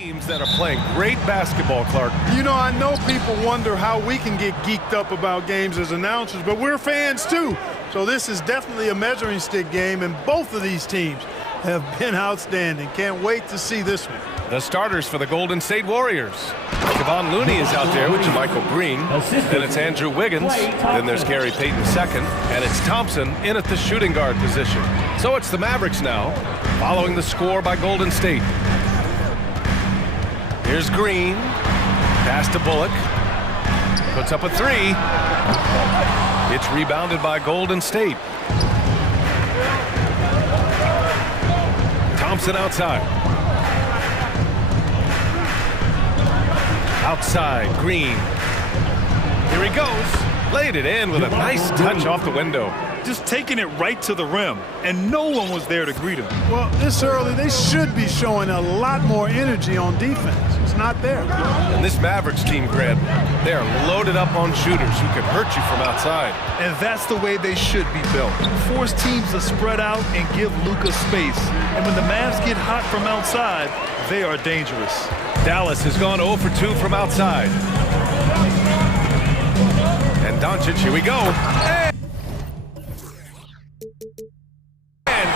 teams that are playing great basketball, Clark. You know, I know people wonder how we can get geeked up about games as announcers, but we're fans too. So this is definitely a measuring stick game, and both of these teams have been outstanding. Can't wait to see this one. The starters for the Golden State Warriors. Kevon Looney is out there with Michael Green. Then it's Andrew Wiggins. Then there's Gary Payton second. And it's Thompson in at the shooting guard position. So it's the Mavericks now, following the score by Golden State. Here's Green. Pass to Bullock. Puts up a three. It's rebounded by Golden State. Thompson outside. Outside, Green. Here he goes. Laid it in with a nice touch off the window. Just taking it right to the rim, and no one was there to greet him. Well, this early, they should be showing a lot more energy on defense. It's not there. And this Mavericks team, Grant, they are loaded up on shooters who can hurt you from outside. And that's the way they should be built. Force teams to spread out and give Luka space. And when the Mavs get hot from outside, they are dangerous. Dallas has gone 0 for 2 from outside. And Doncic, here we go. And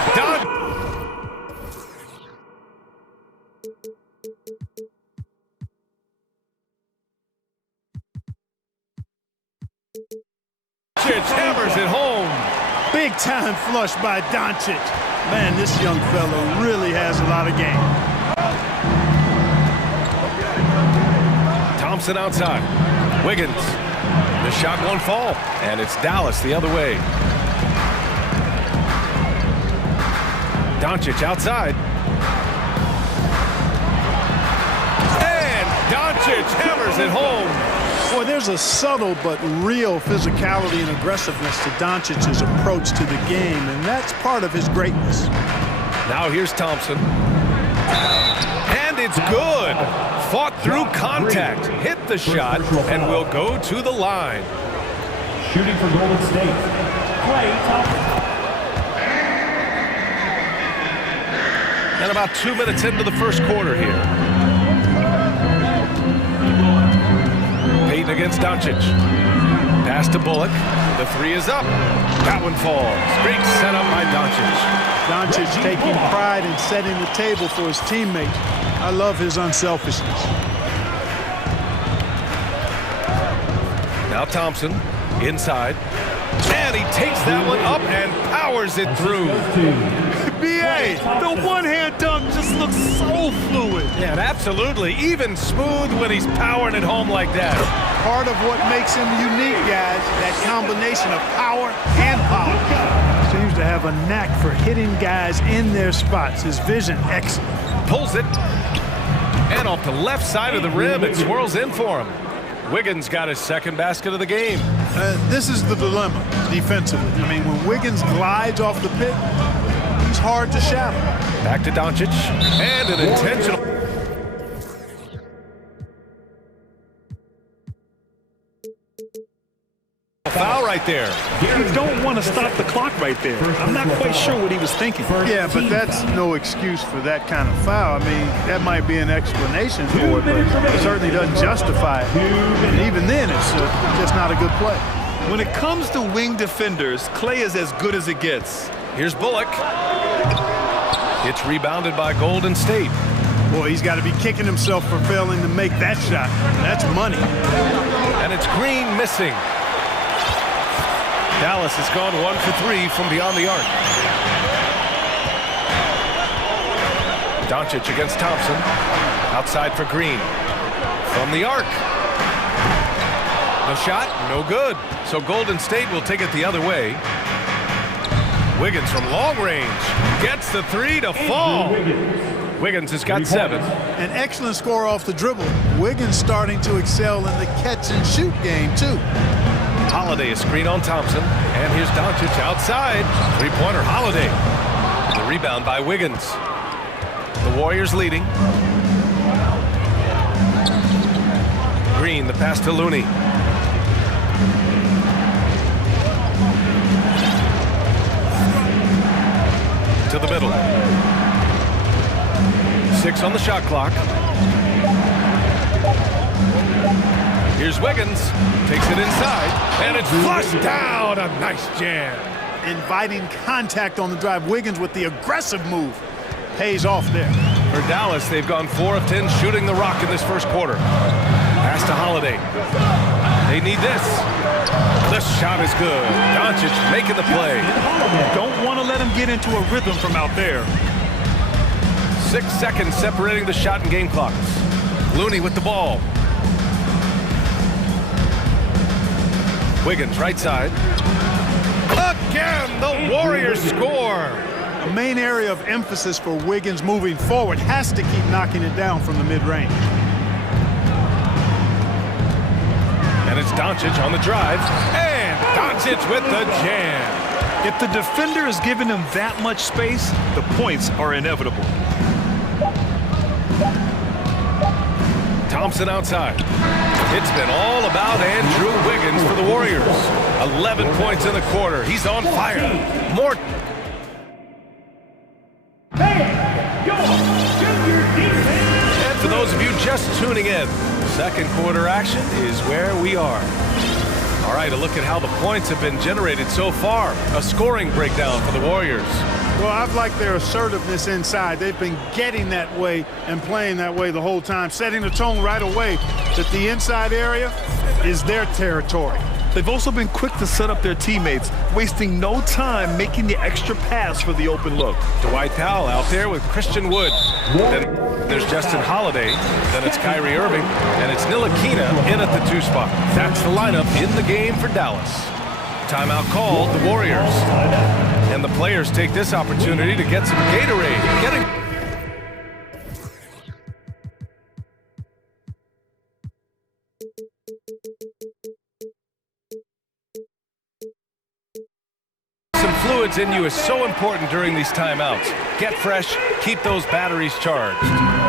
Doncic hammers it home. Big time flush by Doncic. Man, this young fellow really has a lot of game. Thompson outside. Wiggins. The shot won't fall. And it's Dallas the other way. Doncic outside. And Doncic hammers it home. Boy, there's a subtle but real physicality and aggressiveness to Doncic's approach to the game, and that's part of his greatness. Now here's Thompson. And it's good. Fought through contact, hit the shot, and will go to the line. Shooting for Golden State, Klay Thompson. And about 2 minutes into the first quarter here. Payton against Doncic. Pass to Bullock. The three is up. That one falls. Great setup by Doncic. Doncic taking pride in setting the table for his teammates. I love his unselfishness. Now Thompson inside. And he takes that one up and powers it through. B.A., the one-hand dunk just looks so fluid. Yeah, absolutely. Even smooth when he's powering it home like that. Part of what makes him unique, guys, that combination of power and power. Seems to have a knack for hitting guys in their spots. His vision, excellent. Pulls it. And off the left side of the rim, it swirls in for him. Wiggins got his second basket of the game. This is the dilemma defensively. I mean, when Wiggins glides off the pick, he's hard to shadow. Back to Doncic. And an intentional. Foul right there. You don't want to stop the clock right there. I'm not quite sure what he was thinking. Yeah, but that's no excuse for that kind of foul. I mean, that might be an explanation for it, but it certainly doesn't justify it. And even then, it's just not a good play. When it comes to wing defenders, Klay is as good as it gets. Here's Bullock. It's rebounded by Golden State. Boy, he's got to be kicking himself for failing to make that shot. That's money. And it's Green missing. Dallas has gone 1 for 3 from beyond the arc. Doncic against Thompson. Outside for Green. From the arc. The shot, no good. So Golden State will take it the other way. Wiggins from long range gets the three to fall. Wiggins has got 7. An excellent score off the dribble. Wiggins starting to excel in the catch and shoot game too. Holiday a screen on Thompson, and here's Doncic outside. Three-pointer Holiday. The rebound by Wiggins. The Warriors leading. Green, the pass to Looney. To the middle. 6 on the shot clock. Here's Wiggins, takes it inside, and it's flushed down. A nice jam. Inviting contact on the drive. Wiggins with the aggressive move. Pays off there. For Dallas, they've gone 4 of 10 shooting the rock in this first quarter. Pass to Holiday. They need this. The shot is good. Doncic making the play. Don't want to let him get into a rhythm from out there. 6 seconds separating the shot and game clocks. Looney with the ball. Wiggins right side. Again, the Warriors score. A main area of emphasis for Wiggins moving forward has to keep knocking it down from the mid-range. And it's Doncic on the drive. And Doncic with the jam. If the defender is giving him that much space, the points are inevitable. Thompson outside. It's been all about Andrew Wiggins for the Warriors. 11 points in the quarter. He's on fire. More. And for those of you just tuning in, second quarter action is where we are. All right, a look at how the points have been generated so far. A scoring breakdown for the Warriors. Well, I've liked their assertiveness inside. They've been getting that way and playing that way the whole time, setting the tone right away that the inside area is their territory. They've also been quick to set up their teammates, wasting no time making the extra pass for the open look. Dwight Powell out there with Christian Wood. Then there's Justin Holiday. Then it's Kyrie Irving. And it's Ntilikina in at the 2 spot. That's the lineup in the game for Dallas. Timeout called, the Warriors. And the players take this opportunity to get some Gatorade. Getting some fluids in you is so important during these timeouts. Get fresh, keep those batteries charged.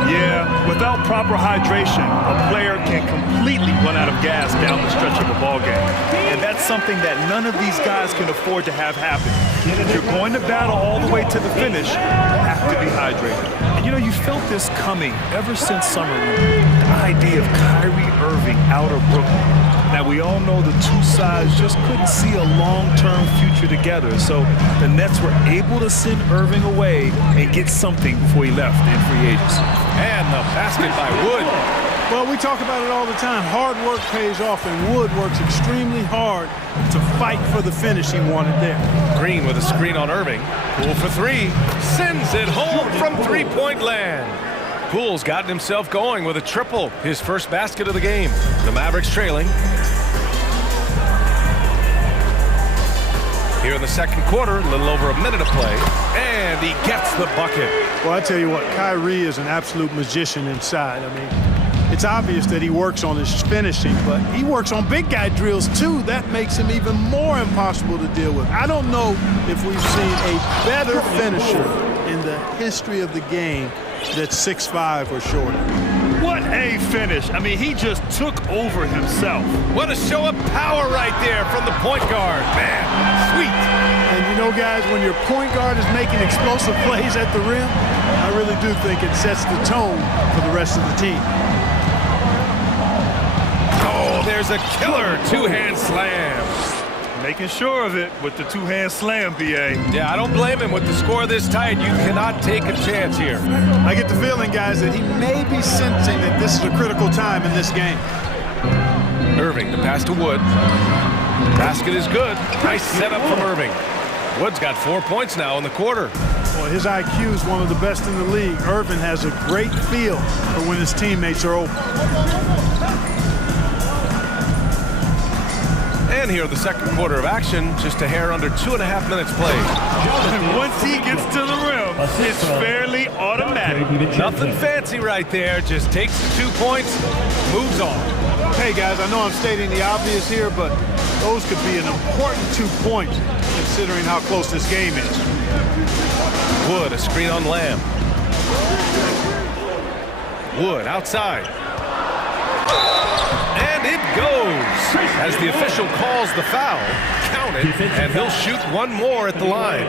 Yeah, without proper hydration, a player can completely run out of gas down the stretch of a ball game. And that's something that none of these guys can afford to have happen. If you're going to battle all the way to the finish, you have to be hydrated. And you know, you felt this coming ever since summer league. The idea of Kyrie Irving out of Brooklyn. Now, we all know the two sides just couldn't see a long-term future together. So the Nets were able to send Irving away and get something before he left in free agency. And the basket by Wood. Well, we talk about it all the time. Hard work pays off, and Wood works extremely hard to fight for the finish he wanted there. Green with a screen on Irving. Poole for 3. Sends it home from three-point land. Poole's gotten himself going with a triple. His first basket of the game. The Mavericks trailing. Here in the second quarter, a little over a minute to play. And he gets the bucket. Well, I tell you what, Kyrie is an absolute magician inside. I mean, it's obvious that he works on his finishing, but he works on big guy drills too. That makes him even more impossible to deal with. I don't know if we've seen a better finisher in the history of the game that's 6'5" or shorter. What a finish. I mean, he just took over himself. What a show of power right there from the point guard. Man, sweet. And you know, guys, when your point guard is making explosive plays at the rim, I really do think it sets the tone for the rest of the team. Oh, there's a killer two-hand slam. Making sure of it with the two-hand slam, B.A. Yeah, I don't blame him. With the score this tight, you cannot take a chance here. I get the feeling, guys, that he may be sensing that this is a critical time in this game. Irving, the pass to Wood. Basket is good. Nice setup from Irving. Wood's got 4 points now in the quarter. Well, his IQ is one of the best in the league. Irving has a great feel for when his teammates are open. And here, the second quarter of action, just a hair under 2.5 minutes played. And once he gets to the rim, it's fairly automatic. Nothing fancy right there. Just takes the 2 points, moves on. Hey, guys, I know I'm stating the obvious here, but those could be an important 2 points considering how close this game is. Wood, a screen on Lamb. Wood outside. And it goes. As the official calls the foul, count it, and he'll shoot one more at the line.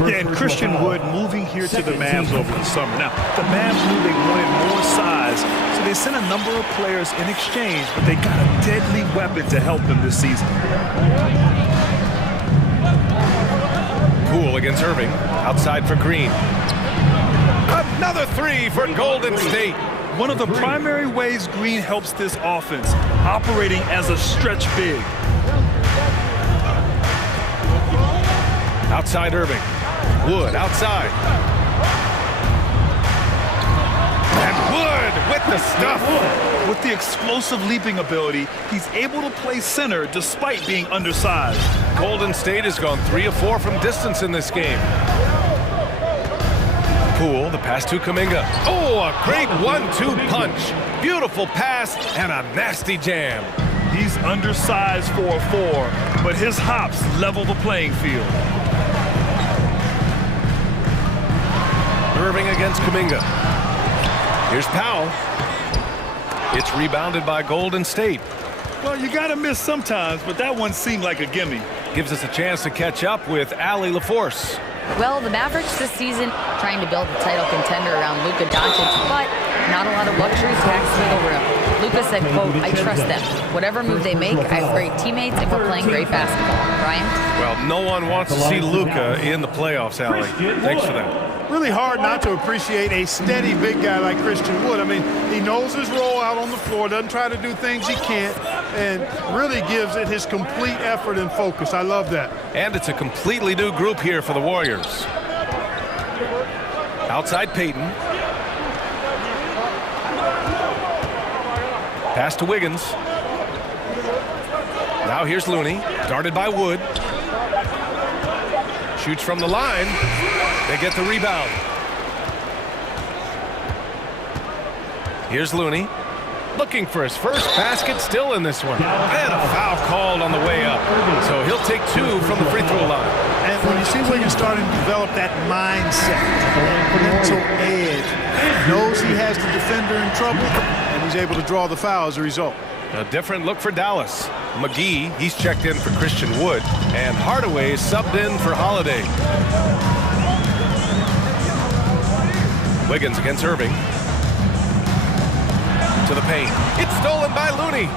Yeah, and Christian Wood moving here to the Mavs over the summer. Now, the Mavs knew they wanted more size, so they sent a number of players in exchange, but they got a deadly weapon to help them this season. Poole against Irving, outside for Green. Another three for Golden State. One of the primary ways Green helps this offense, operating as a stretch big. Outside Irving. Wood outside. And Wood with the stuff. With the explosive leaping ability, he's able to play center despite being undersized. Golden State has gone 3 of 4 from distance in this game. Poole, the pass to Kuminga. Oh, a great 1-2 punch. Beautiful pass and a nasty jam. He's undersized for a 4, but his hops level the playing field. Irving against Kuminga. Here's Powell. It's rebounded by Golden State. Well, you gotta miss sometimes, but that one seemed like a gimme. Gives us a chance to catch up with Allie LaForce. Well, the Mavericks this season trying to build a title contender around Luka Doncic, but not a lot of luxury tax wiggle room. Luka said, quote, I trust them. Whatever move they make, I have great teammates and we're playing great basketball. Brian? Well, no one wants to see Luka in the playoffs, Allie. Thanks for that. Really hard not to appreciate a steady big guy like Christian Wood. I mean, he knows his role out on the floor, doesn't try to do things he can't, and really gives it his complete effort and focus. I love that. And it's a completely new group here for the Warriors. Outside Payton. Pass to Wiggins. Now here's Looney, guarded by Wood. Shoots from the line. They get the rebound. Here's Looney, looking for his first basket, still in this one. And a foul called on the way up. So he'll take 2 from the free throw line. And when you see Wiggins starting to develop that mindset, that mental edge, knows he has the defender in trouble, and he's able to draw the foul as a result. A different look for Dallas. McGee, he's checked in for Christian Wood, and Hardaway is subbed in for Holiday. Wiggins against Irving. To the paint. It's stolen by Looney.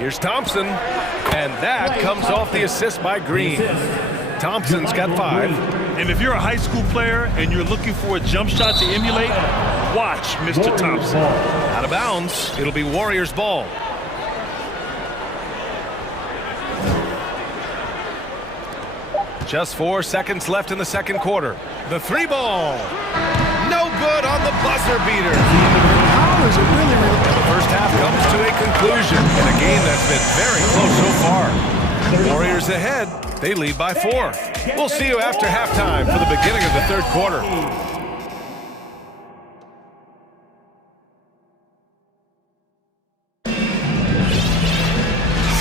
Here's Thompson, and that comes off the assist by Green. Thompson's got 5. And if you're a high school player and you're looking for a jump shot to emulate, watch Mr. Thompson. Out of bounds, it'll be Warriors ball. Just 4 seconds left in the second quarter. The 3 ball. No good on the buzzer beater. How is it really? The first half comes to a conclusion in a game that's been very close so far. Warriors ahead. They lead by 4. We'll see you after halftime for the beginning of the third quarter.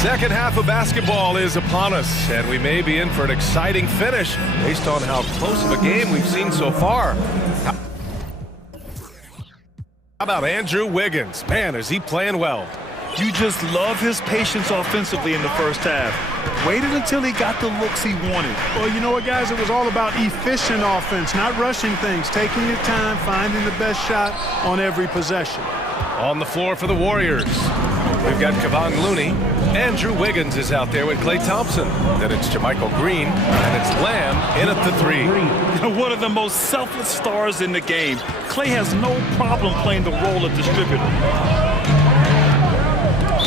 Second half of basketball is upon us, and we may be in for an exciting finish based on how close of a game we've seen so far. How about Andrew Wiggins? Man, is he playing well. You just love his patience offensively in the first half. Waited until he got the looks he wanted. Well, you know what, guys? It was all about efficient offense, not rushing things, taking your time, finding the best shot on every possession. On the floor for the Warriors, we've got Kevon Looney. Andrew Wiggins is out there with Klay Thompson. Then it's JaMychal Green, and it's Lamb in at the 3. One of the most selfless stars in the game. Klay has no problem playing the role of distributor.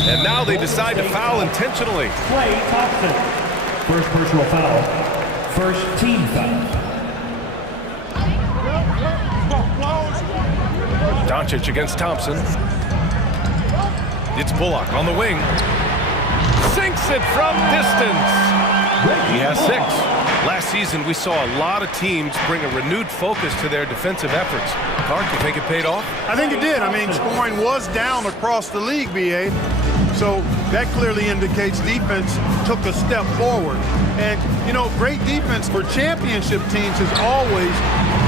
And now they decide to foul intentionally. Klay Thompson. First personal foul. First team foul. Doncic against Thompson. It's Bullock on the wing. Sinks it from distance. He has 6. Last season, we saw a lot of teams bring a renewed focus to their defensive efforts. Clark, you think it paid off? I think it did. I mean, scoring was down across the league, B.A. So that clearly indicates defense took a step forward. And, you know, great defense for championship teams has always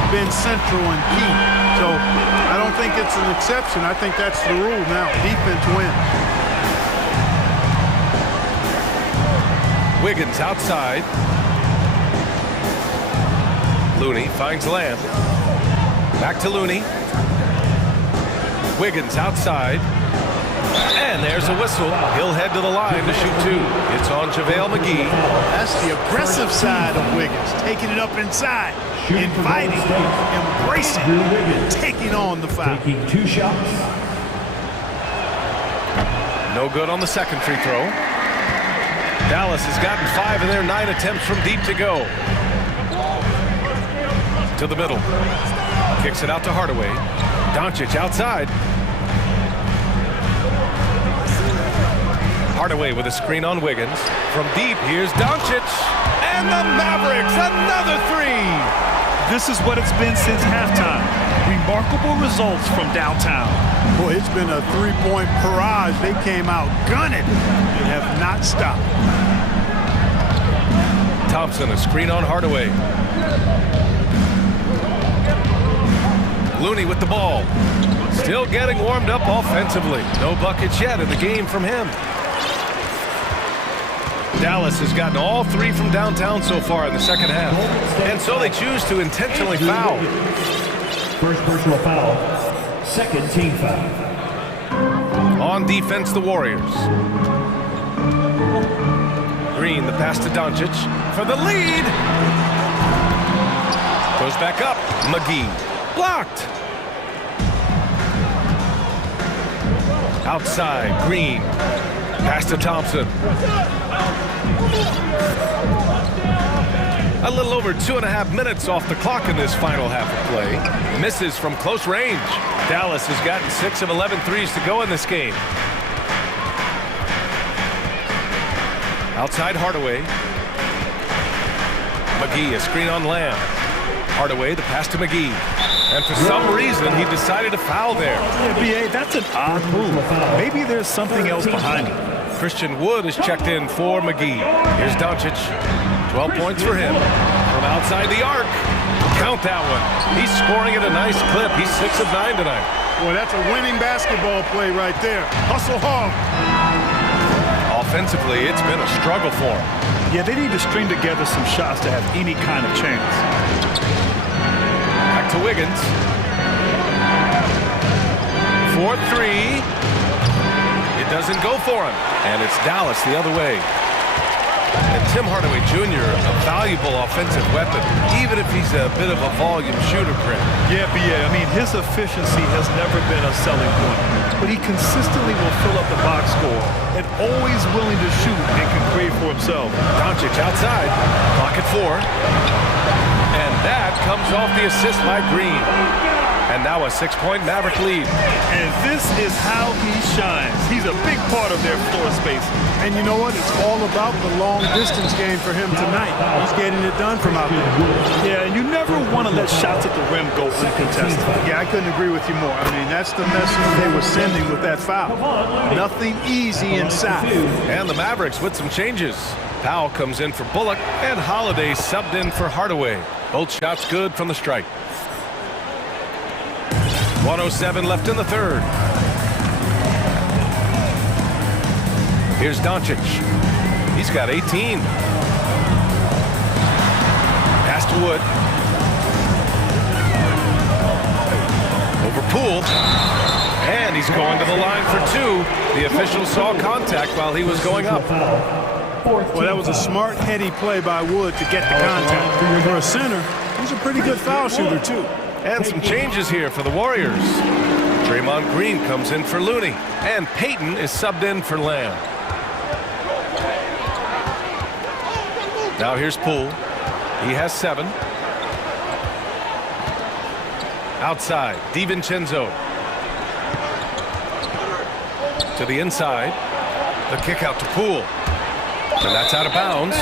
been central and key. So I don't think it's an exception. I think that's the rule now. Defense wins. Wiggins outside. Looney finds Lamb. Back to Looney. Wiggins outside. And there's a whistle. He'll head to the line to shoot two. It's on JaVale McGee. That's the aggressive side of Wiggins, taking it up inside, inviting, embracing, and taking on the foul. Taking 2 shots. No good on the second free throw. Dallas has gotten 5 of their 9 attempts from deep to go. To the middle. Kicks it out to Hardaway. Doncic outside. Hardaway with a screen on Wiggins. From deep, here's Doncic. And the Mavericks, another 3. This is what it's been since halftime. Remarkable results from downtown. Boy, it's been a three-point barrage. They came out gunning and have not stopped. Thompson, a screen on Hardaway. Looney with the ball. Still getting warmed up offensively. No buckets yet in the game from him. Dallas has gotten all 3 from downtown so far in the second half. And so they choose to intentionally foul. First personal foul. Second team foul. On defense, the Warriors. Green, the pass to Doncic for the lead. Goes back up. McGee. Blocked. Outside, Green. Pass to Thompson. A little over 2.5 minutes off the clock in this final half of play. Misses from close range. Dallas has gotten 6 of 11 threes to go in this game. Outside Hardaway. McGee, a screen on Lamb. Hardaway, the pass to McGee. And for some reason, he decided to foul there. Yeah, B.A., that's an odd move. Maybe there's something else behind it. Christian Wood is checked in for McGee. Here's Doncic. 12 points for him. From outside the arc. Count that one. He's scoring at a nice clip. He's 6 of 9 tonight. Boy, that's a winning basketball play right there. Hustle hard. Offensively, it's been a struggle for him. Yeah, they need to string together some shots to have any kind of chance. Back to Wiggins. 4-3. It doesn't go for him. And it's Dallas the other way. And Tim Hardaway Jr., a valuable offensive weapon, even if he's a bit of a volume shooter, Grant. Yeah, B.A., I mean, his efficiency has never been a selling point, but he consistently will fill up the box score and always willing to shoot and can create for himself. Doncic outside, clock at 4. And that comes off the assist by Green. And now a 6-point Maverick lead. And this is how he shines. He's a big part of their floor space. And you know what? It's all about the long-distance game for him tonight. He's getting it done from out there. Yeah, and you never want to let shots at the rim go uncontested. Yeah, I couldn't agree with you more. I mean, that's the message they were sending with that foul. Nothing easy inside. And the Mavericks with some changes. Powell comes in for Bullock, and Holiday subbed in for Hardaway. Both shots good from the strike. 1:07 left in the third. Here's Doncic. He's got 18. Pass to Wood. Over Poole. And he's going to the line for 2. The official saw contact while he was going up. Well, that was a smart, heady play by Wood to get the contact. For a center, he's a pretty good foul shooter, too. And some changes here for the Warriors. Draymond Green comes in for Looney. And Payton is subbed in for Lamb. Now here's Poole. He has 7. Outside, DiVincenzo. To the inside. The kick out to Poole. And that's out of bounds.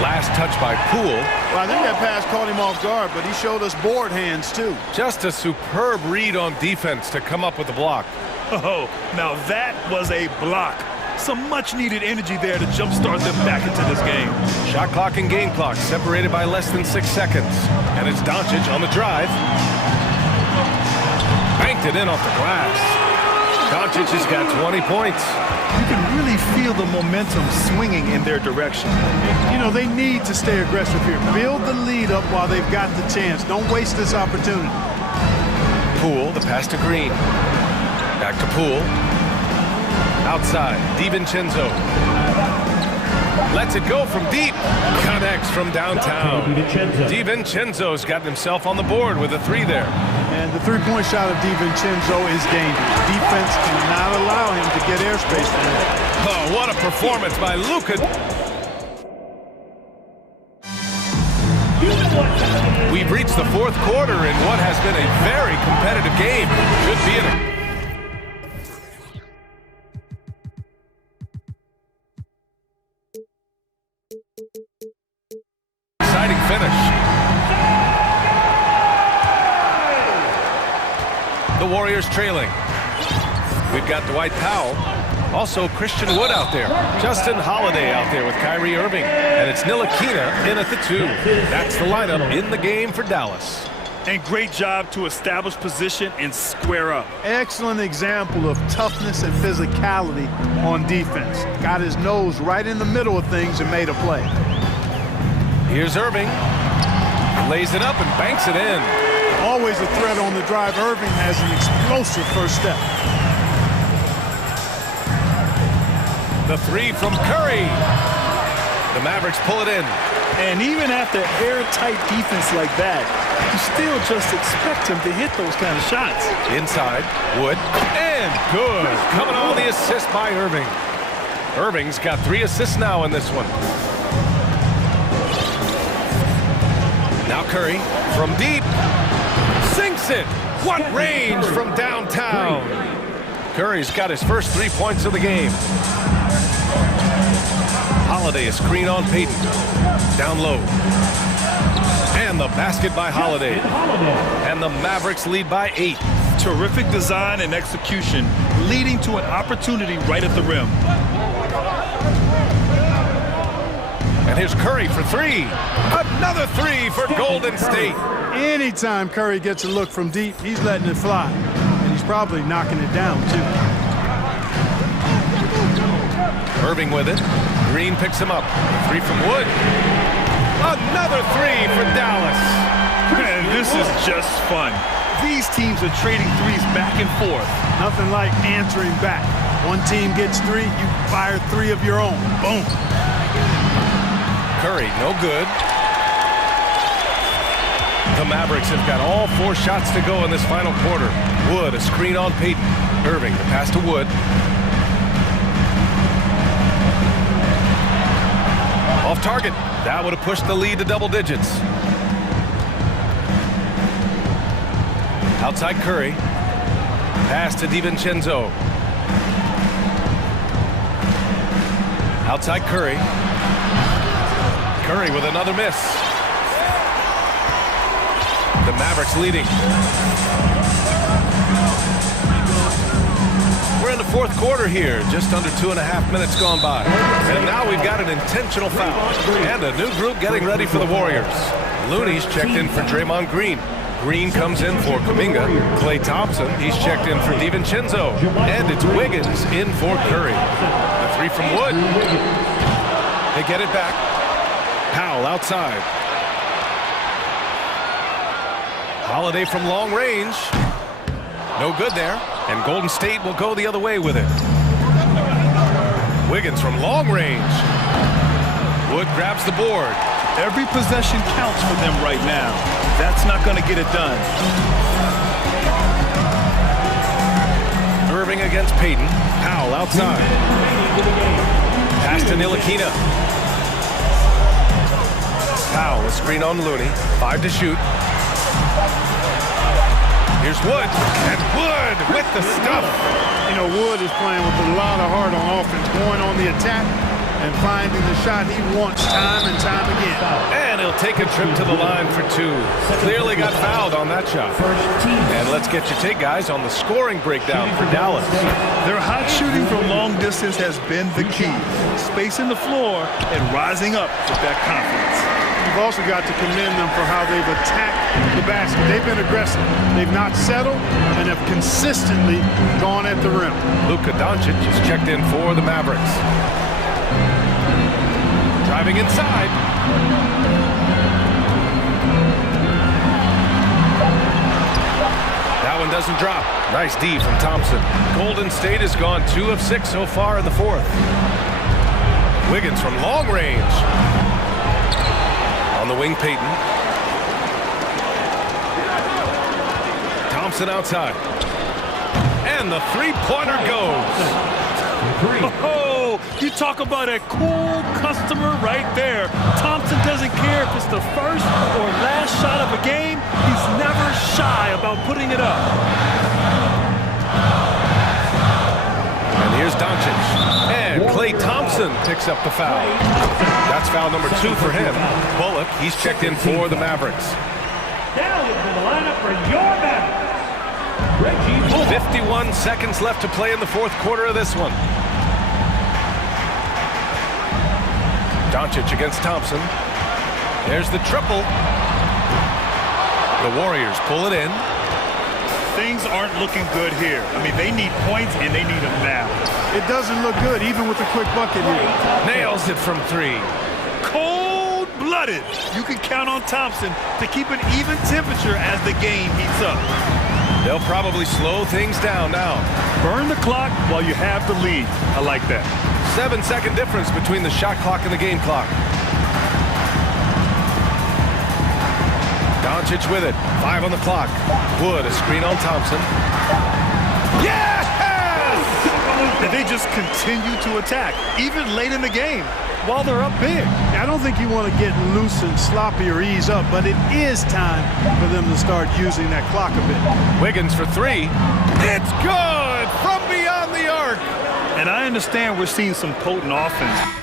Last touch by Poole. Well, I think that pass caught him off guard, but he showed us board hands, too. Just a superb read on defense to come up with the block. Oh, now that was a block. Some much-needed energy there to jumpstart them back into this game. Shot clock and game clock separated by less than 6 seconds. And it's Doncic on the drive. Banked it in off the glass. Doncic has got 20 points. You can really feel the momentum swinging in their direction. You know, they need to stay aggressive here. Build the lead up while they've got the chance. Don't waste this opportunity. Poole, the pass to Green. Back to Poole. Outside, DiVincenzo. Lets it go from deep. Connects from downtown. DiVincenzo's gotten himself on the board with a three there. And the three-point shot of DiVincenzo is dangerous. Defense cannot allow him to get airspace from it. Oh, what a performance by Luka. We've reached the fourth quarter in what has been a very competitive game. Should be an exciting finish. The Warriors trailing. We've got Dwight Powell. Also Christian Wood out there. Justin Holiday out there with Kyrie Irving. And it's Ntilikina in at the 2. That's the lineup in the game for Dallas. And great job to establish position and square up. Excellent example of toughness and physicality on defense. Got his nose right in the middle of things and made a play. Here's Irving. Lays it up and banks it in. Always a threat on the drive. Irving has an explosive first step. The three from Curry. The Mavericks pull it in. And even after airtight defense like that, you still just expect him to hit those kind of shots. Inside, Wood, and good. Coming on the assist by Irving. Irving's got 3 assists now in this one. Now Curry from deep. Sinks it. What range from downtown. Curry's got his first 3 points of the game. Holiday a screen on Payton. Down low. And the basket by Holiday. And the Mavericks lead by 8. Terrific design and execution, leading to an opportunity right at the rim. And here's Curry for 3. Another 3 for Golden State. Anytime Curry gets a look from deep, he's letting it fly. And he's probably knocking it down, too. Irving with it. Green picks him up. 3 from Wood. Another 3 for Dallas. And this is just fun. These teams are trading threes back and forth. Nothing like answering back. One team gets 3, you fire 3 of your own. Boom. Curry, no good. The Mavericks have got all 4 shots to go in this final quarter. Wood, a screen on Payton. Irving, the pass to Wood. Off target. That would have pushed the lead to double digits. Outside Curry. Pass to DiVincenzo. Outside Curry. Curry with another miss. The Mavericks leading. We're in the fourth quarter here, just under 2.5 minutes gone by. And now we've got an intentional foul. And a new group getting ready for the Warriors. Looney's checked in for Draymond Green. Green comes in for Kuminga. Klay Thompson, he's checked in for DiVincenzo. And it's Wiggins in for Curry. The 3 from Wood. They get it back. Powell outside. Holiday from long range. No good there. And Golden State will go the other way with it. Wiggins from long range. Wood grabs the board. Every possession counts for them right now. That's not going to get it done. Irving against Payton. Powell outside. Pass to Ntilikina. Powell, a screen on Looney. 5 to shoot. Here's Wood, and Wood with the stuff. You know, Wood is playing with a lot of heart on offense, going on the attack and finding the shot he wants time and time again. And he'll take a trip to the line for 2. Clearly got fouled on that shot. And let's get your take, guys, on the scoring breakdown for Dallas. Their hot shooting from long distance has been the key. Spacing the floor and rising up with that confidence. you've also got to commend them for how they've attacked the basket. They've been aggressive. They've not settled and have consistently gone at the rim. Luka Doncic is checked in for the Mavericks. Driving inside. That one doesn't drop. Nice D from Thompson. Golden State has gone 2 of 6 so far in the fourth. Wiggins from long range. On the wing, Payton. Thompson outside. And the three-pointer goes. Oh, you talk about a cool customer right there. Thompson doesn't care if it's the first or last shot of a game. He's never shy about putting it up. And here's Doncic. And Klay Thompson picks up the foul. That's foul number 2 for him. Bullock, he's checked in for the Mavericks. Now into the lineup for your Mavericks. 51 seconds left to play in the fourth quarter of this one. Doncic against Thompson. There's the triple. The Warriors pull it in. Things aren't looking good here. I mean, they need points and they need them now. It doesn't look good, even with the quick bucket here. Nails it from 3. Cold-blooded. You can count on Thompson to keep an even temperature as the game heats up. They'll probably slow things down now. Burn the clock while you have the lead. I like that. 7-second difference between the shot clock and the game clock. Doncic with it. 5 on the clock. Wood, a screen on Thompson. Yes! And they just continue to attack, even late in the game, while they're up big. I don't think you want to get loose and sloppy or ease up, but it is time for them to start using that clock a bit. Wiggins for 3. It's good from beyond the arc. And I understand we're seeing some potent offense.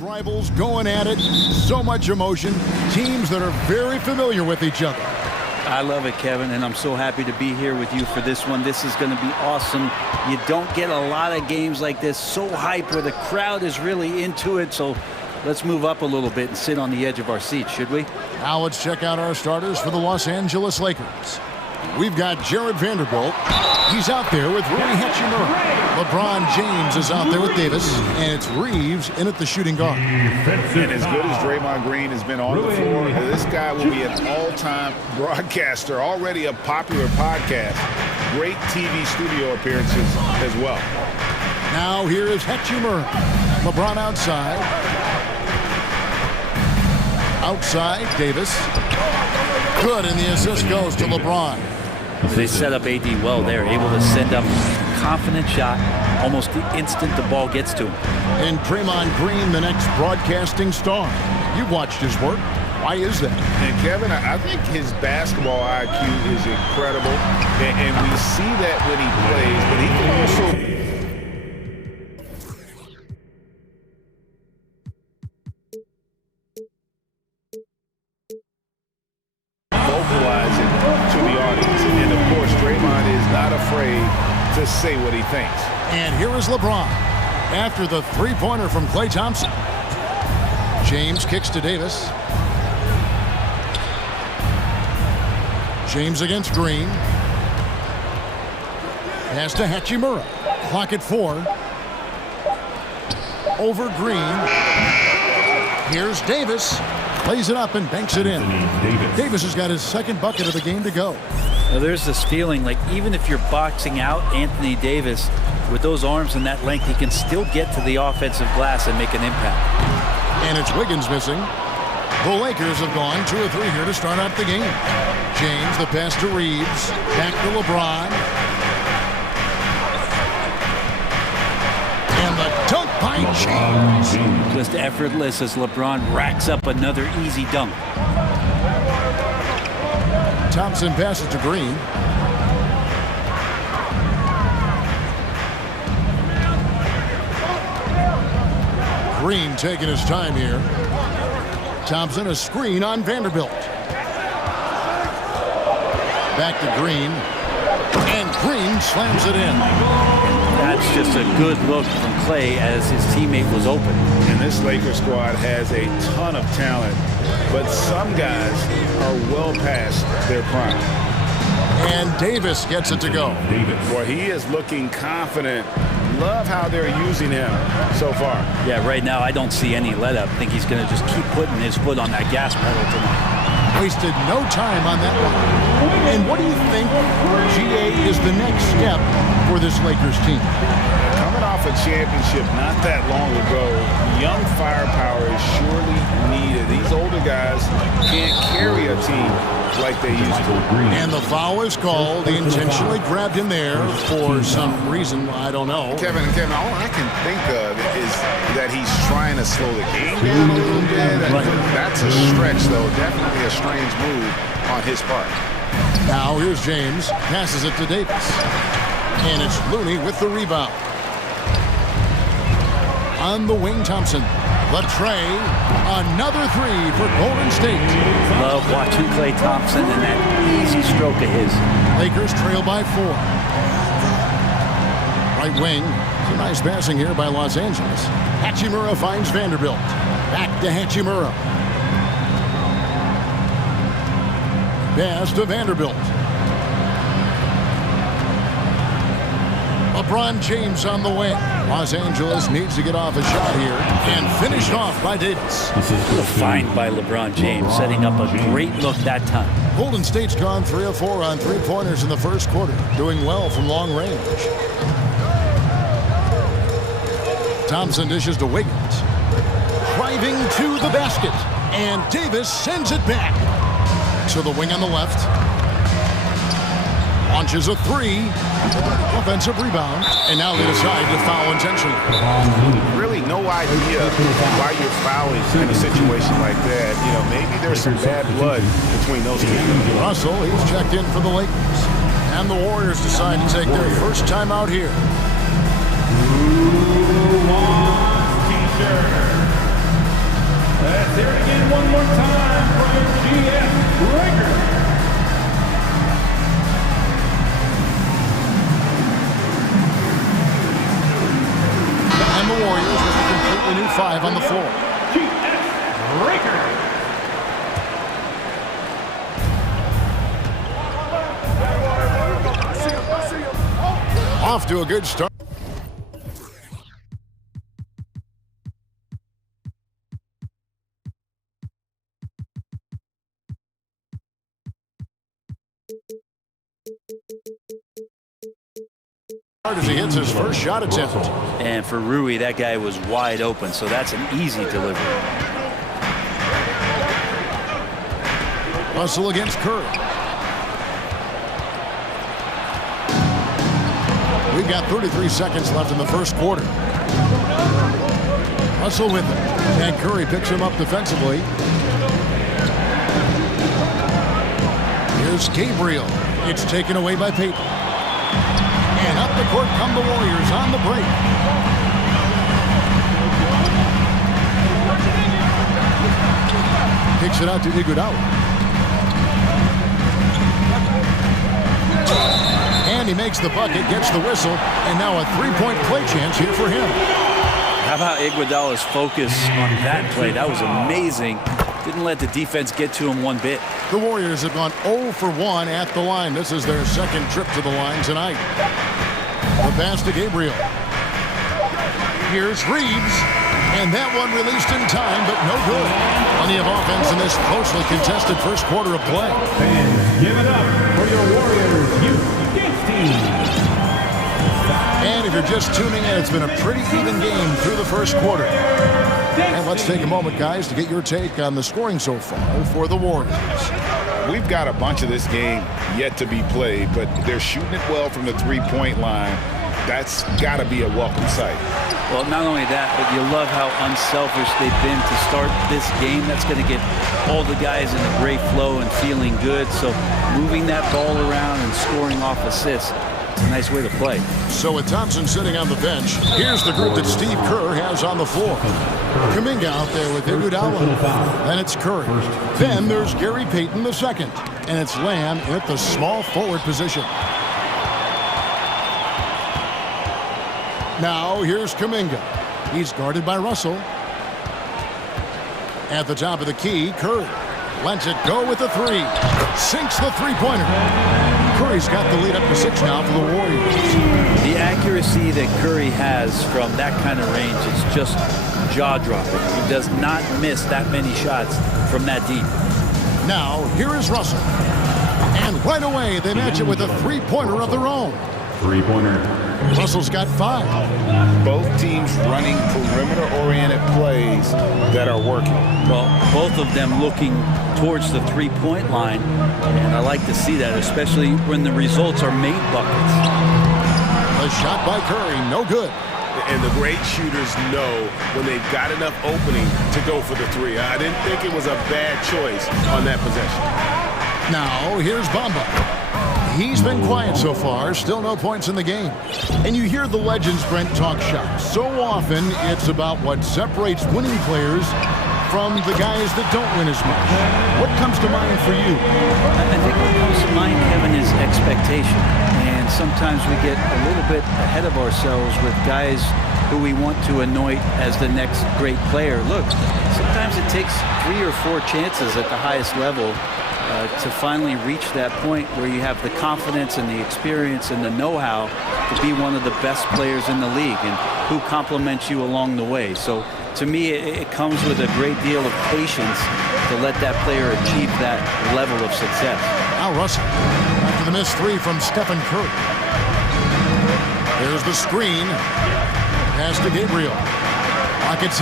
rivals going at it, so much emotion, teams that are very familiar with each other. I love it, Kevin, and I'm so happy to be here with you for this one. This is going to be awesome. You don't get a lot of games like this, so hype, where the crowd is really into it. So let's move up a little bit and sit on the edge of our seats, should we? Now let's check out our starters for the Los Angeles Lakers. We've got Jared Vanderbilt. He's out there with Rui Hachimura. LeBron James is out there with Davis, and it's Reeves in at the shooting guard. And as good as Draymond Green has been on the floor, this guy will be an all-time broadcaster, already a popular podcast. Great TV studio appearances as well. Now here is Hachimura. LeBron outside. Outside, Davis. Good, and the assist goes to LeBron. They set up AD well there, able to send up a confident shot almost the instant the ball gets to him. And Draymond Green, the next broadcasting star. You've watched his work. Why is that? And Kevin, I think his basketball IQ is incredible, and we see that when he plays, but he can also vocalizing to the audience. And of course, Draymond is not afraid to say what he thinks. And here is LeBron after the three-pointer from Klay Thompson. James kicks to Davis. James against Green. Pass to Hachimura. Clock at 4. Over Green. Here's Davis. Plays it up and banks it in. Davis has got his second bucket of the game to go. Now, there's this feeling like even if you're boxing out Anthony Davis with those arms and that length, he can still get to the offensive glass and make an impact. And it's Wiggins missing. The Lakers have gone 2 or 3 here to start out the game. James, the pass to Reeves. Back to LeBron. And the dunk by James. Just effortless as LeBron racks up another easy dunk. Thompson passes to Green. Green taking his time here. Thompson, a screen on Vanderbilt. Back to Green. And Green slams it in. That's just a good look from Klay as his teammate was open. And this Lakers squad has a ton of talent, but some guys are well past their prime. And Davis gets it to go. Boy, he is looking confident. Love how they're using him so far. Yeah, right now I don't see any let up. I think he's going to just keep putting his foot on that gas pedal tonight. Wasted no time on that one. And what do you think, GA, is the next step for this Lakers team? Coming off a championship not that long ago, young firepower is surely needed. These older guys can't carry a team like they used to. And the foul is called. He intentionally grabbed him there for some reason, I don't know. Kevin, all I can think of is that he's trying to slow the game down a little bit. Right. That's a stretch, though. Definitely a strange move on his part. Now here's James. Passes it to Davis. And it's Looney with the rebound. On the wing, Thompson. The tray. Another 3 for Golden State. Love watching Klay Thompson and that easy stroke of his. Lakers trail by 4. Right wing. It's a nice passing here by Los Angeles. Hachimura finds Vanderbilt. Back to Hachimura. Pass to Vanderbilt. LeBron James on the way. Los Angeles needs to get off a shot here and finished off by Davis. Fine by LeBron James, setting up a great look that time. Golden State's gone 3 of 4 on 3-pointers in the first quarter, doing well from long range. Thompson dishes to Wiggins. Driving to the basket, and Davis sends it back. So the wing on the left. Launches a 3. Offensive rebound. And now they decide to foul intentionally. Really no idea why you're fouling in a situation like that. You know, maybe there's some bad blood between those two. Russell, he's checked in for the Lakers. And the Warriors decide to take their first time out here. 5 on the floor. Off to a good start. As he hits his first shot attempt. And for Rui, that guy was wide open, so that's an easy delivery. Russell against Curry. We've got 33 seconds left in the first quarter. Russell with it. And Curry picks him up defensively. Here's Gabriel. It's taken away by Payton. And up the court come the Warriors on the break. Kicks it out to Iguodala. And he makes the bucket, gets the whistle, and now a three-point play chance here for him. How about Iguodala's focus on that play? That was amazing. Didn't let the defense get to him one bit. The Warriors have gone 0 for 1 at the line. This is their second trip to the line tonight. The pass to Gabriel. Here's Reeves. And that one released in time, but no good. Plenty of offense in this closely contested first quarter of play. Fans, give it up for your Warriors Youth team. And if you're just tuning in, it's been a pretty even game through the first quarter. And let's take a moment, guys, to get your take on the scoring so far for the Warriors. We've got a bunch of this game yet to be played, but they're shooting it well from the three-point line. That's got to be a welcome sight. Well, not only that, but you love how unselfish they've been to start this game. That's going to get all the guys in a great flow and feeling good. So moving that ball around and scoring off assists, it's a nice way to play. So with Thompson sitting on the bench, here's the group that Steve Kerr has on the floor. Kuminga out there with Iguodala. Then it's Curry. Then there's Gary Payton II. And it's Lamb at the small forward position. Now here's Kuminga. He's guarded by Russell. At the top of the key, Curry lets it go with the three. Sinks the three-pointer. Curry's got the lead up to 6 now for the Warriors. The accuracy that Curry has from that kind of range is just jaw-dropping. He does not miss that many shots from that deep. Now here is Russell. And right away they match it with a three-pointer of their own. Three-pointer. Russell's got 5. Both teams running perimeter-oriented plays that are working. Well, both of them looking towards the three-point line, and I like to see that, especially when the results are made buckets. A shot by Curry, no good. And the great shooters know when they've got enough opening to go for the three. I didn't think it was a bad choice on that possession. Now, here's Bamba. He's been quiet so far, still no points in the game. And you hear the legends, Brent, talk shop. So often, it's about what separates winning players from the guys that don't win as much. What comes to mind for you? I think what comes to mind, Kevin, is expectation. And sometimes we get a little bit ahead of ourselves with guys who we want to anoint as the next great player. Look, sometimes it takes 3 or 4 chances at the highest level to finally reach that point where you have the confidence and the experience and the know-how to be one of the best players in the league and who compliments you along the way. So to me, it comes with a great deal of patience to let that player achieve that level of success. Now Russell, after the missed 3 from Stephen Curry. There's the screen. Pass to Gabriel. Pocket 6.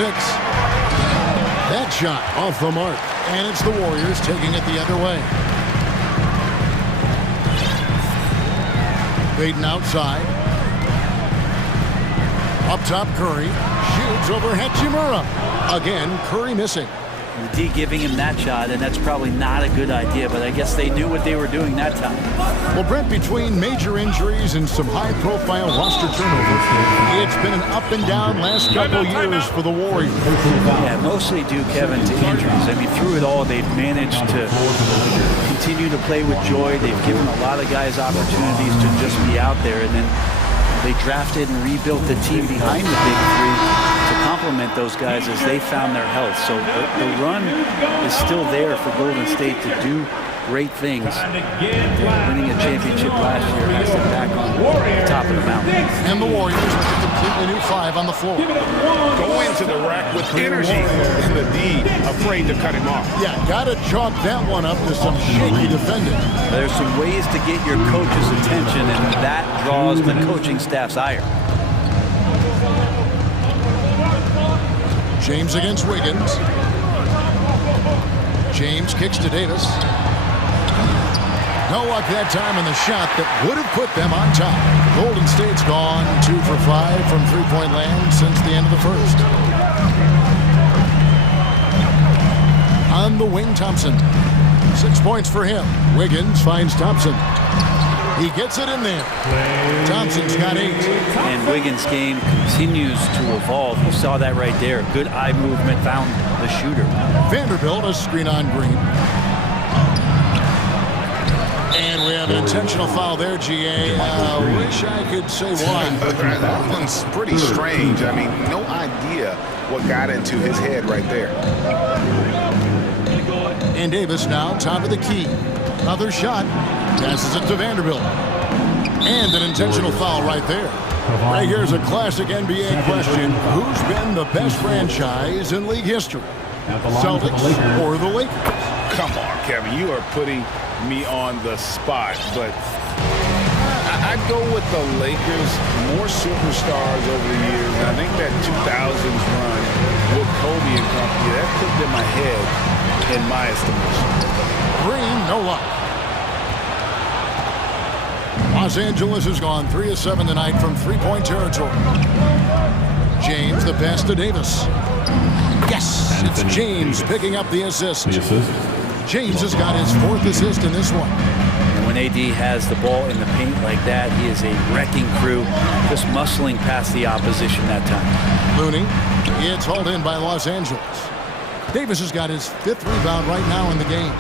That shot off the mark. And it's the Warriors taking it the other way. Payton outside. Up top, Curry. Shoots over Hachimura. Again, Curry missing. The D giving him that shot, and that's probably not a good idea, but I guess they knew what they were doing that time. Well, Brent, between major injuries and some high-profile roster turnovers, it's been an up-and-down last couple years for the Warriors. Yeah, mostly due, Kevin, to injuries. I mean, through it all, they've managed to continue to play with joy. They've given a lot of guys opportunities to just be out there, and then they drafted and rebuilt the team behind the big three to complement those guys as they found their health. So the run is still there for Golden State to do great things. Winning a championship last year has them back on the top of the mountain. And the Warriors with a completely new 5 on the floor. Go into the rack with energy and the D, afraid to cut him off. Yeah, gotta chalk that one up to some shaky defending. There's some ways to get your coach's attention, and that draws the coaching staff's ire. James against Wiggins. James kicks to Davis. No luck that time on the shot that would have put them on top. Golden State's gone 2 for 5 from three-point land since the end of the first. On the wing, Thompson. 6 points for him. Wiggins finds Thompson. He gets it in there. Thompson's got 8. And Wiggins' game continues to evolve. You saw that right there. Good eye movement, found the shooter. Vanderbilt, a screen on Green. And we have an intentional foul there, GA. Wish I could say why. That one's pretty strange. I mean, no idea what got into his head right there. And Davis now top of the key. Another shot. Passes it to Vanderbilt. And an intentional foul right there. Right here's a classic NBA question. Who's been the best franchise in league history? Celtics or the Lakers? Come on, Kevin. You are putting me on the spot, but I'd go with the Lakers. More superstars over the years. And I think that 2000s run with Kobe and company, that put them ahead in my estimation. Green, no luck. Los Angeles has gone 3 of 7 tonight from three-point territory. James, the pass to Davis. Yes, it's James picking up the assist. James has got his 4th assist in this one. And when AD has the ball in the paint like that, he is a wrecking crew, just muscling past the opposition that time. Looney, it's hauled in by Los Angeles. Davis has got his 5th rebound right now in the game.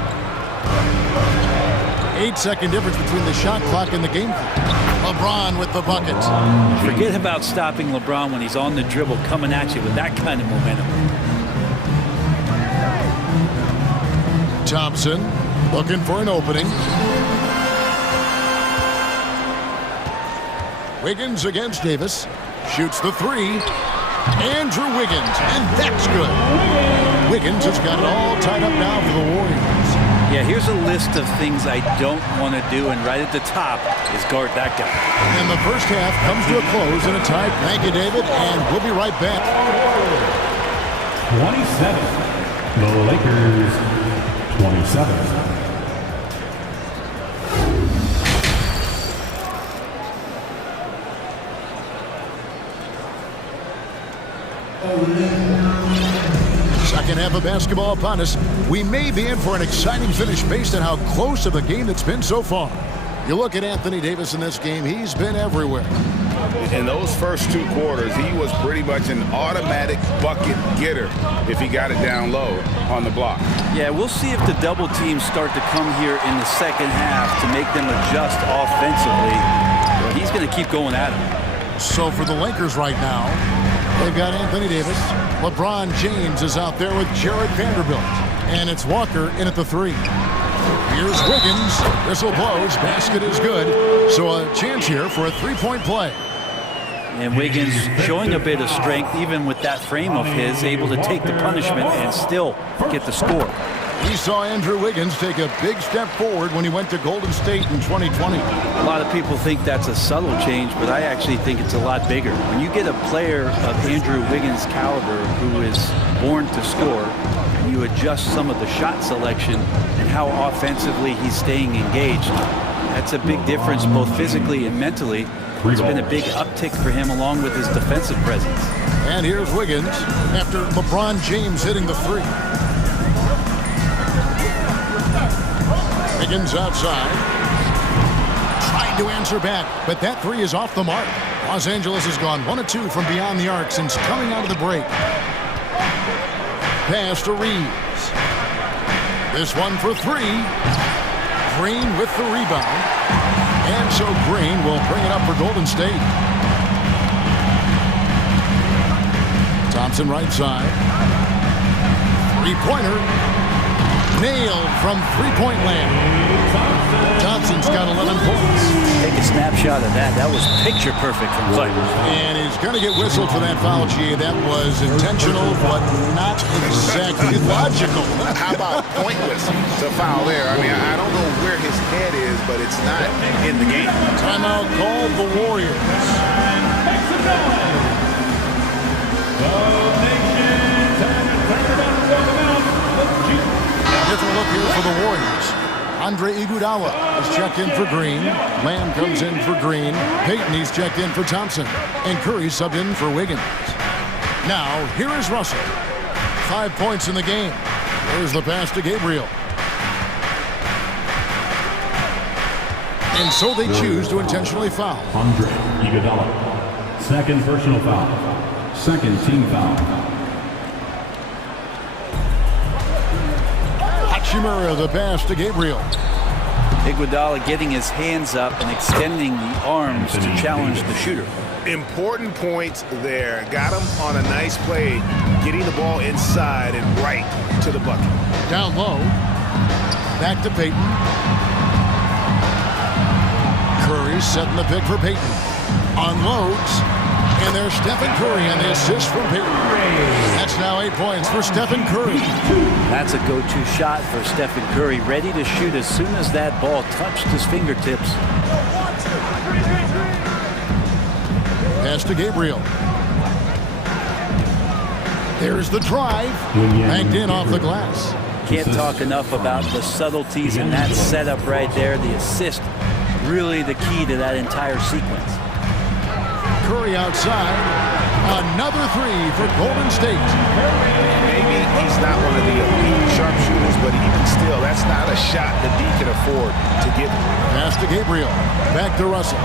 8-second difference between the shot clock and the game clock. LeBron with the bucket. Forget about stopping LeBron when he's on the dribble coming at you with that kind of momentum. Thompson looking for an opening. Wiggins against Davis. Shoots the 3. Andrew Wiggins, and that's good. Wiggins has got it all tied up now for the Warriors. Yeah, here's a list of things I don't want to do, and right at the top is guard that guy. And the first half comes to a close in a tie. Thank you, David, and we'll be right back. 27. The Lakers, 27. Second half of basketball upon us. We may be in for an exciting finish based on how close of a game that's been so far. You look at Anthony Davis in this game, he's been everywhere. In those first 2 quarters, he was pretty much an automatic bucket getter if he got it down low on the block. Yeah, we'll see if the double teams start to come here in the second half to make them adjust offensively. But he's going to keep going at him. So for the Lakers right now, they've got Anthony Davis. LeBron James is out there with Jared Vanderbilt. And it's Walker in at the 3. Here's Wiggins. Whistle blows. Basket is good. So a chance here for a 3-point play. And Wiggins showing a bit of strength, even with that frame of his, able to take the punishment and still get the score. We saw Andrew Wiggins take a big step forward when he went to Golden State in 2020. A lot of people think that's a subtle change, but I actually think it's a lot bigger. When you get a player of Andrew Wiggins' caliber who is born to score, and you adjust some of the shot selection and how offensively he's staying engaged, that's a big difference both physically and mentally. It's been a big uptick for him along with his defensive presence. And here's Wiggins after LeBron James hitting the 3. Wiggins outside. Trying to answer back, but that 3 is off the mark. Los Angeles has gone 1 of 2 from beyond the arc since coming out of the break. Pass to Reeves. This one for 3. Green with the rebound. And so Green will bring it up for Golden State. Thompson right side. Three-pointer. Nailed from three-point land. Thompson's got 11 points. Take a snapshot of that. That was picture perfect from Clay. And he's going to get whistled for that foul, G. That was intentional, but not exactly logical. How about pointless to foul there? I mean, I don't know where his head is, but it's not in the game. Timeout called the Warriors. Different look here for the Warriors. Andre Iguodala is checked in for Green. Lamb comes in for Green. Payton, he's checked in for Thompson. And Curry subbed in for Wiggins. Now, here is Russell. 5 points in the game. There's the pass to Gabriel. And so they choose to intentionally foul. Andre Iguodala. Second personal foul. Second team foul. Hachimura, the pass to Gabriel. Iguodala getting his hands up and extending the arms to challenge the shooter. Important points there. Got him on a nice play, getting the ball inside and right to the bucket. Down low. Back to Payton. Curry setting the pick for Payton. Unloads. And there's Stephen Curry on the assist from Payton. That's now 8 points for Stephen Curry. That's a go-to shot for Stephen Curry, ready to shoot as soon as that ball touched his fingertips. Pass to Gabriel. There's the drive. Banked in off the glass. Can't talk enough about the subtleties in that setup right there. The assist, really the key to that entire sequence. Curry outside. Another three for Golden State. Maybe he's not one of the elite sharpshooters, but even still, that's not a shot that he can afford to give. Pass to Gabriel. Back to Russell.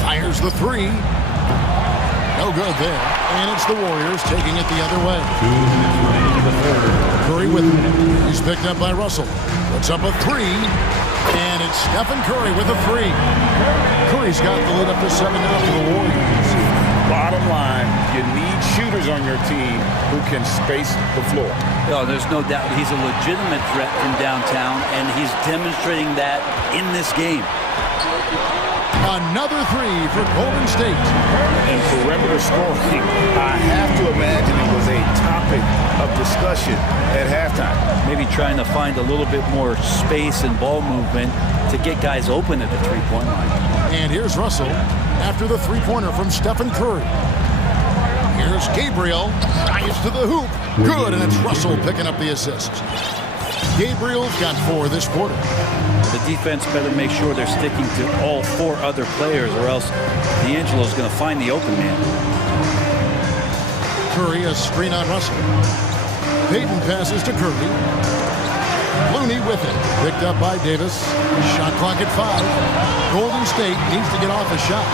Fires the three. No good there. And it's the Warriors taking it the other way. Curry with him. He's picked up by Russell. Puts up a three. And it's Stephen Curry with a three. Curry's got the lead up to 7 now for the Warriors. Bottom line, you need shooters on your team who can space the floor. Oh, there's no doubt he's a legitimate threat from downtown, and he's demonstrating that in this game. Another three for Golden State. And perimeter scoring, I have to imagine it was a topic of discussion at halftime. Maybe trying to find a little bit more space and ball movement to get guys open at the three-point line. And here's Russell after the three-pointer from Stephen Curry. Here's Gabriel. Drives to the hoop. Good, and it's Russell picking up the assist. Gabriel's got 4 this quarter. The defense better make sure they're sticking to all 4 other players, or else D'Angelo's going to find the open man. Curry, a screen on Russell. Payton passes to Curry. Looney with it. Picked up by Davis. Shot clock at 5. Golden State needs to get off a shot.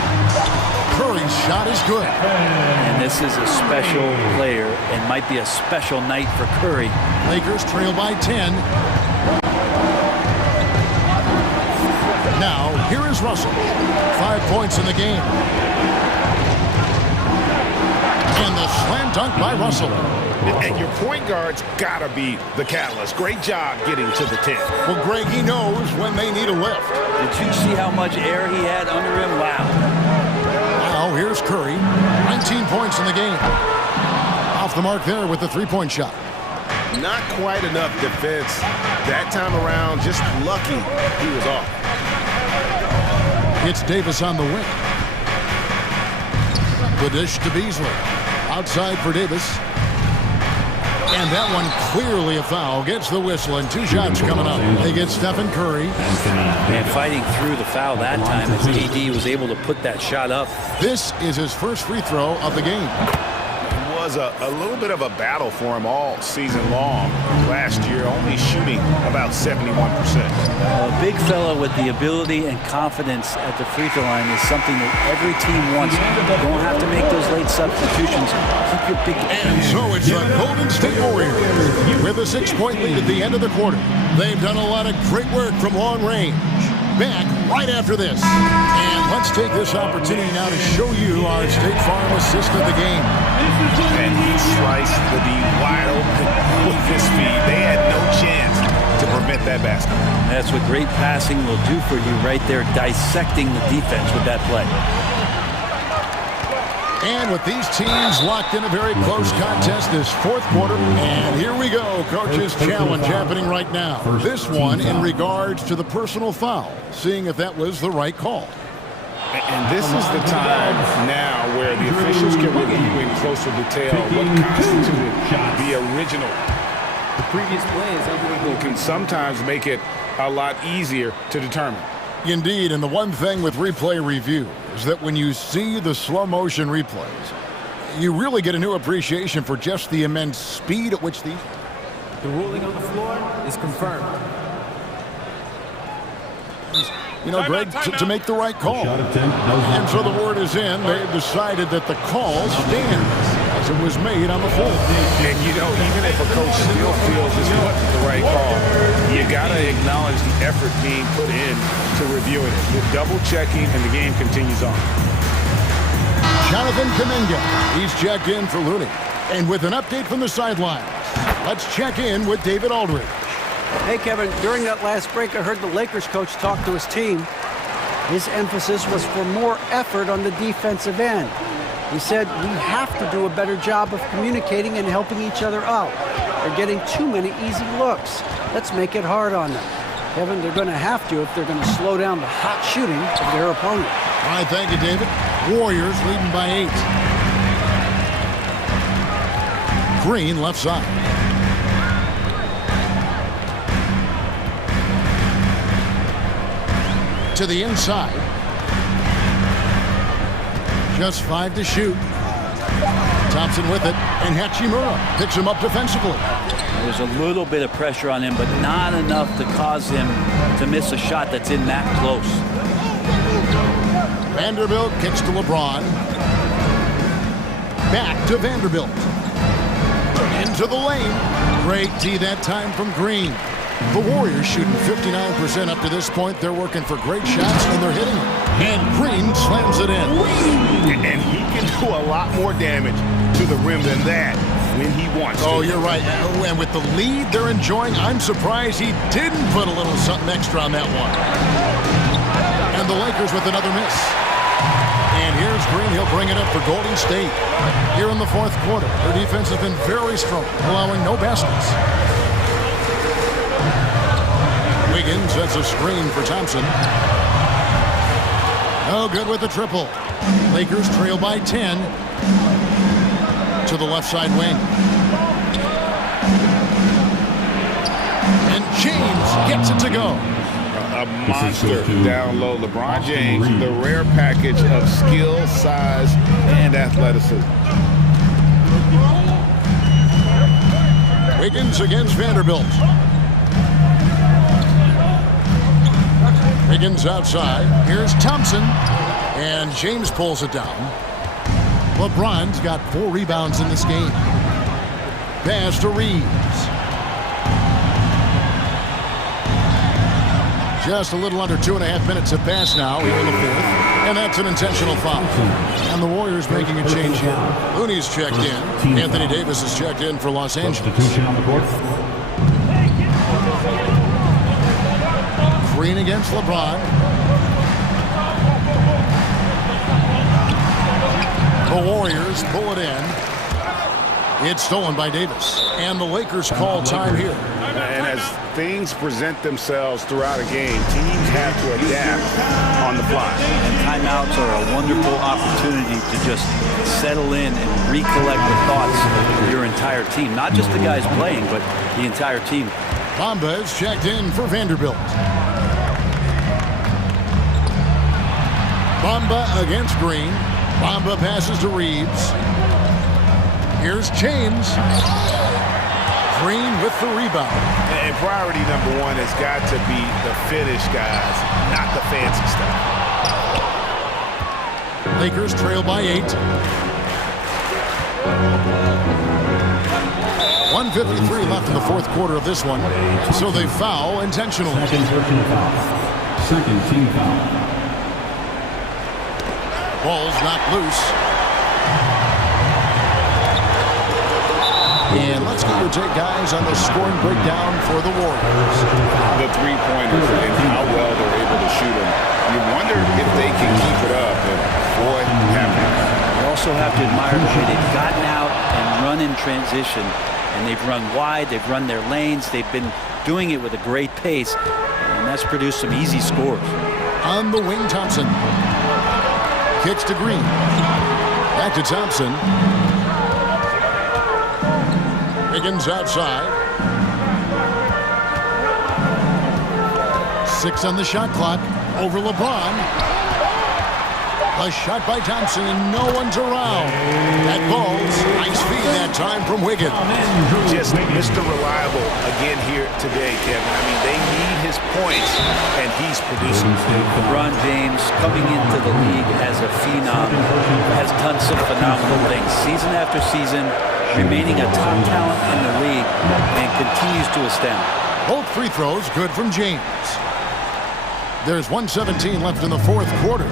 Curry's shot is good. And this is a special player and might be a special night for Curry. Lakers trail by 10. Now, here is Russell. 5 points in the game. And the slam dunk by Russell. And your point guard's got to be the catalyst. Great job getting to the 10. Well, Greg, he knows when they need a lift. Did you see how much air he had under him? Wow. Now, here's Curry. 19 points in the game. Off the mark there with the three-point shot. Not quite enough defense that time around. Just lucky he was off. It's Davis on the wing. The dish to Beasley. Outside for Davis. And that one clearly a foul. Gets the whistle, and 2 shots coming up. They get Stephen Curry. And fighting through the foul that time as AD was able to put that shot up. This is his first free throw of the game. It was a little bit of a battle for him all season long. Last year, only shooting about 71%. A big fella with the ability and confidence at the free throw line is something that every team wants. You don't have to make those late substitutions. Keep your big... And so it's the Golden State Warriors with a 6-point lead at the end of the quarter. They've done a lot of great work from long range. Back right after this. And let's take this opportunity now to show you our State Farm assist of the game. And he sliced the D wide open with his speed. They had no chance to prevent that basket. That's what great passing will do for you right there, dissecting the defense with that play. And with these teams locked in a very close contest this fourth quarter. And here we go, Coach's challenge happening right now. This one in regards to the personal foul, seeing if that was the right call. And this is the time now where the officials can review in closer detail what constituted the original. The previous play is unbelievable. Can sometimes make it a lot easier to determine. Indeed, and the one thing with replay review is that when you see the slow motion replays, you really get a new appreciation for just the immense speed at which these... The ruling on the floor is confirmed. You know, Greg, to make the right call. And so the word is in. They've decided that the call stands as it was made on the floor. And, you know, even if a coach still feels this wasn't the right call, you got to acknowledge the effort being put in to reviewing it. You're double-checking, and the game continues on. Jonathan Kuminga, he's checked in for Looney. And with an update from the sidelines, let's check in with David Aldridge. Hey, Kevin, during that last break, I heard the Lakers coach talk to his team. His emphasis was for more effort on the defensive end. He said, we have to do a better job of communicating and helping each other out. They're getting too many easy looks. Let's make it hard on them. Kevin, they're going to have to if they're going to slow down the hot shooting of their opponent. All right, thank you, David. Warriors leading by 8. Green left side. To the inside. Just 5 to shoot. Thompson with it, and Hachimura picks him up defensively. There's a little bit of pressure on him, but not enough to cause him to miss a shot that's in that close. Vanderbilt kicks to LeBron. Back to Vanderbilt. Into the lane. Great D that time from Green. The Warriors shooting 59% up to this point. They're working for great shots, and they're hitting them. And Green slams it in. And he can do a lot more damage to the rim than that when he wants to. Oh, you're right. And with the lead they're enjoying, I'm surprised he didn't put a little something extra on that one. And the Lakers with another miss. And here's Green. He'll bring it up for Golden State. Here in the fourth quarter, their defense has been very strong, allowing no baskets. Wiggins sets a screen for Thompson. No good with the triple. Lakers trail by 10. To the left side wing. And James gets it to go. A monster down low. LeBron James, the rare package of skill, size, and athleticism. Wiggins against Vanderbilt. Wiggins outside. Here's Thompson. And James pulls it down. LeBron's got 4 rebounds in this game. Pass to Reeves. Just a little under 2.5 minutes have passed now here in the fourth. And that's an intentional foul. And the Warriors making a change here. Looney's checked in. Anthony Davis is checked in for Los Angeles. Green against LeBron. The Warriors pull it in. It's stolen by Davis. And the Lakers call time here. And as things present themselves throughout a game, teams have to adapt on the fly. And timeouts are a wonderful opportunity to just settle in and recollect the thoughts of your entire team. Not just the guys playing, but the entire team. Bamba is checked in for Vanderbilt. Bamba against Green. Bamba passes to Reeves. Here's James. Green with the rebound. And priority number 1 has got to be the finish, guys, not the fancy stuff. Lakers trail by 8. 1:53 left in the fourth quarter of this one. So they foul intentionally. Second team foul. Ball's knocked loose. And let's get your take, guys, on the scoring breakdown for the Warriors. The three-pointers and how well they're able to shoot them. You wonder if they can keep it up. And boy, happening. You also have to admire the way they've gotten out and run in transition. And they've run wide, they've run their lanes, they've been doing it with a great pace. And that's produced some easy scores. On the wing, Thompson. Kicks to Green. Back to Thompson. Wiggins outside. 6 on the shot clock. Over LeBron. A shot by Thompson, and no one's around. That ball's nice feed that time from Wiggins. Just Mr. Reliable again here today, Kevin. I mean, they need his points, and he's producing. LeBron James, coming into the league as a phenom, has done some phenomenal things. Season after season, remaining a top talent in the league, and continues to astound. Both free throws good from James. There's 1:17 left in the fourth quarter.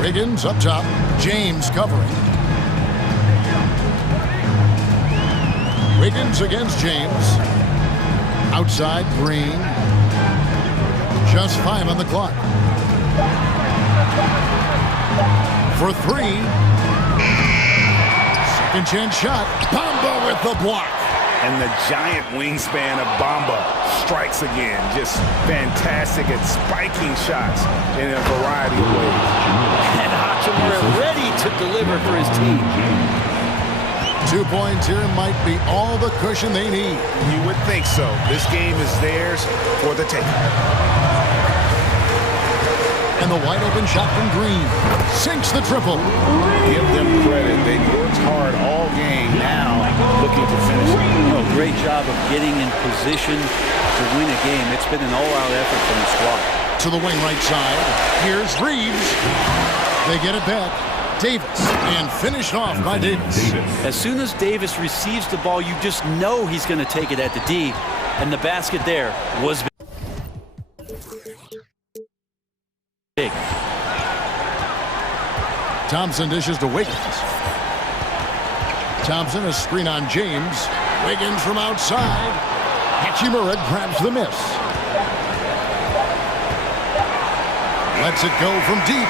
Wiggins up top. James covering. Wiggins against James. Outside, Green. Just 5 on the clock. For 3. Second chance shot. Bamba with the block. And the giant wingspan of Bamba strikes again. Just fantastic at spiking shots in a variety of ways. And Hachimura ready to deliver for his team. 2 points here might be all the cushion they need. You would think so. This game is theirs for the taking. And the wide open shot from Green. Sinks the triple. Give them credit. They worked hard all game. Now looking to finish it. Oh, great job of getting in position to win a game. It's been an all-out effort from the squad. To the wing right side. Here's Reeves. They get it back. Davis. And finished off by Davis. As soon as Davis receives the ball, you just know he's going to take it at the D. And the basket there was big. Thompson dishes to Wiggins. Thompson, a screen on James. Wiggins from outside. Hachimura grabs the miss. Lets it go from deep.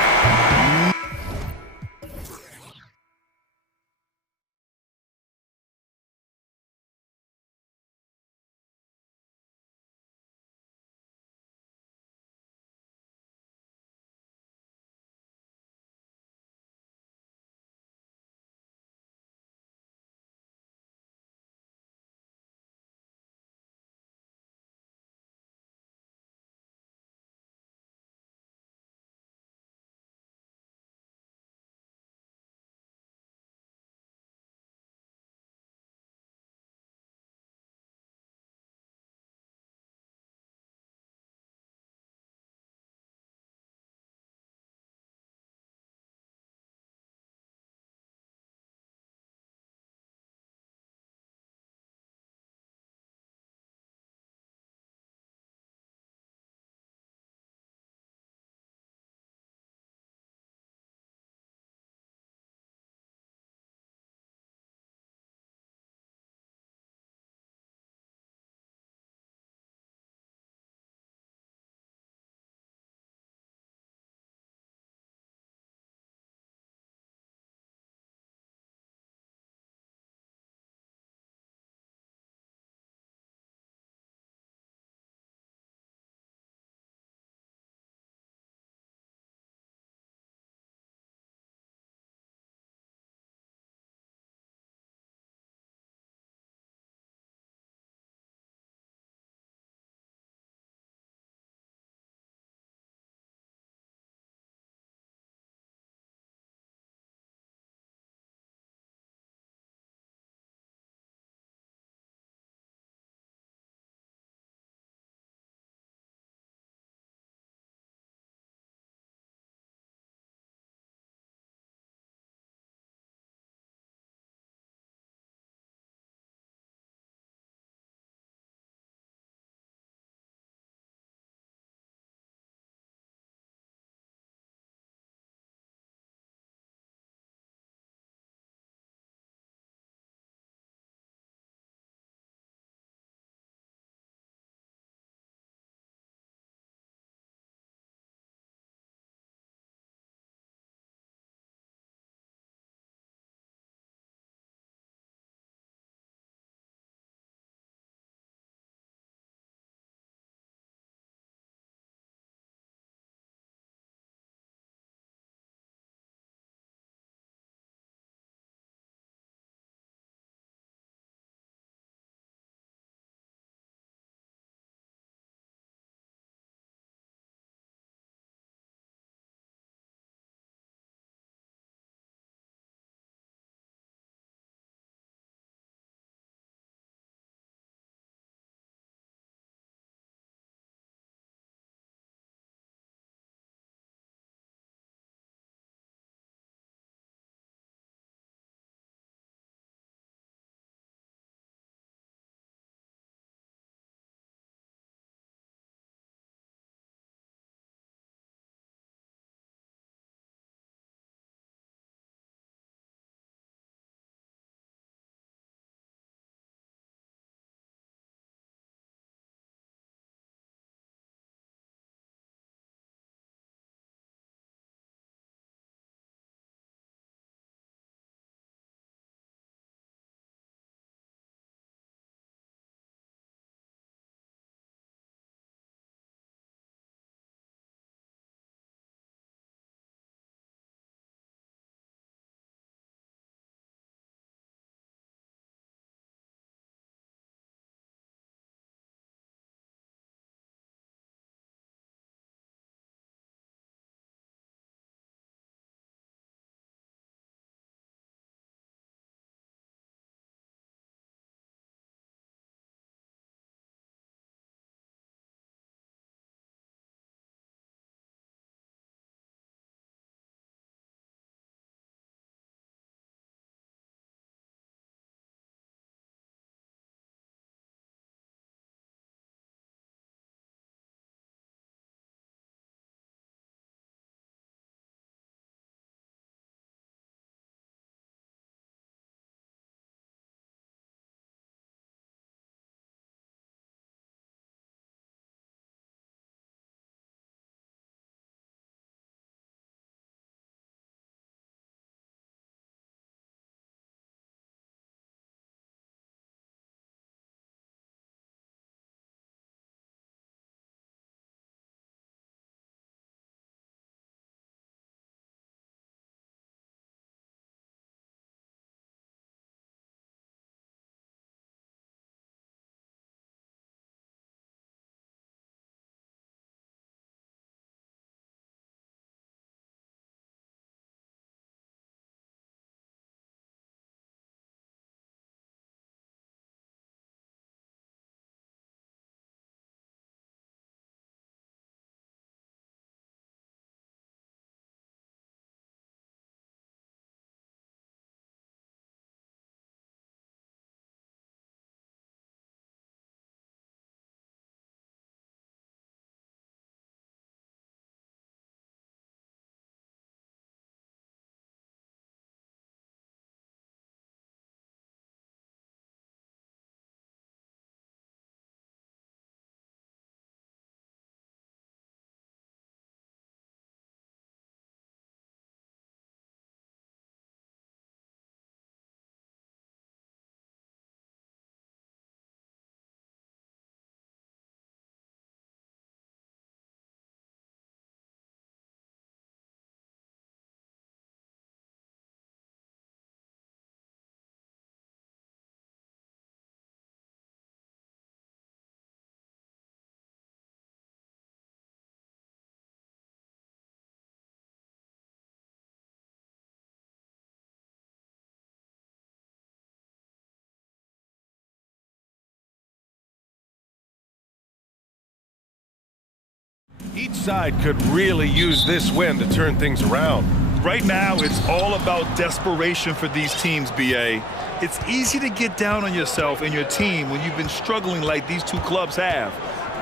Each side could really use this win to turn things around. Right now, it's all about desperation for these teams, B.A. It's easy to get down on yourself and your team when you've been struggling like these two clubs have.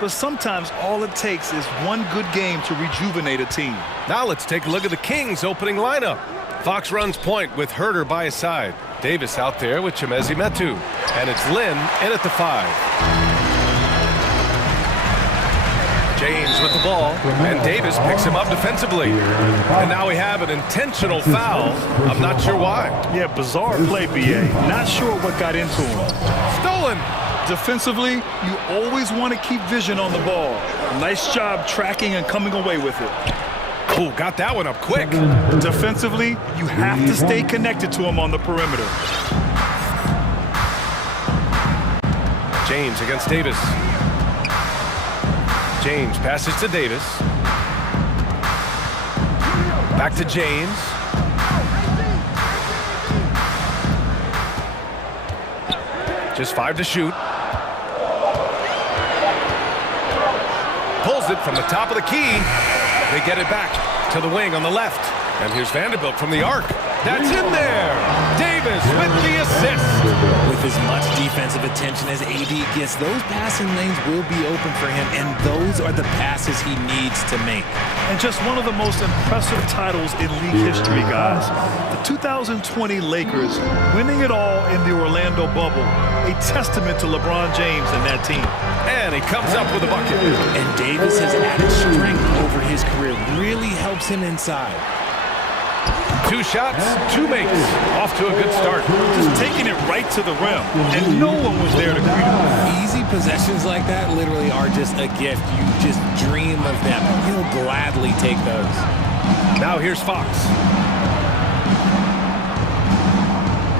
But sometimes all it takes is one good game to rejuvenate a team. Now let's take a look at the Kings' opening lineup. Fox runs point with Herder by his side. Davis out there with Chimezi Metu. And it's Lynn in at the 5. James with the ball, and Davis picks him up defensively. And now we have an intentional foul. I'm not sure why. Yeah, bizarre play, B.A. Not sure what got into him. Stolen. Defensively, you always want to keep vision on the ball. Nice job tracking and coming away with it. Oh, got that one up quick. Defensively, you have to stay connected to him on the perimeter. James against Davis. James passes to Davis. Back to James. Just 5 to shoot. Pulls it from the top of the key. They get it back to the wing on the left. And here's Vanderbilt from the arc. That's in there. Davis with the assist. With as much defensive attention as AD gets, those passing lanes will be open for him, and those are the passes he needs to make. And just one of the most impressive titles in league history, guys. The 2020 Lakers winning it all in the Orlando bubble. A testament to LeBron James and that team. And he comes up with a bucket. And Davis has added strength over his career. Really helps him inside. 2 shots, 2 makes. Off to a good start. Just taking it right to the rim, and no one was there to greet him. Easy possessions like that literally are just a gift. You just dream of them. He'll gladly take those. Now here's Fox.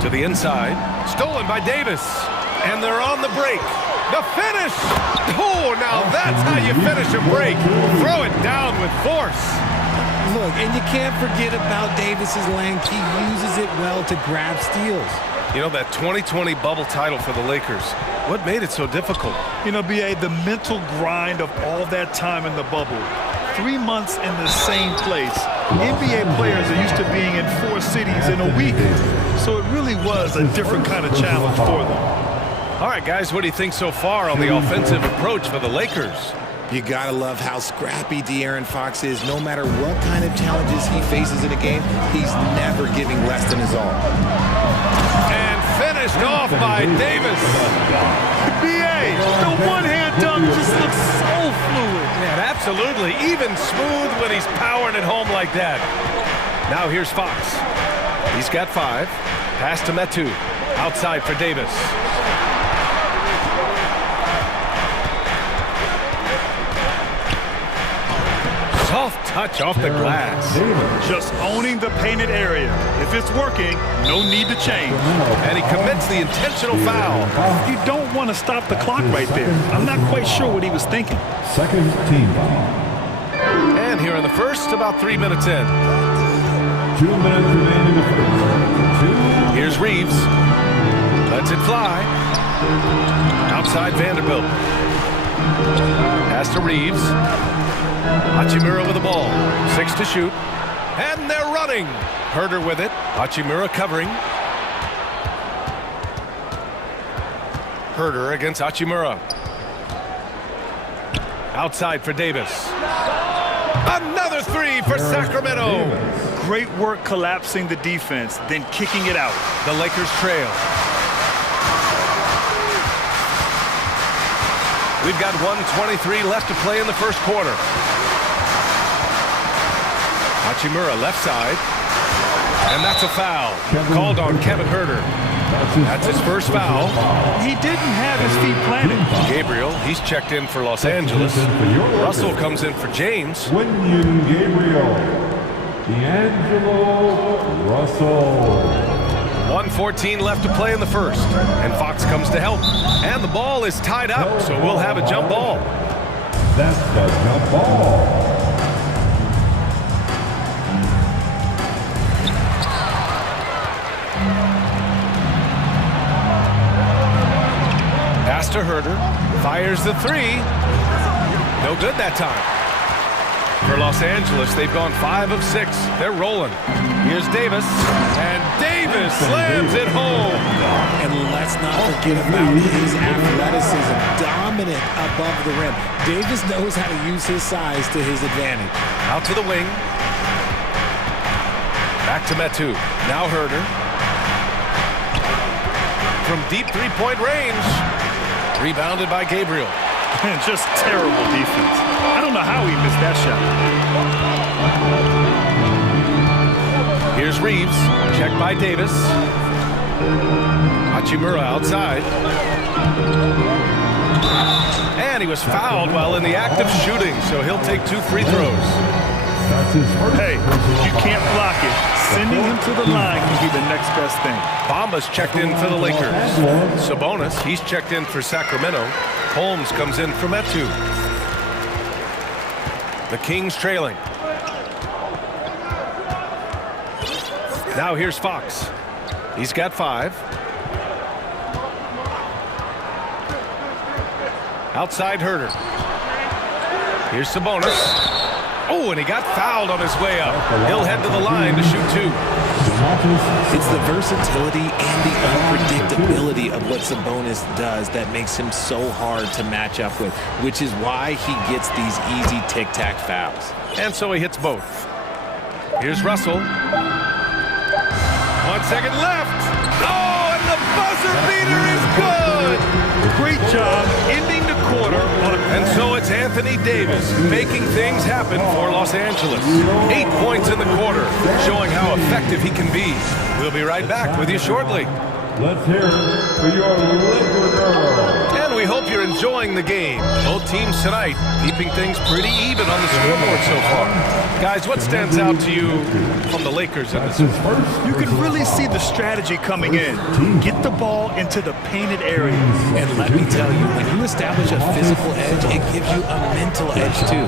To the inside. Stolen by Davis. And they're on the break. The finish! Oh, now that's how you finish a break. Throw it down with force. Look, and you can't forget about Davis's length. He uses it well to grab steals. You know, that 2020 bubble title for the Lakers, what made it so difficult? You know, B.A., the mental grind of all that time in the bubble. 3 months in the same place. NBA players are used to being in 4 cities in a week. So it really was a different kind of challenge for them. All right, guys, what do you think so far on the offensive approach for the Lakers? You gotta love how scrappy De'Aaron Fox is. No matter what kind of challenges he faces in a game, he's never giving less than his all. And finished off by Davis. B.A., the one-hand dunk just looks so fluid. Yeah, absolutely. Even smooth when he's powering it home like that. Now here's Fox. He's got 5. Pass to Metu. Outside for Davis. Soft touch off the glass. Just owning the painted area. If it's working, no need to change. And he commits the intentional foul. You don't want to stop the clock right there. I'm not quite sure what he was thinking. Second team. And here in the first, about 3 minutes in. 2 minutes remaining in the first. Here's Reeves. Lets it fly. Outside Vanderbilt. Pass to Reeves. Hachimura with the ball. 6 to shoot. And they're running. Herder with it. Hachimura covering. Herder against Hachimura. Outside for Davis. Another 3 for Sacramento. Great work collapsing the defense, then kicking it out. The Lakers trail. We've got 1:23 left to play in the first quarter. Hachimura left side. And that's a foul. Called on Kevin Herder. That's his first foul. He didn't have his feet planted. Gabriel, he's checked in for Los Angeles. Russell comes in for James. William Gabriel. D'Angelo Russell. 1:14 left to play in the first. And Fox comes to help. And the ball is tied up, so we'll have a jump ball. That's the jump ball. Pass to Herder. Fires the 3. No good that time. For Los Angeles, they've gone 5 of 6. They're rolling. Here's Davis, and Davis slams it home. And let's not forget about his athleticism, dominant above the rim. Davis knows how to use his size to his advantage. Out to the wing. Back to Metu. Now Herder. From deep three-point range. Rebounded by Gabriel. And just terrible defense. I don't know how he missed that shot. Here's Reeves, checked by Davis. Hachimura outside. And he was fouled while in the act of shooting, so he'll take 2 free throws. Hey, you can't block it. Sending him to the line can be the next best thing. Bamba's checked in for the Lakers. Sabonis, he's checked in for Sacramento. Holmes comes in for Metu. The Kings trailing. Now here's Fox. He's got 5. Outside Herder. Here's Sabonis. Oh, and he got fouled on his way up. He'll head to the line to shoot 2. It's the versatility and the unpredictability of what Sabonis does that makes him so hard to match up with, which is why he gets these easy tic-tac fouls. And so he hits both. Here's Russell. 1 second left. Oh, and the buzzer beater is good. Great job ending the quarter. And so it's Anthony Davis making things happen for Los Angeles. 8 points in the quarter, showing how effective he can be. We'll be right back with you shortly. Let's hear it for your Laker girl. And we hope you're enjoying the game. Both teams tonight keeping things pretty even on the scoreboard so far. Guys, what stands out to you from the Lakers in this? You can really see the strategy coming in. Get the ball into the painted area. And let me tell you, when you establish a physical edge, it gives you a mental edge too.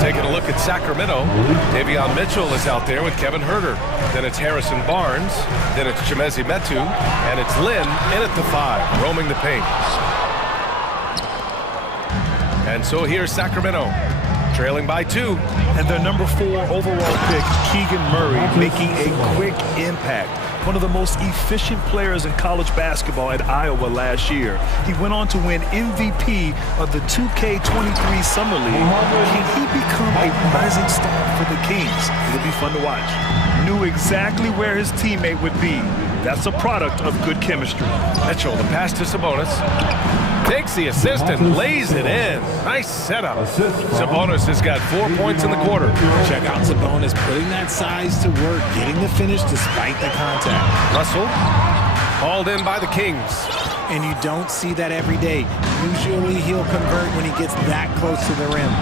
Taking a look at Sacramento, Davion Mitchell is out there with Kevin Herder. Then it's Harrison Barnes. Then it's Chimezi Metu. And it's Lynn in at the 5, roaming the paint. And so here's Sacramento, trailing by 2. And their number 4 overall pick, Keegan Murray, making a quick impact. One of the most efficient players in college basketball at Iowa last year. He went on to win MVP of the 2K23 Summer League. Can he become a rising star for the Kings? It'll be fun to watch. Knew exactly where his teammate would be. That's a product of good chemistry. Mitchell, the pass to Sabonis. Takes the assist and lays it in. Nice setup. Sabonis has got 4 points in the quarter. Check out Sabonis putting that size to work, getting the finish despite the contact. Russell, hauled in by the Kings. And you don't see that every day. Usually he'll convert when he gets that close to the rim.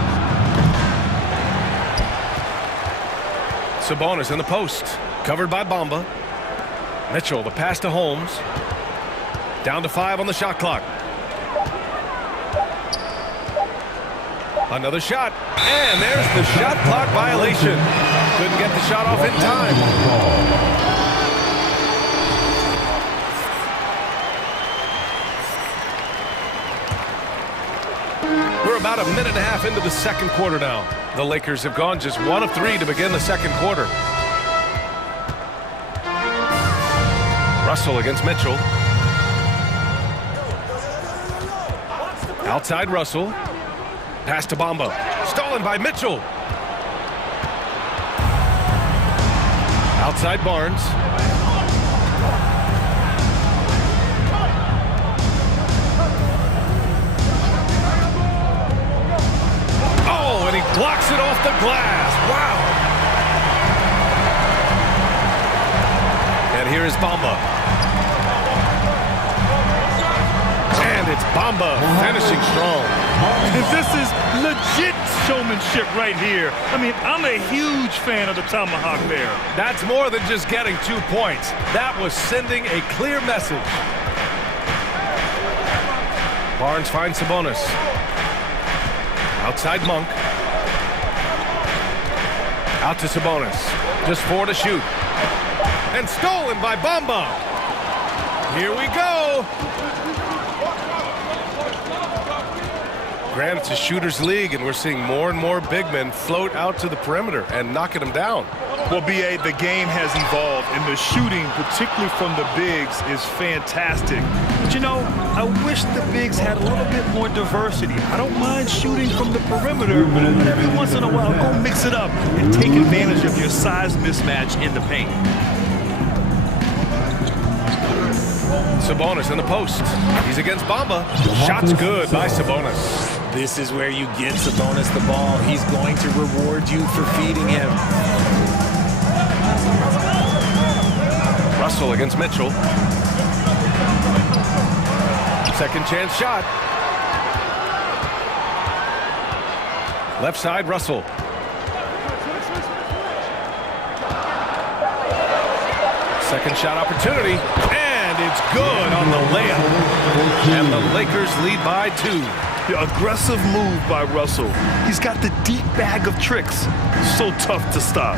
Sabonis in the post, covered by Bamba. Mitchell, the pass to Holmes. Down to 5 on the shot clock. Another shot, and there's the shot clock violation. Couldn't get the shot off in time. We're about a minute and a half into the second quarter now. The Lakers have gone just 1 of 3 to begin the second quarter. Russell against Mitchell. Outside Russell. Pass to Bamba. Stolen by Mitchell. Outside Barnes. Oh, and he blocks it off the glass. Wow. And here is Bamba. And it's Bamba finishing strong. This is legit showmanship right here. I mean, I'm a huge fan of the tomahawk there. That's more than just getting 2 points. That was sending a clear message. Barnes finds Sabonis. Outside Monk. Out to Sabonis. Just 4 to shoot. And stolen by Bamba. Here we go. Granted, it's a shooter's league, and we're seeing more and more big men float out to the perimeter and knocking them down. Well, B.A., the game has evolved, and the shooting, particularly from the bigs, is fantastic. But, you know, I wish the bigs had a little bit more diversity. I don't mind shooting from the perimeter, but every once in a while, go mix it up and take advantage of your size mismatch in the paint. Sabonis in the post. He's against Bamba. Shot's good by Sabonis. This is where you get Sabonis the ball. He's going to reward you for feeding him. Russell against Mitchell. Second chance shot. Left side, Russell. Second shot opportunity. And it's good on the layup. And the Lakers lead by 2. The aggressive move by Russell. He's got the deep bag of tricks. So tough to stop.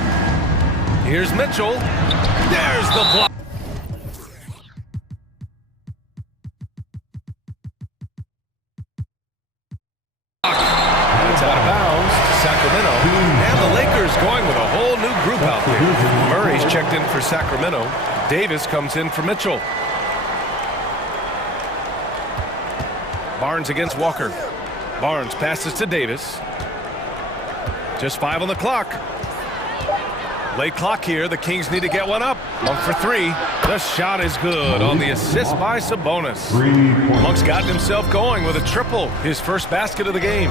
Here's Mitchell. There's the block. And it's out of bounds to Sacramento. And the Lakers going with a whole new group out there. Murray's checked in for Sacramento. Davis comes in for Mitchell. Barnes against Walker. Barnes passes to Davis. Just 5 on the clock. Late clock here. The Kings need to get one up. Monk for 3. The shot is good on the assist by Sabonis. Monk's gotten himself going with a triple. His first basket of the game.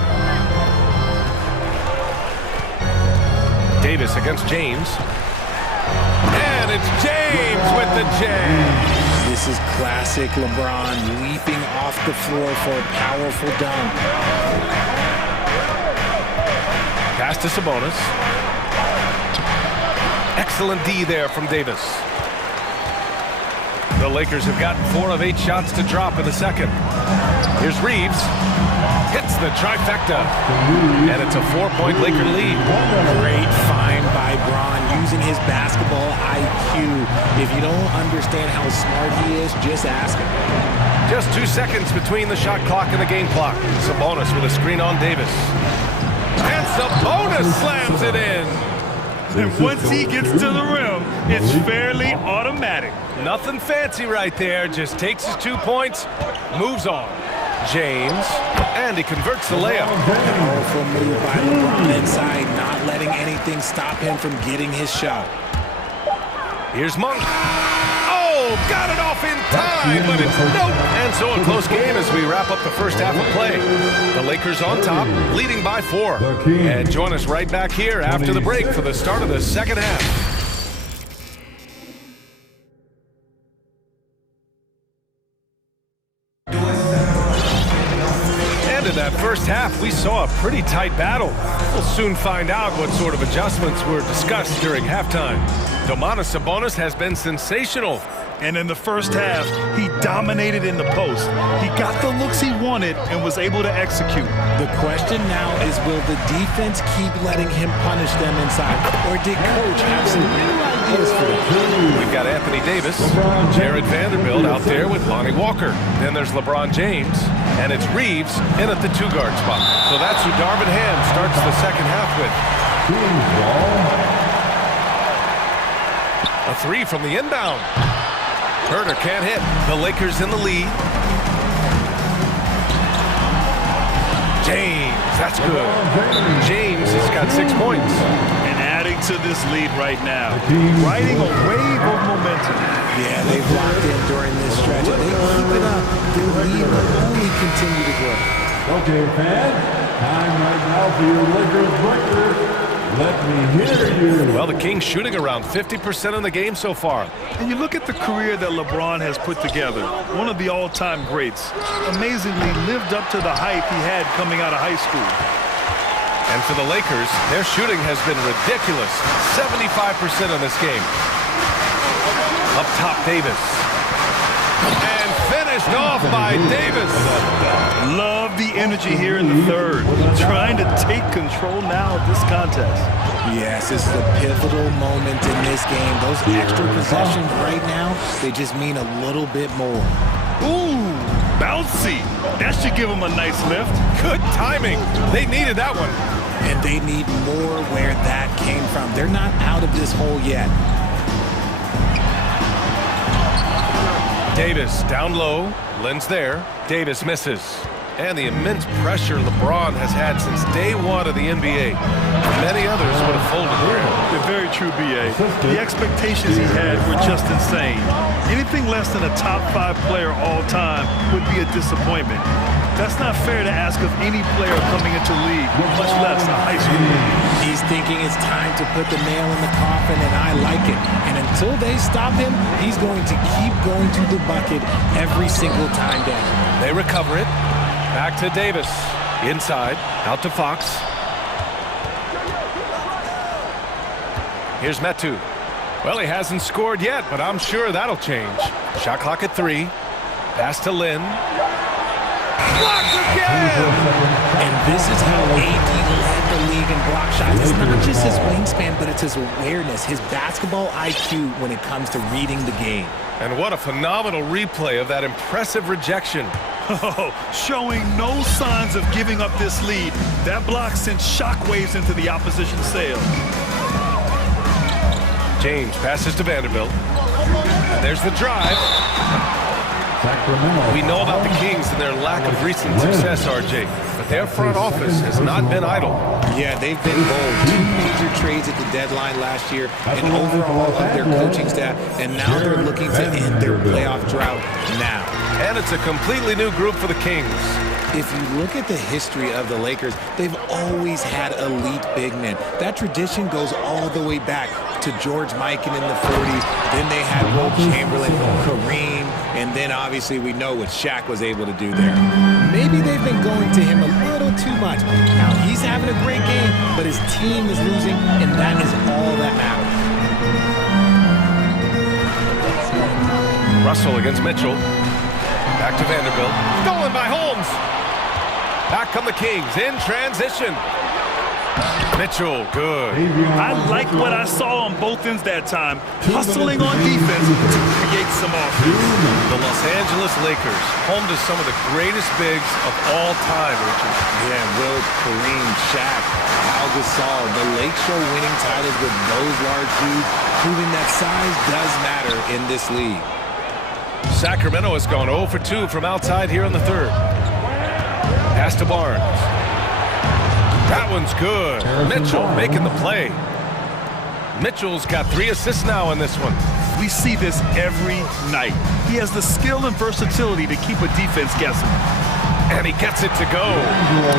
Davis against James. And it's James with the J. This is classic LeBron leaping off the floor for a powerful dunk. Pass to Sabonis. Excellent D there from Davis. The Lakers have gotten 4 of 8 shots to drop in the second. Here's Reeves. Hits the trifecta. And it's a 4-point Laker lead. Great find by Bron using his basketball IQ. If you don't understand how smart he is, just ask him. Just 2 seconds between the shot clock and the game clock. Sabonis with a screen on Davis. And Sabonis slams it in. And once he gets to the rim, it's fairly automatic. Nothing fancy right there. Just takes his 2 points, moves on. James, and he converts the layup. Powerful move by LeBron inside, not letting anything stop him from getting his shot. Here's Monk. Oh, got it off in time, but it's nope. And so a close game as we wrap up the first half of play. The Lakers on top, leading by 4. And join us right back here after the break for the start of the second half. In that first half, we saw a pretty tight battle. We'll soon find out what sort of adjustments were discussed during halftime. Domantas Sabonis has been sensational. And in the first half, he dominated in the post. He got the looks he wanted and was able to execute. The question now is, will the defense keep letting him punish them inside? Or did Coach have some new ideas for them? We've got Anthony Davis, Jared Vanderbilt out there with Lonnie Walker. Then there's LeBron James, and it's Reeves in at the 2-guard spot. So that's who Darvin Ham starts the second half with. A 3 from the inbound. Herter can't hit. The Lakers in the lead. James, that's good. James has got 6 points. And adding to this lead right now. Riding a wave of momentum. Yeah, they've locked in during this stretch. If they keep it up, their lead will only continue to grow. Okay, fans, time right now for your Lakers breakers. Let me hear you. Well, the Kings shooting around 50% in the game so far. And you look at the career that LeBron has put together, one of the all-time greats. Amazingly lived up to the hype he had coming out of high school. And for the Lakers, their shooting has been ridiculous. 75% in this game. Up top, Davis. And finished off by Davis. Love the energy here in the third. Trying to take control now of this contest. Yes, this is a pivotal moment in this game. Those extra possessions right now, they just mean a little bit more. Ooh! Bouncy. That should give him a nice lift. Good timing. They needed that one. And they need more where that came from. They're not out of this hole yet. Davis down low. Lynn's there. Davis misses. And the immense pressure LeBron has had since day one of the NBA. Many others would have folded for him. They're very true, B.A. The expectations he had were just insane. Anything less than a top 5 player all time would be a disappointment. That's not fair to ask of any player coming into league, much less a high school. He's thinking it's time to put the nail in the coffin, and I like it. And until they stop him, he's going to keep going to the bucket every single time down. They recover it. Back to Davis. Inside. Out to Fox. Here's Metu. Well, he hasn't scored yet, but I'm sure that'll change. Shot clock at 3. Pass to Lynn. Blocked again! And this is how AD led the league in block shots. It's not just his wingspan, but it's his awareness, his basketball IQ when it comes to reading the game. And what a phenomenal replay of that impressive rejection. Oh, showing no signs of giving up this lead. That block sent shockwaves into the opposition sail. James passes to Vanderbilt. And there's the drive. We know about the Kings and their lack of recent success, RJ, but their front office has not been idle. Yeah, they've been bold. 2 major trades at the deadline last year, and overall of their coaching staff, and now they're looking to end their playoff drought now. And it's a completely new group for the Kings. If you look at the history of the Lakers, they've always had elite big men. That tradition goes all the way back to George Mikan in the 40s. Then they had Wilt Chamberlain, Kareem, and then obviously we know what Shaq was able to do there. Maybe they've been going to him a little too much. Now he's having a great game, but his team is losing, and that is all that matters. Russell against Mitchell. Back to Vanderbilt. Stolen by Holmes. Back come the Kings in transition. Mitchell, good. I like what I saw on both ends that time. Hustling on defense to create some offense. The Los Angeles Lakers, home to some of the greatest bigs of all time, Richard. Yeah, Wilt, Kareem, Shaq, Al Gasol, the Lake Show winning titles with those large dudes, proving that size does matter in this league. Sacramento has gone 0 for 2 from outside here in the 3rd. Pass to Barnes. That one's good. Mitchell making the play. Mitchell's got 3 assists now in this one. We see this every night. He has the skill and versatility to keep a defense guessing. And he gets it to go.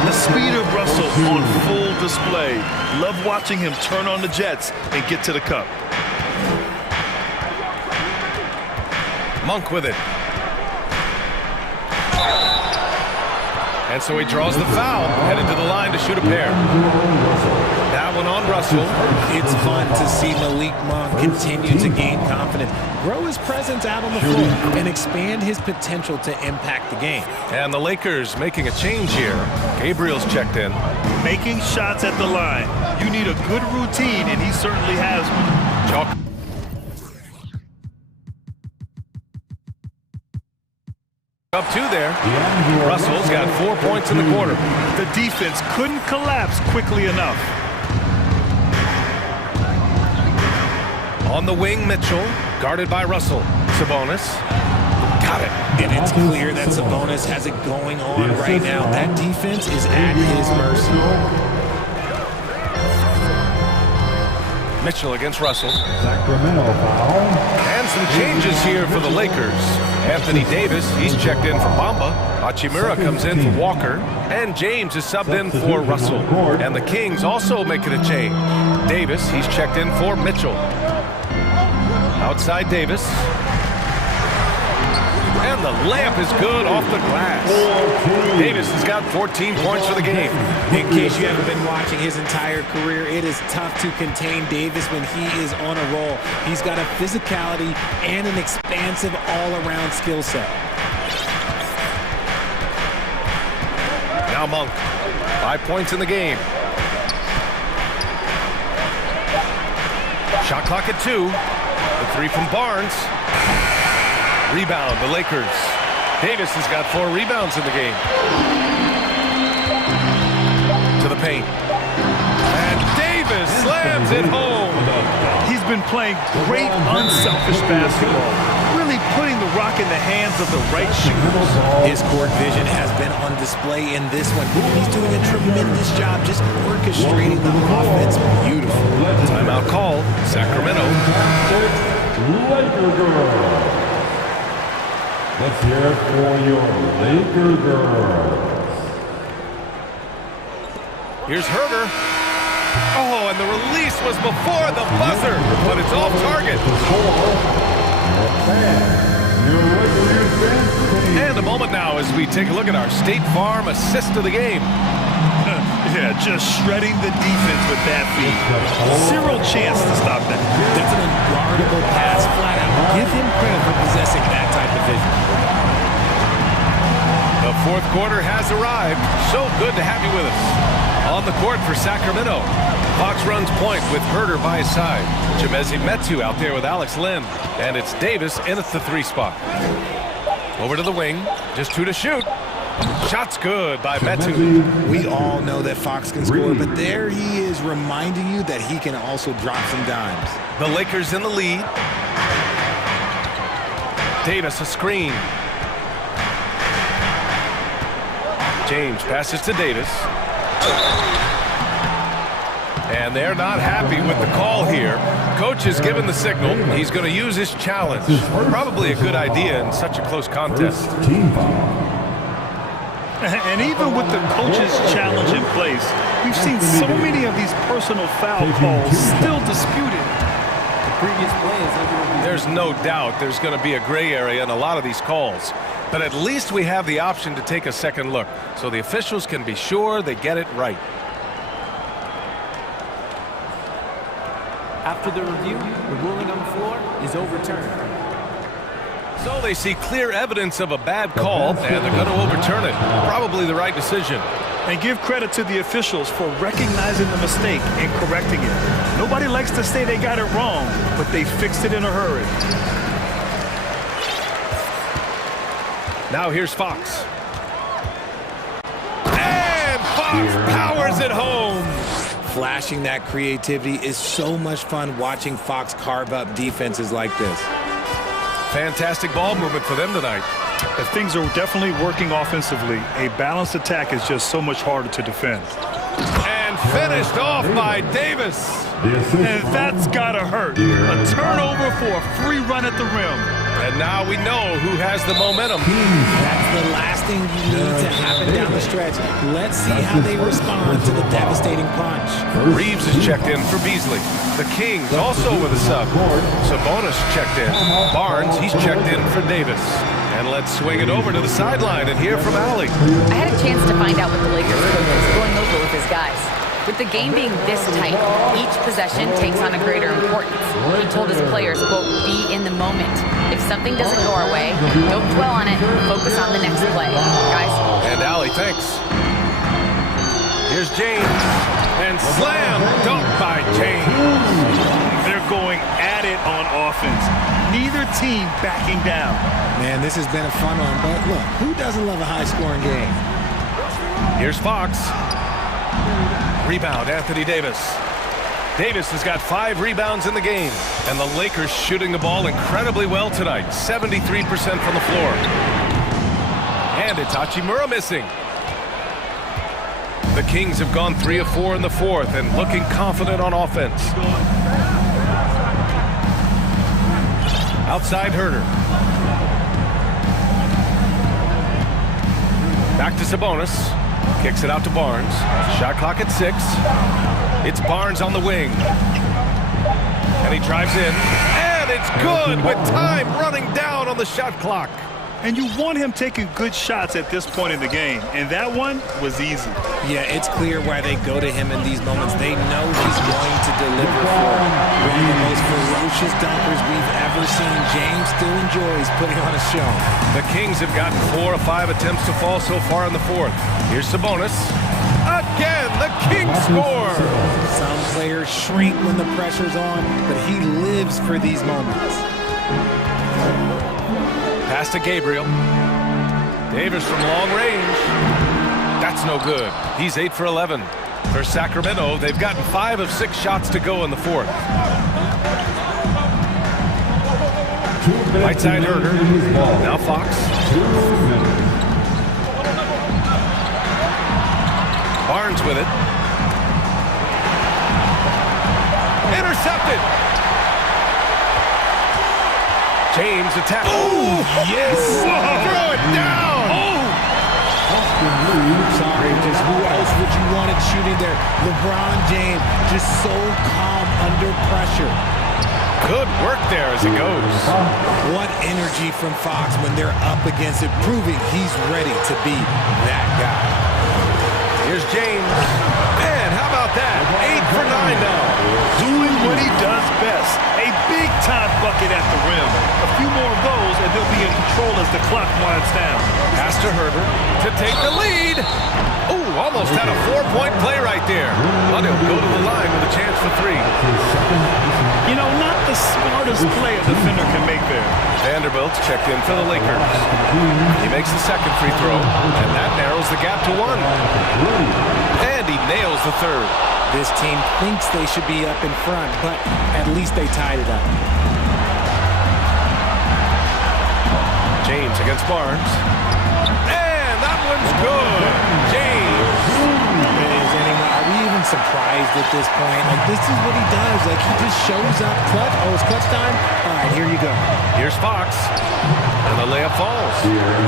The speed of Russell on full display. Love watching him turn on the jets and get to the cup. Monk with it. And so he draws the foul, headed to the line to shoot a pair. That one on Russell. It's fun to see Malik Monk continue to gain confidence, grow his presence out on the floor, and expand his potential to impact the game. And the Lakers making a change here. Gabriel's checked in. Making shots at the line. You need a good routine, and he certainly has one. Chalk. Up 2 there. Russell's got 4 points in the quarter. The defense couldn't collapse quickly enough. On the wing, Mitchell, guarded by Russell. Sabonis. Got it. And it's clear that Sabonis has it going on right now. That defense is at his mercy. Mitchell against Russell. Sacramento foul. And some changes here for the Lakers. Anthony Davis, he's checked in for Bamba. Hachimura comes in for Walker. And James is subbed in for Russell. And the Kings also making a change. Davis, he's checked in for Mitchell. Outside Davis. And the layup is good off the glass. Davis has got 14 points for the game. In case you haven't been watching his entire career, it is tough to contain Davis when he is on a roll. He's got a physicality and an expansive all-around skill set. Now Monk, 5 points in the game. Shot clock at 2. The 3 from Barnes. Rebound, the Lakers. Davis has got 4 rebounds in the game. To the paint. And Davis slams it home. He's been playing great, unselfish basketball, really putting the rock in the hands of the right shooters. His court vision has been on display in this one. He's doing a tremendous job just orchestrating the offense beautiful. Timeout called. Sacramento. Laker girls. Let's hear it for your Laker girls. Here's Herder. Oh, and the release was before the buzzer, but it's off target. And a moment now as we take a look at our State Farm assist of the game. Yeah, just shredding the defense with that feed. Zero chance to stop that. That's an unguardable pass, flat out. Give him credit for possessing that type of vision. The fourth quarter has arrived. So good to have you with us. On the court for Sacramento, Fox runs point with Herder by his side. Chimezi Metu out there with Alex Lynn. And it's Davis in at the 3 spot. Over to the wing, just 2 to shoot. Shot's good by Metu. We all know that Fox can score, but there he is reminding you that he can also drop some dimes. The Lakers in the lead. Davis a screen. James passes to Davis. And they're not happy with the call here. Coach has given the signal. He's going to use his challenge. Probably a good idea in such a close contest. And even with the coach's challenge in place, we've seen so many of these personal foul calls still disputed. There's no doubt there's going to be a gray area in a lot of these calls. But at least we have the option to take a second look, so the officials can be sure they get it right. After the review, the ruling on the floor is overturned. So they see clear evidence of a bad call, and they're going to overturn it. Probably the right decision. And give credit to the officials for recognizing the mistake and correcting it. Nobody likes to say they got it wrong, but they fixed it in a hurry. Now here's Fox. And Fox powers it home. Flashing that creativity is so much fun watching Fox carve up defenses like this. Fantastic ball movement for them tonight. If things are definitely working offensively, a balanced attack is just so much harder to defend. And finished off by Davis. And that's gotta hurt. A turnover for a free run at the rim. And now we know who has the momentum. That's the last thing you need to happen down the stretch. Let's see how they respond to the devastating punch. Reeves is checked in for Beasley. The Kings also with a sub. Sabonis checked in. Barnes, he's checked in for Davis. And let's swing it over to the sideline and hear from Allie. I had a chance to find out what the Lakers coach was going over with his guys. With the game being this tight, each possession takes on a greater importance. He told his players, quote, be in the moment. If something doesn't go our way, don't dwell on it, focus on the next play. Guys? And Allie, thanks. Here's James. And slam dunk by James. They're going at it on offense. Neither team backing down. Man, this has been a fun one, but look, who doesn't love a high-scoring game? Here's Fox. Rebound, Anthony Davis. Davis has got 5 rebounds in the game. And the Lakers shooting the ball incredibly well tonight. 73% from the floor. And it's Hachimura missing. The Kings have gone 3 of 4 in the fourth and looking confident on offense. Outside Herder. Back to Sabonis. Kicks it out to Barnes. Shot clock at 6. It's Barnes on the wing. And he drives in. And it's good with time running down on the shot clock. And you want him taking good shots at this point in the game. And that one was easy. Yeah, it's clear why they go to him in these moments. They know he's going to deliver for them. One of the most ferocious dunkers we've ever seen. James still enjoys putting on a show. The Kings have gotten 4 of 5 attempts to fall so far in the fourth. Here's Sabonis. Again, the Kings score. Some players shrink when the pressure's on, but he lives for these moments. Pass to Gabriel. Davis from long range. That's no good. He's 8 for 11. For Sacramento, they've gotten 5 of 6 shots to go in the fourth. Right side Herder. Now Fox. Barnes with it. Intercepted. James attack. Oh, yes. Throw it down. Oh. Sorry, just who else would you want it shooting there? LeBron James, just so calm under pressure. Good work there as it goes. What energy from Fox when they're up against it, proving he's ready to be that guy. Here's James. Man, how about that? 8 for 9 now. Doing what he does best. A big-time bucket at the rim. A few more of those, and they'll be in control as the clock winds down. Pass to Herbert to take the lead. Ooh, almost had a 4-point play right there. But he'll go to the line with a chance for 3. You know, not the smartest play a defender can make there. Vanderbilt's checked in for the Lakers. He makes the second free throw, and that narrows the gap to 1. And he nails the third. This team thinks they should be up in front, but at least they tied it up. James against Barnes. And that one's good. James. Are we even surprised at this point? Like, this is what he does. Like, he just shows up. Clutch. Oh, it's clutch time? All right, here you go. Here's Fox. And the layup falls.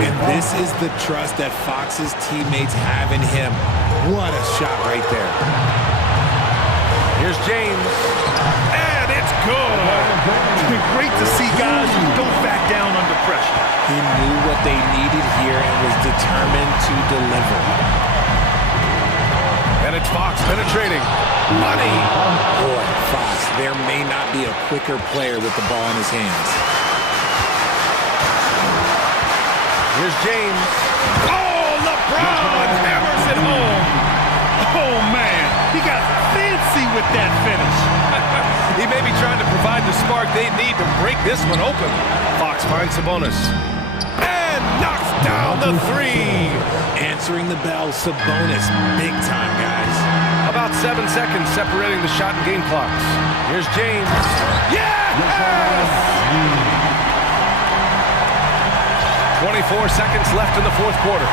And this is the trust that Fox's teammates have in him. What a shot right there. Here's James. And it's good. It's been great to see guys who don't back down under pressure. He knew what they needed here and was determined to deliver. And it's Fox penetrating. Money. Boy, Fox, there may not be a quicker player with the ball in his hands. Here's James. Oh, LeBron hammers it home. Oh, man. He got fancy with that finish. He may be trying to provide the spark they need to break this one open. Fox finds Sabonis. And knocks down the 3. Answering the bell, Sabonis. Big time, guys. About 7 seconds separating the shot and game clocks. Here's James. Yes! 24 seconds left in the fourth quarter.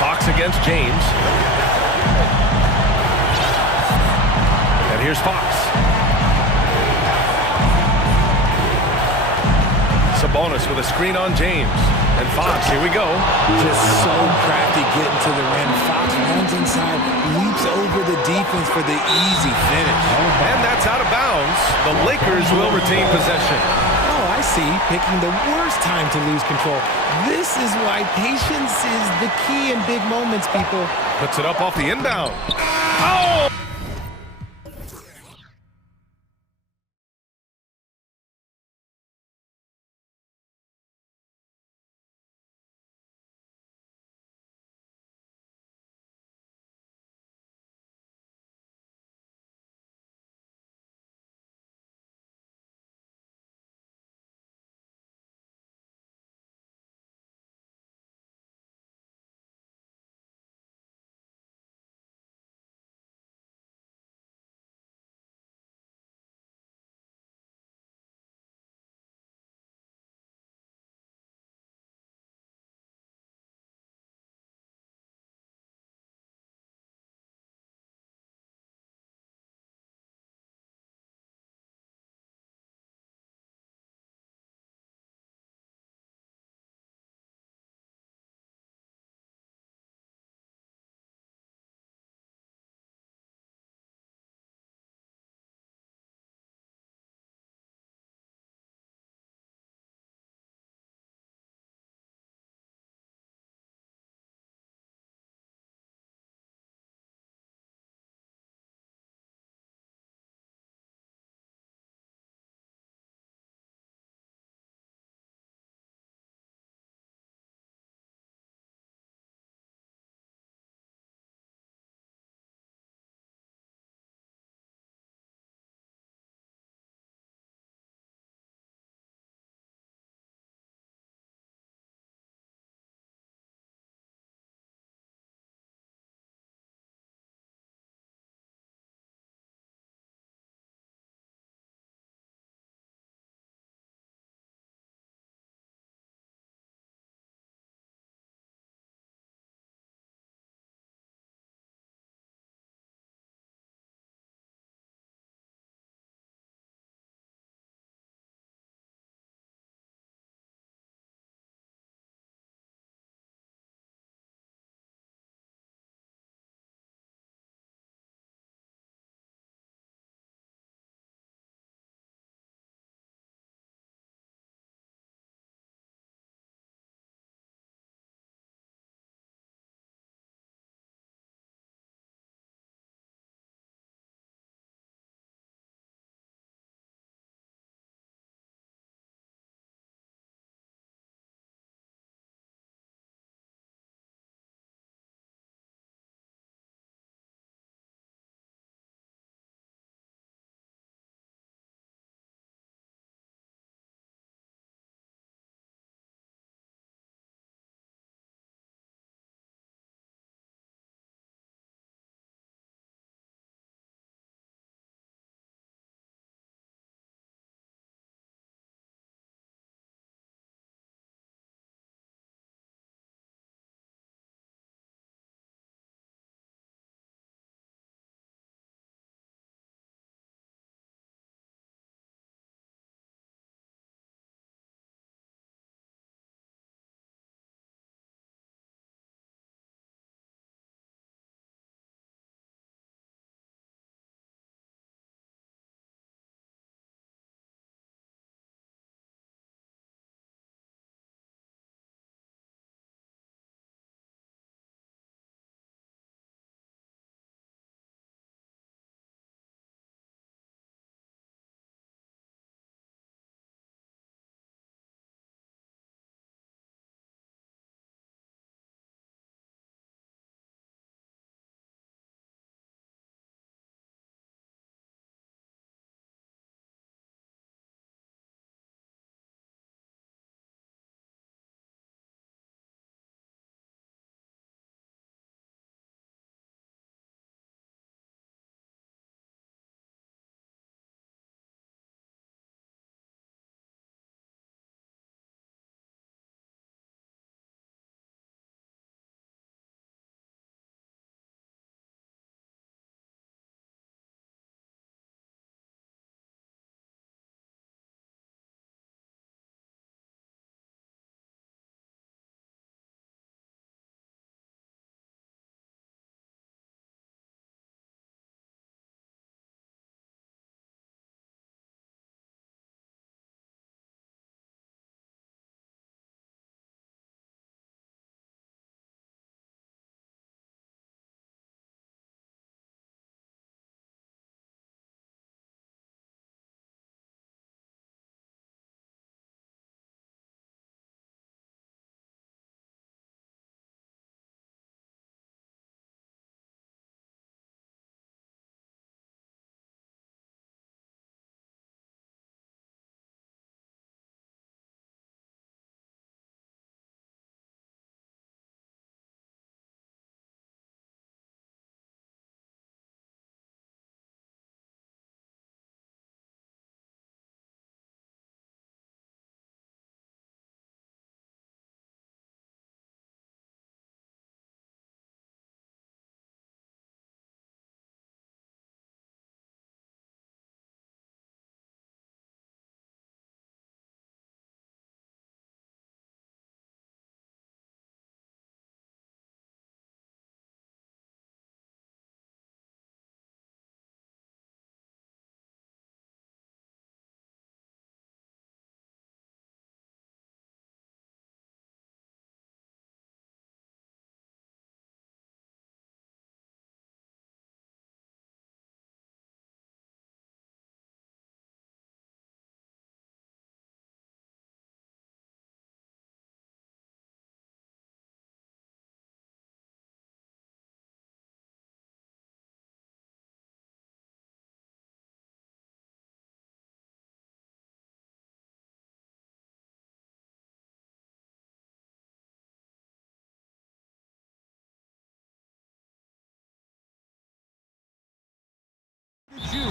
Fox against James. And here's Fox. Sabonis with a screen on James. And Fox, here we go. Just so crafty getting to the rim. Fox runs inside, leaps over the defense for the easy finish. And that's out of bounds. The Lakers will retain possession. Oh, I see. Picking the worst time to lose control. This is why patience is the key in big moments, people. Puts it up off the inbound. Oh!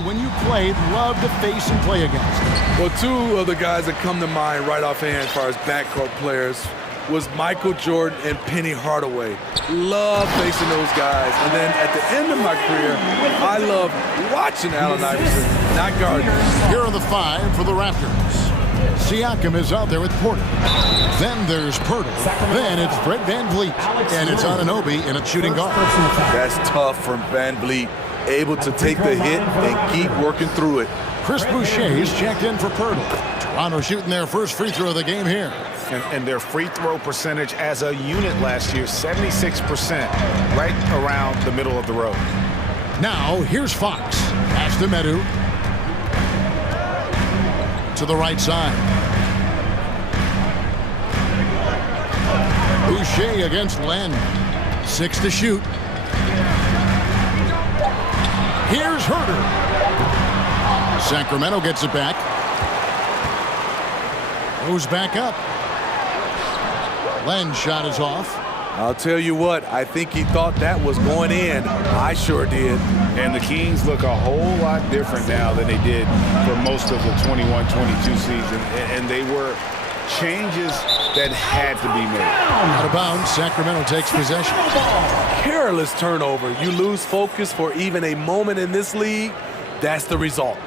when you played, loved to face and play against? Well, two of the guys that come to mind right offhand as far as backcourt players was Michael Jordan and Penny Hardaway. Love facing those guys. And then at the end of my career, I love watching Allen Iverson, not guarding. Here are the 5 for the Raptors. Siakam is out there with Porter. Then there's Pirtle. Then it's Fred VanVleet. And it's Anunoby in a shooting guard. That's tough from VanVleet. Able to take the hit and keep working through it. Chris Boucher is checked in for Pirtle. Toronto shooting their first free throw of the game here. And their free throw percentage as a unit last year, 76%, right around the middle of the road. Now, here's Fox. Pass to Medu. To the right side. Boucher against Len. 6 to shoot. Here's Herter. Sacramento gets it back. Goes back up. Len's shot is off. I'll tell you what, I think he thought that was going in. I sure did. And the Kings look a whole lot different now than they did for most of the 21-22 season. And they were changes that had to be made. Out of bounds, Sacramento takes possession. Careless turnover. You lose focus for even a moment in this league. That's the result.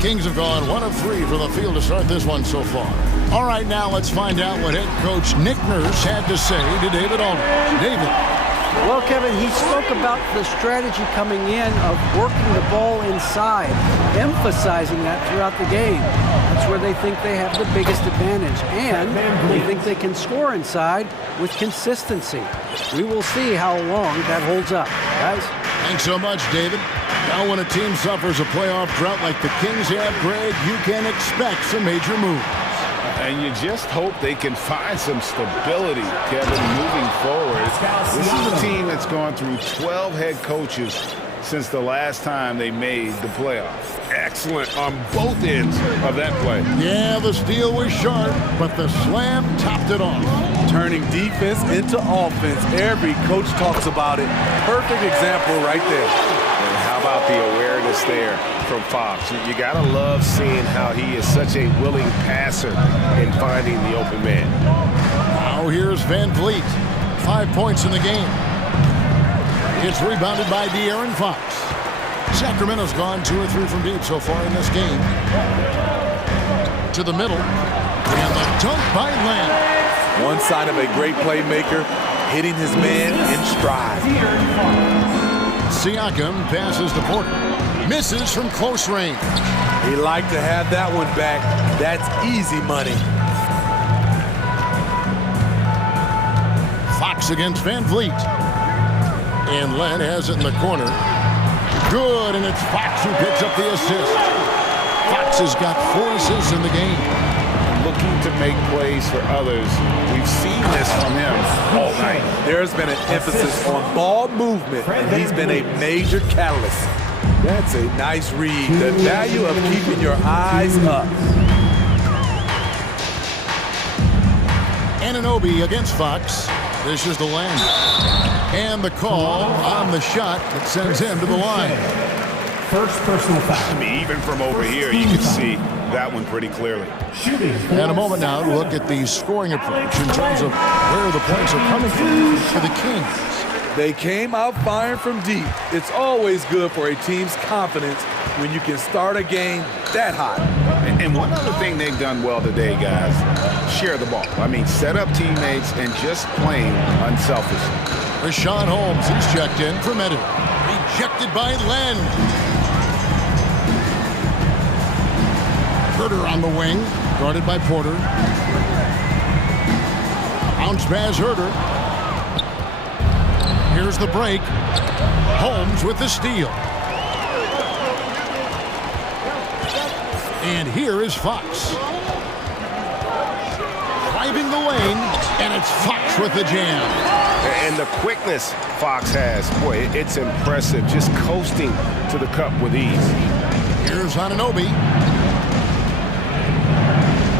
Kings have gone 1 of 3 from the field to start this one so far. All right, now let's find out what head coach Nick Nurse had to say to David Aldridge. David. Well, Kevin, he spoke about the strategy coming in of working the ball inside, emphasizing that throughout the game. That's where they think they have the biggest advantage, and they think they can score inside with consistency. We will see how long that holds up, guys. Thanks so much, David. Now when a team suffers a playoff drought like the Kings have, Greg, you can expect some major moves. And you just hope they can find some stability, Kevin, moving forward. This is a team that's gone through 12 head coaches since the last time they made the playoffs. Excellent on both ends of that play. Yeah, the steal was sharp, but the slam topped it off. Turning defense into offense. Every coach talks about it. Perfect example right there. And how about the awareness there from Fox? You gotta love seeing how he is such a willing passer in finding the open man. Now here's VanVleet. 5 points in the game. It's rebounded by De'Aaron Fox. Sacramento's gone 2 or 3 from deep so far in this game. To the middle. And the dunk by Len. One sign of a great playmaker, hitting his man in stride. Siakam passes to Porter. Misses from close range. He'd like to have that one back. That's easy money. Fox against VanVleet. And Len has it in the corner. Good, and it's Fox who picks up the assist. Fox has got 4 assists in the game. Looking to make plays for others. We've seen this from him all night. There's been an emphasis on ball movement, and he's been a major catalyst. That's a nice read. The value of keeping your eyes up. Anunoby against Fox. This is the land. And the call on the shot that sends him to the line. First personal foul. I mean, even from over here, you can see that one pretty clearly. And a moment now to look at the scoring approach in terms of where the points are coming from for the Kings. They came out firing from deep. It's always good for a team's confidence when you can start a game that hot. And one other thing they've done well today, guys, share the ball. I mean, set up teammates and just playing unselfishly. Rashawn Holmes, he's checked in from Edu. Rejected by Len. Herter on the wing, guarded by Porter. Bounce pass Herter. Here's the break. Holmes with the steal. And here is Fox. Driving the lane, and it's Fox with the jam. And the quickness Fox has, boy, it's impressive. Just coasting to the cup with ease. Here's Anunoby.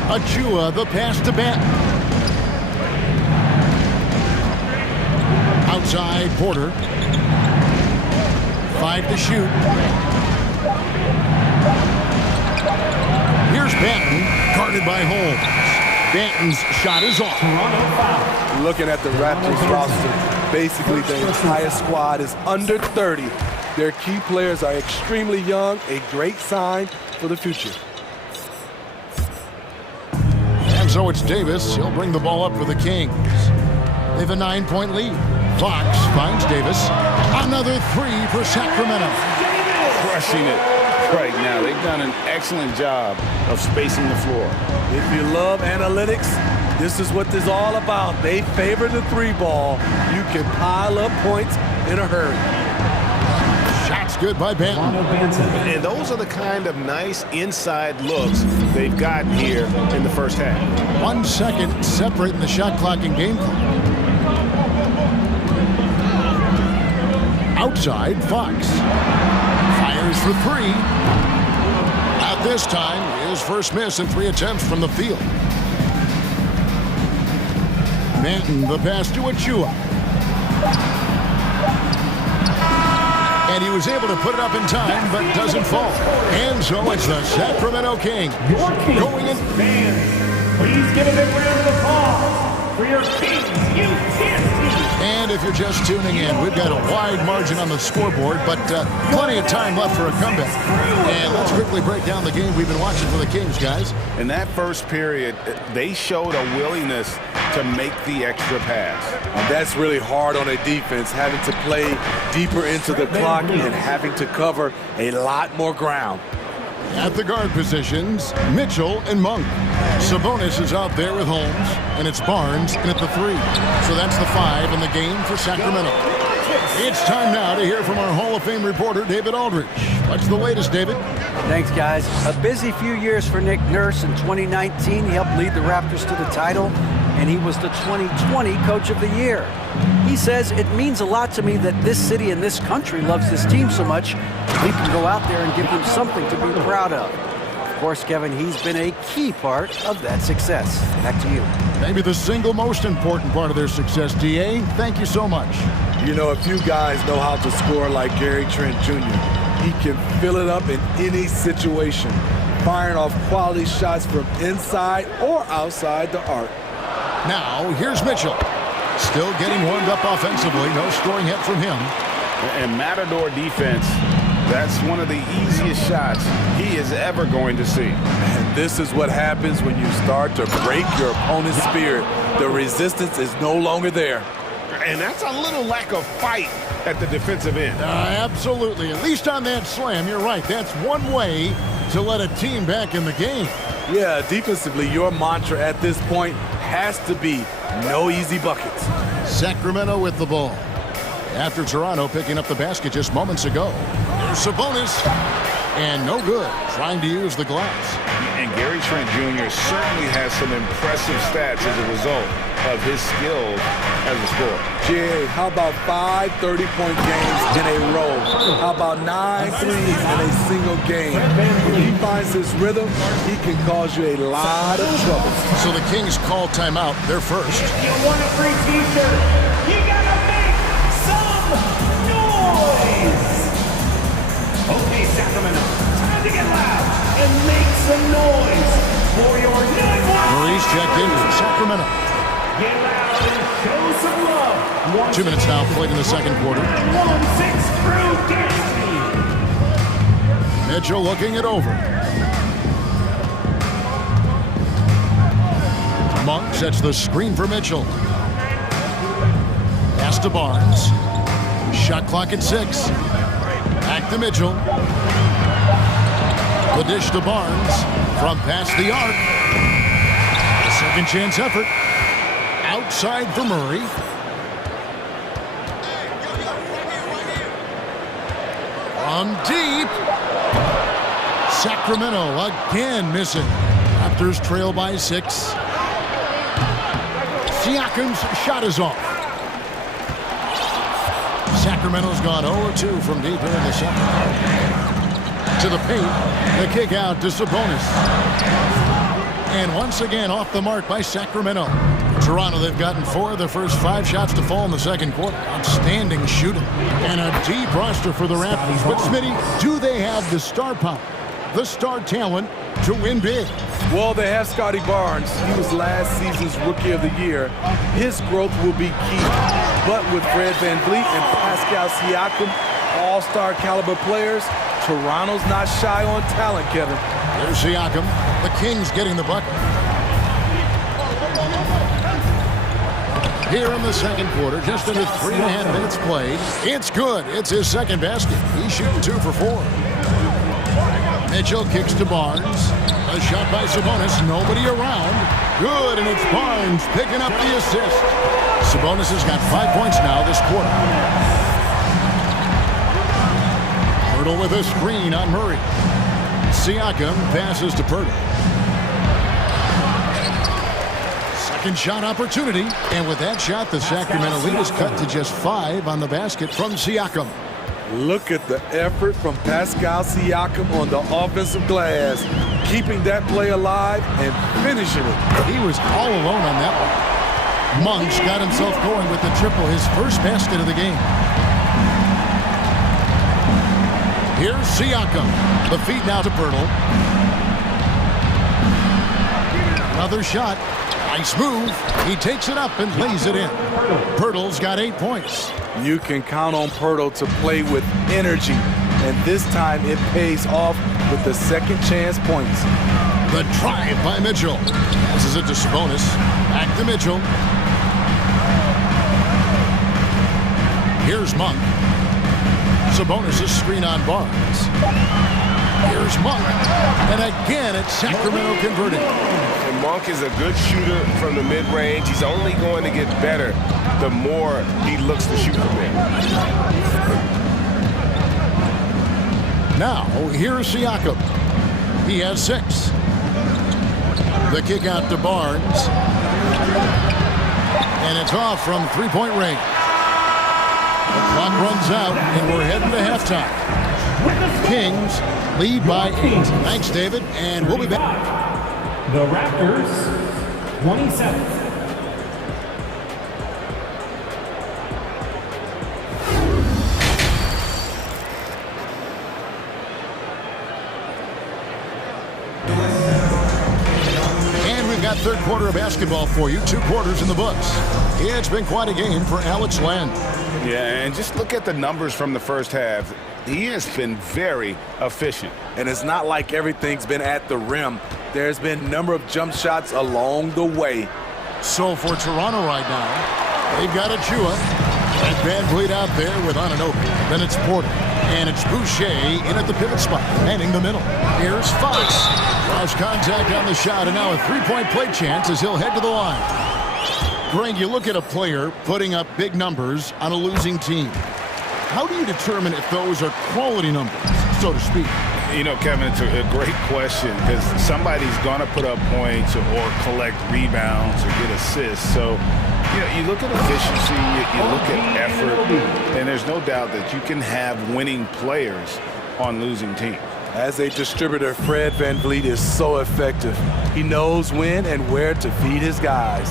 Achua, the pass to Ben. Outside, Porter. 5 to shoot. made by Holmes. Banton's shot is off. Looking at the Raptors roster, basically the entire squad is under 30. Their key players are extremely young, a great sign for the future. And so it's Davis. He'll bring the ball up for the Kings. They have a 9-point lead. Fox finds Davis. Another three for Sacramento. Crushing it right now. They've done an excellent job of spacing the floor. If you love analytics, this is what this is all about. They favor the three ball. You can pile up points in a hurry. Shots good by Banton. And those are the kind of nice inside looks they've gotten here in the first half. 1 second separating the shot clock and game clock. Outside, Fox fires for three. Not this time. His first miss in 3 attempts from the field. Banton, the pass to Achua. And he was able to put it up in time, but doesn't fall. And so it's the Sacramento Kings going in. Please give a big round of applause for your Kings Youth Dance Team. And if you're just tuning in, we've got a wide margin on the scoreboard, but plenty of time left for a comeback. And let's quickly break down the game we've been watching for the Kings, guys. In that first period, they showed a willingness to make the extra pass. And that's really hard on a defense, having to play deeper into the clock and having to cover a lot more ground. At the guard positions, Mitchell and Monk. Sabonis is out there with Holmes, and it's Barnes in at the 3. So that's the 5 in the game for Sacramento. It's time now to hear from our Hall of Fame reporter, David Aldridge. What's the latest, David? Thanks, guys. A busy few years for Nick Nurse. In 2019, he helped lead the Raptors to the title, and he was the 2020 Coach of the Year. He says, it means a lot to me that this city and this country loves this team so much, we can go out there and give them something to be proud of. Of course, Kevin, he's been a key part of that success. Back to you. Maybe the single most important part of their success, D.A. Thank you so much. You know, a few guys know how to score like Gary Trent Jr. He can fill it up in any situation, firing off quality shots from inside or outside the arc. Now, here's Mitchell. Still getting warmed up offensively. No scoring hit from him. And Matador defense, that's one of the easiest shots he is ever going to see. And this is what happens when you start to break your opponent's spirit. The resistance is no longer there. And that's a little lack of fight at the defensive end. Absolutely. At least on that slam, you're right. That's one way to let a team back in the game. Yeah, defensively, your mantra at this point has to be no easy buckets. Sacramento with the ball. After Toronto picking up the basket just moments ago. There's Sabonis. And no good. Trying to use the glass. And Gary Trent Jr. certainly has some impressive stats as a result of his skills as a scorer. Jay, how about 5 30-point games in a row? How about 9 threes in a single game? If he finds his rhythm, he can cause you a lot of trouble. So the Kings call timeout. They're first. If you want a free t-shirt, you gotta make some noise! Okay, Sacramento, time to get loud and make some noise for your new one! Maurice checked in for Sacramento. Get loud and show some love. 2 minutes now played in the second quarter. 1-6 crew dance team. Mitchell looking it over. Monk sets the screen for Mitchell. Pass to Barnes. Shot clock at 6. Back to Mitchell. The dish to Barnes from past the arc. A second chance effort. Outside for Murray. From deep. Sacramento again missing. Raptors trail by 6. Siakam's shot is off. Sacramento's gone 0-2 from deep here in the second. To the paint. The kick out to Sabonis. And once again off the mark by Sacramento. Toronto, they've gotten 4 of their first 5 shots to fall in the second quarter. Outstanding shooting. And a deep roster for the Raptors. But Smitty, do they have the star power, the star talent to win big? Well, they have Scotty Barnes. He was last season's Rookie of the Year. His growth will be key. But with Fred VanVleet and Pascal Siakam, all-star caliber players, Toronto's not shy on talent, Kevin. There's Siakam. The Kings getting the bucket. Here in the second quarter, just under 3.5 minutes played. It's good. It's his second basket. He's shooting 2 for 4. Mitchell kicks to Barnes. A shot by Sabonis. Nobody around. Good, and it's Barnes picking up the assist. Sabonis has got 5 points now this quarter. Pirtle with a screen on Murray. Siakam passes to Pirtle. Second shot opportunity. And with that shot, the Sacramento lead is cut to just 5 on the basket from Siakam. Look at the effort from Pascal Siakam on the offensive glass, keeping that play alive and finishing it. He was all alone on that one. Monk's got himself going with the triple, his first basket of the game. Here's Siakam. The feed now to Pirtle. Another shot. Nice move. He takes it up and lays it in. Pirtle's got 8 points. You can count on Pirtle to play with energy, and this time it pays off with the second chance points. The drive by Mitchell. Passes it to Sabonis. Back to Mitchell. Here's Monk. Sabonis' screen on Barnes. Here's Monk. And again, it's Sacramento converting. And Monk is a good shooter from the mid-range. He's only going to get better the more he looks to shoot from there. Now, here's Siakam. He has 6. The kick out to Barnes. And it's off from three-point range. The clock runs out, and we're heading to halftime. Kings lead by 8. Thanks, David, and we'll be back. The Raptors, 27. Got third quarter of basketball for you. 2 quarters in the books. It's been quite a game for Alex Len. Yeah, and just look at the numbers from the first half. He has been very efficient. And it's not like everything's been at the rim. There's been a number of jump shots along the way. So for Toronto right now, they've got Achua and VanVleet out there with Anunoby. Then it's Porter. And it's Boucher in at the pivot spot, manning the middle. Here's Fox. Lost contact on the shot, and now a 3-point play chance as he'll head to the line. Greg, you look at a player putting up big numbers on a losing team. How do you determine if those are quality numbers, so to speak? You know, Kevin, it's a great question because somebody's going to put up points or collect rebounds or get assists. So, you know, you look at efficiency, you look at effort, and there's no doubt that you can have winning players on losing teams. As a distributor, Fred VanVleet is so effective. He knows when and where to feed his guys.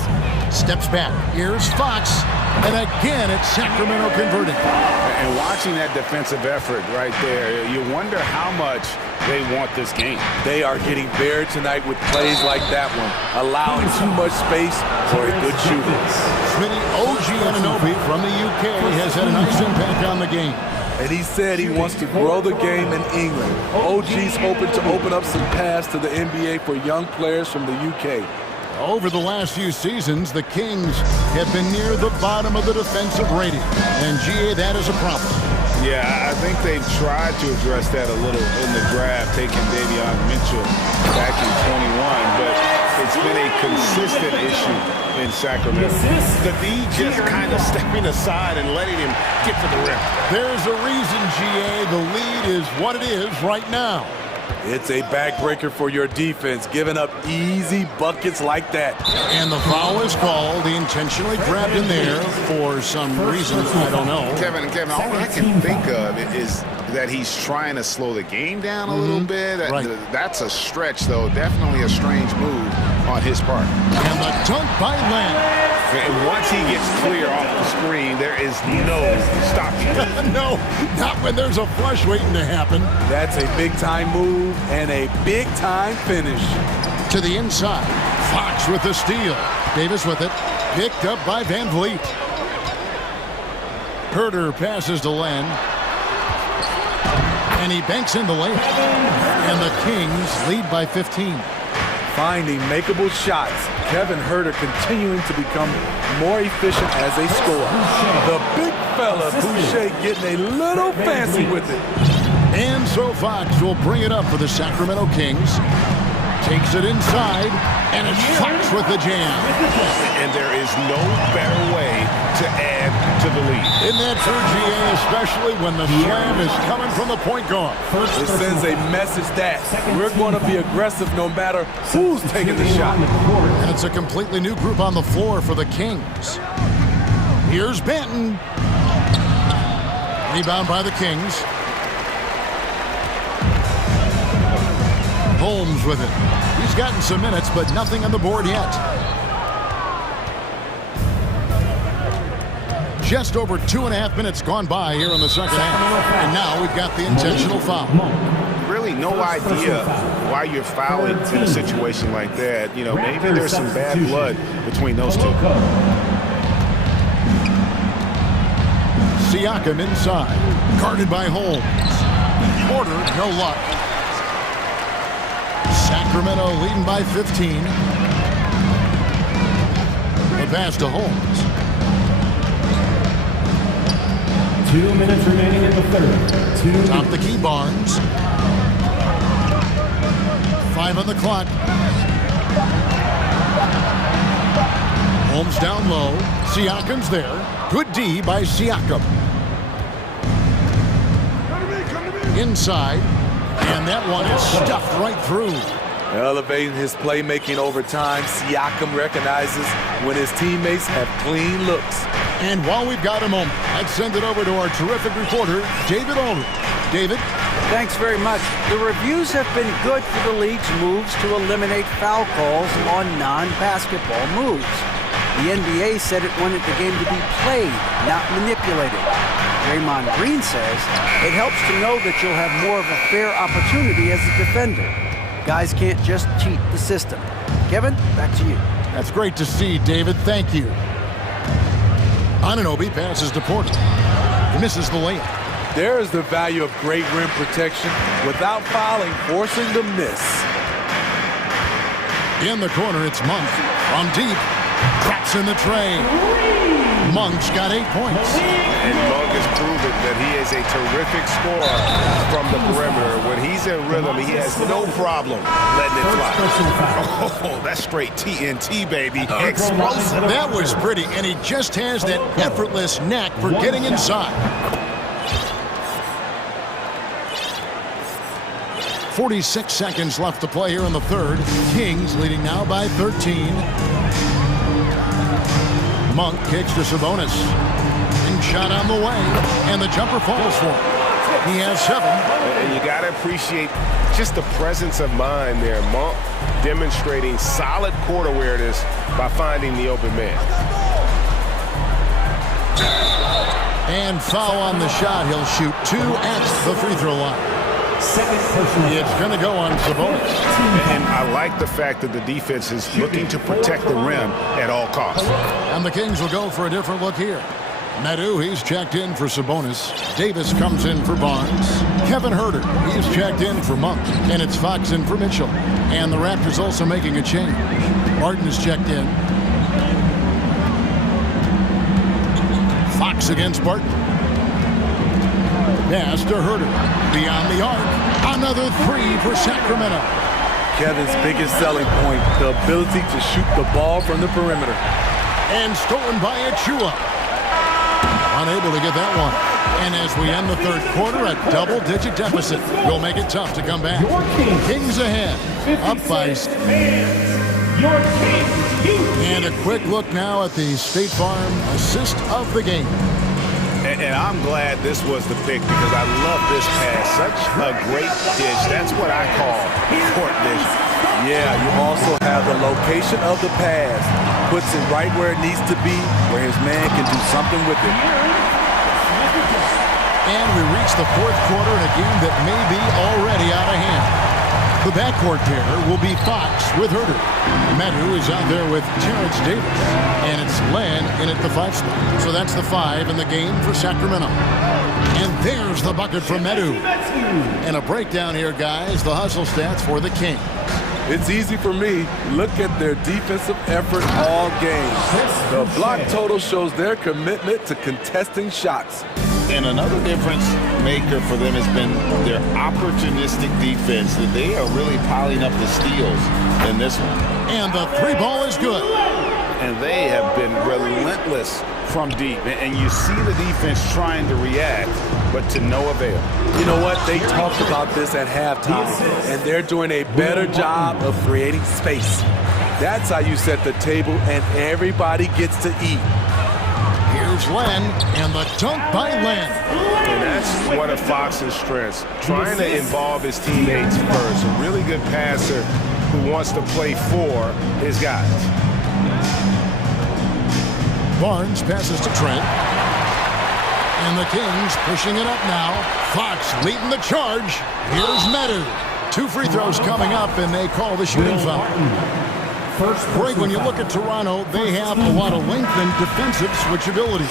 Steps back. Here's Fox. And again, it's Sacramento converting. And watching that defensive effort right there, you wonder how much they want this game. They are getting buried tonight with plays like that one, allowing too much space for a good shooter. Smitty, OG Anunoby from the UK has had a nice impact on the game. And he said he wants to grow the game in England. OG's hoping to open up some paths to the NBA for young players from the UK. Over the last few seasons, the Kings have been near the bottom of the defensive rating. And, GA, that is a problem. Yeah, I think they've tried to address that a little in the draft, taking Davion Mitchell back in 21, but it's been a consistent issue in Sacramento. The D just kind of stepping aside and letting him get to the rim. There's a reason, GA, the lead is what it is right now. It's a backbreaker for your defense, giving up easy buckets like that. And the foul is called. He intentionally grabbed in there for some reason. I don't know. Kevin, all I can think of is that he's trying to slow the game down a little bit. Right. That's a stretch, though. Definitely a strange move on his part. And the dunk by Len. And once he gets clear off the screen, there is no stopping him. No, not when there's a flush waiting to happen. That's a big-time move and a big-time finish. To the inside. Fox with the steal. Davis with it. Picked up by Van Vliet. Herder passes to Len. And he banks in the lane. And the Kings lead by 15. Finding makeable shots. Kevin Herder continuing to become more efficient as a scorer. The big fella, Boucher, getting a little fancy with it. And so Fox will bring it up for the Sacramento Kings. Takes it inside, and it's Fox with the jam. And there is no better way to add to the lead. In that third GA, especially when the slam is coming from the point guard. It sends a message that we're going to be aggressive no matter who's taking the shot. And it's a completely new group on the floor for the Kings. Here's Benton. Rebound by the Kings. Holmes with it. He's gotten some minutes, but nothing on the board yet. Just over 2.5 minutes gone by here in the second half. And now we've got the intentional foul. Really no idea why you're fouling in a situation like that. You know, maybe there's some bad blood between those two. Siakam inside. Guarded by Holmes. Porter, no luck. Sacramento leading by 15. The pass to Holmes. 2 minutes remaining in the third. Top the key, Barnes. 5 on the clock. Holmes down low. Siakam's there. Good D by Siakam. Inside. And that one is stuffed right through. Elevating his playmaking over time, Siakam recognizes when his teammates have clean looks. And while we've got a moment, I'd send it over to our terrific reporter, David Aldridge. David? Thanks very much. The reviews have been good for the league's moves to eliminate foul calls on non-basketball moves. The NBA said it wanted the game to be played, not manipulated. Draymond Green says it helps to know that you'll have more of a fair opportunity as a defender. Guys can't just cheat the system. Kevin, back to you. That's great to see, David. Thank you. Anunoby passes to Porter. He misses the layup. There is the value of great rim protection without fouling, forcing the miss. In the corner, it's Monk. From deep. Drops in the tray. Monk's got 8 points. And Monk has proven that he is a terrific scorer from the perimeter. When he's in rhythm, he has no problem letting it fly. Oh, that's straight TNT, baby. Explosive. That was pretty, and he just has that effortless knack for getting inside. 46 seconds left to play here in the third. Kings leading now by 13. Monk kicks to Sabonis. And shot on the way. And the jumper falls for him. He has 7. And you got to appreciate just the presence of mind there. Monk demonstrating solid court awareness by finding the open man. And foul on the shot. He'll shoot 2 at the free throw line. It's going to go on Sabonis. And I like the fact that the defense is looking to protect the rim at all costs. And the Kings will go for a different look here. Medu, he's checked in for Sabonis. Davis comes in for Barnes. Kevin Herder, he's checked in for Monk. And it's Fox in for Mitchell. And the Raptors also making a change. Martin is checked in. Fox against Barton. Pass to Herder. Beyond the arc. Another 3 for Sacramento. Kevin's biggest selling point, the ability to shoot the ball from the perimeter. And stolen by Achua. Unable to get that one. And as we end the third quarter, a double-digit deficit will make it tough to come back. Kings ahead. Up by... And a quick look now at the State Farm assist of the game. And I'm glad this was the pick because I love this pass. Such a great dish. That's what I call court vision. Yeah, you also have the location of the pass. Puts it right where it needs to be, where his man can do something with it. And we reach the fourth quarter in a game that may be already out of hand. The backcourt pair will be Fox with Herter. Medu is out there with Terrence Davis. And it's Len in at the 5 spot. So that's the 5 in the game for Sacramento. And there's the bucket from Medu. And a breakdown here, guys. The hustle stats for the Kings. It's easy for me. Look at their defensive effort all game. The block total shows their commitment to contesting shots. And another difference maker for them has been their opportunistic defense. That they are really piling up the steals in this one. And the 3 ball is good. And they have been relentless from deep. And you see the defense trying to react, but to no avail. You know what? They talked about this at halftime, and they're doing a better job of creating space. That's how you set the table, and everybody gets to eat. Here's Len, and the dunk by Len. And that's one of Fox's strengths, trying to involve his teammates first. A really good passer who wants to play for his guys. Barnes passes to Trent. And the Kings pushing it up now. Fox leading the charge. Here's Medu. 2 free throws coming up, and they call the shooting foul. Greg, when you look at Toronto, they have a lot of length and defensive switchability.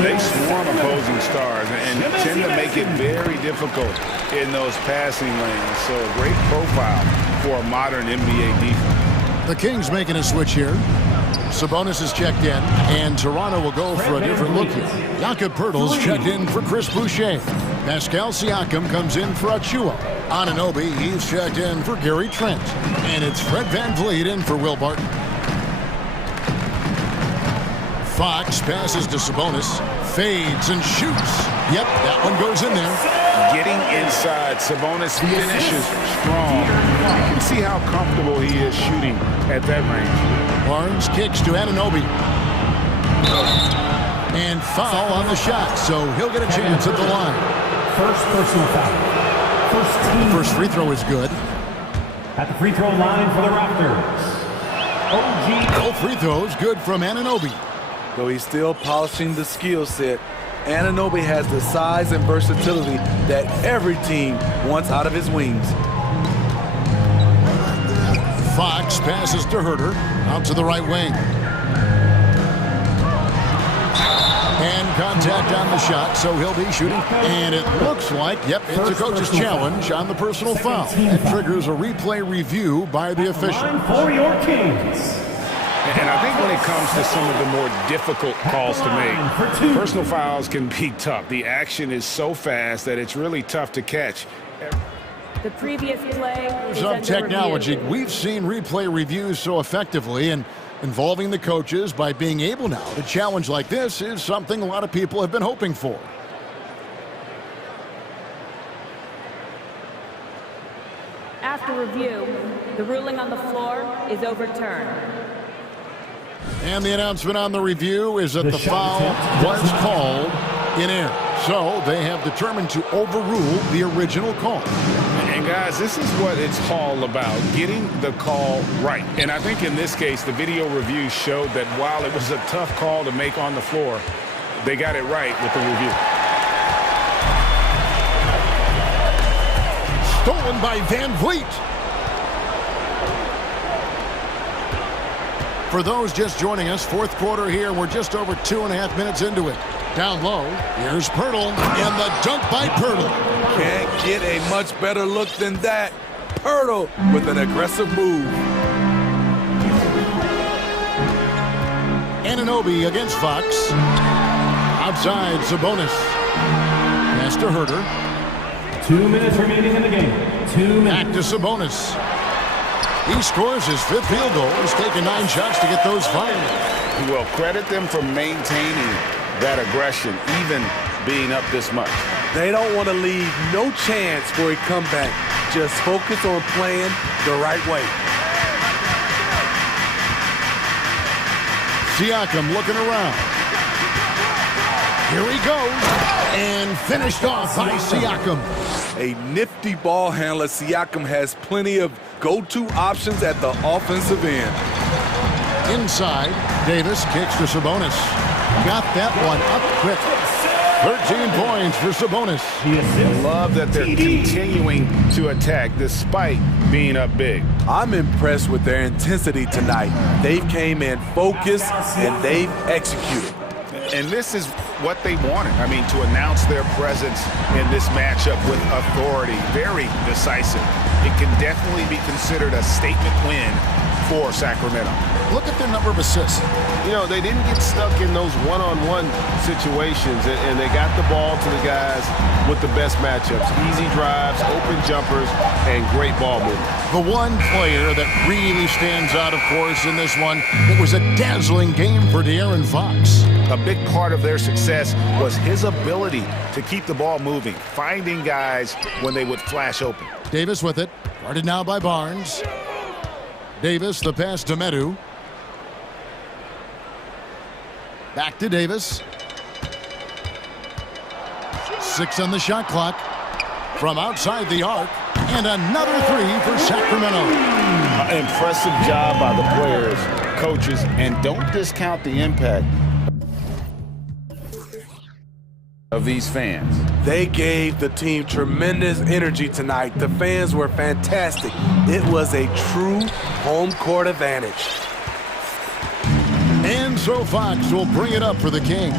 They swarm opposing stars and tend to make it very difficult in those passing lanes. So a great profile for a modern NBA defense. The Kings making a switch here. Sabonis is checked in, and Toronto will go for a different look here. Jakob Poeltl's checked in for Chris Boucher. Pascal Siakam comes in for Achua. Anunoby, he's checked in for Gary Trent. And it's Fred VanVleet in for Will Barton. Fox passes to Sabonis, fades and shoots. Yep, that one goes in there. Getting inside, Sabonis finishes strong. You can see how comfortable he is shooting at that range. Barnes kicks to Anunoby. And foul on the shot, so he'll get a chance at the line. First personal foul. The first free throw is good. At the free throw line for the Raptors, OG. Both free throws good from Anunoby. Though he's still polishing the skill set, Anunoby has the size and versatility that every team wants out of his wings. Fox passes to Herter, out to the right wing. And contact on the shot, so he'll be shooting. And it looks like, yep, it's a coach's challenge on the personal foul. That triggers a replay review by the official. For your Kings. And I think when it comes to some of the more difficult calls to make, personal fouls can be tough. The action is so fast that it's really tough to catch. The previous play is of under technology. review. We've seen replay reviews so effectively, and involving the coaches by being able now to challenge like this is something a lot of people have been hoping for. After review, the ruling on the floor is overturned. And the announcement on the review is that the foul was called in air. So they have determined to overrule the original call. And guys, this is what it's all about, getting the call right. And I think in this case, the video review showed that while it was a tough call to make on the floor, they got it right with the review. Stolen by VanVleet. For those just joining us, fourth quarter here. We're just over 2.5 minutes into it. Down low, here's Poeltl, and the dunk by Poeltl. Can't get a much better look than that. Poeltl with an aggressive move. Anunoby against Fox. Outside, Sabonis. Pass to Herter. 2 minutes remaining in the game. 2 minutes. Back to Sabonis. He scores his 5th field goal. He's taken 9 shots to get those 5. Well, credit them for maintaining that aggression, even being up this much. They don't want to leave no chance for a comeback. Just focus on playing the right way. Siakam looking around. Here he goes. And finished off by Siakam. A nifty ball handler. Siakam has plenty of go-to options at the offensive end. Inside, Davis kicks to Sabonis. Got that one up quick. 13 points for Sabonis. I love that they're continuing to attack despite being up big. I'm impressed with their intensity tonight. They've came in focused and they've executed. And this is what they wanted. I mean, to announce their presence in this matchup with authority, very decisive. It can definitely be considered a statement win for Sacramento. Look at their number of assists. You know, they didn't get stuck in those one-on-one situations, and they got the ball to the guys with the best matchups. Easy drives, open jumpers, and great ball movement. The one player that really stands out, of course, in this one, it was a dazzling game for De'Aaron Fox. A big part of their success was his ability to keep the ball moving, finding guys when they would flash open. Davis with it, guarded now by Barnes. Davis, the pass to Medu. Back to Davis. 6 on the shot clock. From outside the arc. And another 3 for Sacramento. Impressive job by the players, coaches, and don't discount the impact of these fans. They gave the team tremendous energy tonight. The fans were fantastic. It was a true home court advantage. And so Fox will bring it up for the Kings.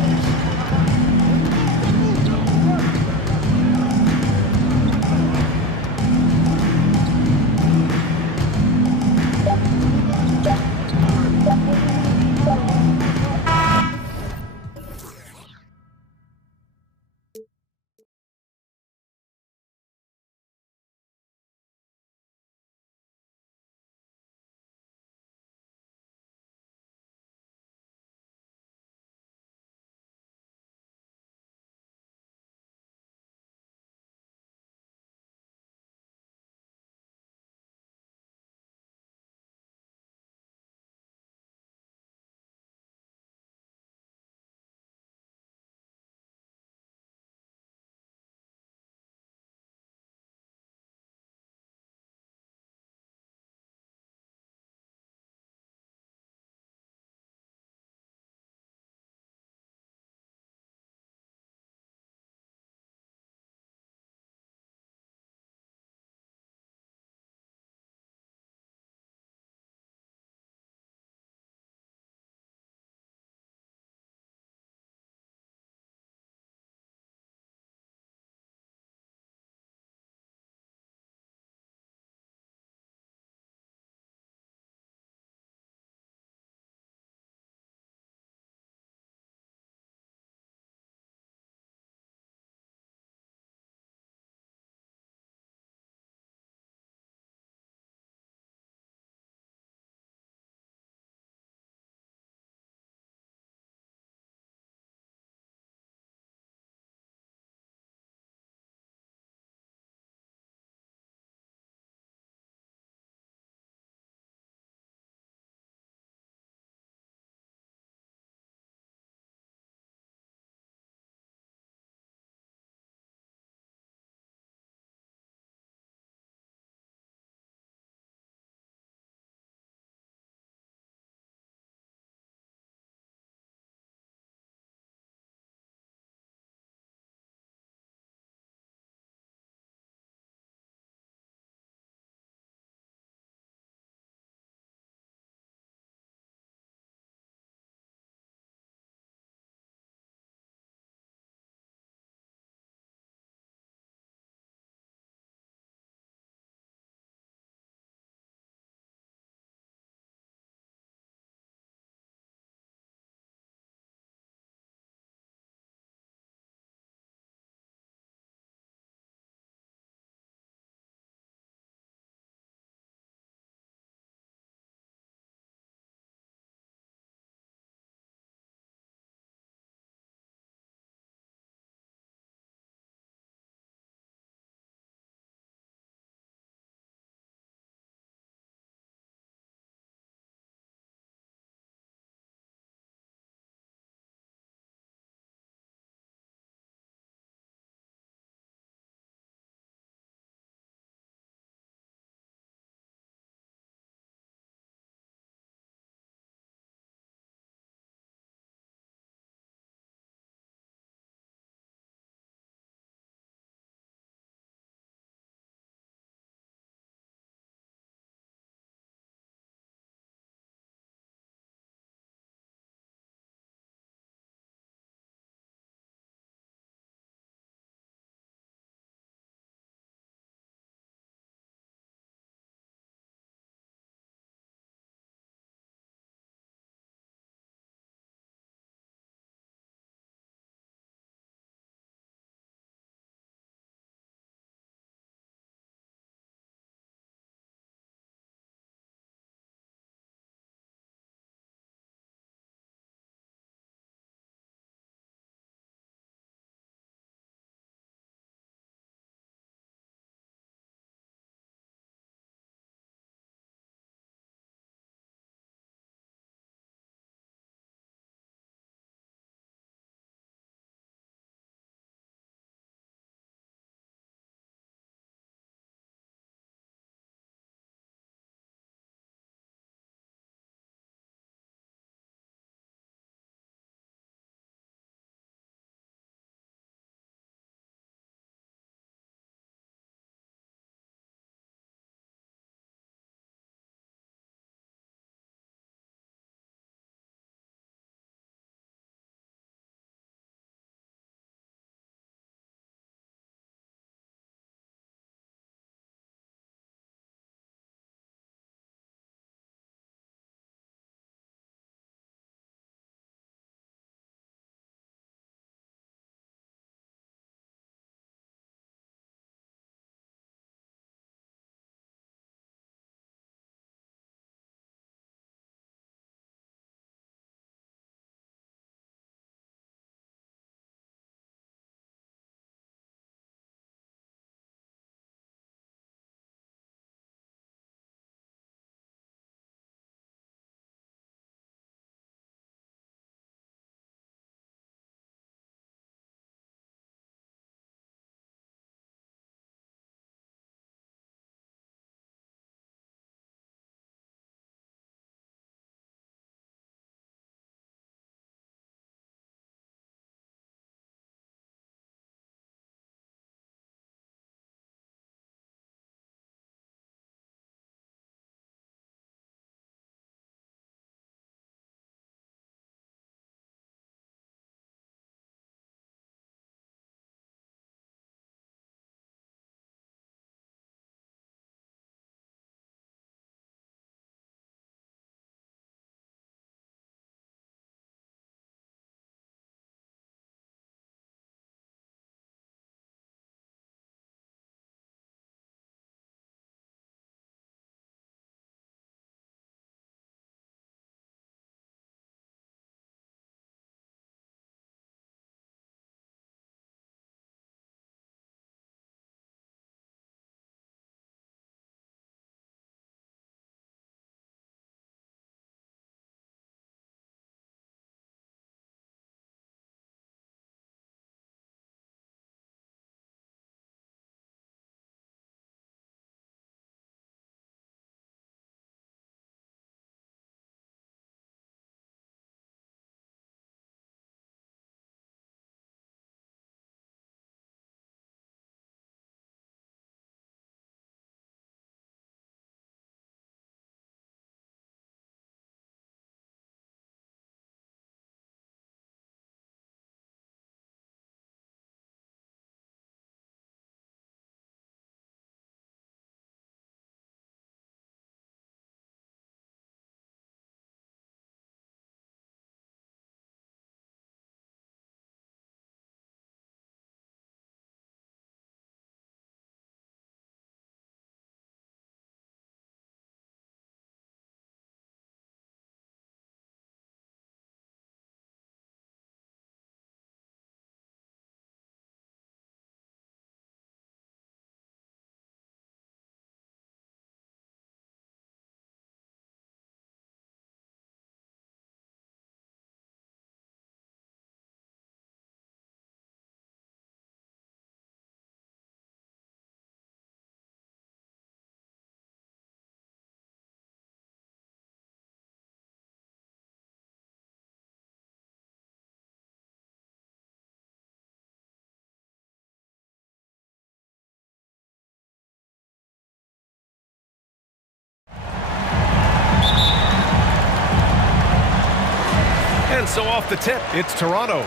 And so off the tip, it's Toronto.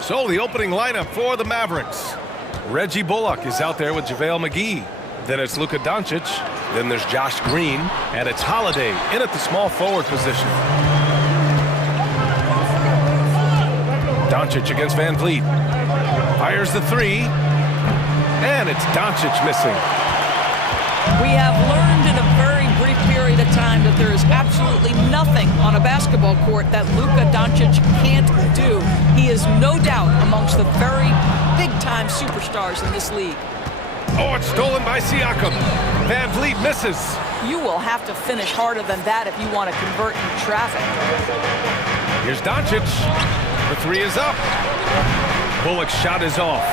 So the opening lineup for the Mavericks. Reggie Bullock is out there with JaVale McGee. Then it's Luka Doncic. Then there's Josh Green. And it's Holiday in at the small forward position. Doncic against Van Vliet. Fires the three. And it's Doncic missing. We have learned in a very brief period of time that there is absolutely nothing on a basketball court that Luka Doncic can't do. He is no doubt amongst the very big-time superstars in this league. Oh, it's stolen by Siakam. Van Vliet misses. You will have to finish harder than that if you want to convert in traffic. Here's Doncic. The three is up. Bullock's shot is off.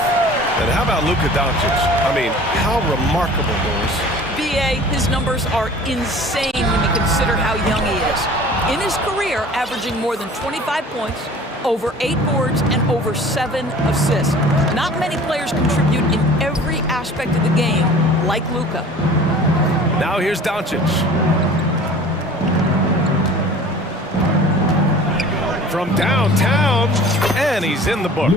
And how about Luka Doncic? I mean, how remarkable, boys. BA, his numbers are insane when you consider how young he is. In his career, averaging more than 25 points, over 8 boards, and over 7 assists. Not many players contribute in every aspect of the game like Luka. Now here's Doncic. From downtown, and he's in the book.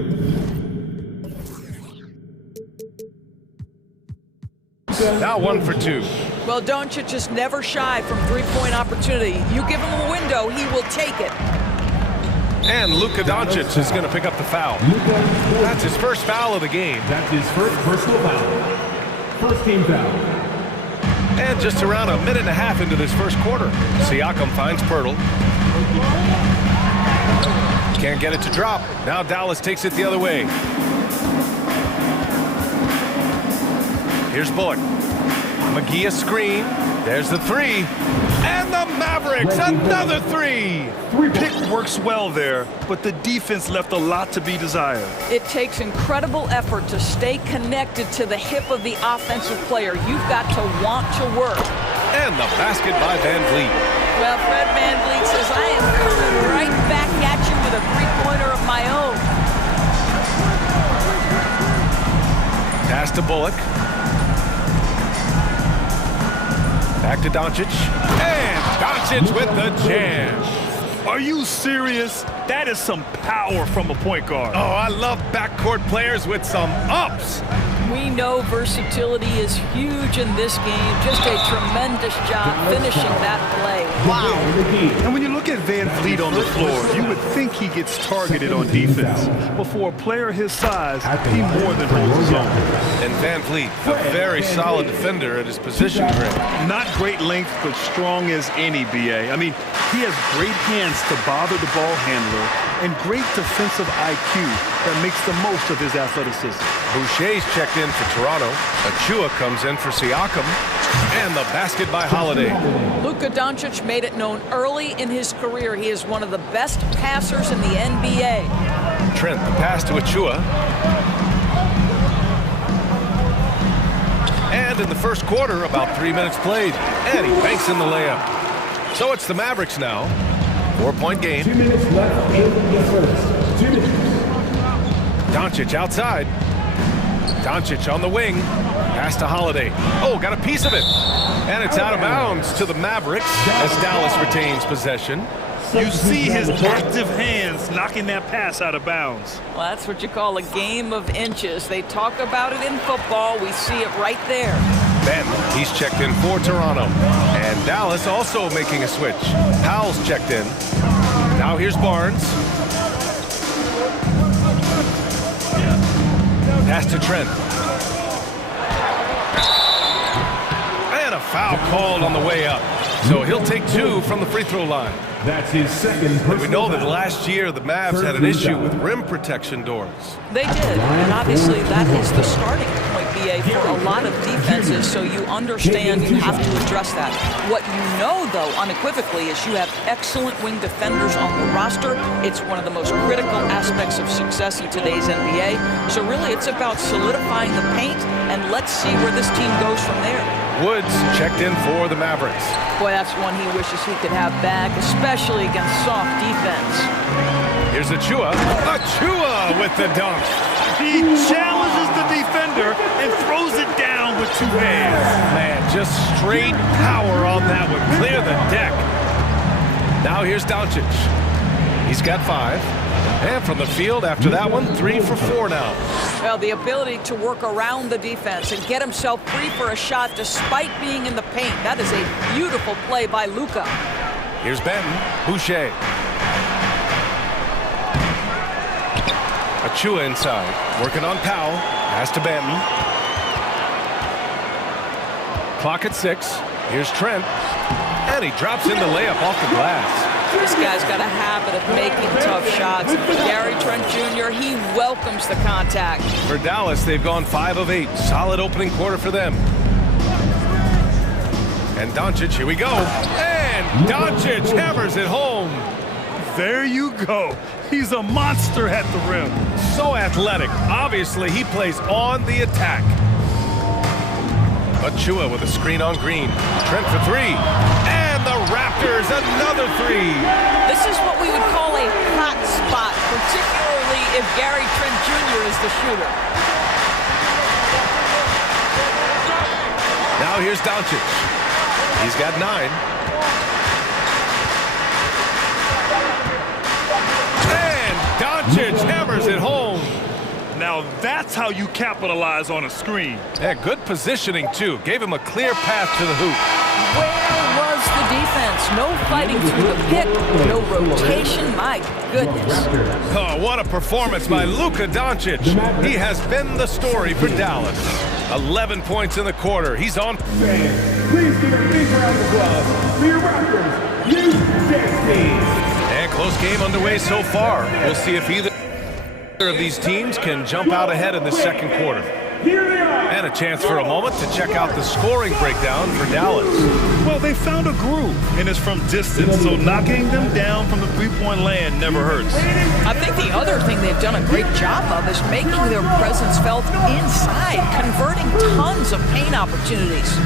Now 1 for 2. Well, Doncic is never shy from three-point opportunity. You give him a window, he will take it. And Luka Doncic is going to pick up the foul. That's his first foul of the game. That's his first personal foul. First team foul. And just around a minute and a half into this first quarter, Siakam finds Pirtle. Can't get it to drop. Now Dallas takes it the other way. Here's Bullock. McGee a screen. There's the three. And the Mavericks, another three. Pick works well there, but the defense left a lot to be desired. It takes incredible effort to stay connected to the hip of the offensive player. You've got to want to work. And the basket by Van Vliet. Well, Fred Van Vliet says, I am coming right back at you with a three-pointer of my own. Pass to Bullock. Back to Doncic. And Doncic with the jam. Are you serious? That is some power from a point guard. Oh, I love backcourt players with some ups. We know versatility is huge in this game. Just a tremendous job finishing that play. Wow. And when you look at Van Vliet on the floor, you would think he gets targeted on defense. But for a player his size, he more than holds his own. And Van Vliet, a very solid defender at his position grid. Not great length, but strong as any, BA. I mean, he has great hands to bother the ball handler and great defensive IQ that makes the most of his athleticism. Boucher's checked in for Toronto. Achua comes in for Siakam. And the basket by Holiday. Luka Doncic made it known early in his career he is one of the best passers in the NBA. Trent, the pass to Achua. And in the first quarter, about 3 minutes played. And he banks in the layup. So it's the Mavericks now. 4-point game. 2 minutes left in the first. 2 minutes. Doncic outside. Doncic on the wing. Pass to Holiday. Oh, got a piece of it. And it's out of bounds to the Mavericks as Dallas retains possession. You see his active hands knocking that pass out of bounds. Well, that's what you call a game of inches. They talk about it in football. We see it right there. Ben, he's checked in for Toronto. And Dallas also making a switch. Powell's checked in. Now here's Barnes. Pass to Trent. And a foul called on the way up. So he'll take 2 from the free throw line. That's his second personal And we know that foul. last year the Mavs had an issue with rim protection doors. They did, and obviously that is the starting point, BA, for a lot of defenses, so you understand you have to address that. What you know, though, unequivocally, is you have excellent wing defenders on the roster. It's one of the most critical aspects of success in today's NBA. So really, it's about solidifying the paint, and let's see where this team goes from there. Woods checked in for the Mavericks. Boy, that's one he wishes he could have back, especially against soft defense. Here's Achua. Achua with the dunk. He challenges the defender and throws it down with 2 hands. Man, just straight power on that one. Clear the deck. Now here's Doncic. He's got 5. And from the field after that one, 3 for 4 now. Well, the ability to work around the defense and get himself free for a shot despite being in the paint. That is a beautiful play by Luka. Here's Benton. Boucher. Achua inside. Working on Powell. Pass to Benton. Clock at 6. Here's Trent. And he drops in the layup off the glass. This guy's got a habit of making tough shots. Gary Trent Jr., he welcomes the contact. For Dallas, they've gone 5 of 8. Solid opening quarter for them. And Doncic, here we go. And Doncic hammers it home. There you go. He's a monster at the rim. So athletic. Obviously, he plays on the attack. Achua with a screen on Green. Trent for 3. And the Raptors, another 3. This is what we would call a hot spot, particularly if Gary Trent Jr. is the shooter. Now here's Doncic. He's got 9. And Doncic hammers it home. Now that's how you capitalize on a screen. Yeah, good positioning, too. Gave him a clear path to the hoop. Where was the defense? No fighting through the pick, no rotation. My goodness. Oh, what a performance by Luka Doncic. He has been the story for Dallas. 11 points in the quarter. He's on. Please give a big round of applause for your Raptors, And close game underway so far. We'll see if either of these teams can jump out ahead in the second quarter. And a chance for a moment to check out the scoring breakdown for Dallas. Well, they found a groove, and it's from distance, so knocking them down from the three-point land never hurts. I think the other thing they've done a great job of is making their presence felt inside, converting tons of paint opportunities.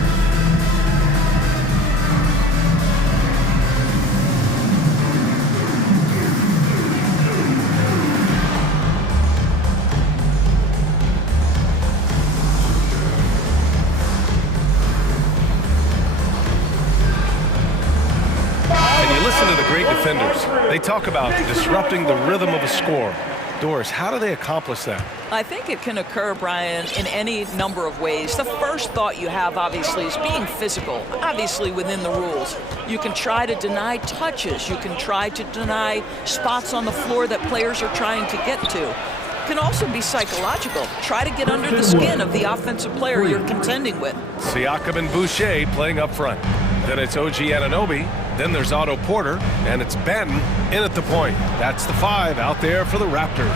Defenders. They talk about disrupting the rhythm of a score. Doris, how do they accomplish that? I think it can occur, Brian, in any number of ways. The first thought you have, obviously, is being physical, obviously within the rules. You can try to deny touches. You can try to deny spots on the floor that players are trying to get to. It can also be psychological. Try to get under the skin of the offensive player you're contending with. Siakam and Boucher playing up front. Then it's OG Anunoby. Then there's Otto Porter, and it's Benton in at the point. That's the 5 out there for the Raptors.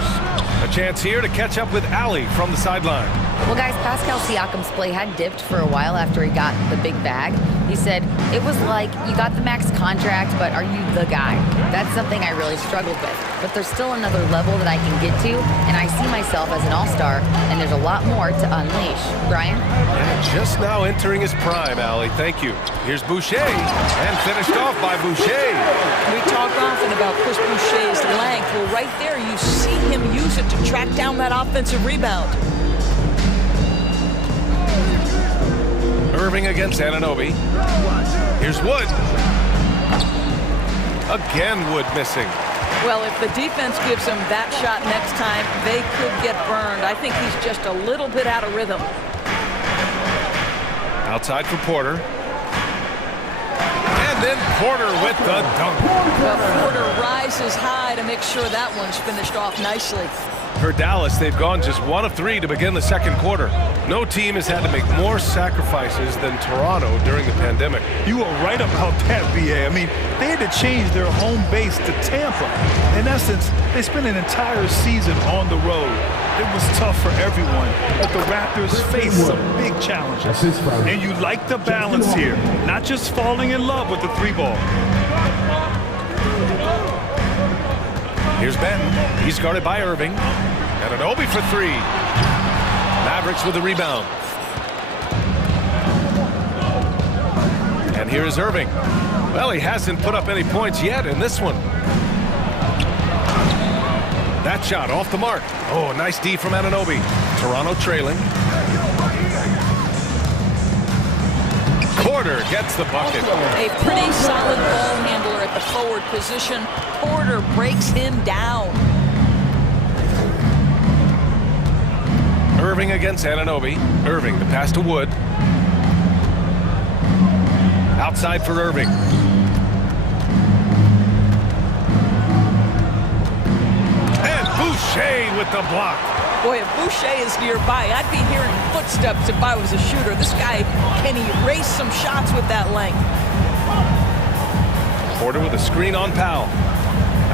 A chance here to catch up with Allie from the sideline. Well, guys, Pascal Siakam's play had dipped for a while after he got the big bag. He said, it was like, you got the max contract, but are you the guy? That's something I really struggled with. But there's still another level that I can get to, and I see myself as an all-star, and there's a lot more to unleash. Brian? Yeah, just now entering his prime, Allie. Thank you. Here's Boucher, and finished off by Boucher. We talk often about Chris Boucher's length. Well, right there, you see him use it to track down that offensive rebound. Irving against Anunoby. Here's Wood. Again, Wood missing. Well, if the defense gives him that shot next time, they could get burned. I think he's just a little bit out of rhythm. Outside for Porter. And then Porter with the dunk. Well, Porter rises high to make sure that one's finished off nicely. For Dallas, they've gone just 1 of 3 to begin the second quarter. No team has had to make more sacrifices than Toronto during the pandemic. You are right about that, BA. I mean, they had to change their home base to Tampa. In essence, they spent an entire season on the road. It was tough for everyone, but the Raptors faced some big challenges. And you like the balance here, not just falling in love with the 3-ball. Here's Benton. He's guarded by Irving. Anunoby for 3. Mavericks with the rebound. And here is Irving. Well, he hasn't put up any points yet in this one. That shot off the mark. Oh, nice D from Anunoby. Toronto trailing. Porter gets the bucket. A pretty solid ball handler at the forward position. Porter breaks him down. Irving against Anunoby. Irving, the pass to Wood. Outside for Irving. And Boucher with the block. Boy, if Boucher is nearby, I'd be hearing footsteps if I was a shooter. This guy can erase some shots with that length. Porter with a screen on Powell.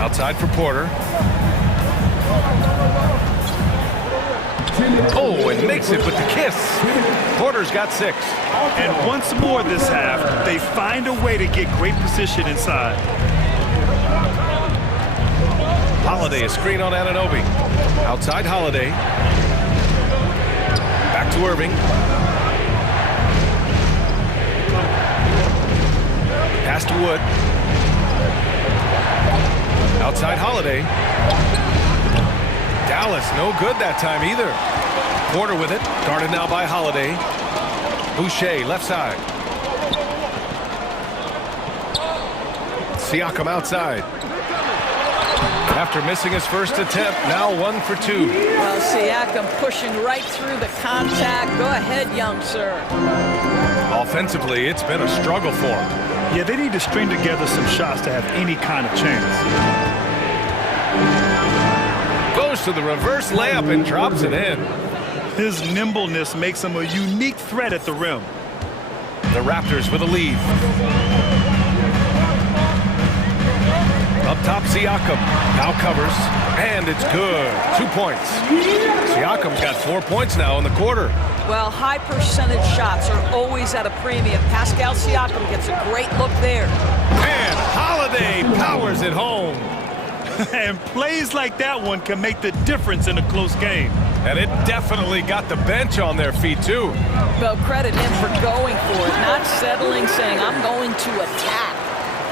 Outside for Porter. Oh, and makes it with the kiss. Porter's got 6. And once more this half, they find a way to get great position inside. Holiday, a screen on Anunoby. Outside Holiday. Back to Irving. Pass to Wood. Outside Holiday. Dallas, no good that time either. Porter with it, guarded now by Holiday. Boucher, left side. Siakam outside. After missing his first attempt, now 1 for 2. Well, Siakam pushing right through the contact. Go ahead, young sir. Offensively, it's been a struggle for him. Yeah, they need to string together some shots to have any kind of chance. Goes to the reverse layup and drops it in. His nimbleness makes him a unique threat at the rim. The Raptors with a lead. Up top, Siakam. Now covers, and it's good. 2 points. Siakam's got 4 points now in the quarter. Well, high percentage shots are always at a premium. Pascal Siakam gets a great look there. And Holiday powers it home. And plays like that one can make the difference in a close game. And it definitely got the bench on their feet, too. Well, credit him for going for it, not settling, saying, I'm going to attack.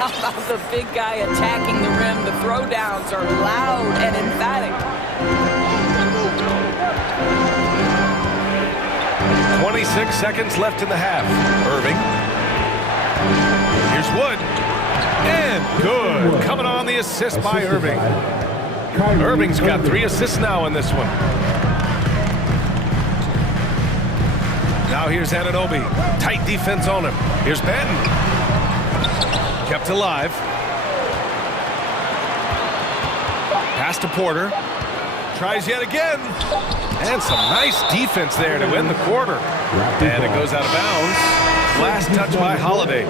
How about the big guy attacking the rim? The throwdowns are loud and emphatic. 26 seconds left in the half. Irving. Here's Wood. And good. Coming on the assist by Irving. Irving's got 3 assists now in this one. Now here's Anunoby. Tight defense on him. Here's Benton. Kept alive. Pass to Porter. Tries yet again. And some nice defense there to end the quarter. And it goes out of bounds. Last touch by Holiday.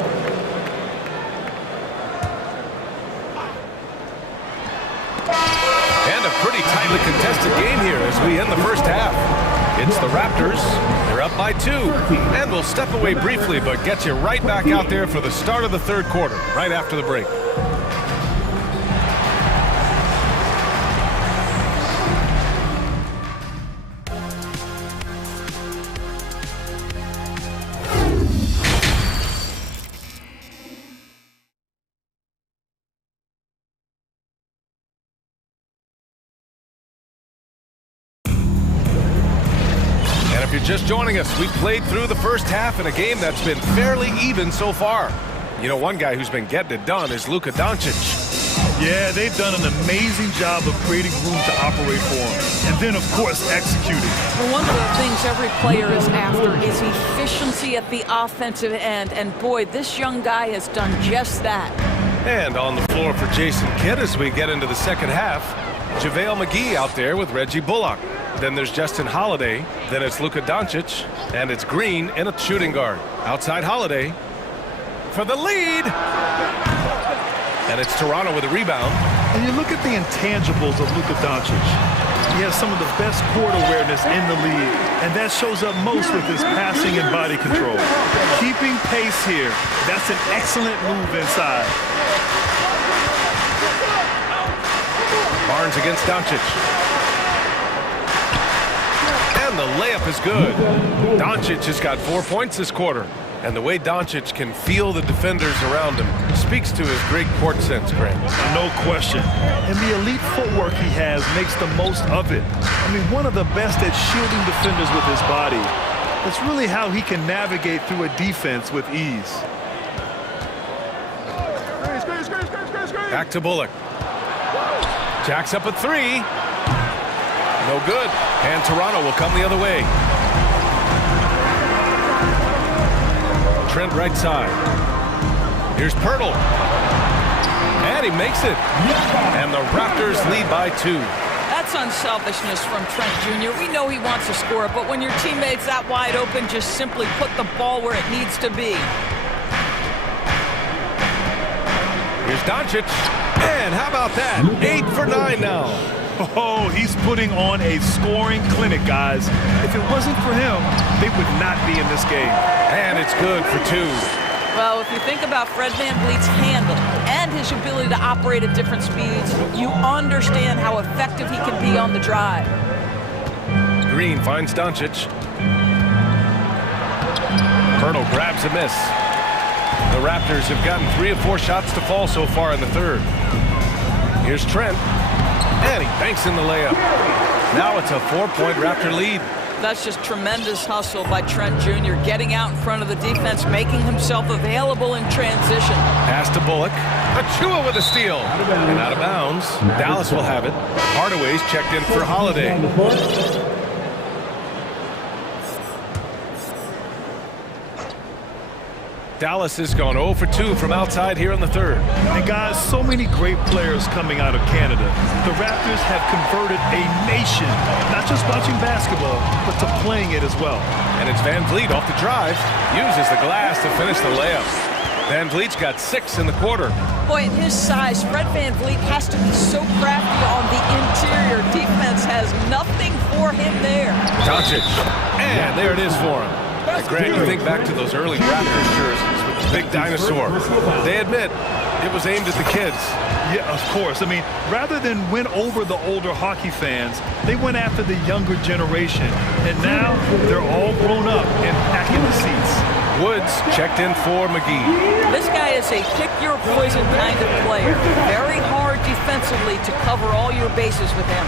And a pretty tightly contested game here as we end the first half. It's the Raptors. They're up by 2. And we'll step away briefly, but get you right back out there for the start of the third quarter, right after the break. If you're just joining us, we played through the first half in a game that's been fairly even so far. You know, one guy who's been getting it done is Luka Doncic. Yeah, they've done an amazing job of creating room to operate for him. And then, of course, executing. Well, one of the things every player is after is efficiency at the offensive end. And boy, this young guy has done just that. And on the floor for Jason Kidd as we get into the second half, JaVale McGee out there with Reggie Bullock. Then there's Justin Holiday. Then it's Luka Doncic. And it's Green in a shooting guard. Outside Holiday for the lead. And it's Toronto with a rebound. And you look at the intangibles of Luka Doncic. He has some of the best court awareness in the league. And that shows up most with his passing and body control. Keeping pace here. That's an excellent move inside. Barnes against Doncic. And the layup is good. Doncic has got 4 points this quarter. And the way Doncic can feel the defenders around him speaks to his great court sense, Grant. No question. And the elite footwork he has makes the most of it. I mean, one of the best at shielding defenders with his body. It's really how he can navigate through a defense with ease. Back to Bullock. Jacks up a three. No good. And Toronto will come the other way. Trent right side. Here's Pirtle. And he makes it. And the Raptors lead by 2. That's unselfishness from Trent Jr. We know he wants to score, but when your teammate's that wide open, just simply put the ball where it needs to be. Here's Doncic. And how about that? 8 for 9 now. Oh, he's putting on a scoring clinic, guys. If it wasn't for him, they would not be in this game. And it's good for 2. Well, if you think about Fred VanVleet's handle and his ability to operate at different speeds, you understand how effective he can be on the drive. Green finds Doncic. Pirtle grabs a miss. The Raptors have gotten 3 of 4 shots to fall so far in the third. Here's Trent. And he banks in the layup. Now it's a 4-point Raptor lead. That's just tremendous hustle by Trent Jr. Getting out in front of the defense, making himself available in transition. Pass to Bullock. Achua with a steal. And out of bounds. Dallas will have it. Hardaway's checked in for Holiday. Dallas has gone 0 for 2 from outside here in the third. And guys, so many great players coming out of Canada. The Raptors have converted a nation, not just watching basketball, but to playing it as well. And it's VanVleet off the drive. Uses the glass to finish the layup. VanVleet's got 6 in the quarter. Boy, at his size, Fred VanVleet has to be so crafty on the interior. Defense has nothing for him there. Doncic. And there it is for him. Grant, you think back to those early Raptors jerseys with the big dinosaur. They admit it was aimed at the kids. Yeah, of course. I mean, rather than win over the older hockey fans, they went after the younger generation. And now they're all grown up and packing the seats. Woods checked in for McGee. This guy is a pick-your-poison kind of player. Very hard defensively to cover all your bases with him.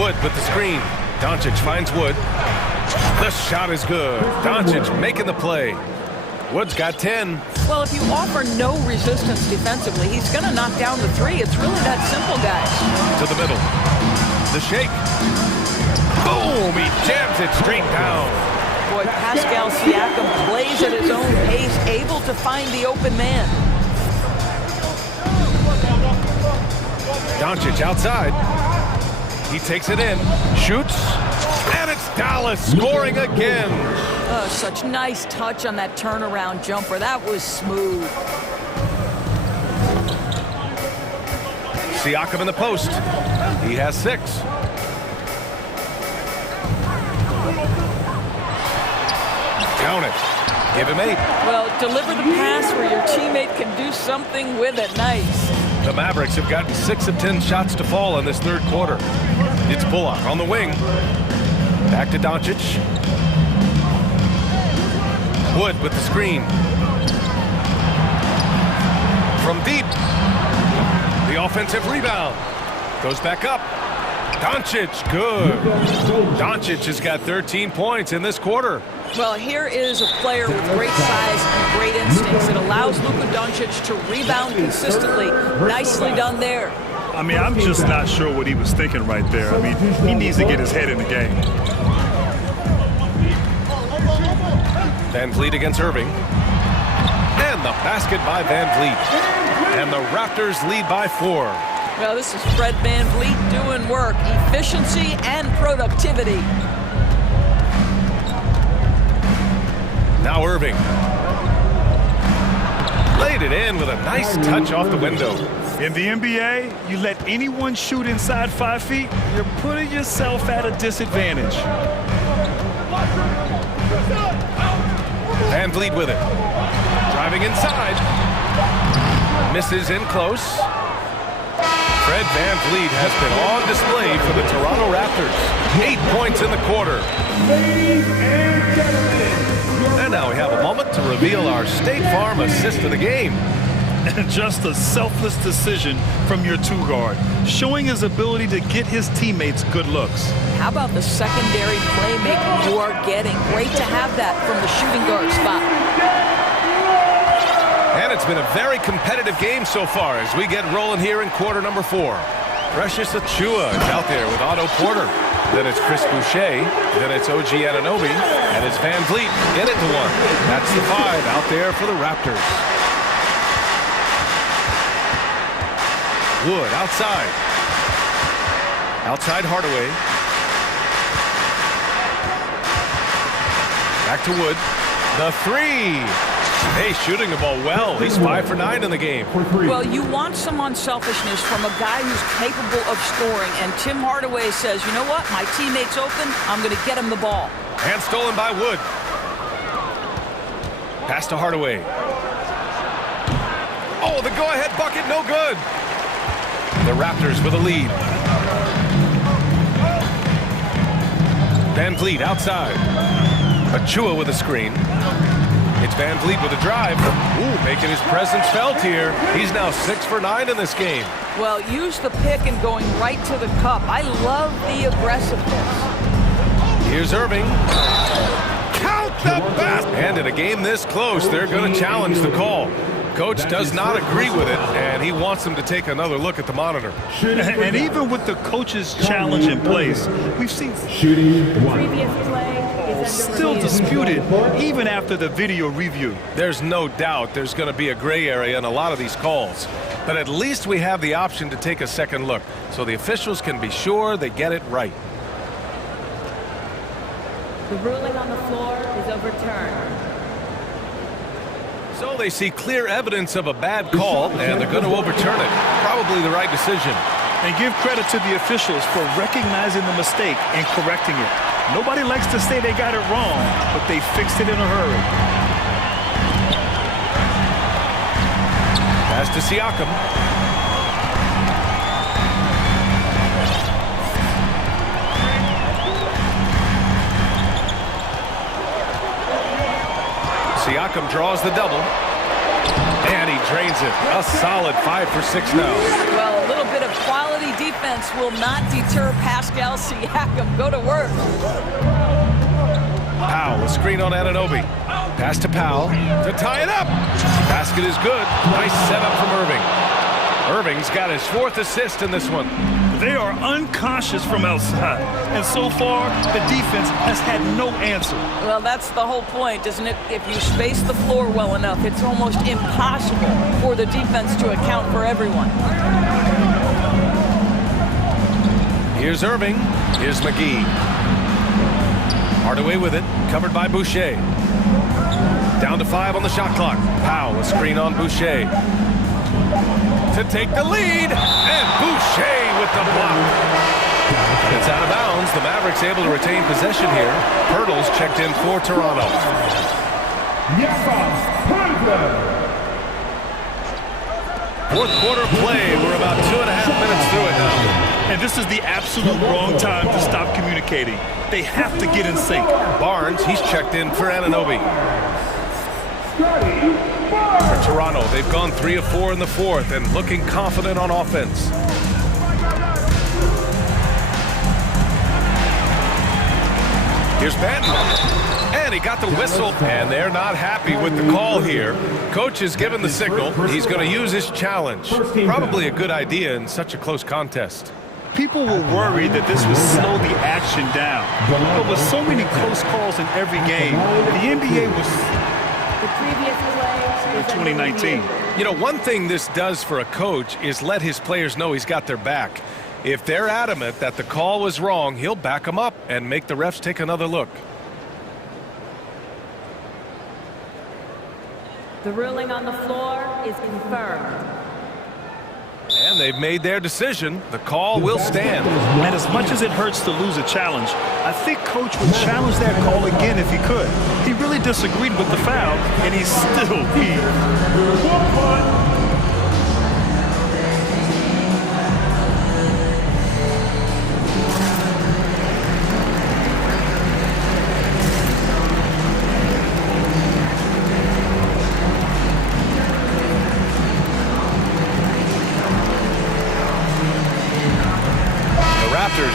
Wood with the screen. Doncic finds Wood. The shot is good. Doncic making the play. Wood's got 10. Well, if you offer no resistance defensively, he's going to knock down the 3. It's really that simple, guys. To the middle. The shake. Boom! He jams it straight down. Boy, Pascal Siakam plays at his own pace, able to find the open man. Doncic outside. He takes it in, shoots, and it's Dallas scoring again. Oh, such nice touch on that turnaround jumper. That was smooth. Siakam in the post. He has 6. Count it. Give him 8. Well, deliver the pass where your teammate can do something with it. Nice. The Mavericks have gotten 6 of 10 shots to fall in this third quarter. It's Bullock on the wing. Back to Doncic. Wood with the screen. From deep. The offensive rebound. Goes back up. Doncic, good. Doncic has got 13 points in this quarter. Well, here is a player with great size and great instincts. It allows Luka Doncic to rebound consistently. Nicely done there. I mean, I'm just not sure what he was thinking right there. I mean, he needs to get his head in the game. VanVleet against Irving. And the basket by VanVleet. And the Raptors lead by 4. Well, this is Fred VanVleet doing work. Efficiency and productivity. Now Irving. Laid it in with a nice touch off the window. In the NBA, you let anyone shoot inside 5 feet, you're putting yourself at a disadvantage. VanVleet with it. Driving inside. Misses in close. Fred VanVleet has been on display for the Toronto Raptors. 8 points in the quarter. Ladies and gentlemen. And now we have a moment to reveal our State Farm assist of the game. And just a selfless decision from your two-guard, showing his ability to get his teammates good looks. How about the secondary playmaking you are getting? Great to have that from the shooting guard spot. And it's been a very competitive game so far as we get rolling here in quarter number 4. Precious Achiuwa is out there with Otto Porter. Then it's Chris Boucher. Then it's OG Anunoby. And it's Van Vliet in it to 1. That's the 5 out there for the Raptors. Wood outside. Outside Hardaway. Back to Wood. The 3. Hey, shooting the ball well. He's 5 for 9 in the game. Well, you want some unselfishness from a guy who's capable of scoring. And Tim Hardaway says, you know what? My teammate's open. I'm going to get him the ball. Hand stolen by Wood. Pass to Hardaway. Oh, the go-ahead bucket, no good. The Raptors with a lead. Van Vliet outside. Achiuwa with a screen. It's Van Vliet with a drive. Ooh, making his presence felt here. He's now 6 for 9 in this game. Well, use the pick and going right to the cup. I love the aggressiveness. Here's Irving. Count the basket! And in a game this close, they're going to challenge the call. Coach does not agree with it, and he wants them to take another look at the monitor. And even with the coach's challenge in place, we've seen Previous play. still disputed even after the video review. There's no doubt there's going to be a gray area in a lot of these calls. But at least we have the option to take a second look, so the officials can be sure they get it right. The ruling on the floor is overturned. So they see clear evidence of a bad call, and they're going to overturn it. Probably the right decision. And give credit to the officials for recognizing the mistake and correcting it. Nobody likes to say they got it wrong, but they fixed it in a hurry. Pass to Siakam. Siakam draws the double. And he drains it. A solid 5 for 6 now. Well, a little bit of quality defense will not deter Pascal Siakam. Go to work. Powell, a screen on Anunoby. Pass to Powell to tie it up. Basket is good. Nice setup from Irving. Irving's got his 4th assist in this one. They are unconscious from outside, and so far, the defense has had no answer. Well, that's the whole point, isn't it? If you space the floor well enough, it's almost impossible for the defense to account for everyone. Here's Irving. Here's McGee. Hardaway with it, covered by Boucher. Down to 5 on the shot clock. Powell, a screen on Boucher. To take the lead, and Boucher with the block. It's out of bounds. The Mavericks able to retain possession here. Pirtle's checked in for Toronto. Fourth quarter play. We're about 2.5 minutes through it now. And this is the absolute wrong time to stop communicating. They have to get in sync. Barnes, he's checked in for Anunoby. For Toronto, they've gone 3 of 4 in the 4th and looking confident on offense. Here's Banton. And he got the whistle. And they're not happy with the call here. Coach has given the signal. He's going to use his challenge. Probably a good idea in such a close contest. People were worried that this would slow the action down. But with so many close calls in every game, the NBA was... The previous play is 2019. You know, one thing this does for a coach is let his players know he's got their back. If they're adamant that the call was wrong, he'll back them up and make the refs take another look. The ruling on the floor is confirmed. And they've made their decision. The call will stand. And as much as it hurts to lose a challenge, I think Coach would challenge that call again if he could. He really disagreed with the foul, and he's still peeved.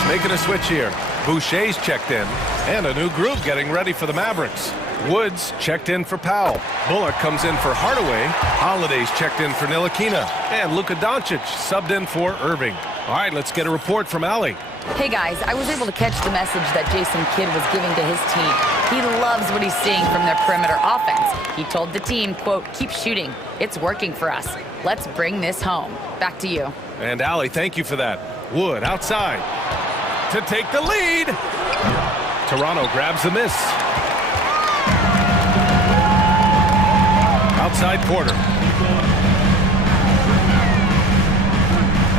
making a switch here. Boucher's checked in, and a new group getting ready for the Mavericks. Woods checked in for Powell. Bullock comes in for Hardaway. Holiday's checked in for Ntilikina. And Luka Doncic subbed in for Irving. All right, let's get a report from Allie. Hey guys, I was able to catch the message that Jason Kidd was giving to his team. He loves what he's seeing from their perimeter offense. He told the team, quote, keep shooting. It's working for us. Let's bring this home. Back to you. And Allie, thank you for that. Wood outside to take the lead. Toronto grabs the miss. Outside Porter.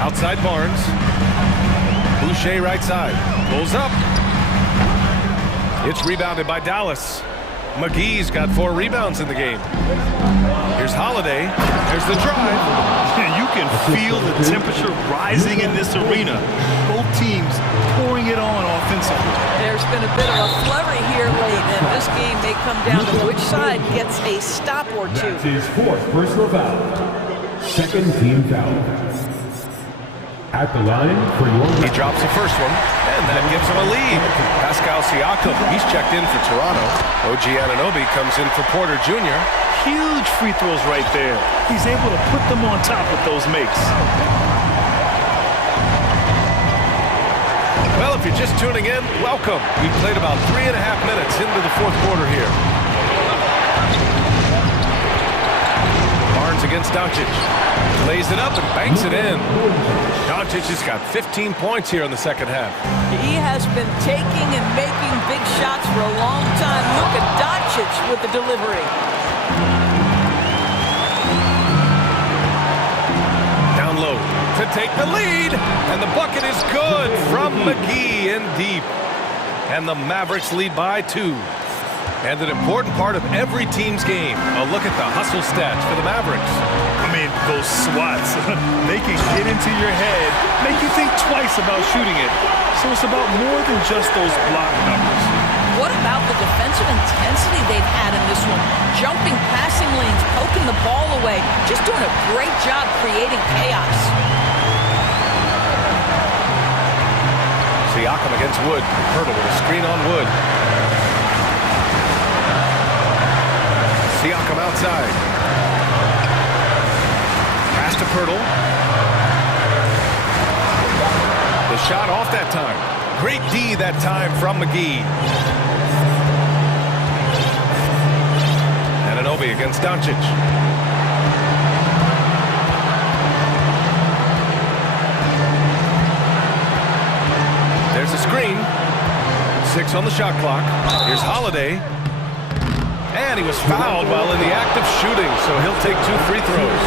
Outside Barnes. Boucher right side. Pulls up. It's rebounded by Dallas. McGee's got 4 rebounds in the game. Here's Holiday. There's the drive. And you can feel the temperature rising in this arena. Both teams pouring it on offensively. There's been a bit of a flurry here late, and this game may come down to which side gets a stop or two. That's his 4th personal foul. Second team foul. At the line for your... He drops the first one, and that gives him a lead. Pascal Siakam, he's checked in for Toronto. OG Anunoby comes in for Porter Jr. Huge free throws right there. He's able to put them on top with those makes. Well, if you're just tuning in, welcome. We played about 3.5 minutes into the 4th quarter here. Barnes against Doncic. Lays it up and banks it in. Doncic has got 15 points here in the second half. He has been taking and making big shots for a long time. Look at Doncic with the delivery. Down low to take the lead. And the bucket is good from McGee in deep. And the Mavericks lead by 2. And an important part of every team's game. A look at the hustle stats for the Mavericks. I mean, those swats, they can get into your head, make you think twice about shooting it. So it's about more than just those block numbers. What about the defensive intensity they've had in this one? Jumping passing lanes, poking the ball away, just doing a great job creating chaos. Siakam against Wood. Hurdle with a screen on Wood. Siakam outside. Pass to Pirtle. The shot off that time. Great D that time from McGee. Anunoby against Doncic. There's a screen. 6 on the shot clock. Here's Holiday. And he was fouled while in the act of shooting, so he'll take 2 free throws.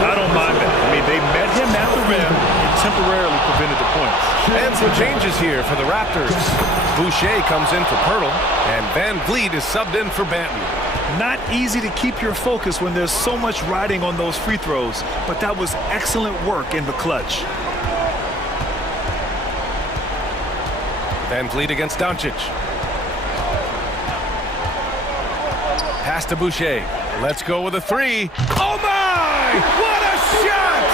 I don't mind that. I mean, they met him at the rim and temporarily prevented the points. And some changes here for the Raptors. Boucher comes in for Pirtle, and Van Vliet is subbed in for Banton. Not easy to keep your focus when there's so much riding on those free throws, but that was excellent work in the clutch. Van Vliet against Doncic. Pass to Boucher. Let's go with a 3. Oh my! What a shot!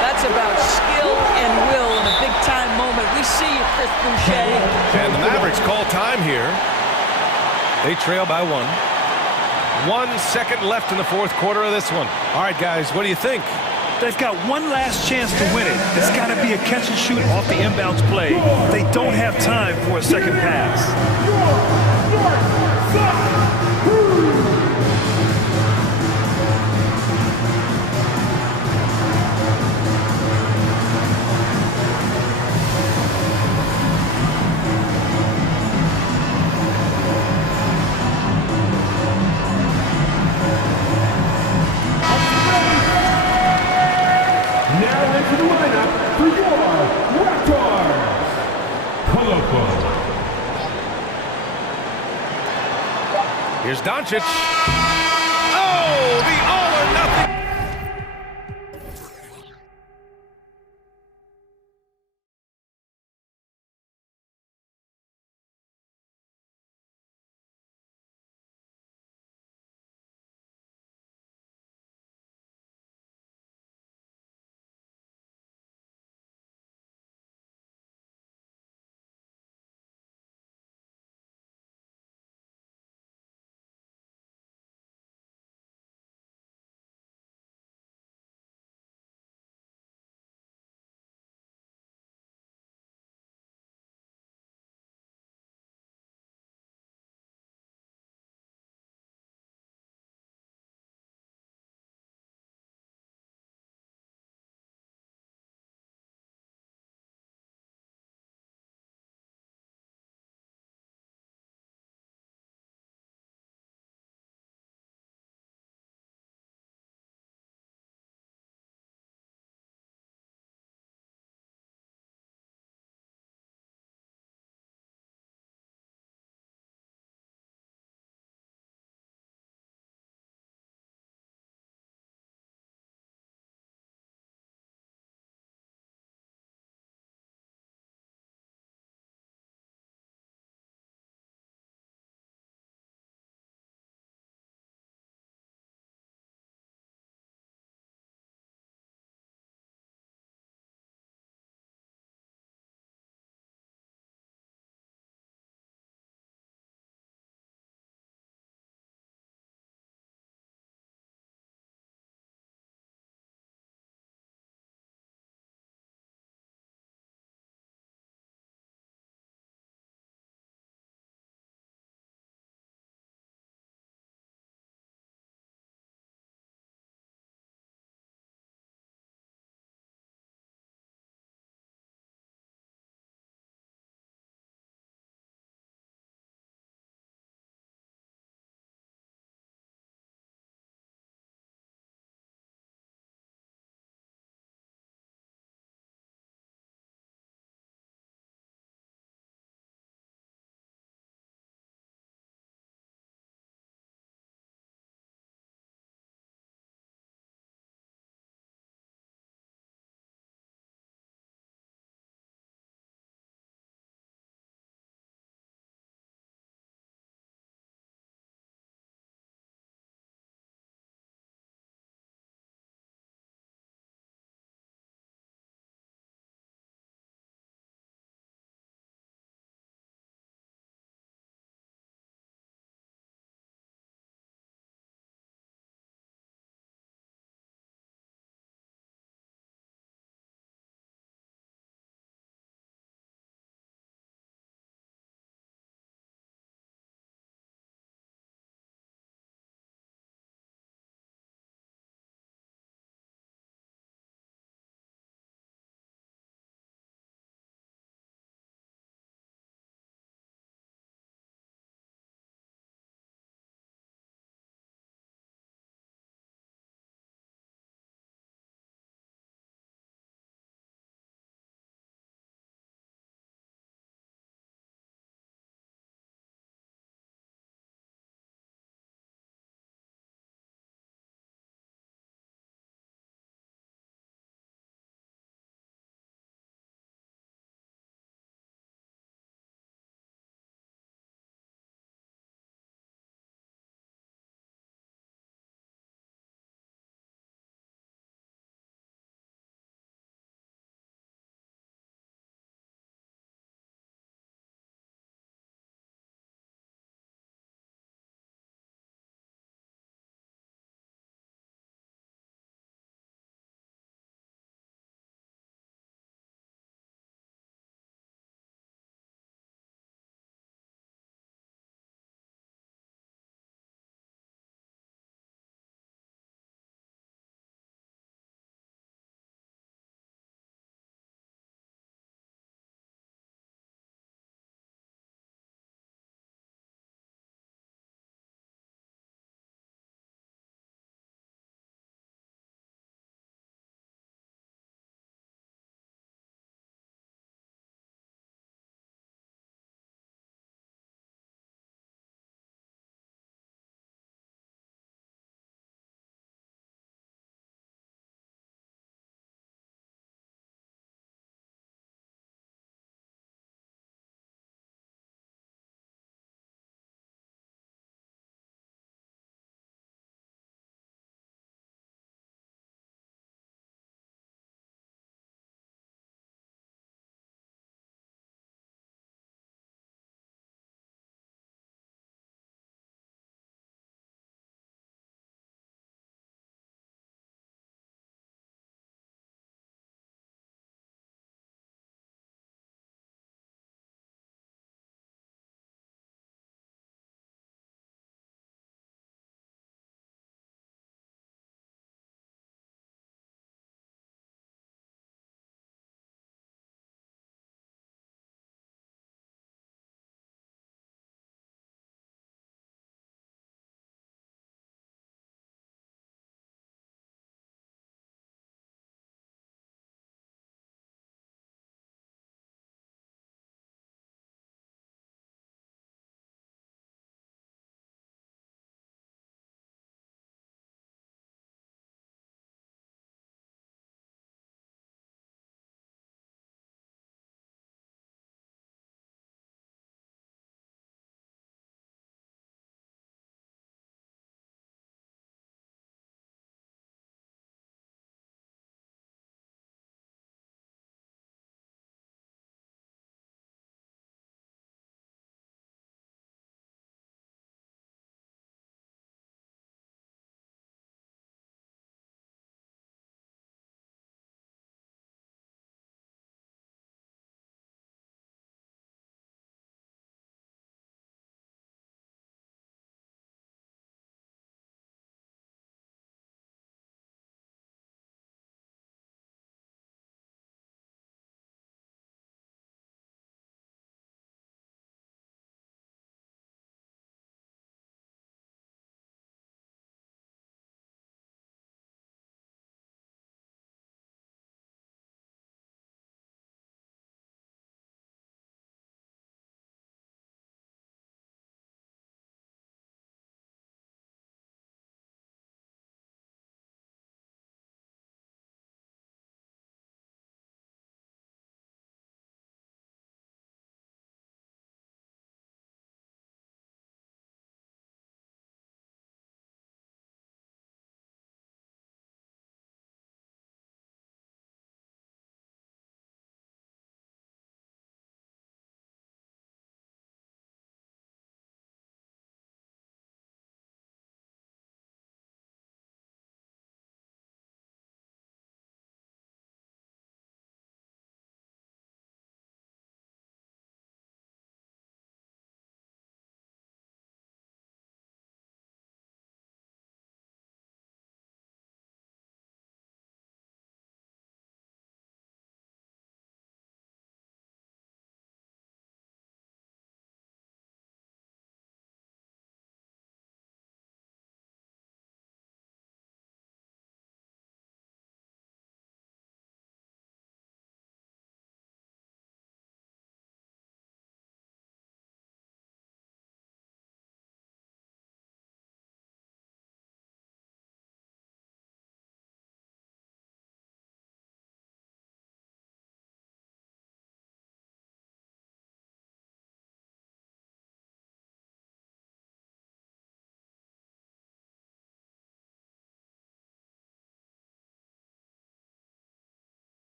That's about skill and will in a big-time moment. We see you, Chris Boucher. And the Mavericks call time here. They trail by 1. 1 second left in the 4th quarter of this one. All right, guys, what do you think? They've got one last chance to win it. It's got to be a catch and shoot off the inbounds play. They don't have time for a second pass. Now into the lineup for your Raptors. Colorful. Here's Doncic. Oh, the all-or-nothing.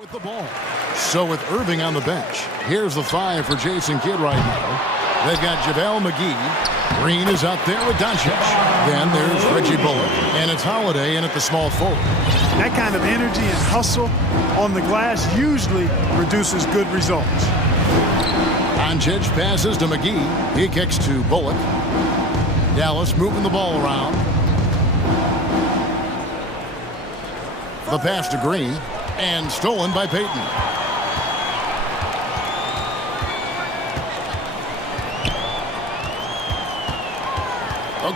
With the ball. So with Irving on the bench, here's the 5 for Jason Kidd right now. They've got JaVale McGee. Green is out there with Doncic. Then there's Reggie Bullock. And it's Holiday in at the small forward. That kind of energy and hustle on the glass usually produces good results. Doncic passes to McGee. He kicks to Bullock. Dallas moving the ball around. The pass to Green. And stolen by Payton.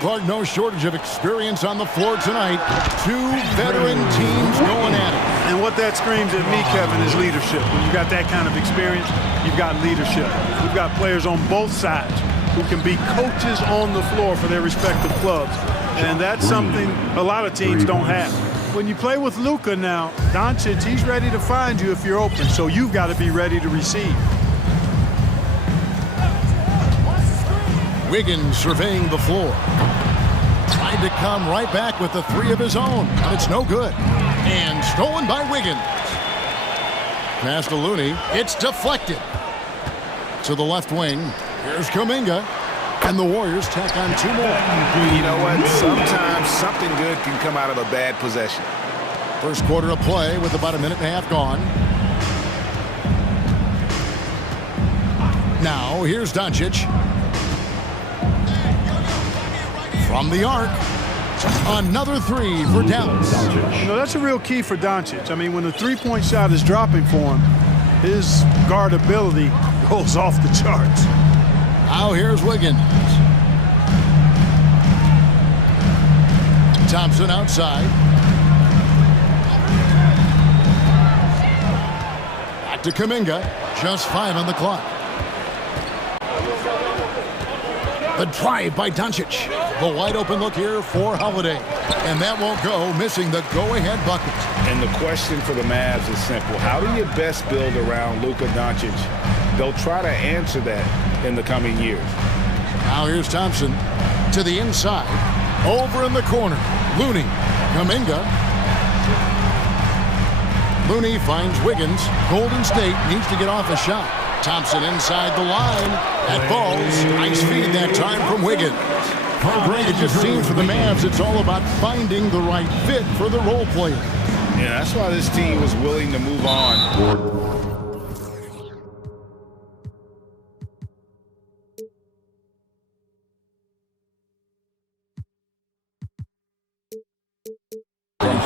Clark, no shortage of experience on the floor tonight. 2 veteran teams going at it. And what that screams at me, Kevin, is leadership. When you've got that kind of experience, you've got leadership. We've got players on both sides who can be coaches on the floor for their respective clubs. And that's something a lot of teams don't have. When you play with Luka now, Doncic, he's ready to find you if you're open, so you've got to be ready to receive. Wiggins surveying the floor. Tried to come right back with the 3 of his own, but it's no good. And stolen by Wiggins. Pass to Looney. It's deflected. To the left wing. Here's Kuminga. And the Warriors tack on 2 more. You know what? Sometimes something good can come out of a bad possession. First quarter of play with about a minute and a half gone. Now, here's Doncic. From the arc. Another 3 for Dallas. You know, that's a real key for Doncic. I mean, when the three-point shot is dropping for him, his guardability goes off the charts. Now here's Wiggins. Thompson outside. Back to Kuminga. Just 5 on the clock. The drive by Doncic. The wide open look here for Holiday. And that won't go, missing the go-ahead bucket. And the question for the Mavs is simple. How do you best build around Luka Doncic? They'll try to answer that in the coming years. Now here's Thompson to the inside. Over in the corner. Looney. Kuminga. Looney finds Wiggins. Golden State needs to get off a shot. Thompson inside the line. That ball's nice feed that time from Wiggins. Great, it just seems for the Mavs it's all about finding the right fit for the role player. Yeah, that's why this team was willing to move on. Going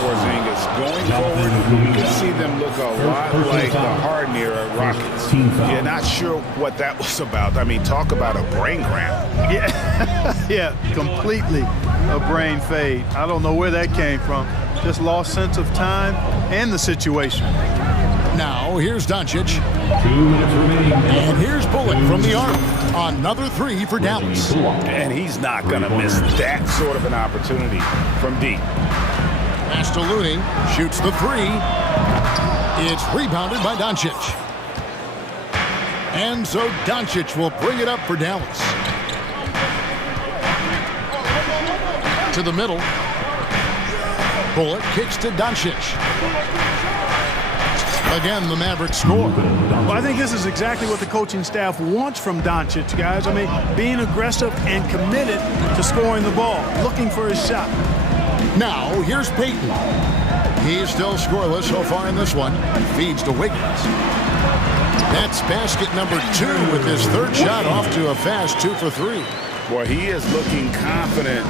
forward, you can see them look a lot like the Harden era Rockets. You're not sure what that was about. I mean, talk about a brain cramp. Yeah, yeah, completely a brain fade. I don't know where that came from. Just lost sense of time and the situation. Now, here's Doncic. 2 minutes remaining. And here's Bullock from the arc. Another 3 for Dallas. And he's not going to miss that sort of an opportunity from deep. Pass to Looney, shoots the 3. It's rebounded by Doncic. And so Doncic will bring it up for Dallas. To the middle. Bullock kicks to Doncic. Again, the Mavericks score. Well, I think this is exactly what the coaching staff wants from Doncic, guys. I mean, being aggressive and committed to scoring the ball, looking for his shot. Now, here's Payton. He's still scoreless so far in this one. Feeds to Wiggins. That's basket number 2 with his 3rd shot off to a fast 2 for 3. Boy, he is looking confident.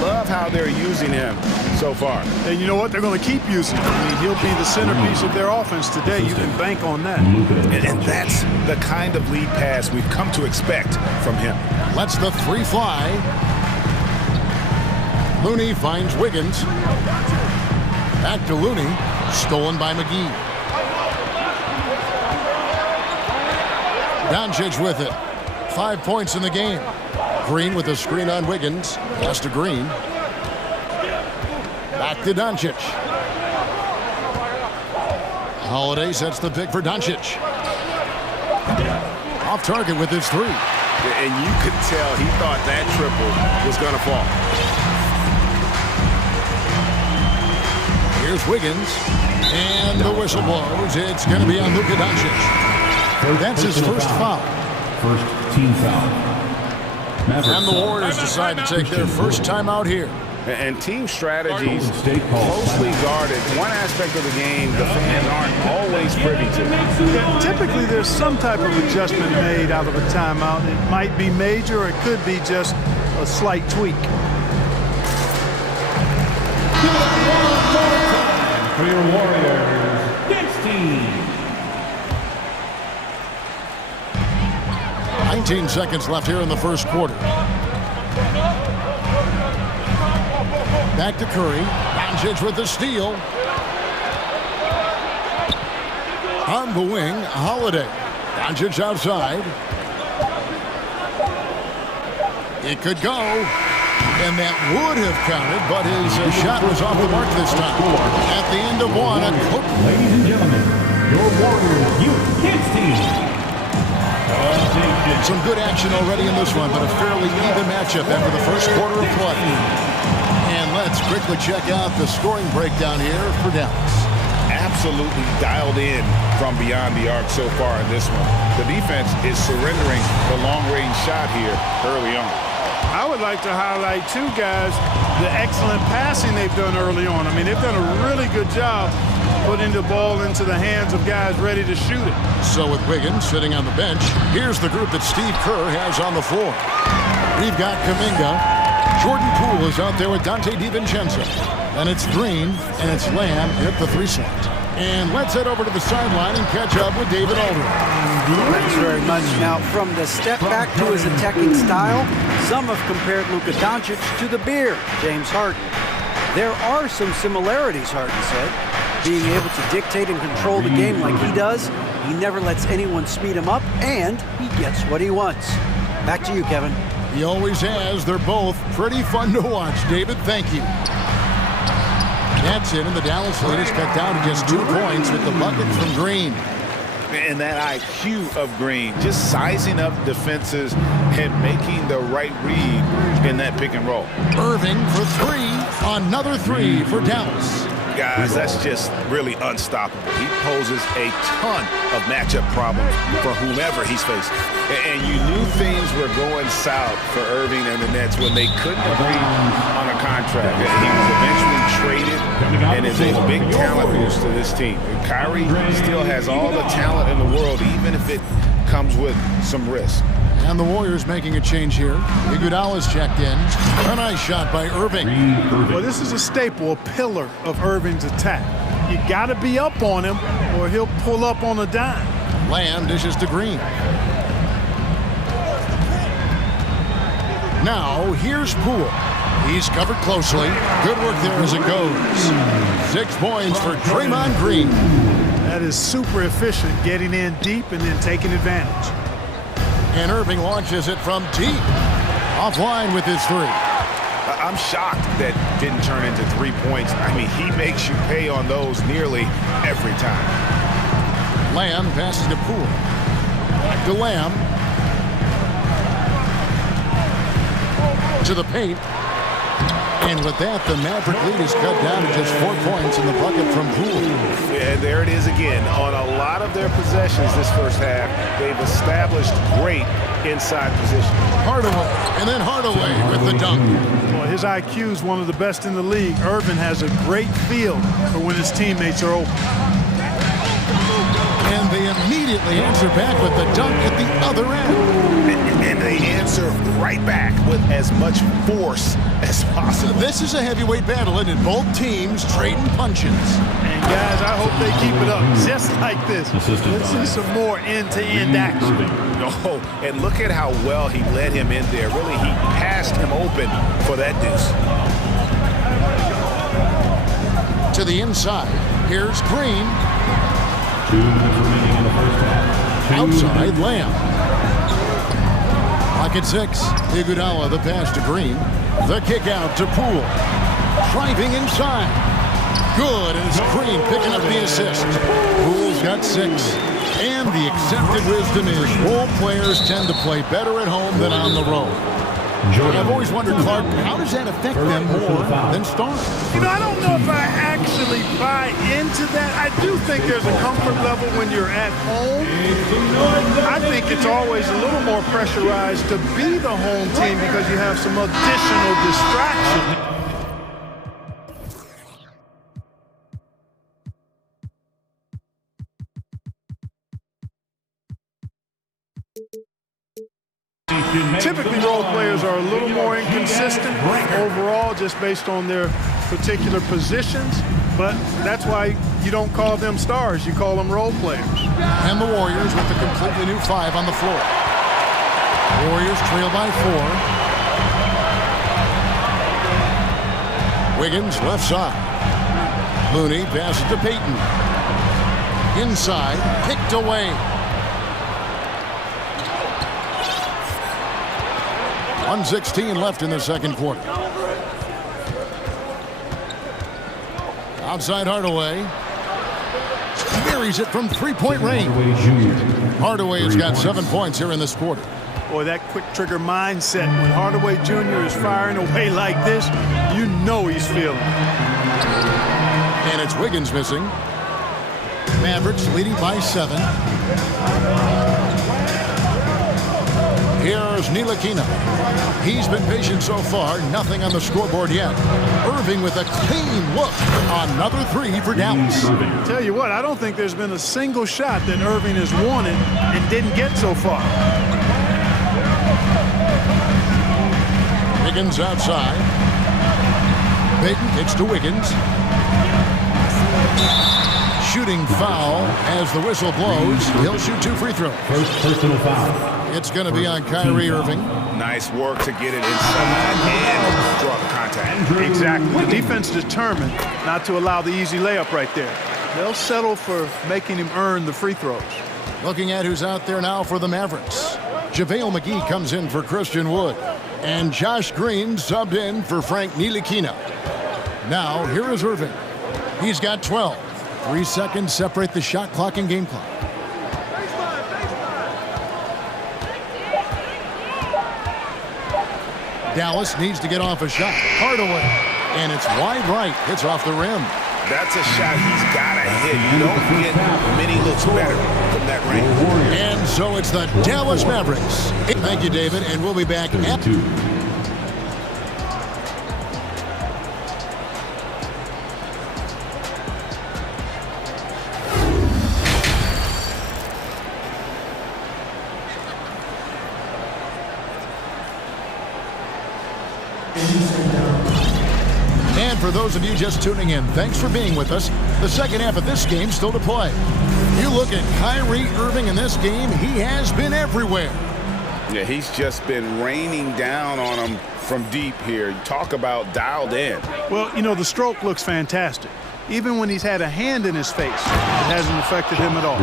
Love how they're using him so far. And you know what? They're going to keep using him. I mean, he'll be the centerpiece of their offense today. You can bank on that. And that's the kind of lead pass we've come to expect from him. Lets the 3 fly. Looney finds Wiggins. Back to Looney. Stolen by McGee. Doncic with it. 5 points in the game. Green with a screen on Wiggins. Pass to Green. Back to Doncic. Holiday sets the pick for Doncic. Off target with his 3. And you could tell he thought that triple was going to fall. Here's Wiggins. And the whistle blows. It's going to be on Luka Doncic. That's his first foul. First team foul. And the Warriors decide to take their first time out here. And team strategies closely guarded. One aspect of the game the fans aren't always privy to. Yeah, typically there's some type of adjustment made out of a timeout. It might be major or it could be just a slight tweak. For your Warriors, 16. 19 seconds left here in the first quarter. Back to Curry. Doncic with the steal. On the wing, Holiday. Doncic outside. It could go. And that would have counted, but his shot was off the mark this time. At the end of one, a quick. Ladies and gentlemen, your Warriors Youth Kids team. Some good action already in this one, but a fairly even matchup after the first quarter of play. And let's quickly check out the scoring breakdown here for Dallas. Absolutely dialed in from beyond the arc so far in this one. The defense is surrendering the long-range shot here early on. I would like to highlight, too, guys, the excellent passing they've done early on. I mean, they've done a really good job putting the ball into the hands of guys ready to shoot it. So with Wiggins sitting on the bench, here's the group that Steve Kerr has on the floor. We've got Kuminga. Jordan Poole is out there with Dante DiVincenzo. And it's Green, and it's Lamb at the 3 slot. And let's head over to the sideline and catch up with David Aldridge. Thanks very much. Now, from the step back to his attacking style, some have compared Luka Doncic to the Beard, James Harden. There are some similarities, Harden said. Being able to dictate and control the game like he does, he never lets anyone speed him up, and he gets what he wants. Back to you, Kevin. He always has. They're both pretty fun to watch. David, thank you. That's it, and the Dallas lead is cut down to just 2 points with the bucket from Green. And that IQ of Green, just sizing up defenses and making the right read in that pick and roll. Irving for 3. Another 3 for Dallas. Guys, that's just really unstoppable. He poses a ton of matchup problems for whomever he's facing. And you knew things were going south for Irving and the Nets when they couldn't agree on a contract. He was eventually traded and is a big talent boost to this team. And Kyrie still has all the talent in the world, even if it comes with some risk. And the Warriors making a change here. Iguodala's checked in. A nice shot by Irving. Well, this is a staple, a pillar of Irving's attack. You got to be up on him or he'll pull up on a dime. Lamb dishes to Green. Now, here's Poole. He's covered closely. Good work there as it goes. 6 points for Draymond Green. That is super efficient, getting in deep and then taking advantage. And Irving launches it from deep. Offline with his 3. I'm shocked that didn't turn into 3 points. I mean, he makes you pay on those nearly every time. Lamb passes to Poole. Back to Lamb. To the paint. And with that, the Maverick lead is cut down to just 4 points in the bucket from Poole. And there it is again. On a lot of their possessions this first half, they've established great inside position. Hardaway, and then Hardaway with the dunk. Well, his IQ is one of the best in the league. Irvin has a great feel for when his teammates are open. And they immediately answer back with the dunk at the other end. And they answer right back with as much force as possible. This is a heavyweight battle, and both teams trading punches. And guys, I hope they keep it up just like this. Let's see some more end-to-end action. Oh, and look at how well he led him in there. Really, he passed him open for that deuce. To the inside, here's Green. 2 minutes remaining in the first half. Outside, Lamb. Clock at 6. Iguodala, the pass to Green. The kick out to Poole. Driving inside. Good, and it's Green picking up the assist. Poole's got 6. And the accepted wisdom is role players tend to play better at home than on the road. I've always wondered, Clark, how does that affect them more than stars? You know, I don't know if I actually buy into that. I do think there's a comfort level when you're at home. I think it's always a little more pressurized to be the home team because you have some additional distraction. Typically, role players are a little more inconsistent overall just based on their particular positions, but that's why you don't call them stars, you call them role players. And the Warriors with a completely new 5 on the floor. Warriors trail by 4. Wiggins left side. Looney passes to Payton. Inside, picked away. 1:16 left in the second quarter. Outside Hardaway. Buries it from three-point range. Hardaway has got 7 points here in this quarter. Boy, that quick trigger mindset when Hardaway Jr. is firing away like this, you know he's feeling it. And it's Wiggins missing. Mavericks leading by 7. Here's Ntilikina. He's been patient so far. Nothing on the scoreboard yet. Irving with a clean look. Another 3 for Dallas. Tell you what, I don't think there's been a single shot that Irving has wanted and didn't get so far. Wiggins outside. Payton kicks to Wiggins. Shooting foul as the whistle blows. He'll shoot 2 free throws. First personal foul. It's going to be on Kyrie Irving. Nice work to get it inside and draw the contact. Exactly. The defense determined not to allow the easy layup right there. They'll settle for making him earn the free throws. Looking at who's out there now for the Mavericks. JaVale McGee comes in for Christian Wood. And Josh Green subbed in for Frank Ntilikina. Now, here is Irving. He's got 12. 3 seconds separate the shot clock and game clock. Dallas needs to get off a shot. Hardaway. And it's wide right. It's off the rim. That's a shot he's got to hit. You don't get many looks better from that range. And so it's the Dallas Mavericks. Thank you, David, and we'll be back at 2. And for those of you just tuning in, thanks for being with us. The second half of this game still to play. You look at Kyrie Irving in this game, he has been everywhere. Yeah, he's just been raining down on him from deep here. Talk about dialed in. Well, you know, the stroke looks fantastic. Even when he's had a hand in his face, it hasn't affected him at all.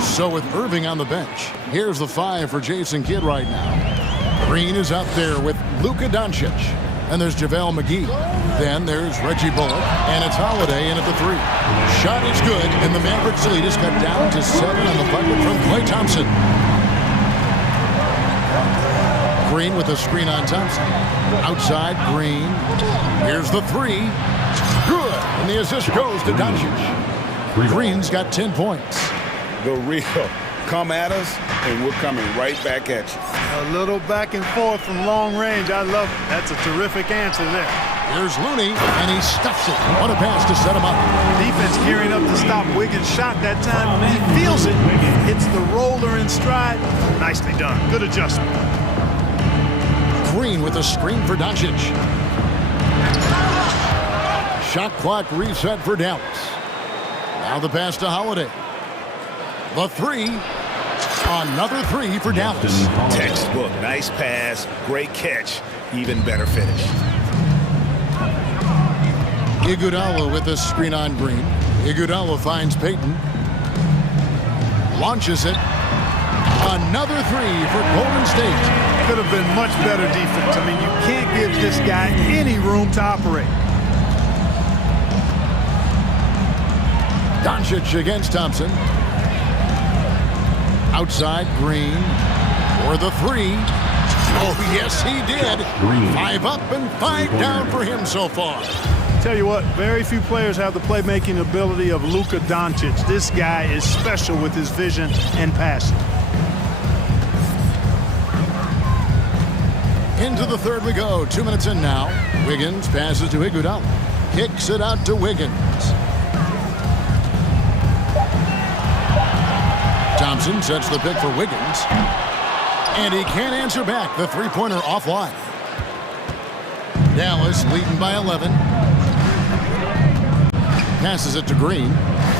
So with Irving on the bench, here's the 5 for Jason Kidd right now. Green is out there with Luka Doncic. And there's JaVale McGee. Then there's Reggie Bullock. And it's Holiday in at the 3. Shot is good, and the Mavericks lead is cut down to 7 on the bucket from Klay Thompson. Green with a screen on Thompson. Outside, Green. Here's the 3. Good. And the assist goes to Doncic. Green's got 10 points. The real. Come at us, and we're coming right back at you. A little back and forth from long range. I love it. That's a terrific answer there. Here's Looney, and he stuffs it. What a pass to set him up. Defense gearing up to stop Wiggins' shot that time. He feels it. Hits the roller in stride. Nicely done. Good adjustment. Green with a screen for Doncic. Shot clock reset for Dallas. Now the pass to Holiday. The 3. Another 3 for Dallas. Textbook. Nice pass. Great catch. Even better finish. Iguodala with a screen on Green. Iguodala finds Payton. Launches it. Another 3 for Golden State. Could have been much better defense. I mean, you can't give this guy any room to operate. Doncic against Thompson. Outside, Green for the 3. Oh, yes, he did. 5 up and 5 down for him so far. Tell you what, very few players have the playmaking ability of Luka Doncic. This guy is special with his vision and passion. Into the third we go. 2 minutes in now. Wiggins passes to Iguodala. Kicks it out to Wiggins. Thompson sets the pick for Wiggins. And he can't answer back. The three-pointer offline. Dallas leading by 11. Passes it to Green.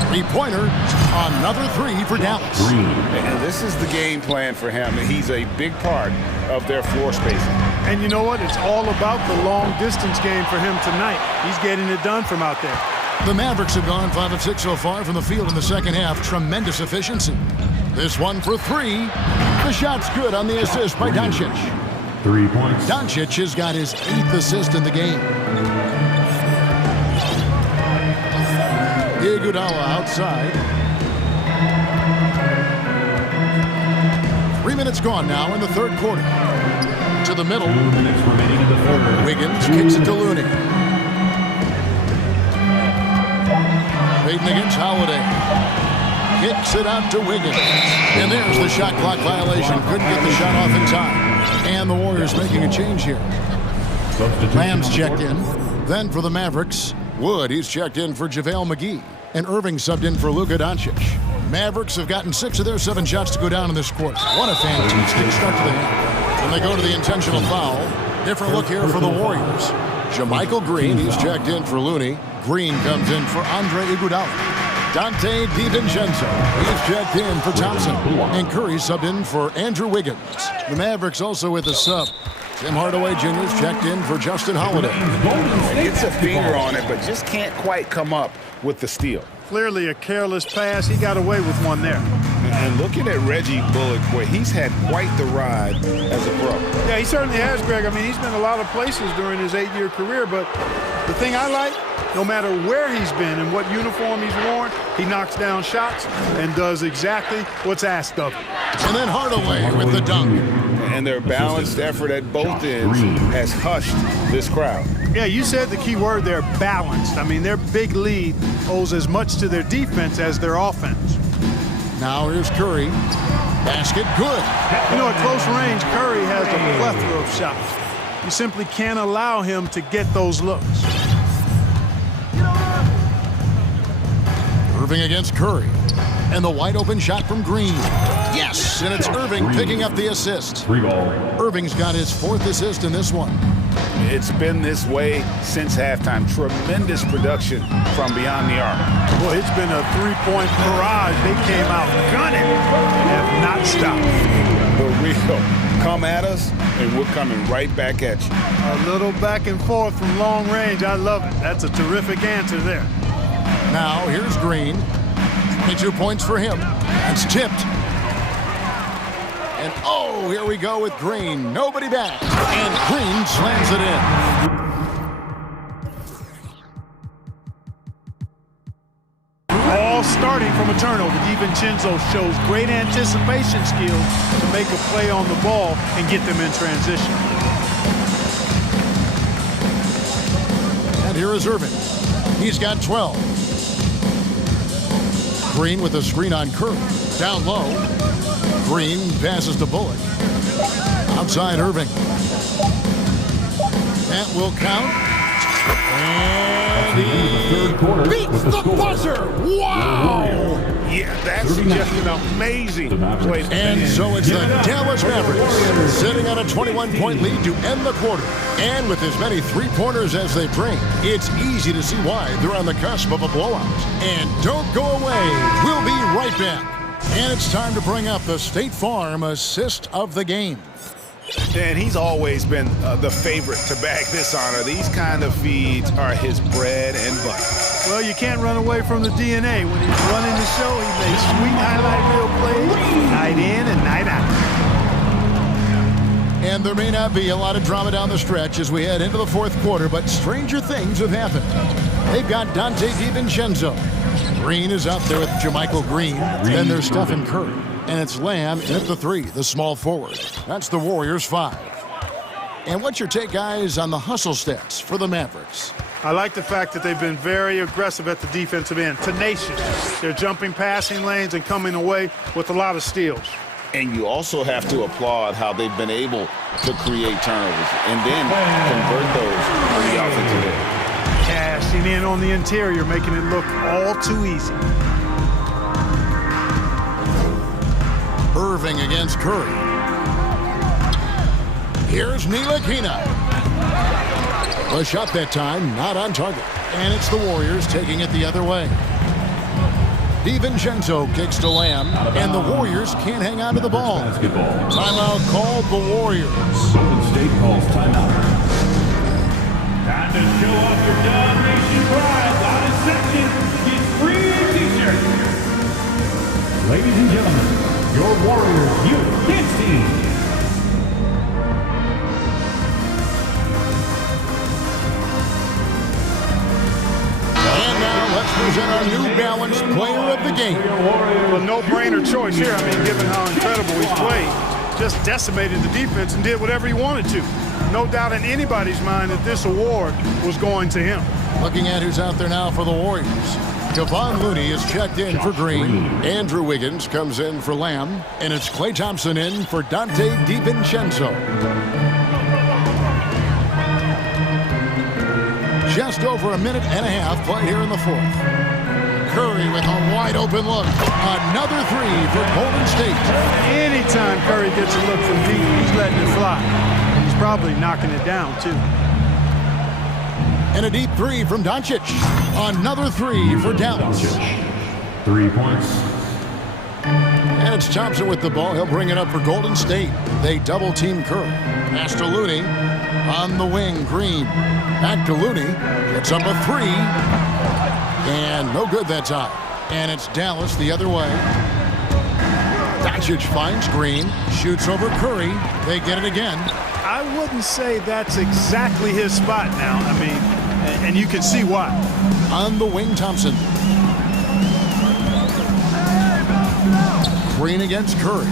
Three-pointer. Another 3 for Dallas. And this is the game plan for him. He's a big part of their floor spacing. And you know what? It's all about the long-distance game for him tonight. He's getting it done from out there. The Mavericks have gone 5 of 6 so far from the field in the second half. Tremendous efficiency. This one for 3. The shot's good on the assist by Doncic. 3 points. Doncic has got his 8th assist in the game. Iguodala outside. 3 minutes gone now in the third quarter. To the middle. 2 minutes remaining in the third. Wiggins kicks it to Looney. Payton against Holiday. Kicks it out to Wiggins. And there's the shot clock violation. Couldn't get the shot off in time. And the Warriors making a change here. Lamb's checked in. Then for the Mavericks, Wood, he's checked in for JaVale McGee. And Irving subbed in for Luka Doncic. Mavericks have gotten 6 of their 7 shots to go down in this quarter. What a fantastic start to the half. And they go to the intentional foul. Different look here for the Warriors. JaMychal Green, he's checked in for Looney. Green comes in for Andre Iguodala. Dante DiVincenzo, he's checked in for Thompson. And Curry subbed in for Andrew Wiggins. The Mavericks also with a sub. Tim Hardaway Jr. is checked in for Justin Holiday. Gets a finger on it, but just can't quite come up with the steal. Clearly a careless pass. He got away with one there. And looking at Reggie Bullock, boy, he's had quite the ride as a pro. Yeah, he certainly has, Greg. I mean, he's been a lot of places during his 8-year career, but the thing I like, no matter where he's been and what uniform he's worn, he knocks down shots and does exactly what's asked of him. And then Hardaway with the dunk. And their balanced effort at both ends has hushed this crowd. Yeah, you said the key word there, balanced. I mean, their big lead owes as much to their defense as their offense. Now here's Curry. Basket good. You know, at close range, Curry has a plethora of shots. You simply can't allow him to get those looks. Irving against Curry. And the wide open shot from Green. Yes, and it's Irving picking up the assist. 3 ball. Irving's got his 4th assist in this one. It's been this way since halftime. Tremendous production from beyond the arc. Well, it's been a 3-point barrage. They came out gunning and have not stopped. The real come at us, and we're coming right back at you. A little back and forth from long range. I love it. That's a terrific answer there. Now here's Green. 22 points for him. That's tipped. And oh, here we go with Green. Nobody back. And Green slams it in. All starting from a turnover. DiVincenzo shows great anticipation skills to make a play on the ball and get them in transition. And here is Irving. He's got 12. Green with a screen on Curry. Down low. Green passes to Bullock. Outside Irving. That will count. And he beats the buzzer. Wow! Yeah, that's just an amazing play. And so it's the Dallas Mavericks sitting on a 21-point lead to end the quarter. And with as many three-pointers as they bring, it's easy to see why they're on the cusp of a blowout. And don't go away. We'll be right back. And it's time to bring up the State Farm assist of the game. And he's always been the favorite to bag this honor. These kind of feeds are his bread and butter. Well, you can't run away from the DNA. When he's running the show, he makes sweet highlight reel plays night in and night out. And there may not be a lot of drama down the stretch as we head into the fourth quarter, but stranger things have happened. They've got Dante DiVincenzo. Green is out there with JaMychal Green. Then there's Stephen Curry. And it's Lamb at the 3, the small forward. That's the Warriors' 5. And what's your take, guys, on the hustle stats for the Mavericks? I like the fact that they've been very aggressive at the defensive end, tenacious. They're jumping passing lanes and coming away with a lot of steals. And you also have to applaud how they've been able to create turnovers and then convert those on the offensive end. Cashing in on the interior, making it look all too easy. Irving against Curry. Here's Ntilikina. The shot that time, not on target. And it's the Warriors taking it the other way. DiVincenzo kicks to Lamb, and the Warriors can't hang on to the ball. Timeout called the Warriors. Golden State calls timeout. Time to show off your domination pride. Line section gets free t-shirts. Ladies and gentlemen, your Warriors Youth Kids team. Let's present our New Balance player of the game. A no-brainer choice here. I mean, given how incredible he's played, just decimated the defense and did whatever he wanted to. No doubt in anybody's mind that this award was going to him. Looking at who's out there now for the Warriors. Kevon Looney is checked in for Green. Andrew Wiggins comes in for Lamb. And it's Klay Thompson in for Dante DiVincenzo. Just over a minute and a half played here in the fourth. Curry with a wide open look. Another three for Golden State. Anytime Curry gets a look from deep, he's letting it fly. He's probably knocking it down, too. And a deep three from Doncic. Another three for Dallas. 3 points. And it's Thompson with the ball. He'll bring it up for Golden State. They double-team Curry. Pass to Looney. On the wing, Green. Back to Looney. Gets up a three. And no good that time. And it's Dallas the other way. Doncic finds Green. Shoots over Curry. They get it again. I wouldn't say that's exactly his spot now. I mean, and you can see why. On the wing, Thompson. Green against Curry.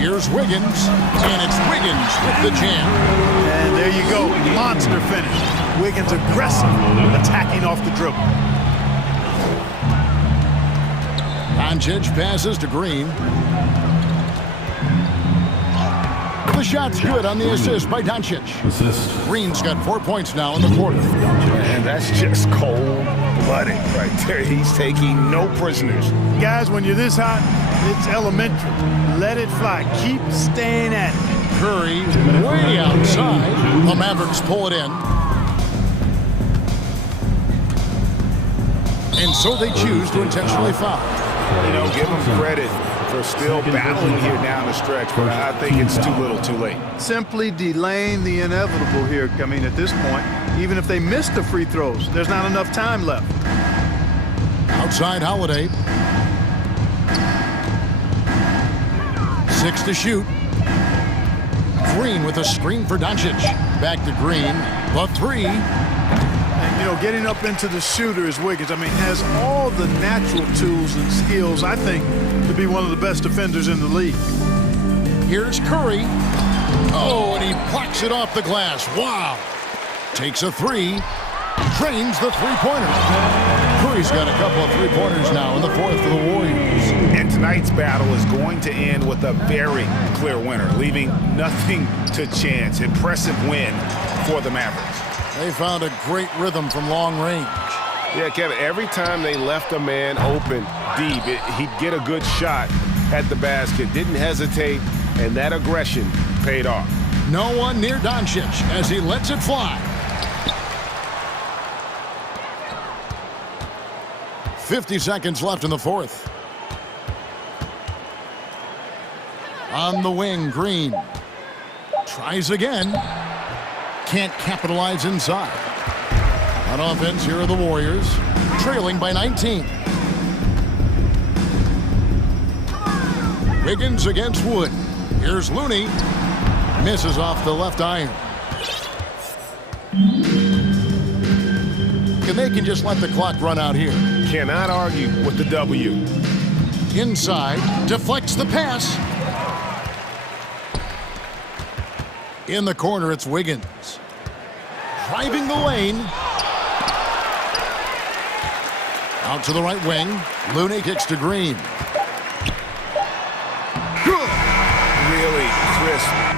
Here's Wiggins, and it's Wiggins with the jam. And there you go, monster finish. Wiggins aggressive, attacking off the dribble. Doncic passes to Green. The shot's good on the assist by Doncic. Assist. Green's got 4 points now in the quarter. And that's just cold-blooded right there. He's taking no prisoners. Guys, when you're this hot, it's elementary. Let it fly. Keep staying at it. Curry way outside. The Mavericks pull it in. And so they choose to intentionally foul. You know, give them credit for still battling here down the stretch, but I think it's too little too late. Simply delaying the inevitable here. I mean, at this point, even if they miss the free throws, there's not enough time left. Outside Holiday. 6 to shoot. Green with a screen for Doncic. Back to Green. The three. And, you know, getting up into the shooter is Wiggins. I mean, has all the natural tools and skills, I think, to be one of the best defenders in the league. Here's Curry. Oh, and he blocks it off the glass. Wow. Takes a three. Drains the three-pointer. Curry's got a couple of three-pointers now in the fourth for the Warriors. And tonight's battle is going to end with a very clear winner, leaving nothing to chance. Impressive win for the Mavericks. They found a great rhythm from long range. Yeah, Kevin, every time they left a man open deep, he'd get a good shot at the basket. Didn't hesitate, and that aggression paid off. No one near Doncic as he lets it fly. 50 seconds left in the fourth. On the wing, Green. Tries again. Can't capitalize inside. On offense, here are the Warriors, trailing by 19. Wiggins against Wood. Here's Looney. Misses off the left iron. And they can just let the clock run out here. Cannot argue with the W. Inside, deflects the pass. In the corner, it's Wiggins. Driving the lane. Out to the right wing. Looney kicks to Green. Good. Really crisp.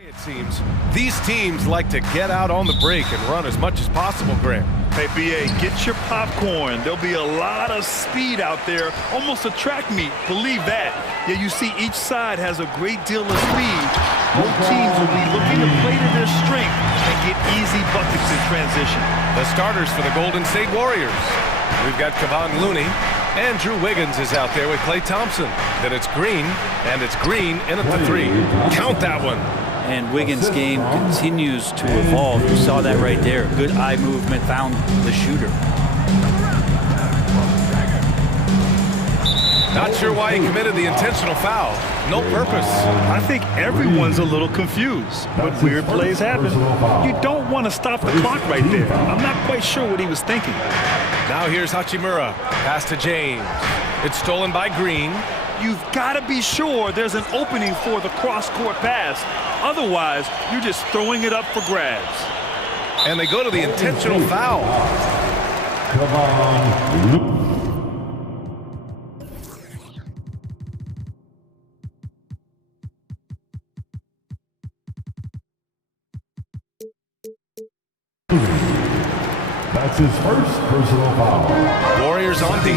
It seems these teams like to get out on the break and run as much as possible, Grant. Hey, B.A., get your popcorn. There'll be a lot of speed out there, almost a track meet, believe that. Yeah, you see each side has a great deal of speed. Both teams will be looking to play to their strength and get easy buckets in transition. The starters for the Golden State Warriors. We've got Kevon Looney. Andrew Wiggins is out there with Klay Thompson. Then it's Green, and it's Green in at the three. Count that one. And Wiggins' game continues to evolve. You saw that right there. Good eye movement, found the shooter. Not sure why he committed the intentional foul. No purpose. I think everyone's a little confused, but weird plays happen. You don't want to stop the clock right there. I'm not quite sure what he was thinking. Now here's Hachimura. Pass to James. It's stolen by Green. You've got to be sure there's an opening for the cross-court pass. Otherwise, you're just throwing it up for grabs. And they go to the intentional foul. Come on. That's his first personal foul. Warriors on D.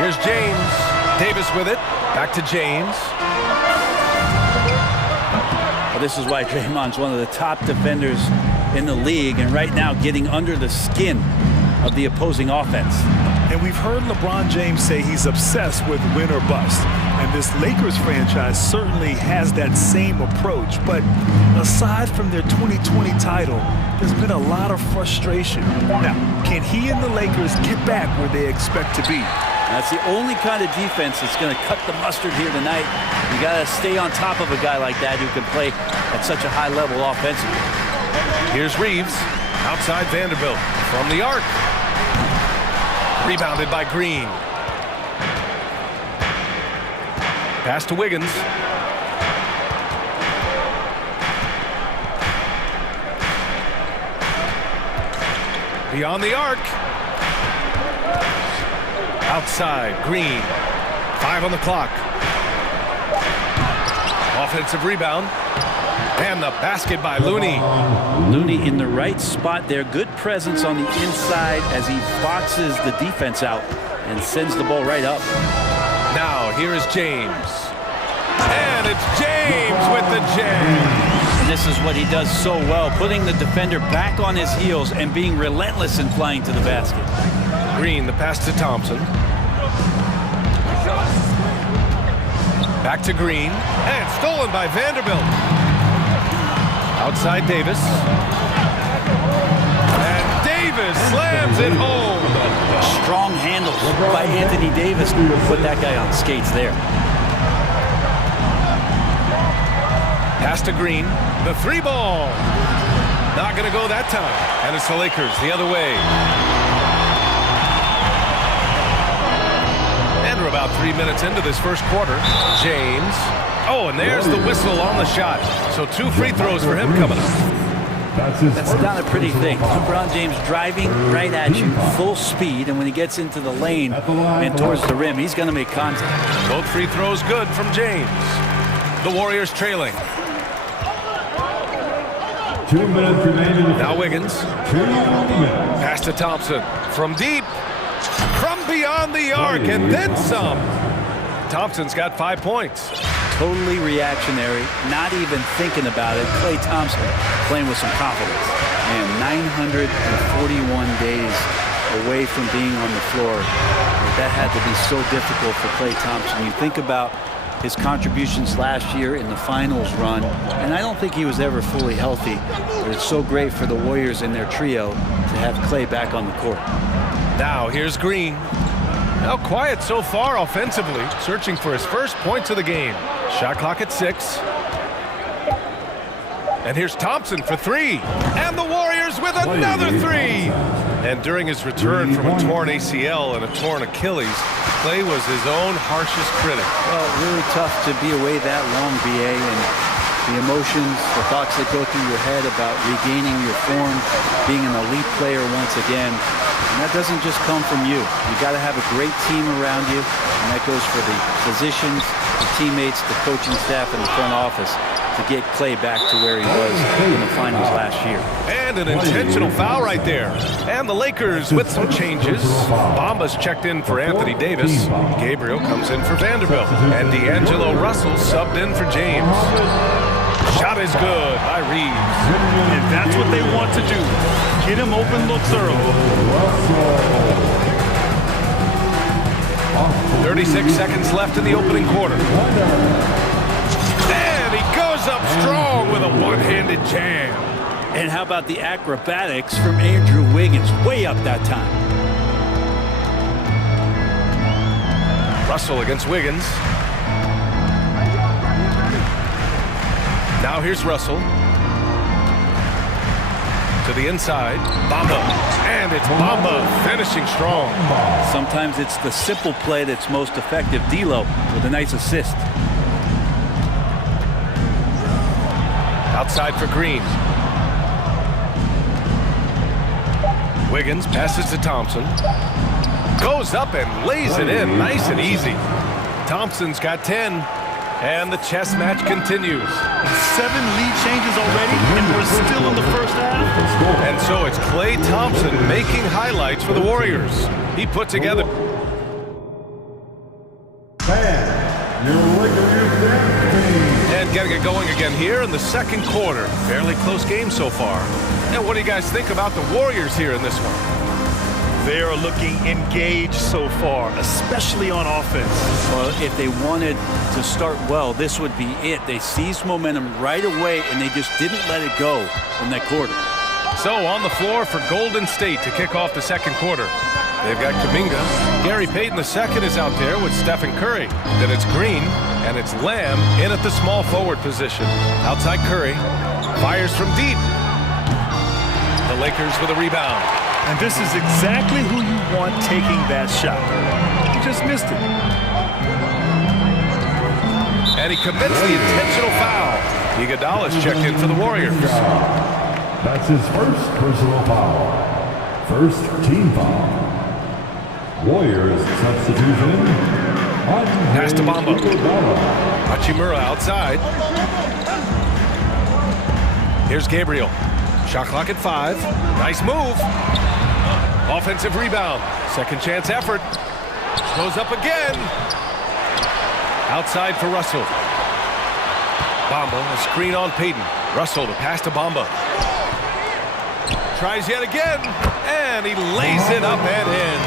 Here's James. Davis with it. Back to James. Well, this is why Draymond's one of the top defenders in the league, and right now getting under the skin of the opposing offense. And we've heard LeBron James say he's obsessed with win or bust. And this Lakers franchise certainly has that same approach. But aside from their 2020 title, there's been a lot of frustration. Now, can he and the Lakers get back where they expect to be? That's the only kind of defense that's going to cut the mustard here tonight. You got to stay on top of a guy like that who can play at such a high level offensively. Here's Reeves. Outside Vanderbilt. From the arc. Rebounded by Green. Pass to Wiggins. Beyond the arc. Outside, Green. 5 on the clock. Offensive rebound. And the basket by Looney. Looney in the right spot there. Good presence on the inside as he boxes the defense out and sends the ball right up. Now, here is James. And it's James with the jam. And this is what he does so well, putting the defender back on his heels and being relentless in flying to the basket. Green, the pass to Thompson. Back to Green. And stolen by Vanderbilt. Outside Davis. And Davis slams it home. Strong handles by Anthony Davis. Put that guy on skates there. Pass to Green. The three ball. Not going to go that time. And it's the Lakers the other way. And we're about 3 minutes into this first quarter. James. Oh, and there's the whistle on the shot. So 2 free throws for him coming up. That's not a pretty thing. LeBron James driving right at you, full speed, and when he gets into the lane and towards the rim, he's going to make contact. Both free throws good from James. The Warriors trailing. 2 minutes remaining. Now Wiggins. 2 minutes. Pass to Thompson. From deep. From beyond the arc, and then some. Thompson's got 5 points. Totally reactionary, not even thinking about it. Klay Thompson playing with some confidence. And 941 days away from being on the floor. That had to be so difficult for Klay Thompson. You think about his contributions last year in the finals run, and I don't think he was ever fully healthy, but it's so great for the Warriors and their trio to have Klay back on the court. Now here's Green. Now quiet so far offensively, searching for his first points of the game. Shot clock at 6. And here's Thompson for 3. And the Warriors with another 3. And during his return from a torn ACL and a torn Achilles, Klay was his own harshest critic. Well, really tough to be away that long, BA, and the emotions, the thoughts that go through your head about regaining your form, being an elite player once again. And that doesn't just come from you. You got to have a great team around you. You And that goes for the physicians, the teammates, the coaching staff, and the front office to get Clay back to where he was in the finals last year. And an intentional foul right there. And the Lakers with some changes. Bamba's checked in for Anthony Davis. Gabriel comes in for Vanderbilt. And D'Angelo Russell subbed in for James. Shot is good by Reeves. And that's what they want to do. Get him open looks early. 36 seconds left in the opening quarter. And he goes up strong with a one-handed jam. And how about the acrobatics from Andrew Wiggins? Way up that time. Russell against Wiggins. Now here's Russell. To the inside, Bamba. And it's Bamba finishing strong. Sometimes it's the simple play that's most effective. D'Lo with a nice assist. Outside for Green. Wiggins passes to Thompson. Goes up and lays it in nice and easy. Thompson's got 10. And the chess match continues. 7 lead changes already, and we're still in the first half. And so it's Klay Thompson making highlights for the Warriors. He put together. And getting it going again here in the second quarter. Fairly close game so far. And what do you guys think about the Warriors here in this one? They are looking engaged so far, especially on offense. Well, if they wanted to start well, this would be it. They seized momentum right away, and they just didn't let it go in that quarter. So on the floor for Golden State to kick off the second quarter. They've got Kuminga. Gary Payton II is out there with Stephen Curry. Then it's Green, and it's Lamb in at the small forward position. Outside Curry, fires from deep. The Lakers with a rebound. And this is exactly who you want taking that shot. He just missed it. And he commits the intentional foul. Iguodala's checked in for the Warriors. That's his first personal foul. First team foul. Warriors substitution. Pass to Bamba. Hachimura outside. Here's Gabriel. Shot clock at 5. Nice move. Offensive rebound. Second chance effort. Goes up again. Outside for Russell. Bamba, a screen on Payton. Russell to pass to Bamba. Tries yet again. And he lays it up and in.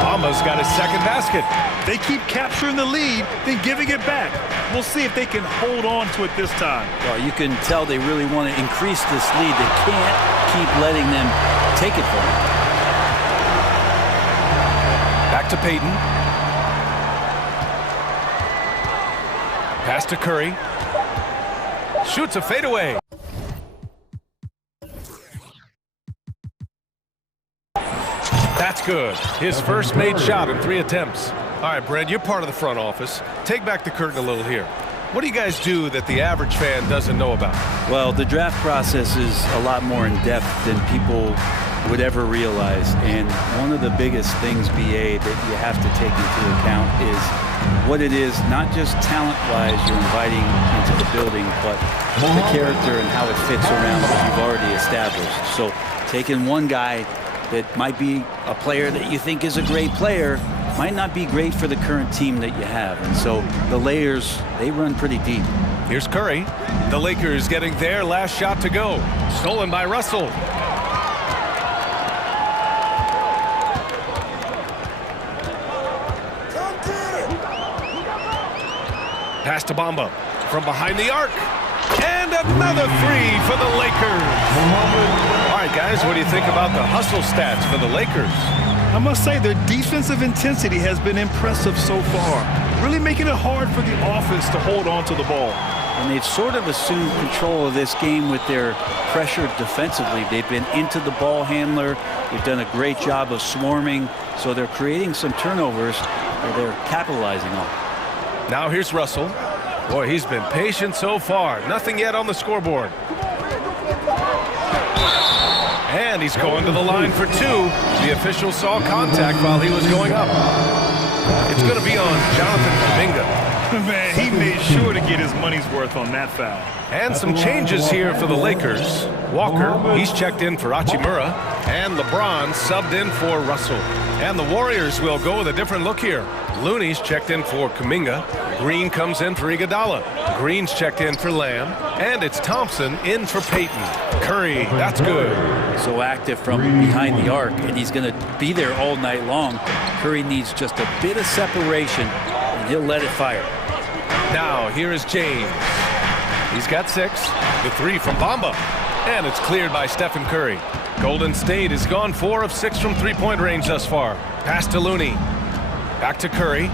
Bamba's got his second basket. They keep capturing the lead, then giving it back. We'll see if they can hold on to it this time. Well, you can tell they really want to increase this lead. They can't keep letting them take it from them. Back to Payton. Pass to Curry. Shoots a fadeaway. That's good. His first made shot in 3 attempts. All right, Brad, you're part of the front office. Take back the curtain a little here. What do you guys do that the average fan doesn't know about? Well, the draft process is a lot more in depth than people would ever realize. And one of the biggest things, BA, that you have to take into account is what it is, not just talent-wise you're inviting into the building, but the character and how it fits around what you've already established. So taking one guy that might be a player that you think is a great player might not be great for the current team that you have. And so the layers, they run pretty deep. Here's Curry. The Lakers getting their last shot to go. Stolen by Russell. Pass to Bamba from behind the arc. And another 3 for the Lakers. All right, guys, what do you think about the hustle stats for the Lakers? I must say their defensive intensity has been impressive so far, really making it hard for the offense to hold on to the ball. And they've sort of assumed control of this game with their pressure defensively. They've been into the ball handler. They've done a great job of swarming, so they're creating some turnovers that they're capitalizing on. Now here's Russell. Boy, he's been patient so far. Nothing yet on the scoreboard. And he's going to the line for 2. The official saw contact while he was going up. It's going to be on Jonathan Kuminga. Man, he made sure to get his money's worth on that foul. And some changes here for the Lakers. Walker, he's checked in for Hachimura. And LeBron subbed in for Russell. And the Warriors will go with a different look here. Looney's checked in for Kuminga. Green comes in for Iguodala. Green's checked in for Lamb. And it's Thompson in for Payton. Curry, that's good. So active from behind the arc, and he's going to be there all night long. Curry needs just a bit of separation, and he'll let it fire. Now, here is James. He's got 6. The 3 from Bamba. And it's cleared by Stephen Curry. Golden State has gone 4 of 6 from three-point range thus far. Pass to Looney. Back to Curry.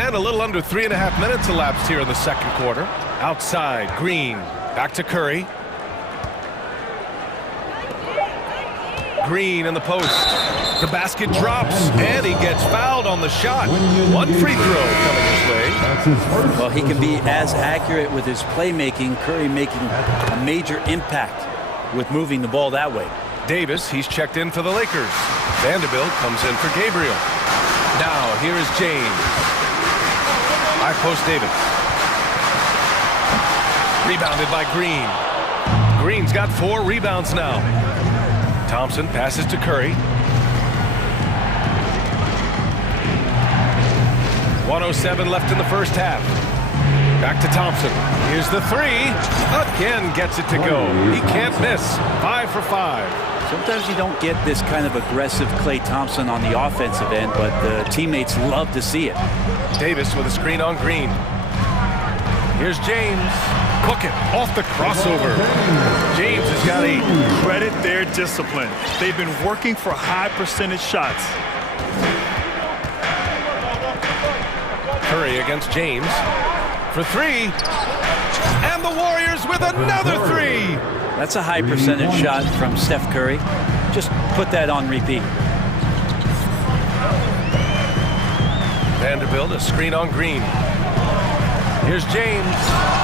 And a little under 3.5 minutes elapsed here in the second quarter. Outside, Green. Back to Curry. Green in the post. The basket drops, and he gets fouled on the shot. One free throw coming his way. Well, he can be as accurate with his playmaking. Curry making a major impact with moving the ball that way. Davis, he's checked in for the Lakers. Vanderbilt comes in for Gabriel. Now, here is James. High post Davis. Rebounded by Green. Green's got 4 rebounds now. Thompson passes to Curry. 1:07 left in the first half. Back to Thompson. Here's the 3. Again gets it to go. He can't miss. 5 for 5. Sometimes you don't get this kind of aggressive Klay Thompson on the offensive end, but the teammates love to see it. Davis with a screen on Green. Here's James. Hook it off the crossover. James has got 8. Credit their discipline. They've been working for high percentage shots. Curry against James for 3. And the Warriors with another 3. That's a high percentage shot from Steph Curry. Just put that on repeat. Vanderbilt, a screen on Green. Here's James.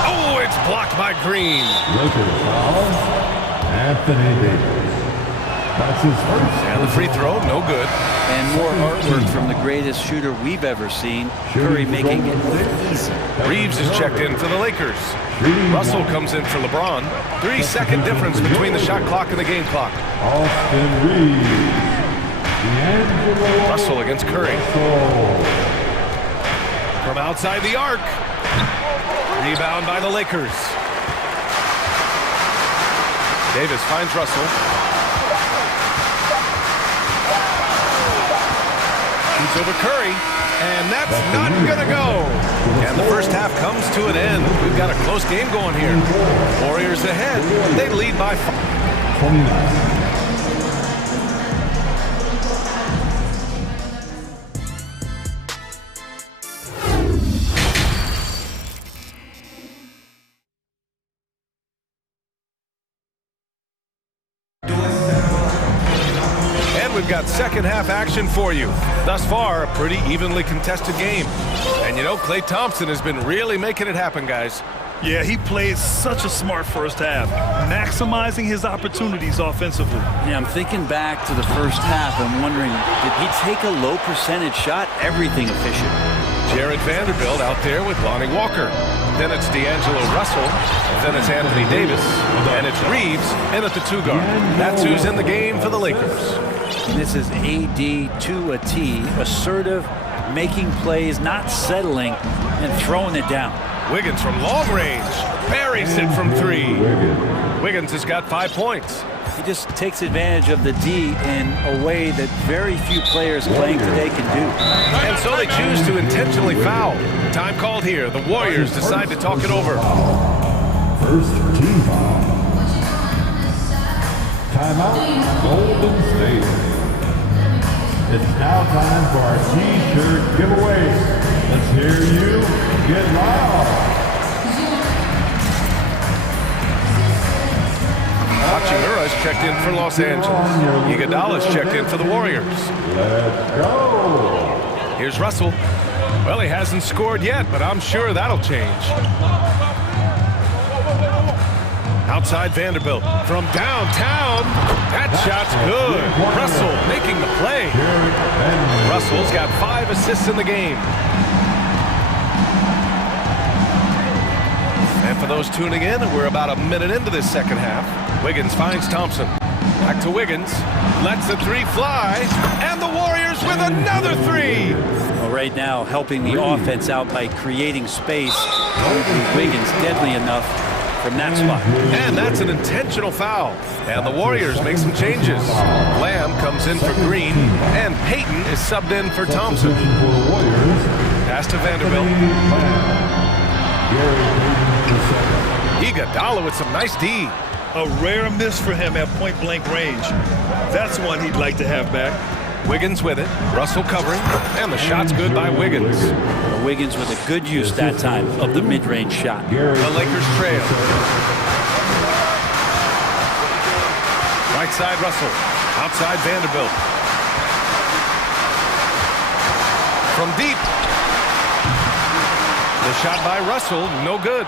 Oh, it's blocked by Green. Anthony Davis. That's his first. And the free throw, no good. And more artwork from the greatest shooter we've ever seen. Curry making it look easy. Reeves is checked in for the Lakers. Russell comes in for LeBron. 3-second difference between the shot clock and the game clock. Austin Reeves. Russell against Curry. From outside the arc. Rebound by the Lakers. Davis finds Russell. Shoots over Curry. And that's not going to go. And the first half comes to an end. We've got a close game going here. Warriors ahead. They lead by 5. 29. We've got second half action for you. Thus far, a pretty evenly contested game. And you know, Klay Thompson has been really making it happen, guys. Yeah, he played such a smart first half, maximizing his opportunities offensively. Yeah, I'm thinking back to the first half. I'm wondering, did he take a low percentage shot? Everything efficient. Jared Vanderbilt out there with Lonnie Walker. Then it's D'Angelo Russell. Then it's Anthony Davis. And it's Reeves in at the 2 guard. That's who's in the game for the Lakers. This is AD to a T, assertive, making plays, not settling, and throwing it down. Wiggins from long range, buries it from 3. Wiggins has got 5 points. He just takes advantage of the D in a way that very few players playing today can do. And so they choose to intentionally foul. Time called here. The Warriors decide to talk it over. First team foul. Timeout, Golden State. It's now time for our T-shirt giveaway. Let's hear you get loud. Hachimura is checked in for Los Angeles. Iguodala is checked in for the Warriors. Let's go. Here's Russell. Well, he hasn't scored yet, but I'm sure that'll change. Outside Vanderbilt from downtown. That shot's good. Russell making the play. Russell's got 5 assists in the game. And for those tuning in, we're about a minute into this second half. Wiggins finds Thompson. Back to Wiggins. Lets the three fly. And the Warriors with another three. Well, right now, helping the offense out by creating space. Wiggins deadly enough from that spot. And that's an intentional foul. And the Warriors make some changes. Lamb comes in for Green. And Payton is subbed in for Thompson. Pass to Vanderbilt. Iguodala with some nice D. A rare miss for him at point-blank range. That's one he'd like to have back. Wiggins with it. Russell covering. And the shot's good by Wiggins. Wiggins with a good use that time of the mid-range shot. The Lakers trail. Right side Russell. Outside Vanderbilt. From deep. The shot by Russell, no good.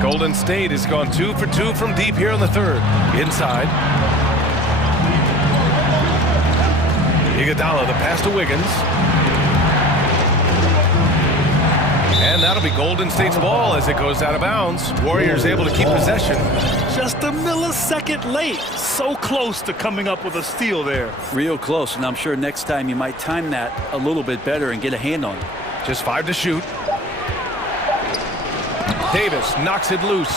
Golden State has gone 2 for 2 from deep here in the third. Inside. Iguodala, the pass to Wiggins. And that'll be Golden State's ball as it goes out of bounds. Warriors able to keep possession. Just a millisecond late. So close to coming up with a steal there. Real close, and I'm sure next time you might time that a little bit better and get a hand on it. Just 5 to shoot. Davis knocks it loose.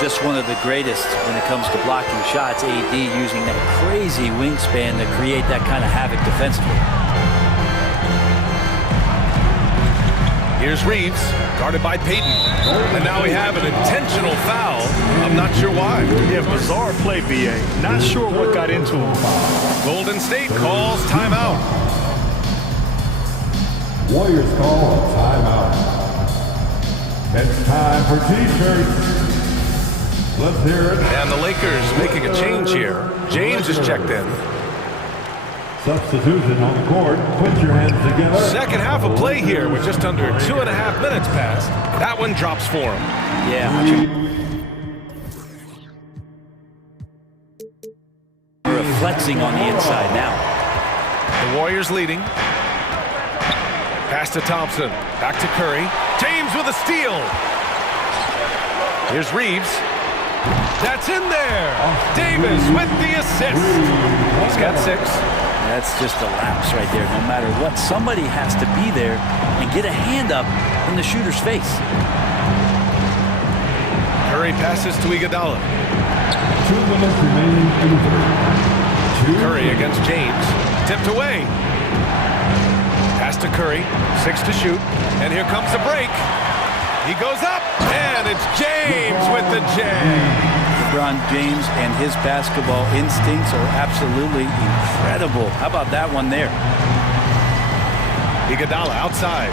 Just one of the greatest when it comes to blocking shots. AD using that crazy wingspan to create that kind of havoc defensively. Here's Reeves, guarded by Payton. And now we have an intentional foul. I'm not sure why. Yeah, bizarre play, BA. Not sure what got into him. Golden State calls timeout. Warriors call a timeout. It's time for T-shirts. Let's hear it. And the Lakers making a change here. James is checked in. Substitution on the court. Put your hands together. Second half of play here with just under 2.5 minutes passed. That one drops for him. Yeah. Flexing on the inside now. The Warriors leading. Pass to Thompson. Back to Curry. James with a steal. Here's Reeves. That's in there. Davis with the assist. He's got 6. That's just a lapse right there. No matter what, somebody has to be there and get a hand up in the shooter's face. Curry passes to Iguodala. 2 minutes remaining in the third. Curry against James. Tipped away. Pass to Curry. 6 to shoot. And here comes the break. He goes up. And it's James with the jam. LeBron James and his basketball instincts are absolutely incredible. How about that one there? Iguodala outside.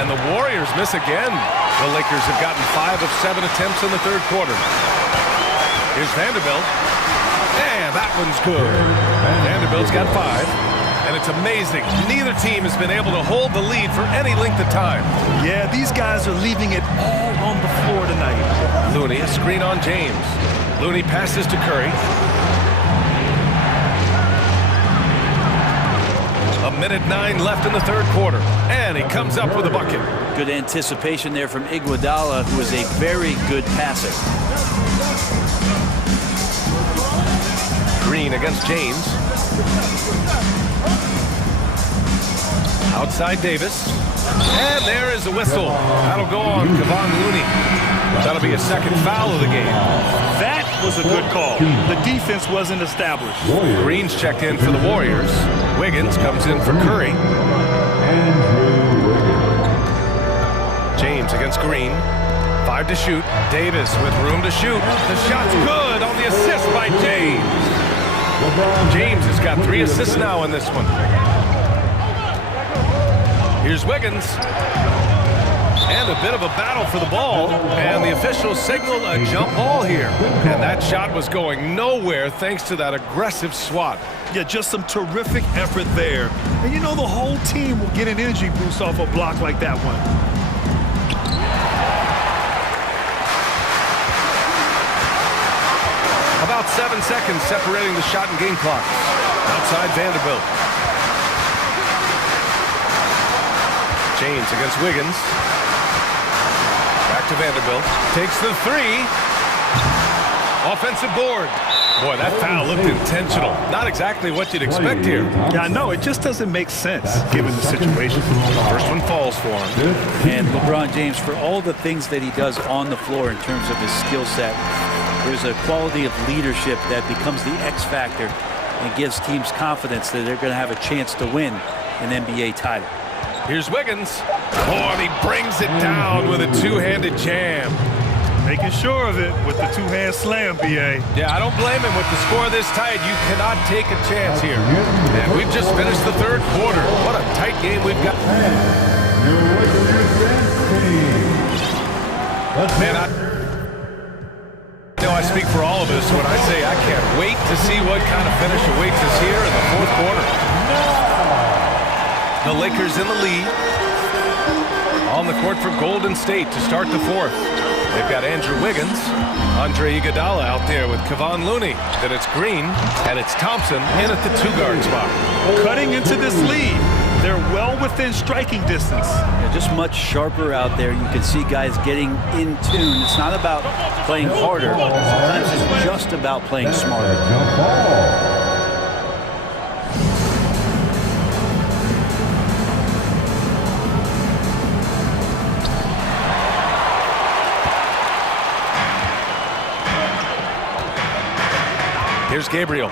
And the Warriors miss again. The Lakers have gotten 5 of 7 attempts in the third quarter. Here's Vanderbilt. And that one's good. Vanderbilt's got 5. And it's amazing. Neither team has been able to hold the lead for any length of time. Yeah, these guys are leaving it all on the floor tonight. Looney, a screen on James. Looney passes to Curry. A minute 9 left in the third quarter. And he comes up with a bucket. Good anticipation there from Iguodala, who is a very good passer. Green against James. Outside Davis. And there is the whistle. That'll go on Kevon Looney. That'll be a second foul of the game. That was a good call. The defense wasn't established. Green's checked in for the Warriors. Wiggins comes in for Curry. James against Green. 5 to shoot. Davis with room to shoot. The shot's good on the assist by James. James has got 3 assists now in this one. Here's Wiggins. And a bit of a battle for the ball. And the officials signal a jump ball here. And that shot was going nowhere thanks to that aggressive swat. Yeah, just some terrific effort there. And you know the whole team will get an energy boost off a block like that one. 7 seconds separating the shot and game clock. Outside Vanderbilt. James against Wiggins. Back to Vanderbilt. Takes the three. Offensive board. Boy, that foul looked intentional. Not exactly what you'd expect here. Yeah, I know. It just doesn't make sense given the situation. First one falls for him. And LeBron James, for all the things that he does on the floor in terms of his skill set, there's a quality of leadership that becomes the X factor and gives teams confidence that they're going to have a chance to win an NBA title. Here's Wiggins. Oh, and he brings it down with a two-handed jam. Making sure of it with the two-hand slam, B.A. Yeah, I don't blame him. With the score this tight, you cannot take a chance here. And we've just finished the third quarter. What a tight game we've got. Man, I speak for all of us when I say I can't wait to see what kind of finish awaits us here in the fourth quarter. The Lakers in the lead. On the court for Golden State to start the fourth. They've got Andrew Wiggins, Andre Iguodala out there with Kevon Looney. Then it's Green, and it's Thompson in at the two-guard spot. Cutting into this lead. They're well within striking distance. Yeah, just much sharper out there. You can see guys getting in tune. It's not about playing harder. Sometimes it's just about playing smarter. Here's Gabriel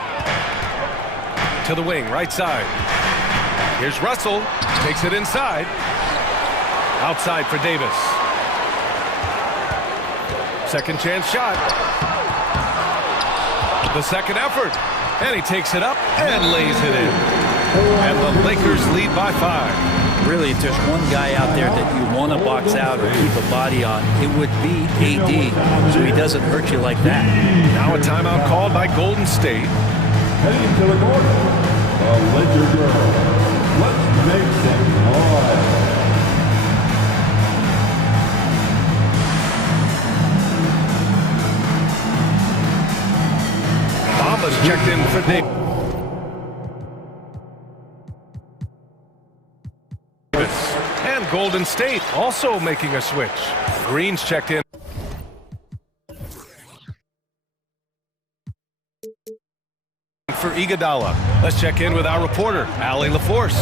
to the wing, right side. Here's Russell, takes it inside. Outside for Davis. Second chance shot. The second effort. And he takes it up and lays it in. And the Lakers lead by 5. Really, if there's one guy out there that you want to box out or keep a body on, it would be AD, so he doesn't hurt you like that. Now a timeout called by Golden State. Heading to the corner, the Laker girl. Let's make some noise. Bamba's checked in for Davis. And Golden State also making a switch. Green's checked in. For Iguodala. Let's check in with our reporter, Allie LaForce.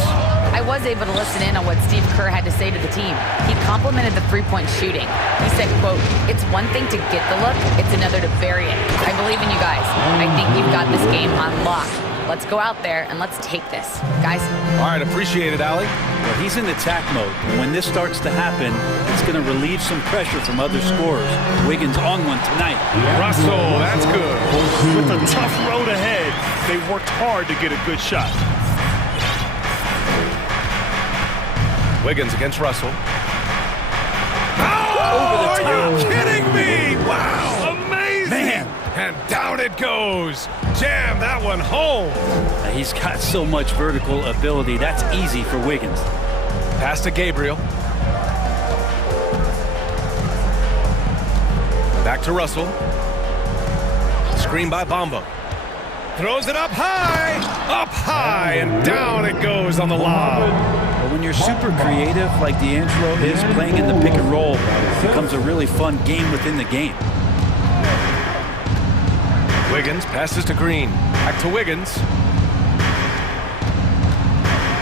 I was able to listen in on what Steve Kerr had to say to the team. He complimented the three-point shooting. He said, quote, "It's one thing to get the look, it's another to bury it. I believe in you guys. I think you've got this game on lock. Let's go out there and let's take this. Guys." All right, appreciate it, Allie. Well, he's in attack mode. And when this starts to happen, it's going to relieve some pressure from other scorers. Wiggins on one tonight. Russell, that's good. With a tough road ahead, they worked hard to get a good shot. Wiggins against Russell. Oh, are you kidding me? Wow. Amazing. Man. And down it goes. Jam that one home. He's got so much vertical ability. That's easy for Wiggins. Pass to Gabriel. Back to Russell. Screen by Bamba. Throws it up high, and down it goes on the lob. Well, when you're super creative like D'Angelo is, playing in the pick and roll becomes a really fun game within the game. Wiggins passes to Green. Back to Wiggins.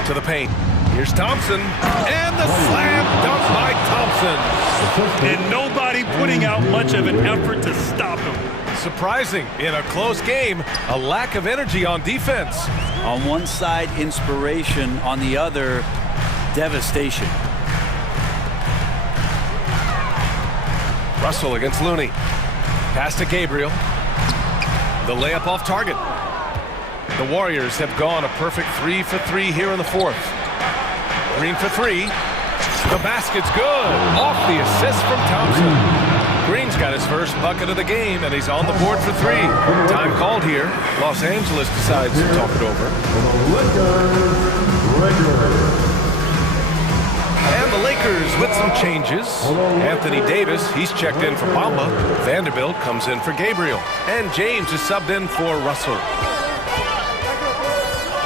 To the paint. Here's Thompson. And the slam dunk by Thompson. And nobody putting out much of an effort to stop him. Surprising in a close game, a lack of energy on defense. On one side, inspiration. On the other, devastation. Russell against Looney. Pass to Gabriel. The layup off target. The Warriors have gone a perfect 3 for 3 here in the fourth. Green for 3. The basket's good. Off the assist from Thompson. Green's got his first bucket of the game, and he's on the board for 3. Time called here. Los Angeles decides to talk it over. And the Lakers with some changes. Anthony Davis, he's checked in for Bamba. Vanderbilt comes in for Gabriel. And James is subbed in for Russell.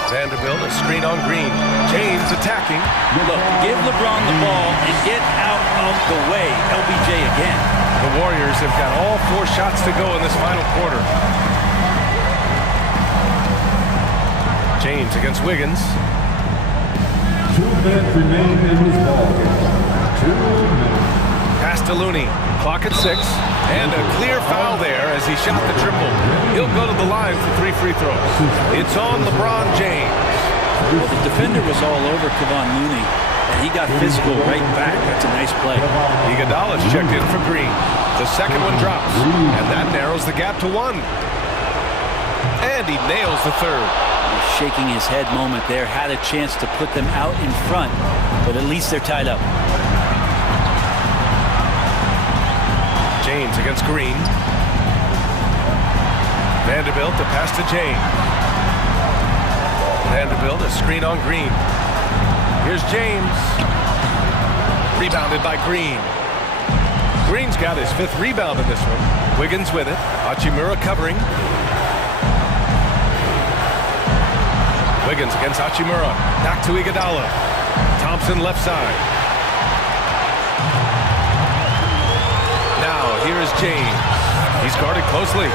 Vanderbilt, a screen on Green. James attacking. Look, give LeBron the ball and get out of the way. LBJ again. The Warriors have got all 4 shots to go in this final quarter. James against Wiggins. 2 minutes remain in this ball game. 2 minutes. Pass to Looney. Clock at 6. And a clear foul there as he shot the triple. He'll go to the line for 3 free throws. It's on LeBron James. Well, the defender was all over Kevon Looney, and he got physical right back. That's a nice play. Iguodala's checked in for Green. The second one drops, and that narrows the gap to 1. And he nails the third. Shaking his head moment there, had a chance to put them out in front, but at least they're tied up. James against Green. Vanderbilt to pass to James. Vanderbilt a screen on Green. Here's James. Rebounded by Green. Green's got his 5th rebound in this one. Wiggins with it. Hachimura covering. Wiggins against Hachimura. Back to Iguodala. Thompson left side. Now here is James. He's guarded closely.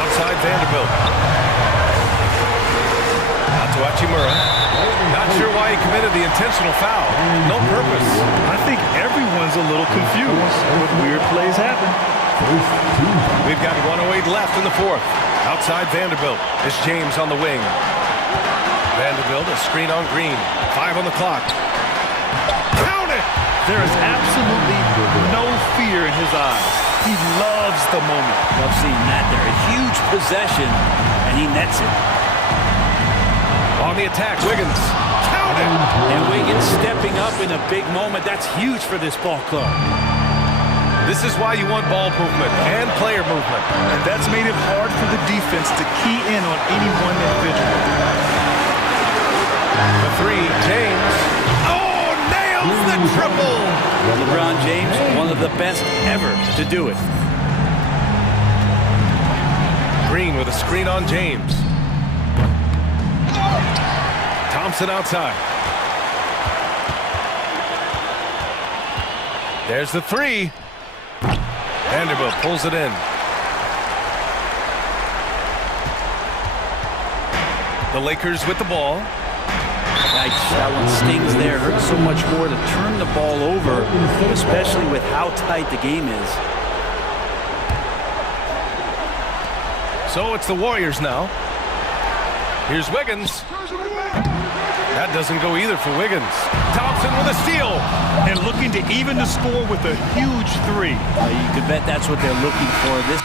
Outside Vanderbilt. Out to Hachimura. Not sure why he committed the intentional foul. No purpose. I think everyone's a little confused, but weird plays happen. We've got 1:08 left in the 4th. Outside Vanderbilt is James on the wing. Vanderbilt a screen on Green. 5 on the clock. Count it! There is absolutely no fear in his eyes. He loves the moment. Love seeing that there. A huge possession, and he nets it. On the attack, Wiggins. Count it! And Wiggins stepping up in a big moment. That's huge for this ball club. This is why you want ball movement and player movement. And that's made it hard for the defense to key in on any one individual. The 3, James. Oh, nails the triple! LeBron James, one of the best ever to do it. Green with a screen on James. Thompson outside. There's the 3. Vanderbilt pulls it in. The Lakers with the ball. Yikes, that one stings there. Hurts so much more to turn the ball over, especially with how tight the game is. So it's the Warriors now. Here's Wiggins. That doesn't go either for Wiggins. Thompson with a steal. And looking to even the score with a huge 3. You could bet that's what they're looking for. This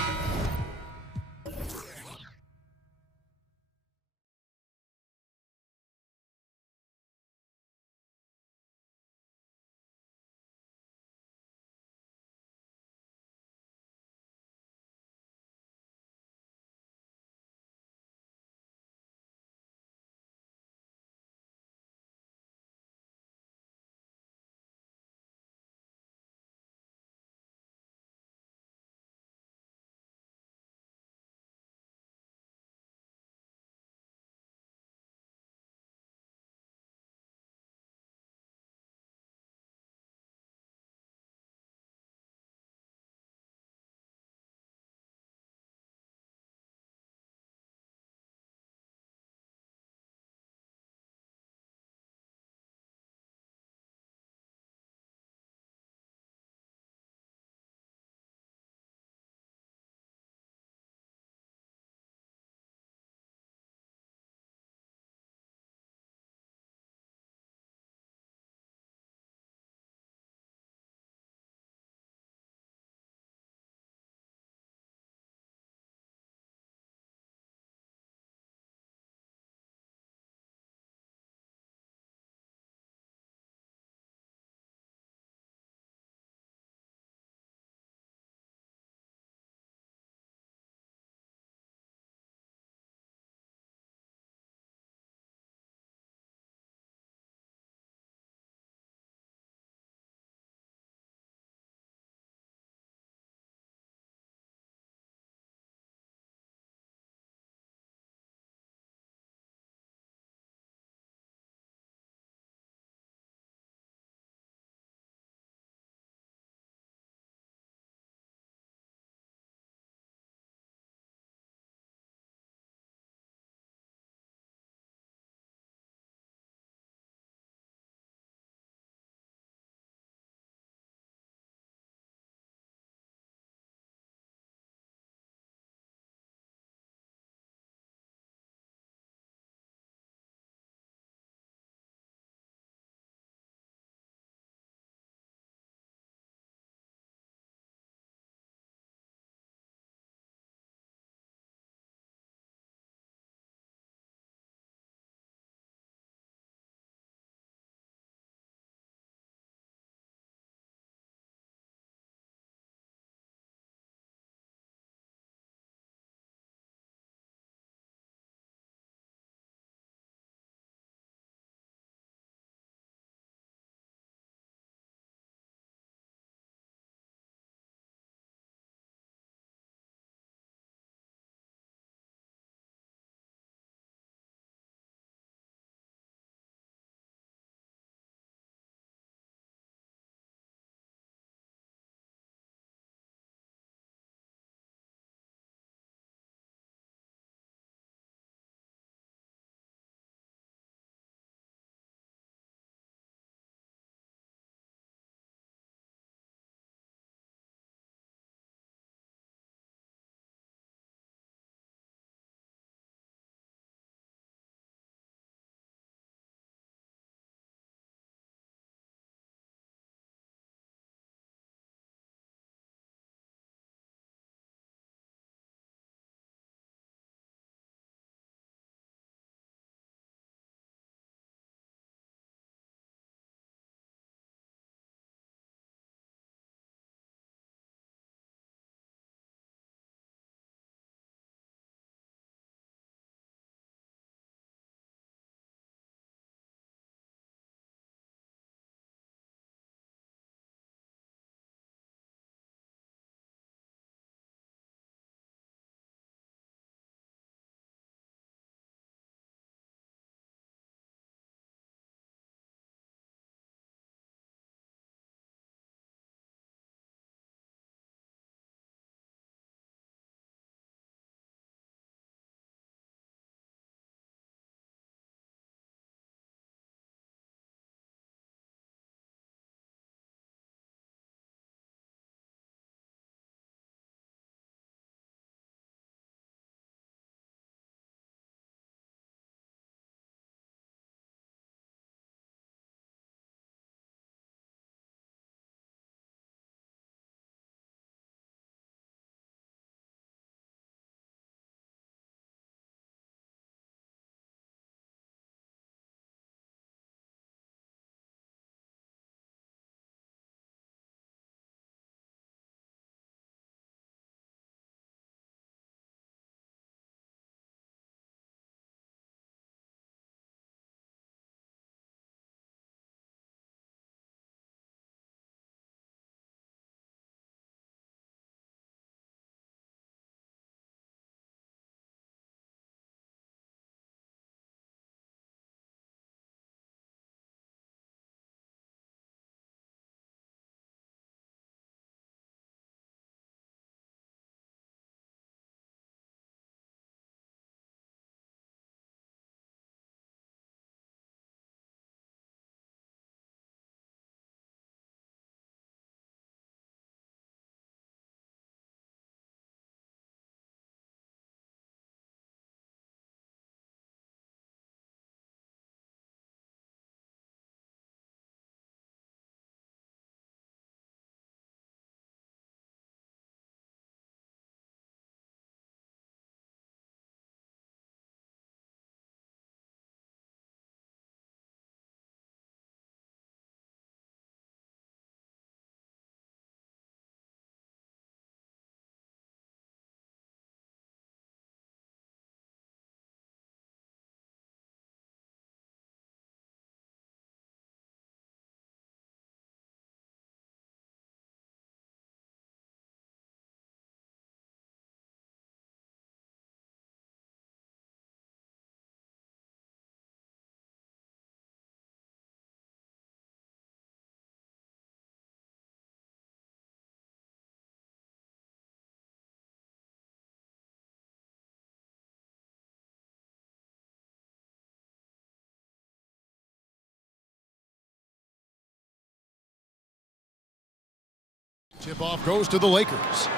Tip-off goes to the Lakers.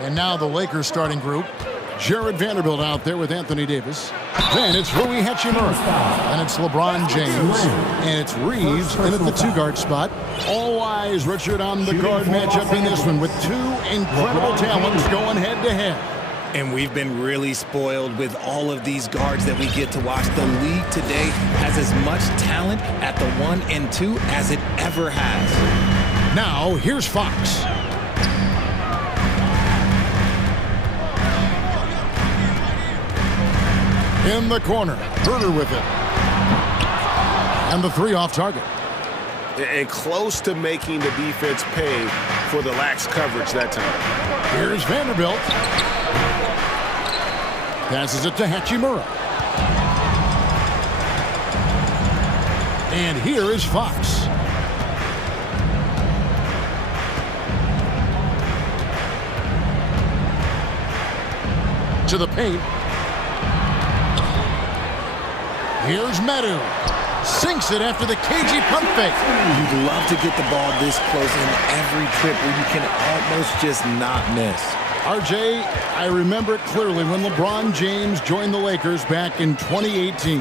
And now the Lakers starting group. Jared Vanderbilt out there with Anthony Davis. Then it's Rui Hachimura. And it's LeBron James. And it's Reeves in at the two-guard spot. All eyes, Richard, on the guard matchup in this one with two incredible talents going head-to-head. And we've been really spoiled with all of these guards that we get to watch. The league today has as much talent at the 1 and 2 as it ever has. Now, here's Fox. In the corner, Herder with it. And the three off target. And close to making the defense pay for the lax coverage that time. Here's Vanderbilt. Passes it to Hachimura. And here is Fox. To the paint. Here's Medu. Sinks it after the cagey pump fake. You'd love to get the ball this close in every trip where you can almost just not miss. RJ, I remember it clearly when LeBron James joined the Lakers back in 2018.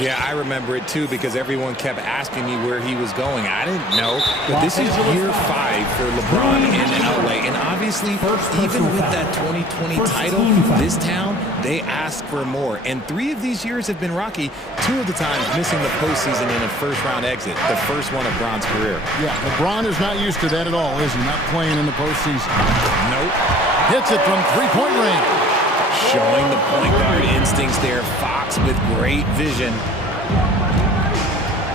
Yeah, I remember it too because everyone kept asking me where he was going. I didn't know, but this is year 5 for LeBron in LA. And obviously, even with that 2020 title, this town, they asked for more. And 3 of these years have been rocky, 2 of the times missing the postseason in a first-round exit, the first one of Bron's career. Yeah, LeBron is not used to that at all, is he? Not playing in the postseason. Nope. Hits it from three-point range. Showing the point guard instincts there. Fox with great vision.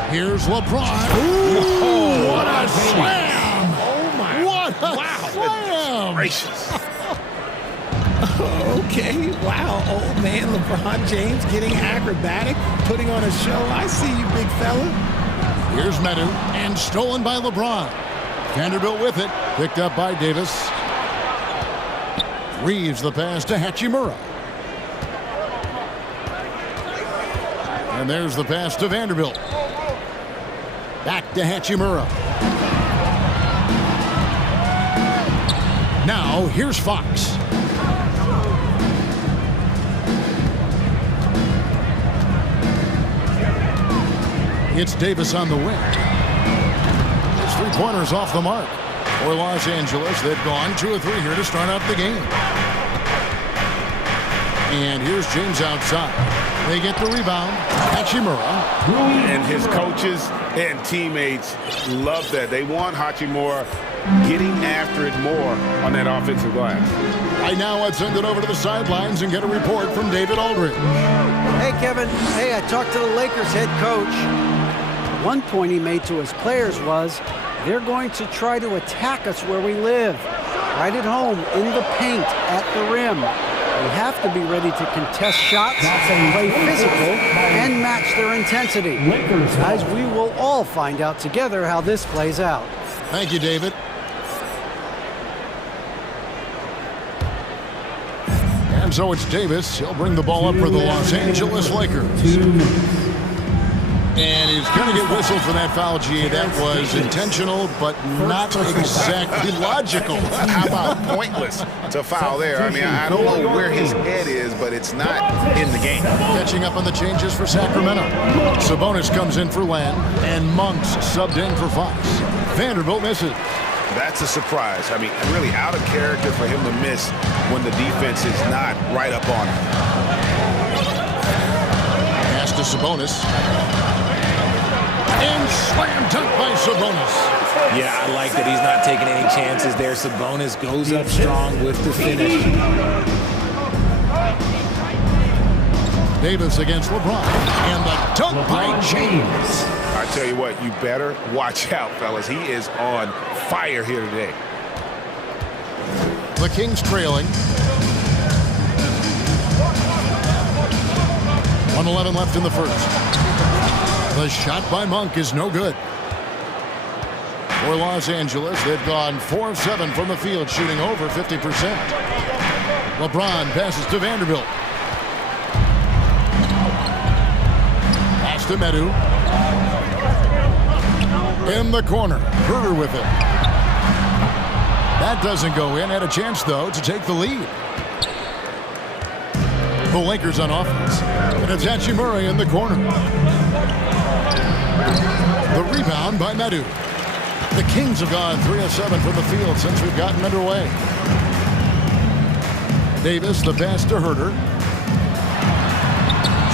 Here's LeBron. Ooh, what a slam! Oh, my. What a slam! Gracious. Okay, wow. Old man LeBron James getting acrobatic, putting on a show. I see you, big fella. Here's Medu, and stolen by LeBron. Vanderbilt with it, picked up by Davis. Reeves the pass to Hachimura. And there's the pass to Vanderbilt. Back to Hachimura. Now, here's Fox. It's Davis on the wing. His three-pointers off the mark. For Los Angeles, they've gone 2 of 3 here to start out the game. And here's James outside. They get the rebound. Hachimura. And his coaches and teammates love that. They want Hachimura getting after it more on that offensive glass. Right now, let's send it over to the sidelines and get a report from David Aldridge. Hey, Kevin. Hey, I talked to the Lakers head coach. One point he made to his players was, they're going to try to attack us where we live, right at home, in the paint, at the rim. We have to be ready to contest shots, play physical, and match their intensity. Guys, we will all find out together how this plays out. Thank you, David. And so it's Davis. He'll bring the ball up for the Los Angeles Lakers. And he's going to get whistled for that foul, G. That was intentional, but not exactly logical. How about pointless to foul there? I mean, I don't know where his head is, but it's not in the game. Catching up on the changes for Sacramento. Sabonis comes in for Land, and Monk's subbed in for Fox. Vanderbilt misses. That's a surprise. I mean, really out of character for him to miss when the defense is not right up on him. Pass to Sabonis. And slam dunk by Sabonis. Yeah, I like that he's not taking any chances there. Sabonis goes up strong with the finish. Davis against LeBron. And the dunk by James. I tell you what, you better watch out, fellas. He is on fire here today. The Kings trailing. 1:11 left in the first. The shot by Monk is no good. For Los Angeles, they've gone 4 of 7 from the field, shooting over 50%. LeBron passes to Vanderbilt. Pass to Medu. In the corner, Herder with it. That doesn't go in. Had a chance, though, to take the lead. The Lakers on offense. And it's Hachimura in the corner. The rebound by Medu. The Kings have gone 3 of 7 from the field since we've gotten underway. Davis, the pass to Herder.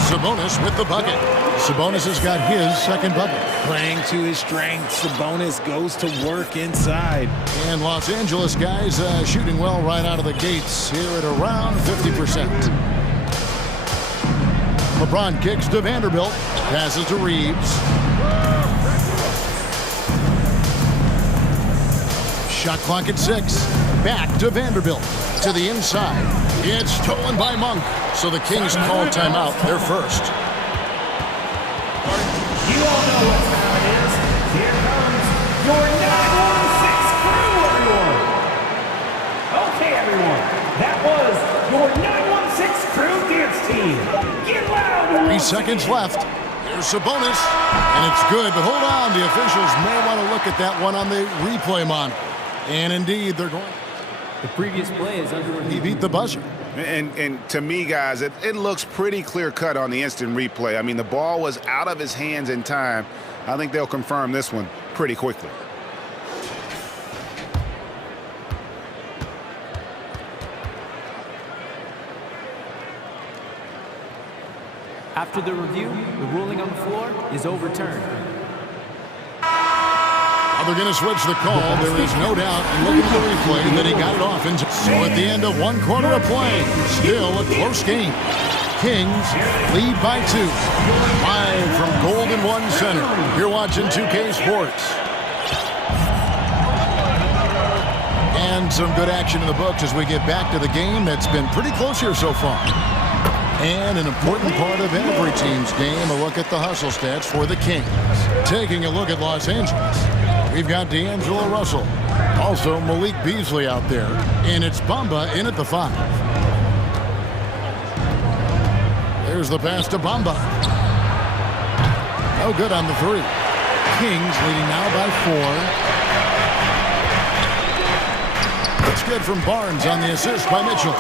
Sabonis with the bucket. Sabonis has got his second bucket. Playing to his strengths, Sabonis goes to work inside. And Los Angeles guys shooting well right out of the gates here at around 50%. LeBron kicks to Vanderbilt. Passes to Reeves. Shot clock at 6. Back to Vanderbilt. To the inside. It's stolen by Monk. So the Kings call timeout. They're first. You all know what time it is. Here comes your 916 crew, everyone. Okay, everyone. That was your 916 crew dance team. Get loud. 3 seconds left. Here's Sabonis. And it's good, but hold on. The officials may want to look at that one on the replay monitor. And indeed, they're going. The previous play is under review. He beat the buzzer. And to me, guys, it looks pretty clear-cut on the instant replay. I mean, the ball was out of his hands in time. I think they'll confirm this one pretty quickly. After the review, the ruling on the floor is overturned. They're going to switch the call. There is no doubt, looking at the replay, that he got it off. And so at the end of 1 quarter of play, still a close game. Kings lead by 2. Live from Golden One Center. You're watching 2K Sports. And some good action in the books as we get back to the game that's been pretty close here so far. And an important part of every team's game, a look at the hustle stats for the Kings. Taking a look at Los Angeles. We've got D'Angelo Russell. Also Malik Beasley out there. And it's Bamba in at the 5. There's the pass to Bamba. No good on the 3. Kings leading now by 4. That's good from Barnes on the assist by Mitchell.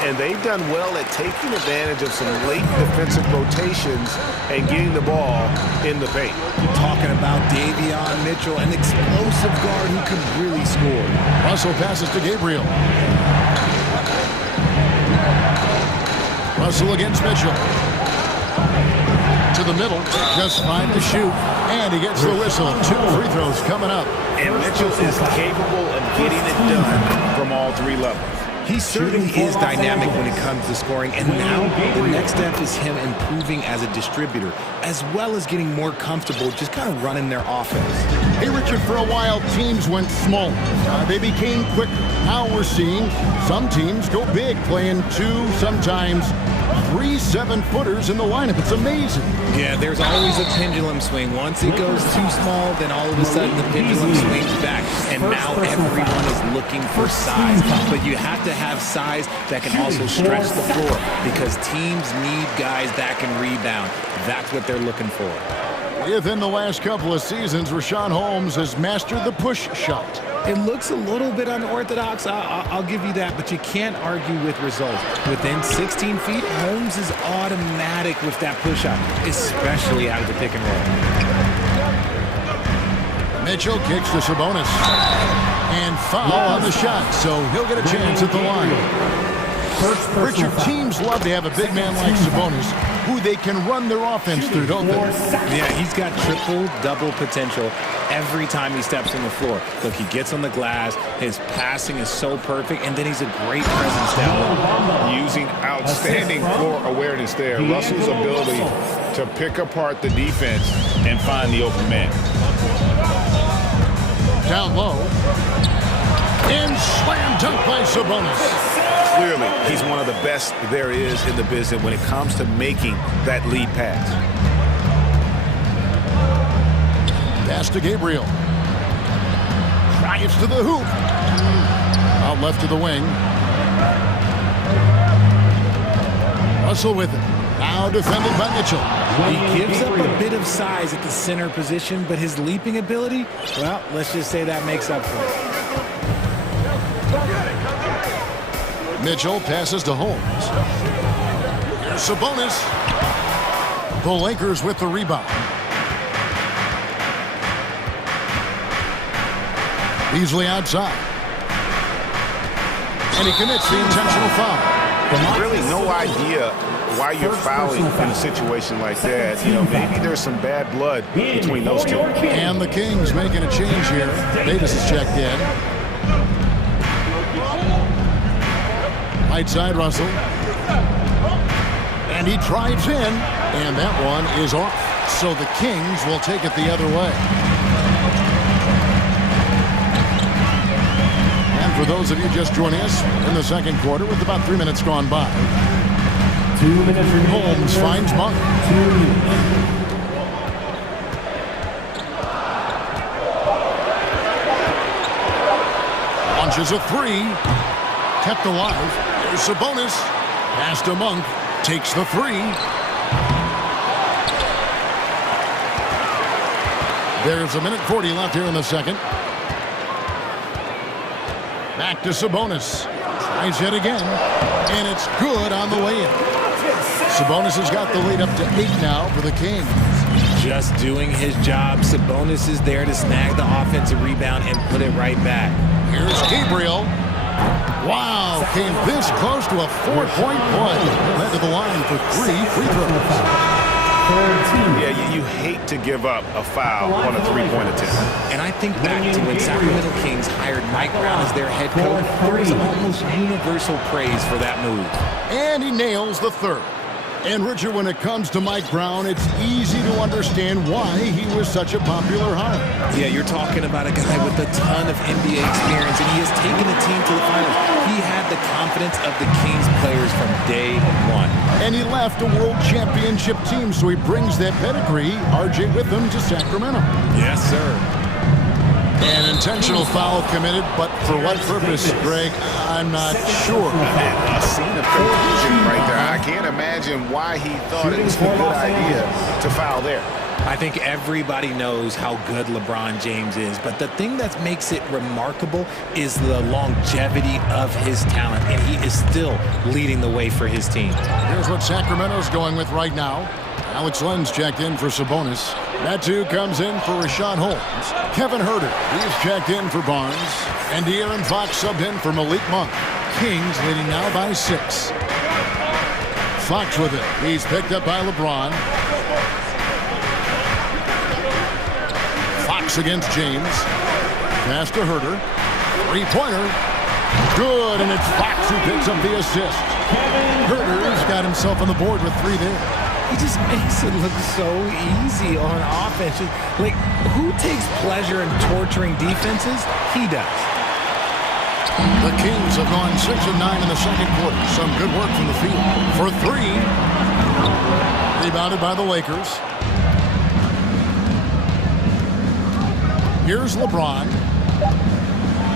And they've done well at taking advantage of some late defensive rotations and getting the ball in the paint. Talking about Davion Mitchell, an explosive guard who can really score. Russell passes to Gabriel. Russell against Mitchell. To the middle, just 5 to shoot. And he gets the whistle. 2 free throws coming up. And Mitchell is capable of getting it done from all 3 levels. He certainly is dynamic when it comes to scoring, and now the next step is him improving as a distributor, as well as getting more comfortable just kind of running their offense. Hey, Richard, for a while, teams went small. They became quicker. Now we're seeing some teams go big, playing 2, sometimes 3 7-footers in the lineup. It's amazing. Yeah, there's always a pendulum swing. Once it goes too small, then all of a sudden the pendulum swings back, and now everyone is looking for size. But you have to have size that can also stretch the floor, because teams need guys that can rebound. That's what they're looking for. Within the last couple of seasons, Rashawn Holmes has mastered the push shot. It looks a little bit unorthodox, I'll give you that, but you can't argue with results. Within 16 feet, Holmes is automatic with that push shot, especially out of the pick and roll. Mitchell kicks to Sabonis. And foul on the shot, so he'll get a chance at the line. Richard, teams love to have a big man like Sabonis who they can run their offense through, don't they? Yeah, he's got triple-double potential every time he steps on the floor. Look, he gets on the glass, his passing is so perfect, and then he's a great presence down low. Using outstanding floor awareness there. Russell's ability to pick apart the defense and find the open man. Down low. And slam dunk by Sabonis. Clearly, he's one of the best there is in the business when it comes to making that lead pass. Pass to Gabriel. Drives to the hoop. Out left to the wing. Russell with it. Now defended by Mitchell. He gives up a bit of size at the center position, but his leaping ability, well, let's just say that makes up for it. Mitchell passes to Holmes. Here's Sabonis. The Lakers with the rebound. Beasley outside. And he commits the intentional foul. Really no idea why you're fouling in a situation like that. You know, maybe there's some bad blood between those two. And the Kings making a change here. Davis is checked in. Right side, Russell. And he drives in, and that one is off. So the Kings will take it the other way. And for those of you just joining us in the second quarter with about 3 minutes gone by, 2 minutes remaining. Holmes finds Monk. 2 minutes. Launches a three. Kept alive. There's Sabonis. Pass to Monk. Takes the three. There's 1:40 left here in the second. Back to Sabonis. Tries it again. And it's good on the way in. Sabonis has got the lead up to 8 now for the Kings. Just doing his job. Sabonis is there to snag the offensive rebound and put it right back. Here's Gabriel. Wow, came this close to a 4-point play. Led to the line for 3 free throws. Yeah, you hate to give up a foul on a three-point attempt. And I think back to when Sacramento Kings hired Mike Brown as their head coach. There was almost universal praise for that move. And he nails the third. And Richard, when it comes to Mike Brown, it's easy to understand why he was such a popular hire. Yeah, you're talking about a guy with a ton of NBA experience, and he has taken the team to the finals. He had the confidence of the Kings players from day one. And he left a world championship team, so he brings that pedigree, RJ, with him to Sacramento. Yes, sir. An intentional foul committed, but for what purpose, Greg, I'm not sure. A scene of confusion right there. I can't imagine why he thought it was a good idea to foul there. I think everybody knows how good LeBron James is, but the thing that makes it remarkable is the longevity of his talent, and he is still leading the way for his team. Here's what Sacramento's going with right now. Alex Len's checked in for Sabonis. That too comes in for Rashawn Holmes. Kevin Huerter, he's checked in for Barnes. And De'Aaron Fox subbed in for Malik Monk. Kings leading now by 6. Fox with it. He's picked up by LeBron. Fox against James. Pass to Huerter. Three-pointer. Good, and it's Fox who picks up the assist. Huerter's got himself on the board with 3 there. He just makes it look so easy on offense. Like, who takes pleasure in torturing defenses? He does. The Kings have gone 6 of 9 in the second quarter. Some good work from the field. For 3. Rebounded by the Lakers. Here's LeBron.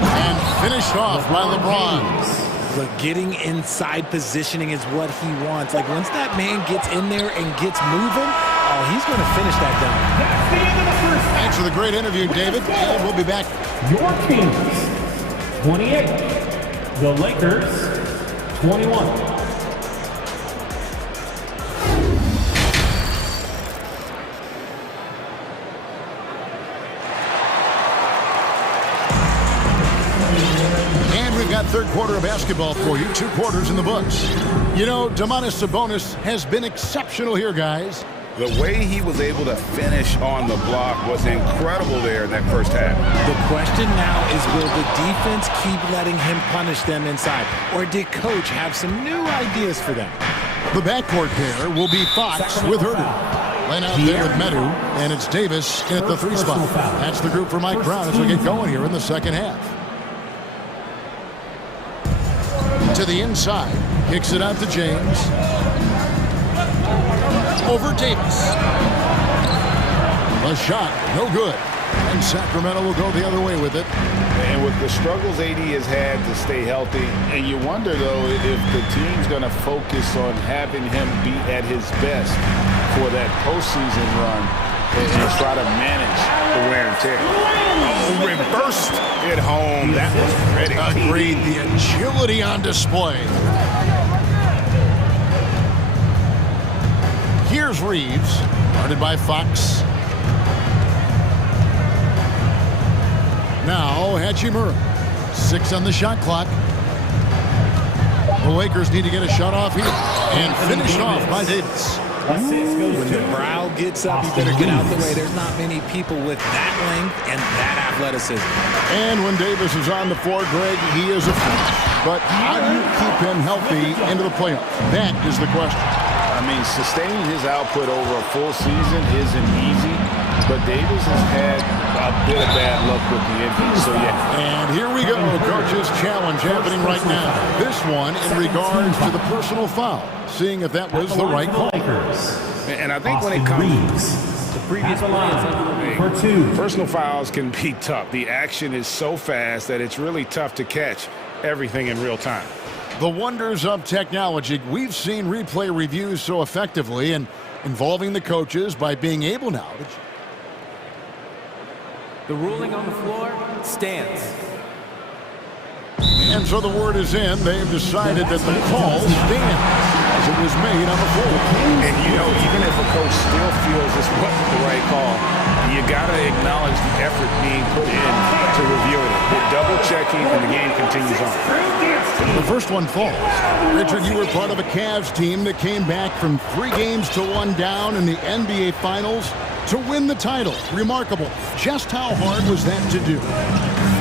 And finished off by LeBron. Look, getting inside positioning is what he wants. Like, once that man gets in there and gets moving, oh, he's going to finish that dunk. That's the end of the first. Thanks for the great interview, David. And we'll be back. Your Kings, 28. The Lakers, 21. Got third quarter of basketball for you. 2 quarters in the books. You know, Domantas Sabonis has been exceptional here, guys. The way he was able to finish on the block was incredible there in that first half. The question now is, will the defense keep letting him punish them inside? Or did Coach have some new ideas for them? The backcourt pair will be Fox with Huerter. Len out there with Medu, and it's Davis at the 3 spot. That's the group for Mike Brown as we get going here in the second half. To the inside, kicks it out to James. Over Davis. A shot, no good. And Sacramento will go the other way with it. And with the struggles AD has had to stay healthy, and you wonder, though, if the team's going to focus on having him be at his best for that postseason run and try to manage the wear and tear. Reversed it home. That was pretty. Agreed. The agility on display. Here's Reeves, guarded by Fox. Now Hachimura. 6 on the shot clock. The Lakers need to get a shot off here and finished off by Davis. When the brow gets up, you better get out the way. There's not many people with that length and that athleticism. And when Davis is on the floor, Greg, he is a finish. But how do you keep him healthy into the playoffs? That is the question. I mean, sustaining his output over a full season isn't easy, but Davis has had a bit of bad luck with the injuries, so yeah. And here we go, coach's challenge happening right now. This one in regards to the personal foul, seeing if that was the right call. And I think when it comes to previous plays, personal fouls can be tough. The action is so fast that it's really tough to catch everything in real time. The wonders of technology. We've seen replay reviews so effectively and involving the coaches by being able now. The ruling on the floor stands. And so the word is in. They've decided that the call stands as it was made on the floor. And you know, even if a coach still feels this wasn't the right call, you got to acknowledge the effort being put in to review it. They're double checking and the game continues on. The first one falls. Richard, you were part of a Cavs team that came back from 3 games to 1 down in the NBA Finals to win the title. Remarkable. Just how hard was that to do?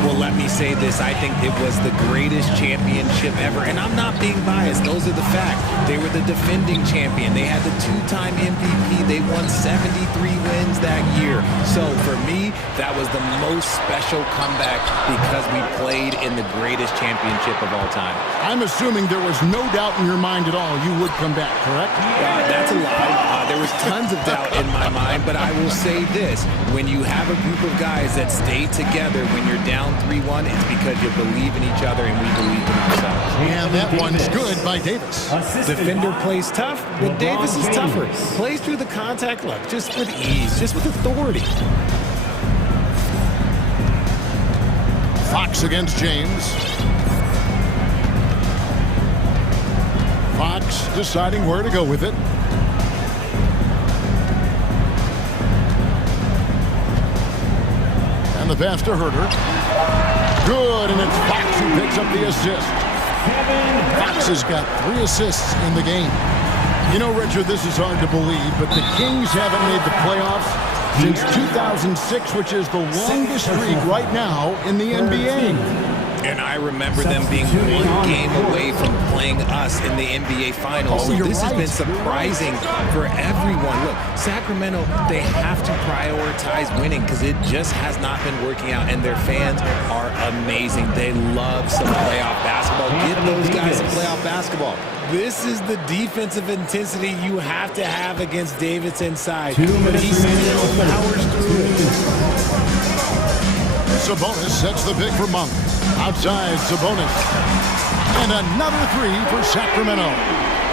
Well, let me say this. I think it was the greatest championship ever. And I'm not being biased. Those are the facts. They were the defending champion. They had the 2-time MVP. They won 73 wins that year. So for me, that was the most special comeback because we played in the greatest championship of all time. I'm assuming there was no doubt in your mind at all you would come back, correct? That's a lie. There was tons of doubt in my mind, but I will say this. When you have a group of guys that stay together when you're down 3-1, it's because you believe in each other and we believe in ourselves. And that one's good by Davis. Defender plays tough, but Davis is tougher. Plays through the contact look, just with ease, just with authority. Fox against James. Fox deciding where to go with it. And the pass to Herter. Good, and it's Fox who picks up the assist. Fox has got 3 assists in the game. You know, Richard, this is hard to believe, but the Kings haven't made the playoffs since 2006, which is the longest streak right now in the NBA. And I remember them being 1 game away from playing us in the NBA Finals. So this has been surprising for everyone. Look, Sacramento, they have to prioritize winning because it just has not been working out. And their fans are amazing. They love some playoff basketball. Get those guys some playoff basketball. This is the defensive intensity you have to have against Davis inside. But he still powers through it. Sabonis sets the pick for Monk. Outside, Sabonis. And another 3 for Sacramento.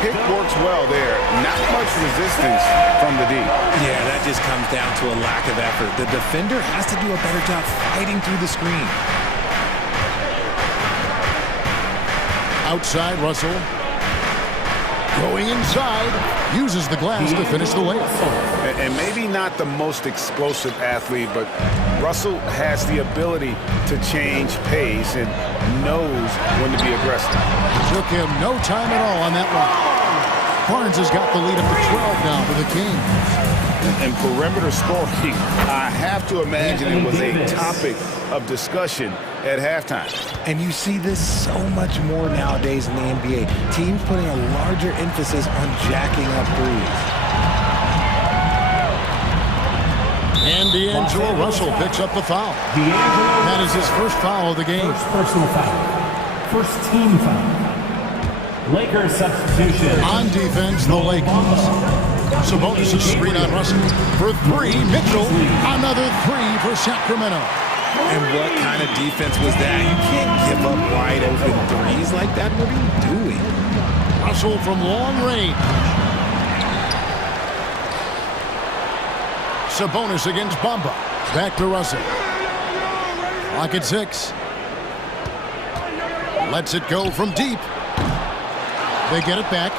Pick works well there. Not much resistance from the D. Yeah, that just comes down to a lack of effort. The defender has to do a better job fighting through the screen. Outside, Russell. Going inside. Uses the glass to finish the layup. And maybe not the most explosive athlete, but Russell has the ability to change pace and knows when to be aggressive. Took him no time at all on that one. Barnes has got the lead up to 12 now for the Kings. And perimeter scoring, I have to imagine it was a topic of discussion at halftime. And you see this so much more nowadays in the NBA. Teams putting a larger emphasis on jacking up threes. And D'Angelo Russell picks up the foul. That is his first foul of the game. First personal foul. First team foul. Lakers substitution. On defense, the Lakers. Sabonis' screen on Russell. For 3, Mitchell. Another 3 for Sacramento. And what kind of defense was that? You can't give up wide open threes like that. What are you doing? Russell from long range. Sabonis against Bamba. Back to Russell. Lock at 6. Lets it go from deep. They get it back.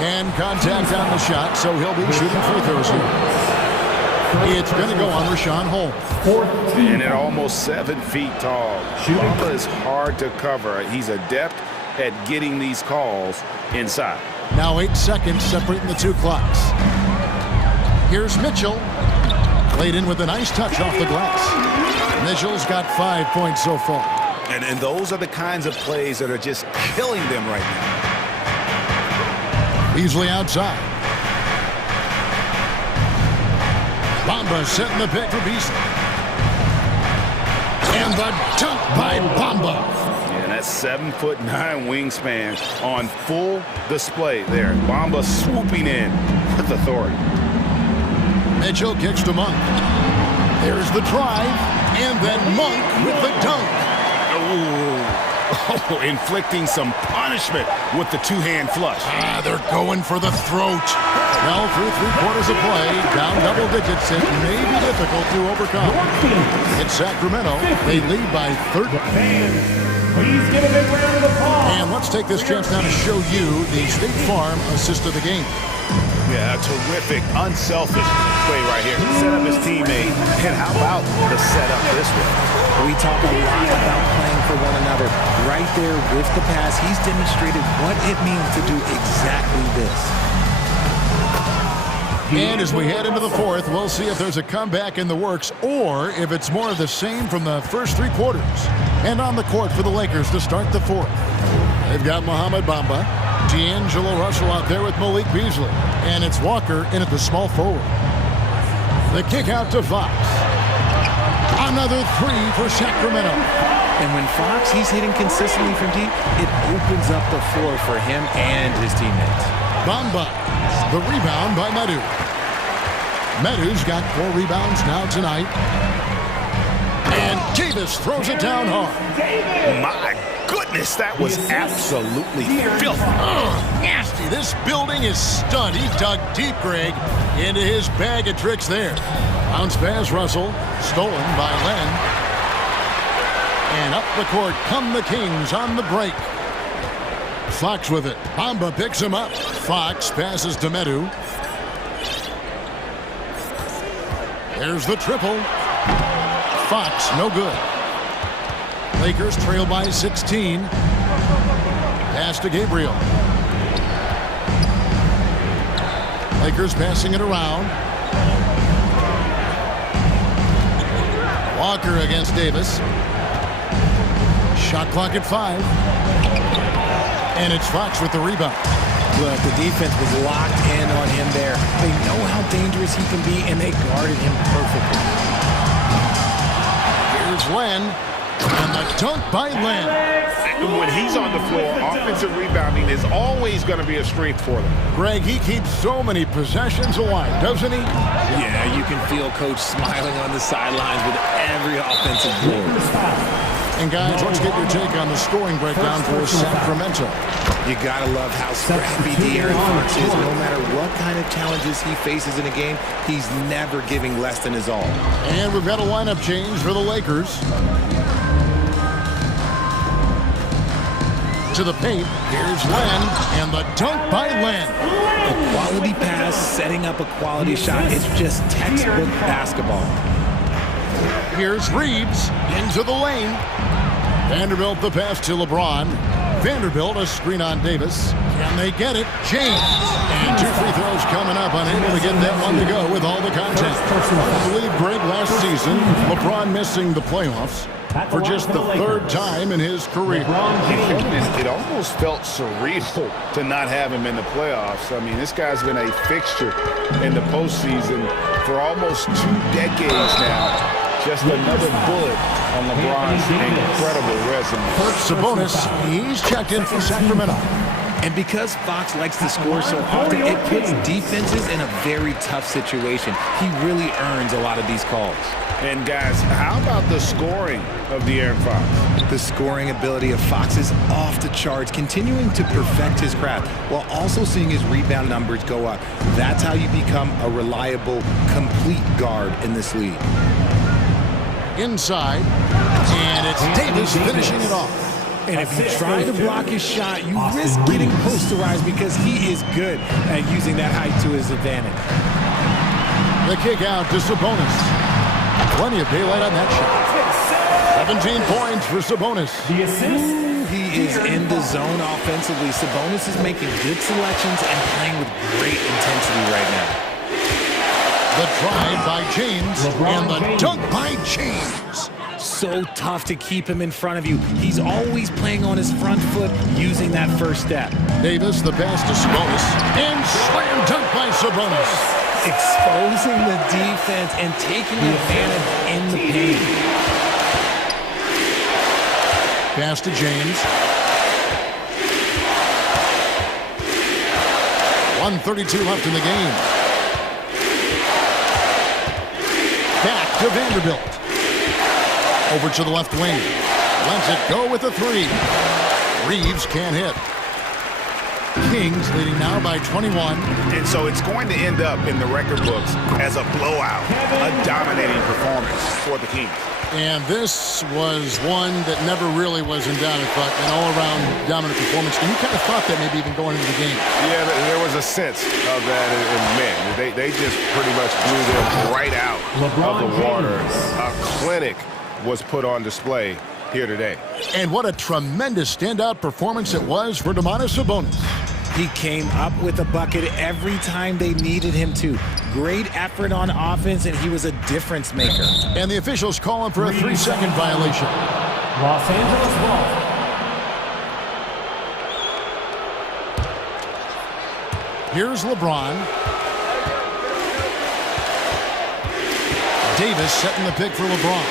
And contact on the shot, so he'll be shooting free throws here. It's going to go on Rashawn Holmes. And at almost 7 feet tall, Bamba is hard to cover. He's adept at getting these calls inside. Now 8 seconds separating the two clocks. Here's Mitchell. Played in with a nice touch off the glass. Mitchell's got 5 points so far. And those are the kinds of plays that are just killing them right now. Beasley outside. Bamba setting the pick for Beasley. And the dunk by Bamba. And that's 7'9" wingspan on full display there. Bamba swooping in with authority. Mitchell kicks to Monk. There's the drive, and then Monk with the dunk. Oh, inflicting some punishment with the two-hand flush. They're going for the throat. Well, through 3 quarters of play, down double digits, it may be difficult to overcome. It's Sacramento. They lead by 13. Please give a big round of applause. And let's take this chance now to show you the State Farm assist of the game. Yeah, a terrific, unselfish play right here. Set up his teammate, and how about the setup this way? We talk a lot about playing for one another. Right there with the pass, he's demonstrated what it means to do exactly this. And as we head into the fourth, we'll see if there's a comeback in the works or if it's more of the same from the first 3 quarters. And on the court for the Lakers to start the fourth. They've got Mohamed Bamba, D'Angelo Russell out there with Malik Beasley. And it's Walker in at the small forward. The kick out to Fox. Another 3 for Sacramento. And when Fox, he's hitting consistently from deep, it opens up the floor for him and his teammates. Bamba, the rebound by Medu. Medu's got 4 rebounds now tonight. And Davis throws it down hard. My goodness, that was absolutely filthy. Nasty. This building is stunned. He dug deep, Greg, into his bag of tricks there. Bounce pass, Russell. Stolen by Len. And up the court come the Kings on the break. Fox with it. Bamba picks him up. Fox passes to Medu. There's the triple. Fox, no good. Lakers trail by 16. Pass to Gabriel. Lakers passing it around. Walker against Davis. Shot clock at 5. And it's Fox with the rebound. Look, the defense was locked in on him there. They know how dangerous he can be, and they guarded him perfectly. Here's Len. And the dunk by Len. When he's on the floor, offensive rebounding is always going to be a strength for them. Greg, he keeps so many possessions alive, doesn't he? Yeah, you can feel Coach smiling on the sidelines with every offensive board. And guys, let's get your take on the scoring breakdown for Sacramento. You gotta love how scrappy De'Aaron Fox is. No matter what kind of challenges he faces in a game, he's never giving less than his all. And we've got a lineup change for the Lakers. To the paint, here's Len, and the dunk by Len. A quality pass, setting up a quality shot. It's just textbook basketball. Here's Reeves into the lane. Vanderbilt the pass to LeBron. Vanderbilt a screen on Davis. Can they get it? James. And 2 free throws coming up, unable to get that one to go with all the contact. I believe, Greg, last season, LeBron missing the playoffs for just the 3rd time in his career. It almost felt surreal to not have him in the playoffs. I mean, this guy's been a fixture in the postseason for almost 2 decades now. Just another bullet on LeBron's incredible resume. Sabonis, he's checked in for Sacramento. And because Fox likes to score so often, it puts defenses in a very tough situation. He really earns a lot of these calls. And guys, how about the scoring of De'Aaron Fox? The scoring ability of Fox is off the charts, continuing to perfect his craft while also seeing his rebound numbers go up. That's how you become a reliable, complete guard in this league. Inside, and it's Davis finishing it off. And if you try to block his shot, you risk getting posterized because he is good at using that height to his advantage. The kick out to Sabonis. Plenty of daylight on that shot. 17 points for Sabonis. Ooh, he is in the zone offensively. Sabonis is making good selections and playing with great intensity right now. The drive by James and the dunk by James. So tough to keep him in front of you. He's always playing on his front foot, using that first step. Davis, the pass to Sabonis, and slam dunk by Sabonis. Exposing the defense and taking advantage in the paint. Pass to James. 1:32 left in the game. Back to Vanderbilt. Over to the left wing. Lets it go with a three. Reeves can't hit. Kings leading now by 21. And so it's going to end up in the record books as a blowout, a dominating performance for the Kings. And this was one that never really was in doubt. In fact, an all-around dominant performance. And you kind of thought that maybe even going into the game. Yeah, there was a sense of that in men. They just pretty much blew them right out of the water. A clinic was put on display here today. And what a tremendous standout performance it was for Domantas Sabonis. He came up with a bucket every time they needed him to. Great effort on offense, and he was a difference maker. And the officials call him for a 3-second violation. Los Angeles ball. Here's LeBron. Davis setting the pick for LeBron.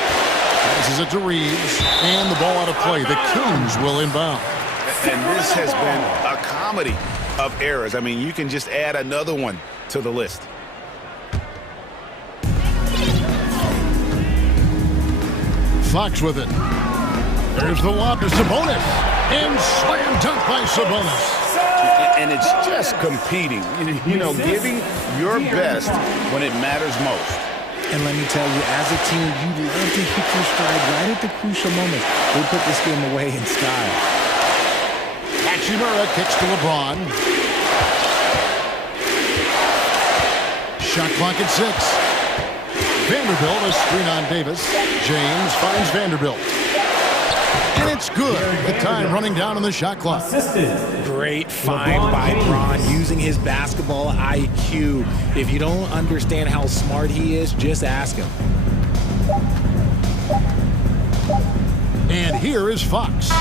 Passes it to Reeves, and the ball out of play. The Kings will inbound. And this has been a comedy of errors. I mean, you can just add another one to the list. Fox with it. There's the lob to Sabonis. And slam dunk by Sabonis. And it's just competing. You know, giving your best when it matters most. And let me tell you, as a team, you love to hit your stride right at the crucial moments. They put this game away in style. Hachimura kicks to LeBron. Shot clock at 6. Vanderbilt, a screen on Davis. James finds Vanderbilt. And it's good. The time running down on the shot clock. Great find by Braun using his basketball IQ. If you don't understand how smart he is, just ask him. And here is Fox.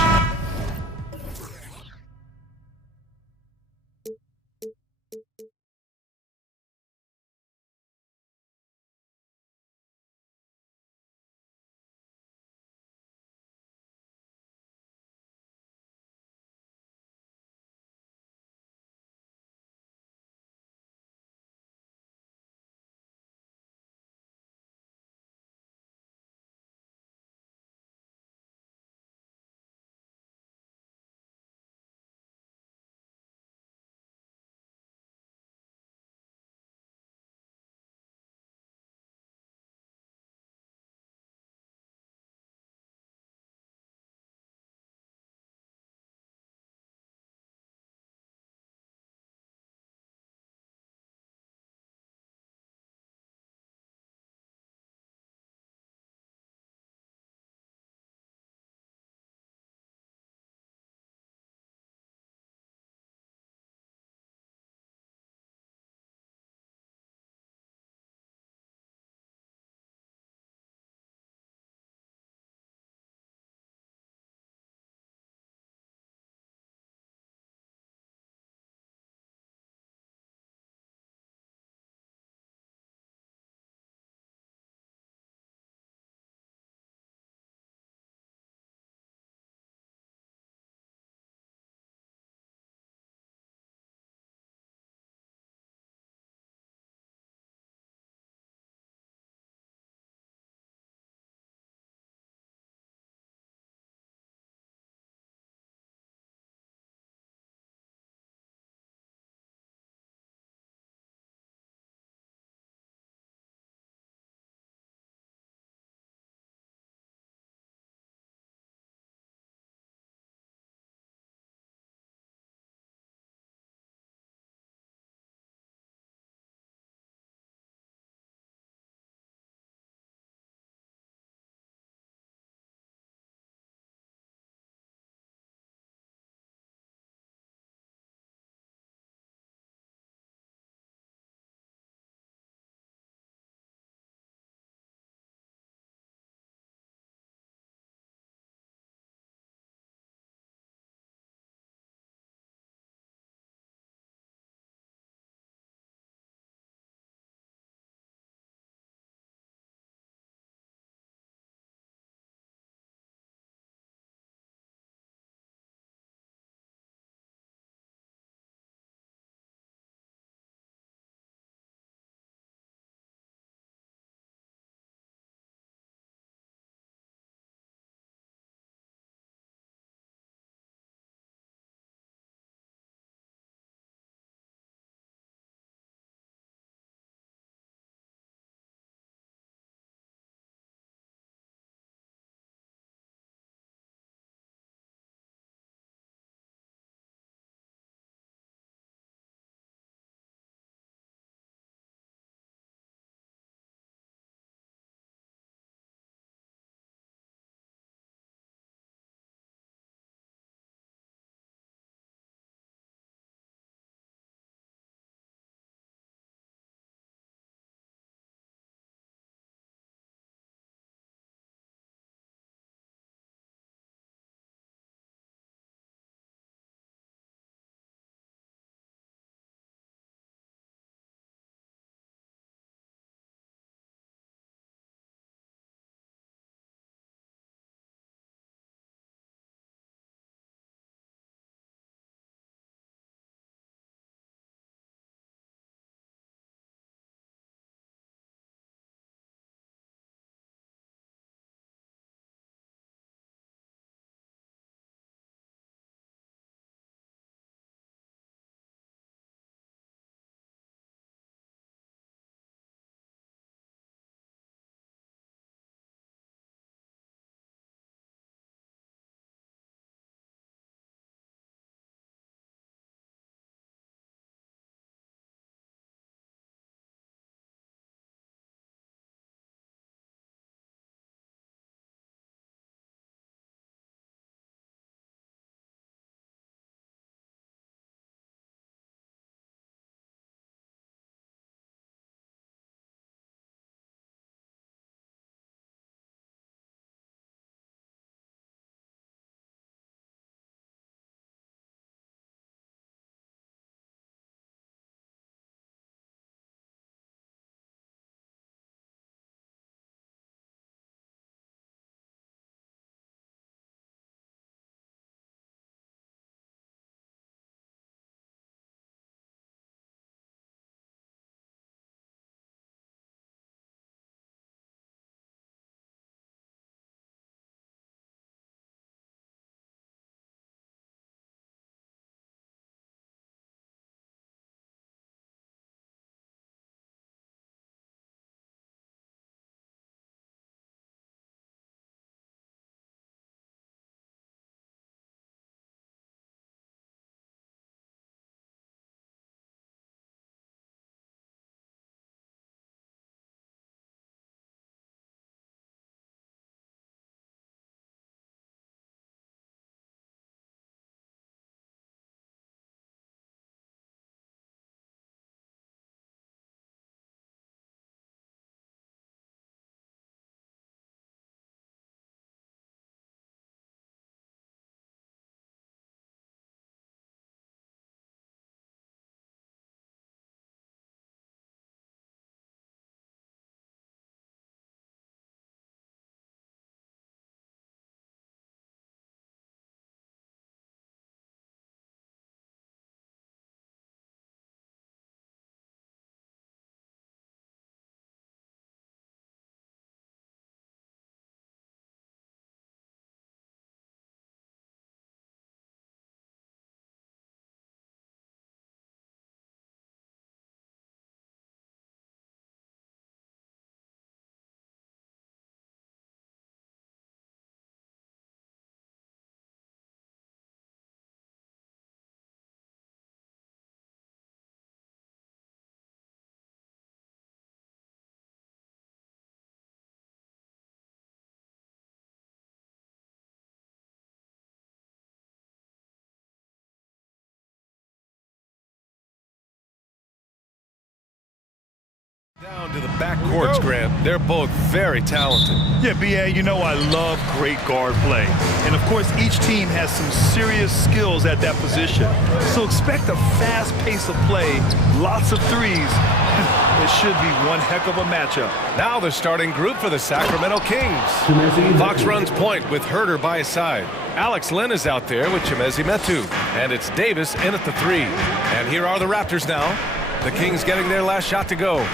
Down to the back courts, Grant. They're both very talented. Yeah, B.A., you know I love great guard play. And, of course, each team has some serious skills at that position. So expect a fast pace of play, lots of threes. It should be one heck of a matchup. Now the starting group for the Sacramento Kings. Fox runs point with Herder by his side. Alex Len is out there with Chimezie Metu. And it's Davis in at the 3. And here are the Raptors now. The Kings getting their last shot to go.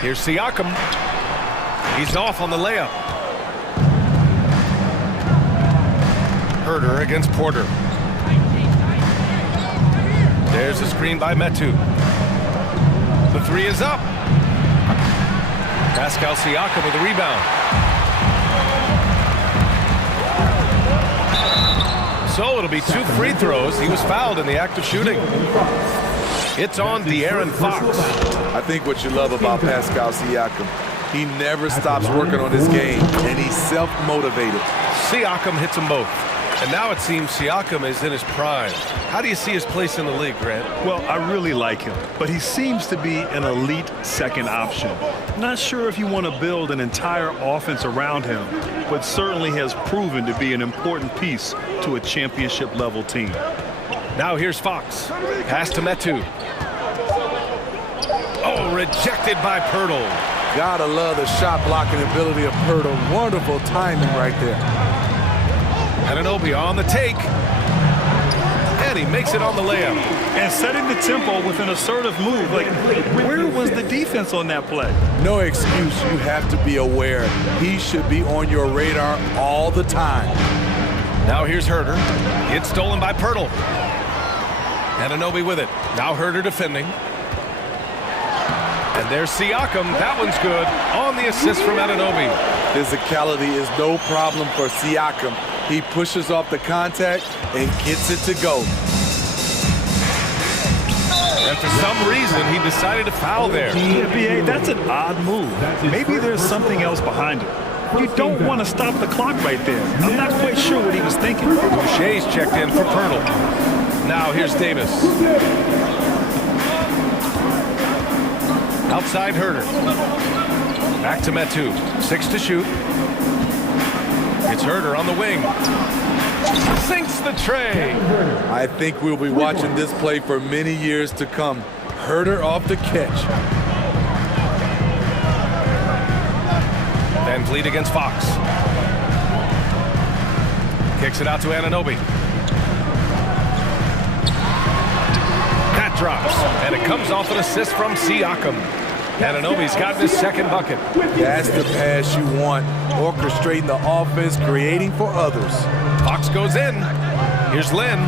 Here's Siakam. He's off on the layup. Herder against Porter. There's a screen by Metu. The 3 is up. Pascal Siakam with a rebound. So it'll be 2 free throws. He was fouled in the act of shooting. It's on De'Aaron Fox. I think what you love about Pascal Siakam, he never stops working on his game, and he's self-motivated. Siakam hits them both. And now it seems Siakam is in his prime. How do you see his place in the league, Grant? Well, I really like him, but he seems to be an elite second option. Not sure if you want to build an entire offense around him, but certainly has proven to be an important piece to a championship-level team. Now here's Fox. Pass to Metu. Oh, rejected by Pirtle. Gotta love the shot blocking ability of Pirtle. Wonderful timing right there. Anunoby on the take. And he makes it on the layup. And setting the tempo with an assertive move. Like, where was the defense on that play? No excuse. You have to be aware. He should be on your radar all the time. Now here's Herder. It's stolen by Pirtle. Anunoby with it. Now Herder defending. And there's Siakam. That one's good. On the assist from Anunoby. Physicality is no problem for Siakam. He pushes off the contact and gets it to go. And for some reason, he decided to foul there. Yeah, B.A., that's an odd move. Maybe there's something else behind it. You don't want to stop the clock right there. I'm not quite sure what he was thinking. Boucher's checked in for Pirtle. Now here's Davis. Outside Herder. Back to Metu. 6 to shoot. It's Herder on the wing. Sinks the tray. I think we'll be watching this play for many years to come. Herder off the catch. Van Vliet against Fox. Kicks it out to Anunoby. That drops, and it comes off an assist from Siakam. Anunoby's gotten his second bucket. That's the pass you want. Orchestrating the offense, creating for others. Fox goes in. Here's Lynn.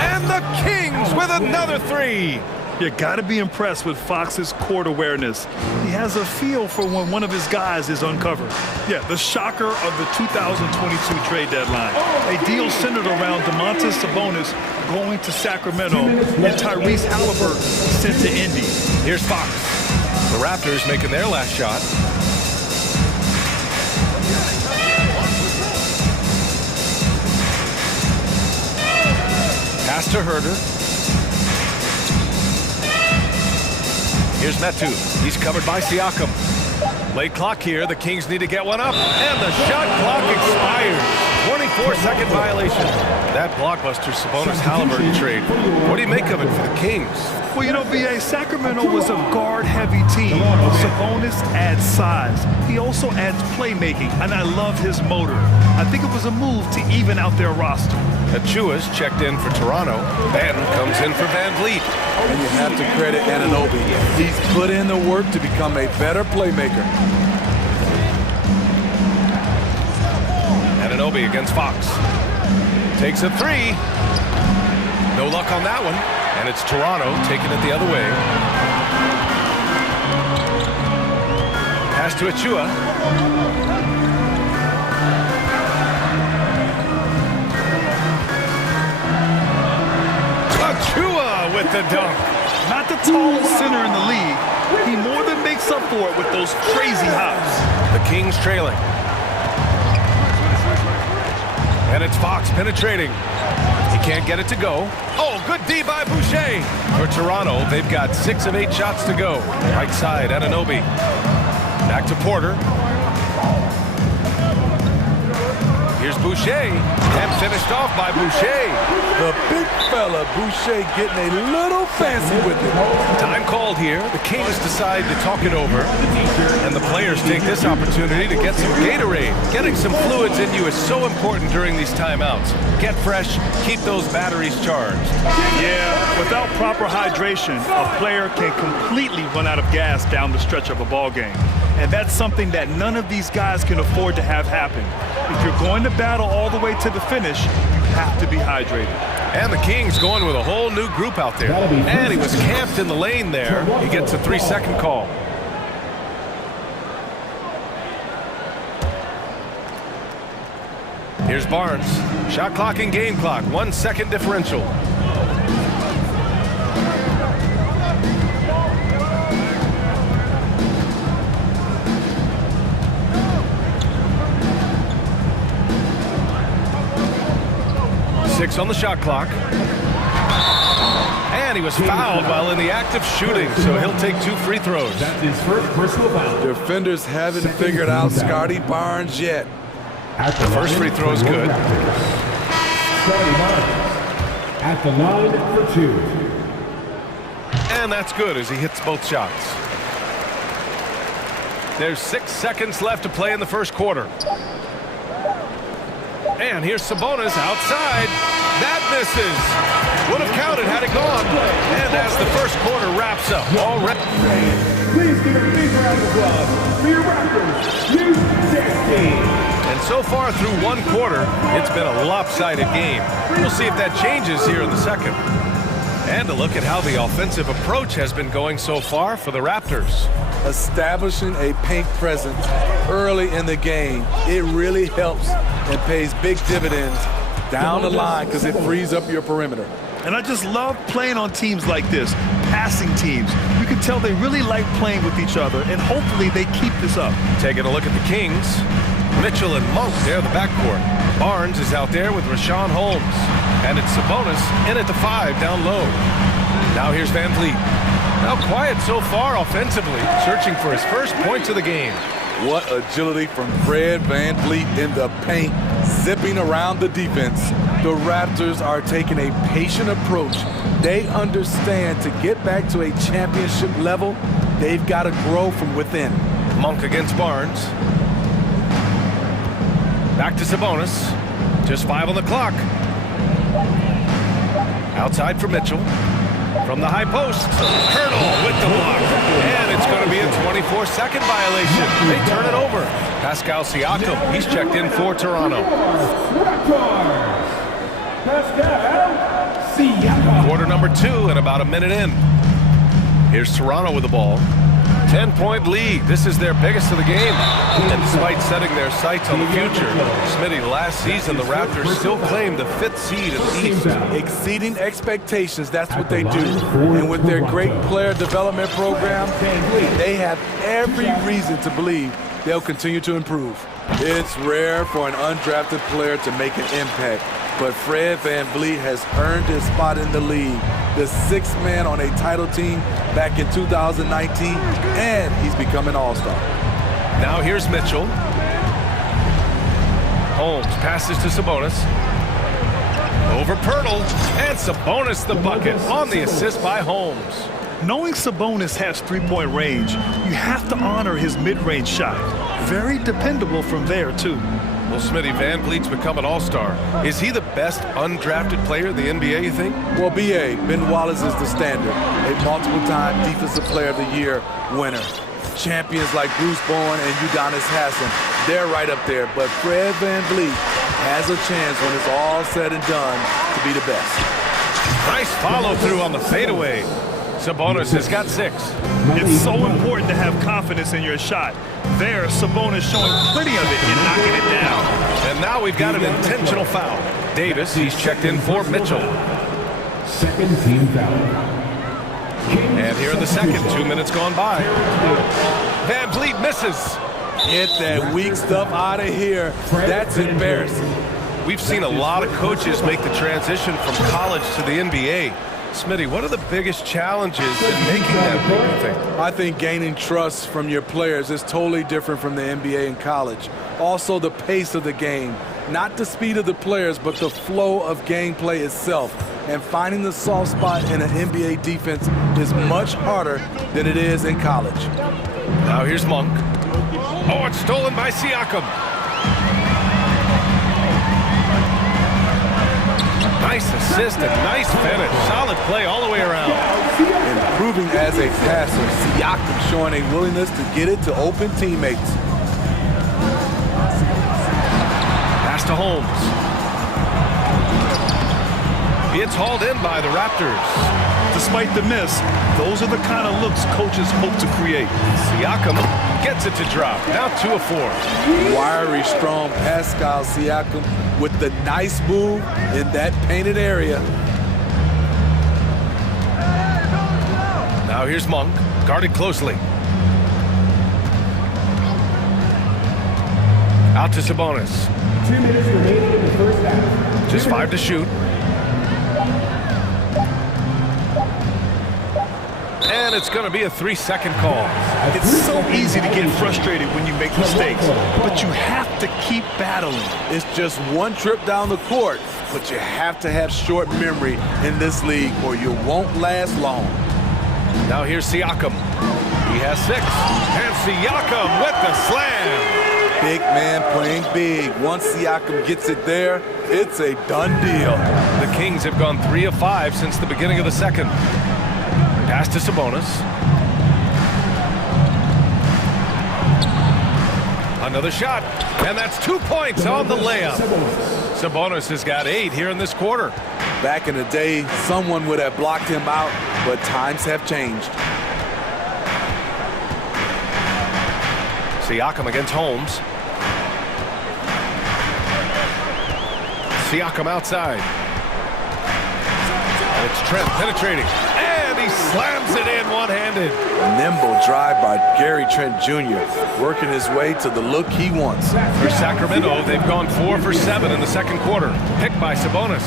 And the Kings with another 3. You got to be impressed with Fox's court awareness. He has a feel for when one of his guys is uncovered. Yeah, the shocker of the 2022 trade deadline. A deal centered around Domantas Sabonis going to Sacramento and Tyrese Halliburton sent to Indy. Here's Fox. The Raptors making their last shot. Pass to Herder. Here's Metu. He's covered by Siakam. Late clock here. The Kings need to get one up. And the shot clock expires. 24-second violation. That blockbuster Sabonis-Halliburton trade. What do you make of it for the Kings? Well, you know, B.A., Sacramento was a guard-heavy team. Sabonis adds size. He also adds playmaking, and I love his motor. I think it was a move to even out their roster. Achua's checked in for Toronto. Ben comes in for Van Vliet. And you have to credit Anunoby. He's put in the work to become a better playmaker. Anunoby against Fox. Takes a 3. No luck on that one. And it's Toronto taking it the other way. Pass to Achua. Achua with the dunk. Not the tallest center in the league. He more than makes up for it with those crazy hops. The Kings trailing. And it's Fox penetrating. He can't get it to go. Oh, good D by Boucher. For Toronto, they've got 6 of 8 shots to go. Right side, Anunoby. Back to Porter. Here's Boucher, and finished off by Boucher. The big fella, Boucher, getting a little fancy with it. Time called here. The Kings decide to talk it over, and the players take this opportunity to get some Gatorade. Getting some fluids in you is so important during these timeouts. Get fresh, keep those batteries charged. Yeah, without proper hydration, a player can completely run out of gas down the stretch of a ball game. And that's something that none of these guys can afford to have happen. If you're going to battle all the way to the finish, you have to be hydrated. And the Kings going with a whole new group out there. And he was camped in the lane there. He gets a 3-second call. Here's Barnes. Shot clock and game clock. 1 second differential. On the shot clock. And he was fouled while in the act of shooting, so he'll take 2 free throws. That's his first personal foul. Defenders haven't figured out Scotty Barnes yet. The first free throw is good. Scotty Barnes at the line for 2. And that's good as he hits both shots. There's 6 seconds left to play in the first quarter. And here's Sabonis outside. That misses. Would have counted had it gone. And as the first quarter wraps up, already. Please give a big round of applause for your Raptors, And so far through 1 quarter, it's been a lopsided game. We'll see if that changes here in the second. And a look at how the offensive approach has been going so far for the Raptors. Establishing a paint presence early in the game, it really helps and pays big dividends down the line because it frees up your perimeter. And I just love playing on teams like this, passing teams. You can tell they really like playing with each other, and hopefully they keep this up. Taking a look at the Kings. Mitchell and Monk there, the backcourt. Barnes is out there with Rashawn Holmes. And it's Sabonis in at the 5 down low. Now here's Van Vliet. Now quiet so far offensively, searching for his first points of the game. What agility from Fred Van Vliet in the paint, zipping around the defense. The Raptors are taking a patient approach. They understand to get back to a championship level, they've got to grow from within. Monk against Barnes. Back to Sabonis. Just 5 on the clock. Outside for Mitchell. From the high post, Hurdle with the block. And it's going to be a 24-second violation. They turn it over. Pascal Siakam, he's checked in for Toronto. Quarter number 2 and about a minute in. Here's Toronto with the ball. 10-point lead. This is their biggest of the game. And despite setting their sights on the future, Smitty, last season the Raptors still claimed the 5th seed in the East. Exceeding expectations, that's what they do. And with their great player development program, they have every reason to believe they'll continue to improve. It's rare for an undrafted player to make an impact, but Fred Van Vliet has earned his spot in the league. The 6th man on a title team back in 2019, and he's become an all-star. Now here's Mitchell. Holmes passes to Sabonis. Over Pirtle, and Sabonis the bucket on the assist by Holmes. Knowing Sabonis has 3-point range, you have to honor his mid-range shot. Very dependable from there, too. Well, Smitty, Van Vliet's become an all-star. Is he the best undrafted player in the NBA, you think? Well, B.A., Ben Wallace is the standard. A multiple-time Defensive Player of the Year winner. Champions like Bruce Bowen and Udonis Hassan, they're right up there. But Fred Van Vliet has a chance when it's all said and done to be the best. Nice follow-through on the fadeaway. Sabonis has got 6. It's so important to have confidence in your shot. There, Sabonis showing plenty of it and knocking it down. And now we've got an intentional foul. Davis, he's checked in for Mitchell. Second team foul. And here in the second, 2 minutes gone by. Van Vliet misses. Get that weak stuff out of here. That's embarrassing. we've seen a lot of coaches make the transition from college to the NBA. Smitty, what are the biggest challenges in making that move, you think? I think gaining trust from your players is totally different from the NBA and college. Also, the pace of the game. Not the speed of the players, but the flow of gameplay itself. And finding the soft spot in an NBA defense is much harder than it is in college. Now here's Monk. Oh, it's stolen by Siakam. Nice assist and nice finish. Solid play all the way around. Improving as a passer, Siakam showing a willingness to get it to open teammates. Pass to Holmes. It's hauled in by the Raptors. Despite the miss, those are the kind of looks coaches hope to create. Siakam gets it to drop. Now 2 of 4. Wiry, strong Pascal Siakam with the nice move in that painted area. Now here's Monk, guarded closely. Out to Sabonis. 2 minutes remaining in the first half. Just 5 to shoot. And it's going to be a 3-second call. It's so easy to get frustrated when you make mistakes, but you have to keep battling. It's just one trip down the court, but you have to have short memory in this league or you won't last long. Now here's Siakam. He has 6. And Siakam with the slam. Big man playing big. Once Siakam gets it there, it's a done deal. The Kings have gone 3 of 5 since the beginning of the second. Pass to Sabonis. Another shot, and that's 2 points on the layup. Sabonis has got 8 here in this quarter. Back in the day, someone would have blocked him out, but times have changed. Siakam against Holmes. Siakam outside. It's Trent penetrating. He slams it in one-handed. Nimble drive by Gary Trent Jr., working his way to the look he wants. For Sacramento, they've gone 4 for 7 in the second quarter. Picked by Sabonis.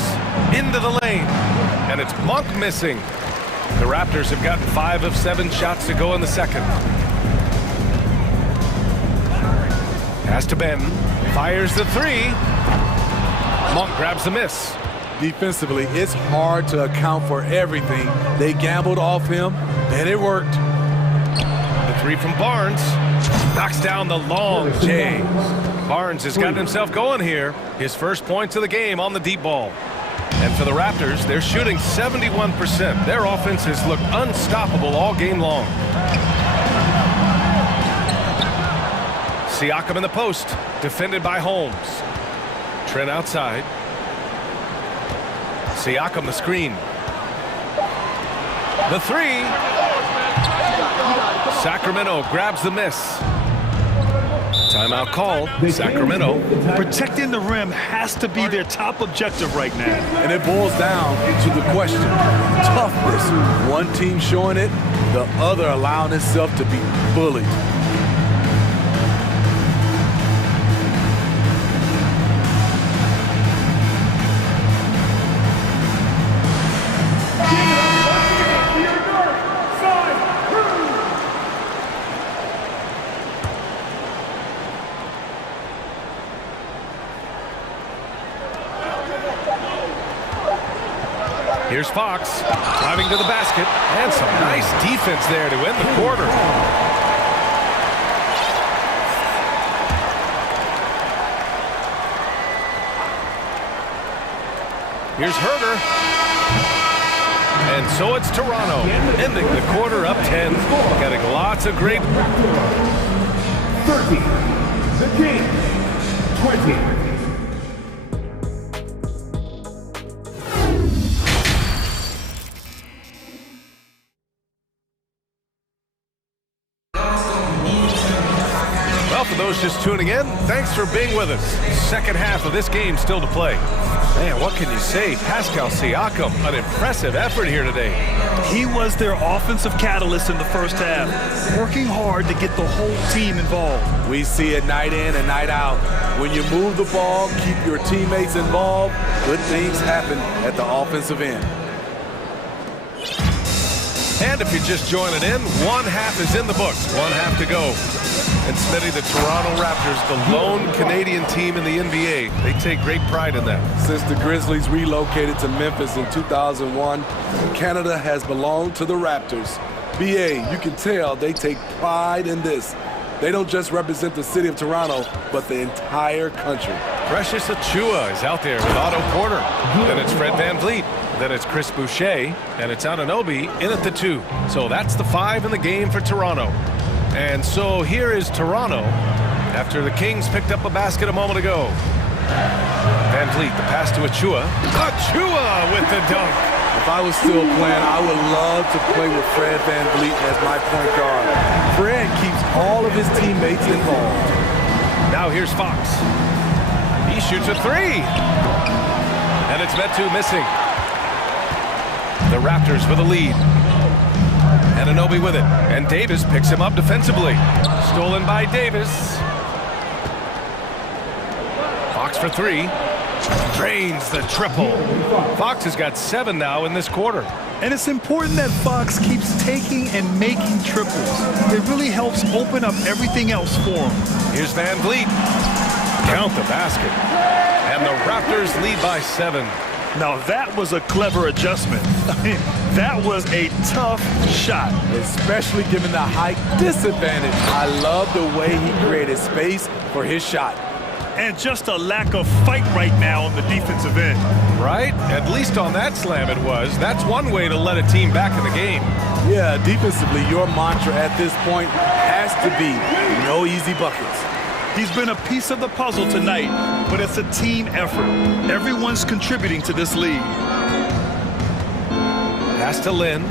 Into the lane. And it's Monk missing. The Raptors have gotten 5 of 7 shots to go in the second. Pass to Ben. Fires the 3. Monk grabs the miss. Defensively, it's hard to account for everything. They gambled off him, and it worked. The 3 from Barnes. Knocks down the long J. Barnes has gotten himself going here. His first points of the game on the deep ball. And for the Raptors, they're shooting 71%. Their offense has looked unstoppable all game long. Siakam in the post, defended by Holmes. Trent outside. Siakam the screen. The 3. Sacramento grabs the miss. Timeout called. Sacramento. Protecting the rim has to be their top objective right now. And it boils down to the question. Toughness. One team showing it, the other allowing itself to be bullied. Here's Fox driving to the basket, and some nice defense there to end the quarter. Here's Herter. And so it's Toronto, ending the quarter up 10, getting lots of great... 30, the Kings, 20. Well, for those just tuning in, thanks for being with us. Second half of this game still to play. Man, what can you say? Pascal Siakam, an impressive effort here today. He was their offensive catalyst in the first half, working hard to get the whole team involved. We see it night in and night out. When you move the ball, keep your teammates involved, good things happen at the offensive end. And if you're just joining in, one half is in the books, one half to go. And Smitty, the Toronto Raptors, the lone Canadian team in the NBA, they take great pride in that. Since the Grizzlies relocated to Memphis in 2001, Canada has belonged to the Raptors. BA, you can tell they take pride in this. They don't just represent the city of Toronto, but the entire country. Precious Achiuwa is out there with Otto Porter. Then it's Fred VanVleet. Then it's Chris Boucher. And it's Anunoby in at the 2. So that's the 5 in the game for Toronto. And so here is Toronto after the Kings picked up a basket a moment ago. VanVleet, the pass to Achiuwa. Achiuwa with the dunk. If I was still playing, I would love to play with Fred VanVleet as my point guard. Fred keeps all of his teammates involved. Now here's Fox. He shoots a 3. And it's Metu missing. The Raptors with a lead. Anunoby with it. And Davis picks him up defensively. Stolen by Davis. Fox for 3. Drains the triple. Fox has got 7 now in this quarter. And it's important that Fox keeps taking and making triples. It really helps open up everything else for him. Here's VanVleet. Count the basket. And the Raptors lead by 7. Now that was a clever adjustment. That was a tough shot. Especially given the height disadvantage. I love the way he created space for his shot. And just a lack of fight right now on the defensive end. Right? At least on that slam it was. That's one way to let a team back in the game. Yeah, defensively, your mantra at this point has to be no easy buckets. He's been a piece of the puzzle tonight, but it's a team effort. Everyone's contributing to this lead. Pass to Lynn.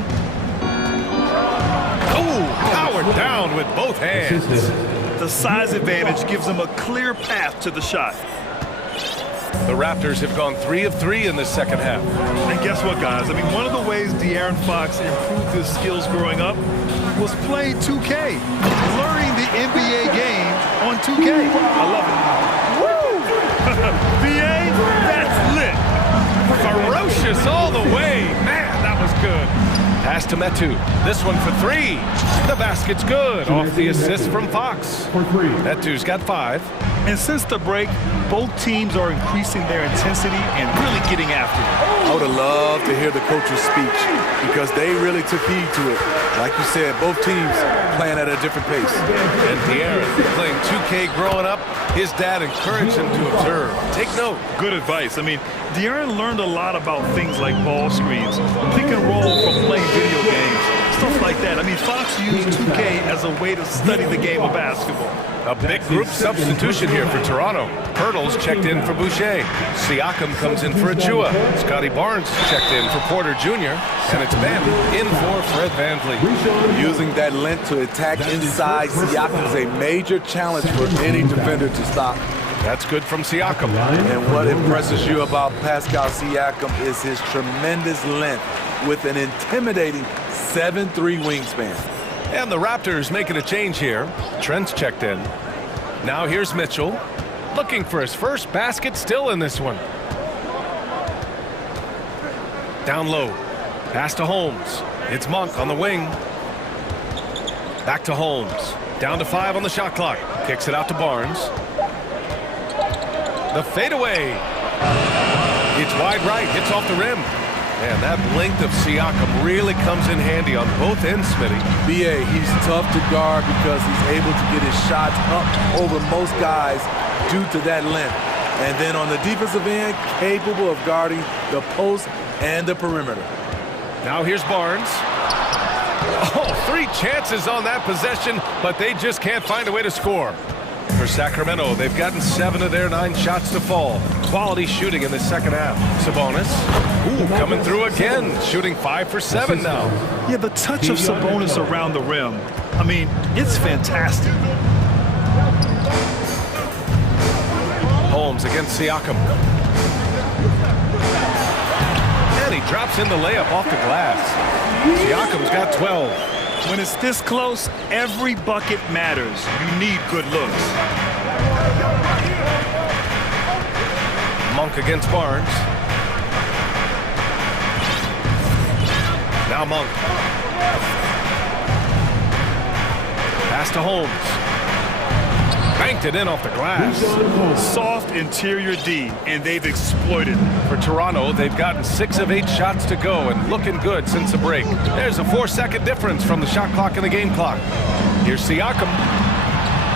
Oh, powered down with both hands. The size advantage gives them a clear path to the shot. The Raptors have gone 3 of 3 in the second half. And guess what, guys? I mean, one of the ways De'Aaron Fox improved his skills growing up was playing 2K, learning the NBA game on 2K. I love it. Woo! VA, that's lit. Ferocious all the way. Man, that was good. Pass to Metu. This one for 3. The basket's good. Off the assist from Fox. Metu's got 5. And since the break, both teams are increasing their intensity and really getting after it. I would have loved to hear the coach's speech because they really took heed to it. Like you said, both teams playing at a different pace. And De'Aaron playing 2K growing up, his dad encouraged him to observe. Take note. Good advice. I mean, De'Aaron learned a lot about things like ball screens, pick and roll from playing video games, stuff like that. I mean, Fox used 2K as a way to study the game of basketball. A big group substitution here for Toronto. Pirtle's checked in for Boucher. Siakam comes in for Achiuwa. Scotty Barnes checked in for Porter Jr. And it's Ben in for Fred VanVleet. Using that length to attack inside Siakam is a major challenge for any defender to stop. That's good from Siakam. And what impresses you about Pascal Siakam is his tremendous length with an intimidating 7'3" wingspan. And the Raptors making a change here. Trent's checked in. Now here's Mitchell. Looking for his first basket still in this one. Down low. Pass to Holmes. It's Monk on the wing. Back to Holmes. Down to 5 on the shot clock. Kicks it out to Barnes. The fadeaway. It's wide right. Hits off the rim. Man, that length of Siakam really comes in handy on both ends, Smitty. BA, he's tough to guard because he's able to get his shots up over most guys due to that length. And then on the defensive end, capable of guarding the post and the perimeter. Now here's Barnes. Oh, 3 chances on that possession, but they just can't find a way to score. For Sacramento, they've gotten 7 of their 9 shots to fall. Quality shooting in the second half. Sabonis, coming through again, shooting 5 for 7 now. Yeah, the touch of Sabonis around the rim, I mean, it's fantastic. Holmes against Siakam. And he drops in the layup off the glass. Siakam's got 12. When it's this close, every bucket matters. You need good looks. Monk against Barnes. Now Monk. Pass to Holmes. Banked it in off the glass. Soft interior D, and they've exploited it. For Toronto, they've gotten 6 of 8 shots to go and looking good since the break. There's a 4-second difference from the shot clock and the game clock. Here's Siakam.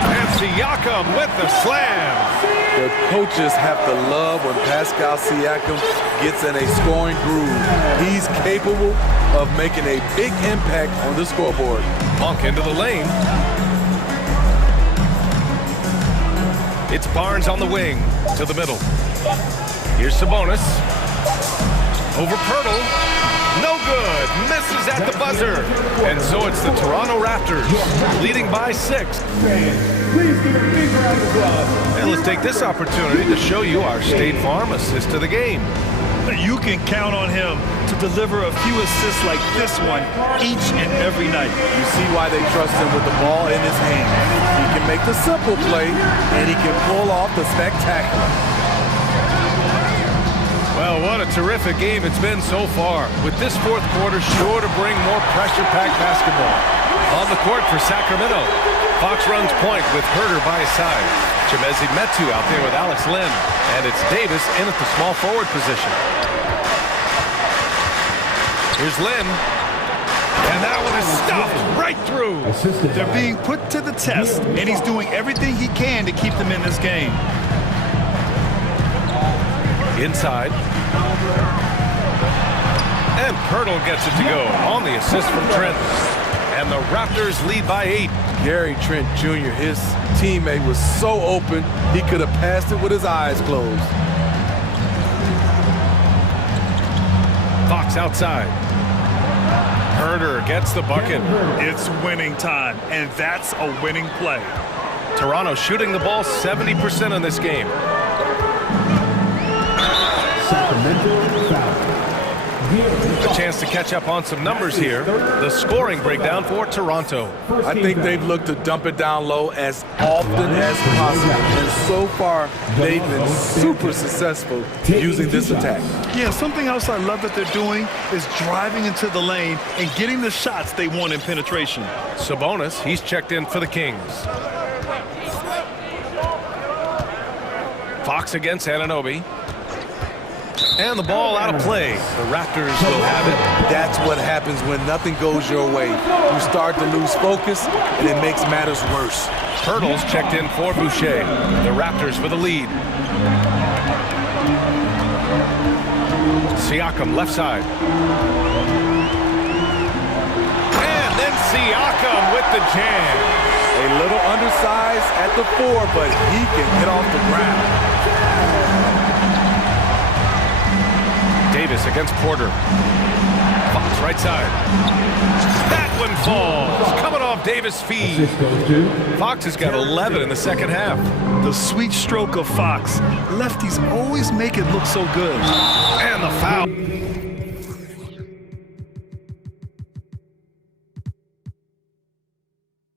And Siakam with the slam. The coaches have to love when Pascal Siakam gets in a scoring groove. He's capable of making a big impact on the scoreboard. Monk into the lane. It's Barnes on the wing to the middle. Here's Sabonis. Over Pirtle. No good. Misses at the buzzer. And so it's the Toronto Raptors leading by 6. And let's take this opportunity to show you our State Farm assist of the game. You can count on him to deliver a few assists like this one each and every night. You see why they trust him with the ball in his hand. He can make the simple play, and he can pull off the spectacular. Well, what a terrific game it's been so far, with this fourth quarter sure to bring more pressure-packed basketball. On the court for Sacramento, Fox runs point with Herter by his side. Chimezie Metu out there with Alex Len, and it's Davis in at the small forward position. Here's Len, and that one is stuffed right through. They're being put to the test, and he's doing everything he can to keep them in this game. Inside. And Pirtle gets it to go on the assist from Trent. And the Raptors lead by 8. Gary Trent Jr., his teammate, was so open, he could have passed it with his eyes closed. Fox outside. Herter gets the bucket. It's winning time, and that's a winning play. Toronto shooting the ball 70% in this game. A chance to catch up on some numbers here. The scoring breakdown for Toronto. I think they've looked to dump it down low as often as possible. And so far, they've been super successful using this attack. Yeah, something else I love that they're doing is driving into the lane and getting the shots they want in penetration. Sabonis, he's checked in for the Kings. Fox against Anunoby. And the ball out of play. The Raptors will have it. That's what happens when nothing goes your way. You start to lose focus, and it makes matters worse. Pirtle's checked in for Boucher. The Raptors with a lead. Siakam left side. And then Siakam with the jam. A little undersized at the 4, but he can get off the ground. Davis against Porter. Fox right side. That one falls. Coming off Davis' feed. Fox has got 11 in the second half. The sweet stroke of Fox. Lefties always make it look so good. And the foul.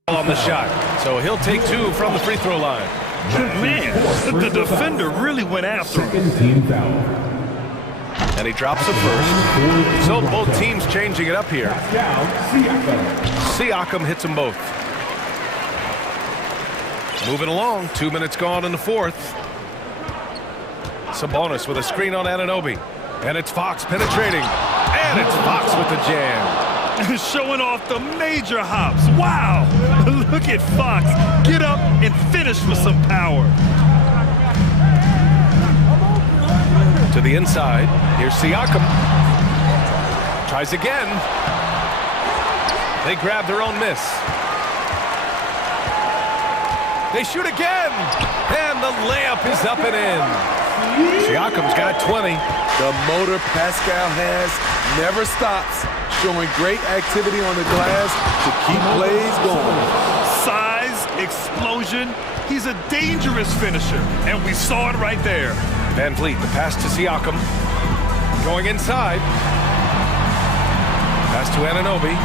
On the shot. So he'll take 2 from the free throw line. Man, the defender really went after him. Team foul. And he drops the first. So both teams changing it up here. Siakam hits them both. Moving along. 2 minutes gone in the fourth. Sabonis with a screen on Anunoby. And it's Fox penetrating. And it's Fox with the jam. Showing off the major hops. Wow. Look at Fox. Get up and finish with some power. To the inside. Here's Siakam. Tries again. They grab their own miss. They shoot again. And the layup is up and in. Siakam's got 20. The motor Pascal has never stops, showing great activity on the glass to keep plays going. Size, explosion. He's a dangerous finisher, and we saw it right there. Van Vliet, the pass to Siakam. Going inside. Pass to Anunoby.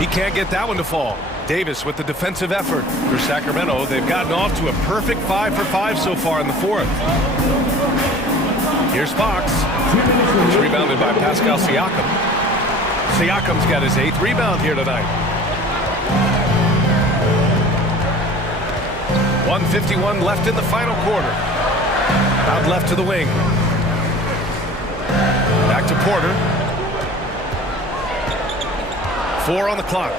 He can't get that one to fall. Davis with the defensive effort for Sacramento. They've gotten off to a perfect 5 for 5 so far in the fourth. Here's Fox. It's rebounded by Pascal Siakam. Siakam's got his 8th rebound here tonight. 1:51 left in the final quarter. Out left to the wing. Back to Porter. 4 on the clock.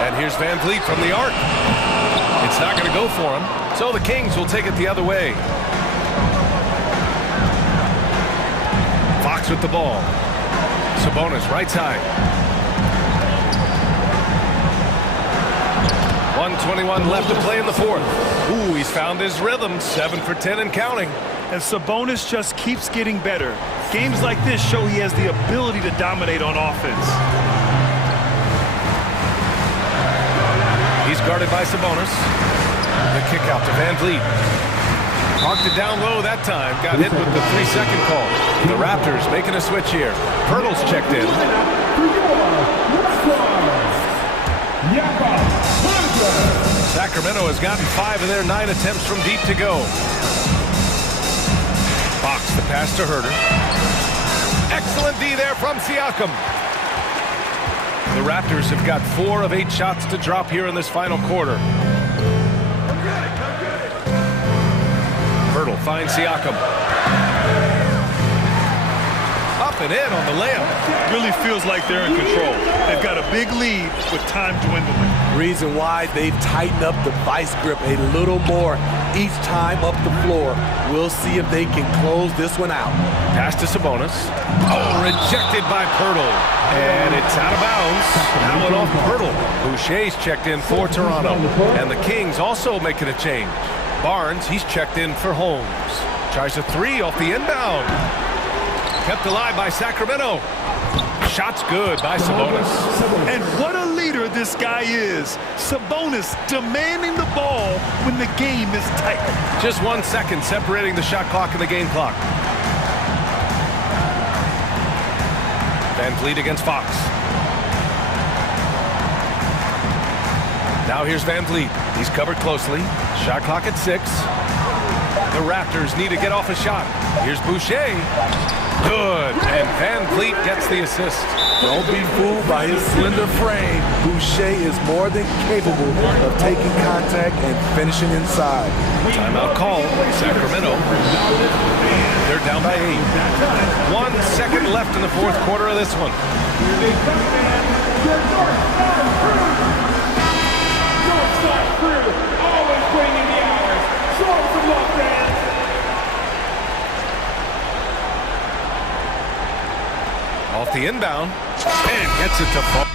And here's Van Vliet from the arc. It's not going to go for him, so the Kings will take it the other way. Fox with the ball. Sabonis right side. 1:21 left to play in the fourth. Ooh, he's found his rhythm. 7 for 10 and counting. And Sabonis just keeps getting better. Games like this show he has the ability to dominate on offense. He's guarded by Sabonis. The kick out to Van Vliet. Knocked it down low that time. Got hit with the 3-second call. The Raptors making a switch here. Pirtle's checked in. Sacramento has gotten 5 of their 9 attempts from deep to go. Fox, the pass to Herter. Excellent D there from Siakam. The Raptors have got 4 of 8 shots to drop here in this final quarter. Hertel finds Siakam. Up and in on the layup. Really feels like they're in control. They've got a big lead with time dwindling. Reason why they've tightened up the vice grip a little more each time up the floor. We'll see if they can close this one out. Pass to Sabonis. Oh, rejected by Pirtle. And it's out of bounds. Now it off Pirtle. Boucher's checked in for Toronto. And the Kings also making a change. Barnes, he's checked in for Holmes. Tries a 3 off the inbound. Kept alive by Sacramento. Shot's good by Sabonis. And what a leader this guy is. Sabonis demanding the ball when the game is tight. Just 1 second separating the shot clock and the game clock. Van Vliet against Fox. Now here's Van Vliet. He's covered closely. Shot clock at 6. The Raptors need to get off a shot. Here's Boucher. Good. And Van Vliet gets the assist. Don't be fooled by his slender frame. Boucher is more than capable of taking contact and finishing inside. Timeout call. Sacramento. They're down by 8. 1 second left in the fourth quarter of this one. Always bringing the hours. Show some love, fans. Off the inbound. And gets it to fall.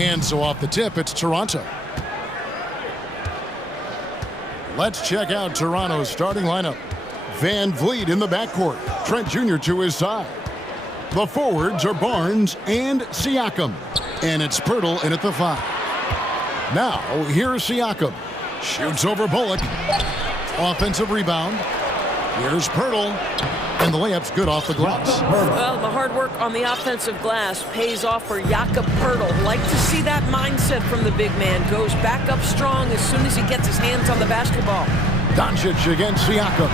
And so off the tip, it's Toronto. Let's check out Toronto's starting lineup. Van Vliet in the backcourt. Trent Jr. to his side. The forwards are Barnes and Siakam. And it's Pirtle in at the 5. Now, here's Siakam. Shoots over Bullock. Offensive rebound. Here's Pirtle. And the layup's good off the glass. Well, the hard work on the offensive glass pays off for Jakob Pirtle. Like to see that mindset from the big man. Goes back up strong as soon as he gets his hands on the basketball. Doncic against Siakam.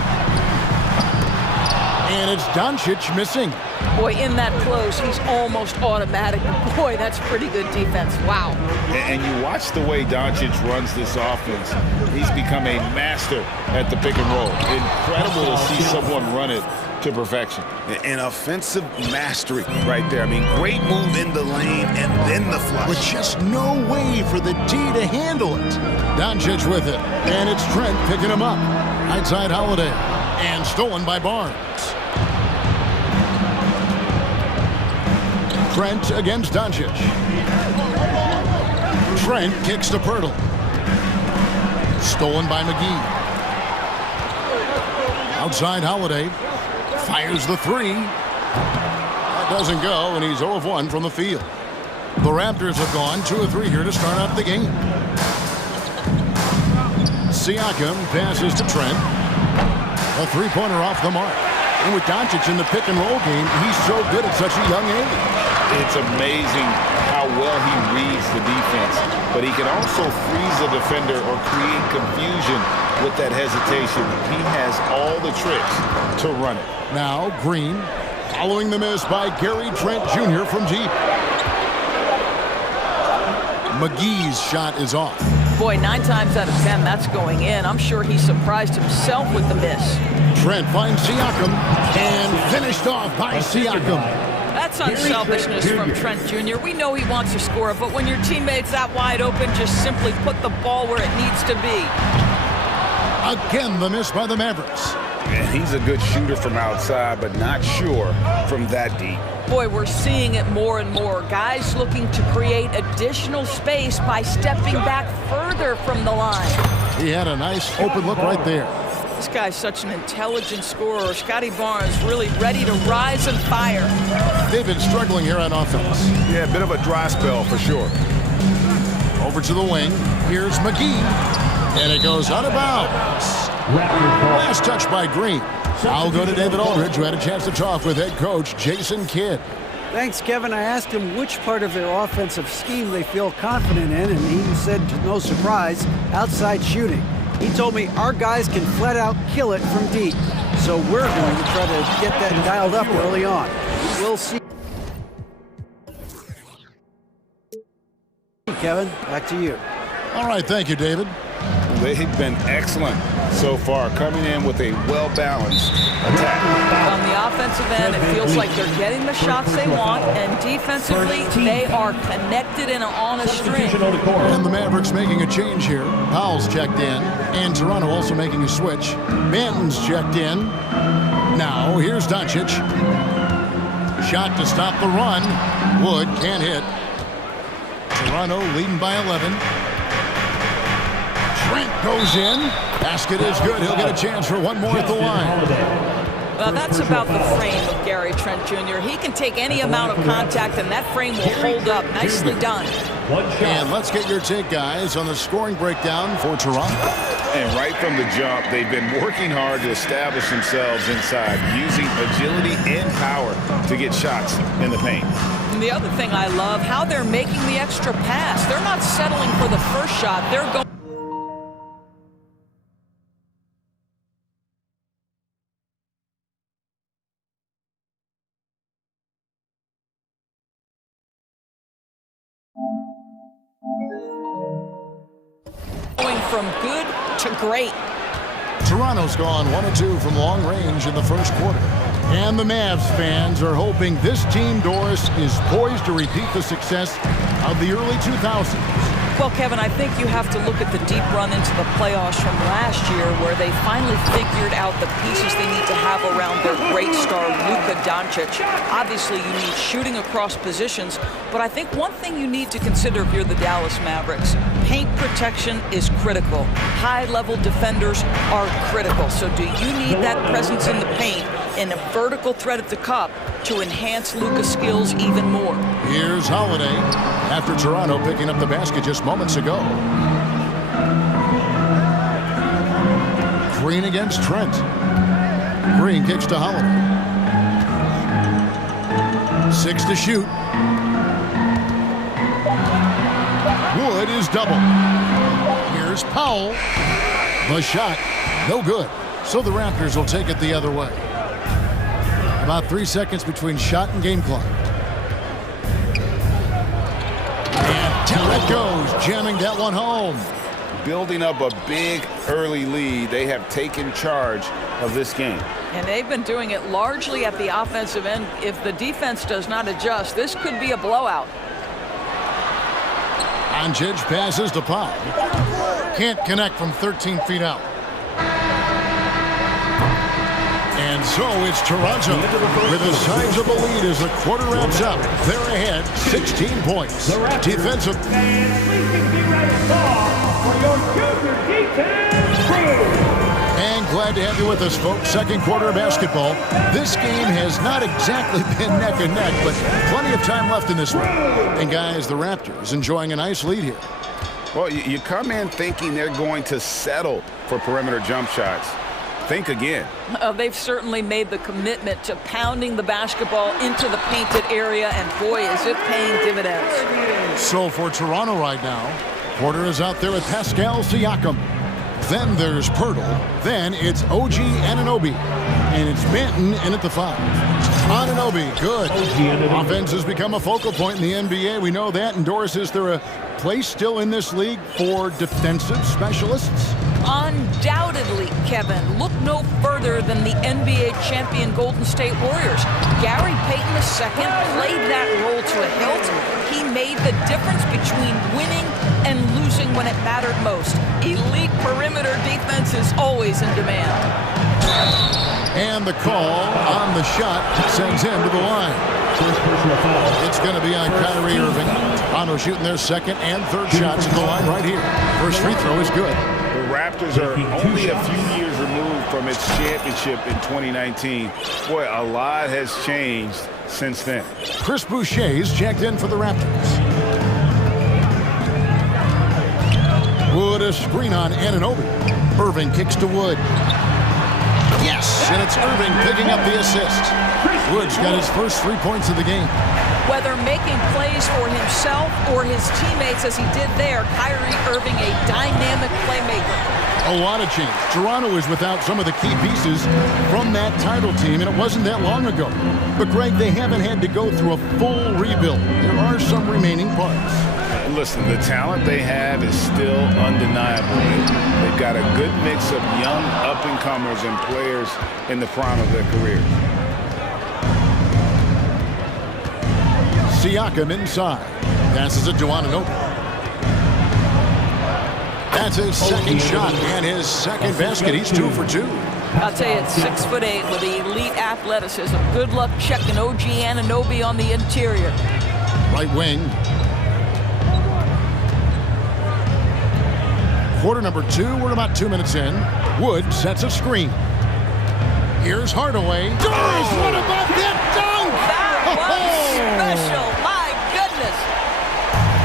And it's Doncic missing. Boy, in that close, he's almost automatic. Boy, that's pretty good defense. Wow. And you watch the way Doncic runs this offense. He's become a master at the pick and roll. Incredible to see someone run it to perfection. An offensive mastery right there. I mean, great move in the lane and then the flush. With just no way for the D to handle it. Doncic with it. And it's Trent picking him up. Outside Holiday. And stolen by Barnes. Trent against Doncic. Trent kicks to Pirtle. Stolen by McGee. Outside Holiday. Fires the 3. That doesn't go, and he's 0 of 1 from the field. The Raptors have gone 2 of 3 here to start out the game. Siakam passes to Trent. A 3-pointer off the mark. And with Doncic in the pick and roll game, he's so good at such a young age. It's amazing how well he reads the defense, but he can also freeze a defender or create confusion with that hesitation. He has all the tricks to run it. Now Green, following the miss by Gary Trent Jr. from deep. McGee's shot is off. Boy, 9 times out of 10, that's going in. I'm sure he surprised himself with the miss. Trent finds Siakam, and finished off by Siakam. That's unselfishness from Trent Jr. We know he wants to score, but when your teammate's that wide open, just simply put the ball where it needs to be. Again, the miss by the Mavericks. And he's a good shooter from outside, but not sure from that deep. Boy, we're seeing it more and more. Guys looking to create additional space by stepping back further from the line. He had a nice open look right there. This guy's such an intelligent scorer. Scotty Barnes really ready to rise and fire. They've been struggling here on offense. Yeah, a bit of a dry spell for sure. Over to the wing. Here's McGee. And it goes out of bounds. Last touch by Green. I'll go to David Aldridge, who had a chance to talk with head coach Jason Kidd. Thanks, Kevin. I asked him which part of their offensive scheme they feel confident in, and he said, to no surprise, outside shooting. He told me our guys can flat out kill it from deep. So we're going to try to get that dialed up early on. We'll see. Kevin, back to you. All right, thank you, David. They've been excellent so far, coming in with a well-balanced attack. On the offensive end, it feels like they're getting the shots they want, and defensively, they are connected and on a string. And the Mavericks making a change here. Powell's checked in, and Toronto also making a switch. Banton's checked in. Now, here's Doncic. Shot to stop the run. Wood can't hit. Toronto leading by 11. Trent goes in. Basket is good. He'll get a chance for one more at the line. Well, that's about the frame of Gary Trent Jr. He can take any amount of contact, and that frame will hold up. Nicely done. And let's get your take, guys, on the scoring breakdown for Toronto. And right from the jump, they've been working hard to establish themselves inside, using agility and power to get shots in the paint. And the other thing I love, how they're making the extra pass. They're not settling for the first shot. They're going from good to great. Toronto's gone 1 of 2 from long range in the first quarter. And the Mavs fans are hoping this team, Doris, is poised to repeat the success of the early 2000s. Well, Kevin, I think you have to look at the deep run into the playoffs from last year where they finally figured out the pieces they need to have around their great star, Luka Doncic. Obviously, you need shooting across positions, but I think one thing you need to consider if you're the Dallas Mavericks, paint protection is critical. High-level defenders are critical. So do you need that presence in the paint and a vertical threat at the cup to enhance Luka's skills even more? Here's Holiday after Toronto picking up the basket just moments ago. Green against Trent. Green kicks to Holiday. 6 to shoot. Wood is double. Here's Powell. The shot, no good. So the Raptors will take it the other way. About 3 seconds between shot and game clock. And down it goes, jamming that one home. Building up a big early lead, they have taken charge of this game. And they've been doing it largely at the offensive end. If the defense does not adjust, this could be a blowout. Doncic passes to Powell. Can't connect from 13 feet out. And so it's Toronto with a sizable lead as the quarter wraps up. They're ahead, 16 points. Defensive. And glad to have you with us, folks. Second quarter of basketball. This game has not exactly been neck and neck, but plenty of time left in this one. And guys, the Raptors enjoying a nice lead here. Well, you come in thinking they're going to settle for perimeter jump shots. Think again. They've certainly made the commitment to pounding the basketball into the painted area, and boy, is it paying dividends. So for Toronto right now, Porter is out there with Pascal Siakam. Then there's Pirtle. Then it's OG Anunoby. And it's Benton in at the 5. Anunoby, good. Offense has become a focal point in the NBA. We know that. And Doris, is there a place still in this league for defensive specialists? Undoubtedly, Kevin. Look no further than the NBA champion Golden State Warriors. Gary Payton II played that role to a hilt. He made the difference between winning and losing when it mattered most. Elite perimeter defense is always in demand. And the call on the shot sends him to the line. It's going to be on Kyrie Irving. Toronto shooting their second and third shots at the line right here. First free throw is good. The Raptors are only a few years removed from its championship in 2019. Boy, a lot has changed since then. Chris Boucher's checked in for the Raptors. Wood a screen on Anunoby. Irving kicks to Wood. Yes, and it's Irving picking up the assist. Wood's got his first 3 points of the game. Whether making plays for himself or his teammates as he did there, Kyrie Irving a dynamic playmaker. A lot of change. Toronto is without some of the key pieces from that title team, and it wasn't that long ago. But, Greg, they haven't had to go through a full rebuild. There are some remaining parts. Listen, the talent they have is still undeniable. They've got a good mix of young up-and-comers and players in the prime of their career. Siakam inside. Passes it to Anunoby. That's his second shot and his second basket. He's 2 for 2. I'll tell you, it's 6'8" with elite athleticism. Good luck checking OG Anunoby on the interior. Right wing. Quarter number 2. We're about 2 minutes in. Wood sets a screen. Here's Hardaway. Doris, what about that dunk? That was special. My goodness.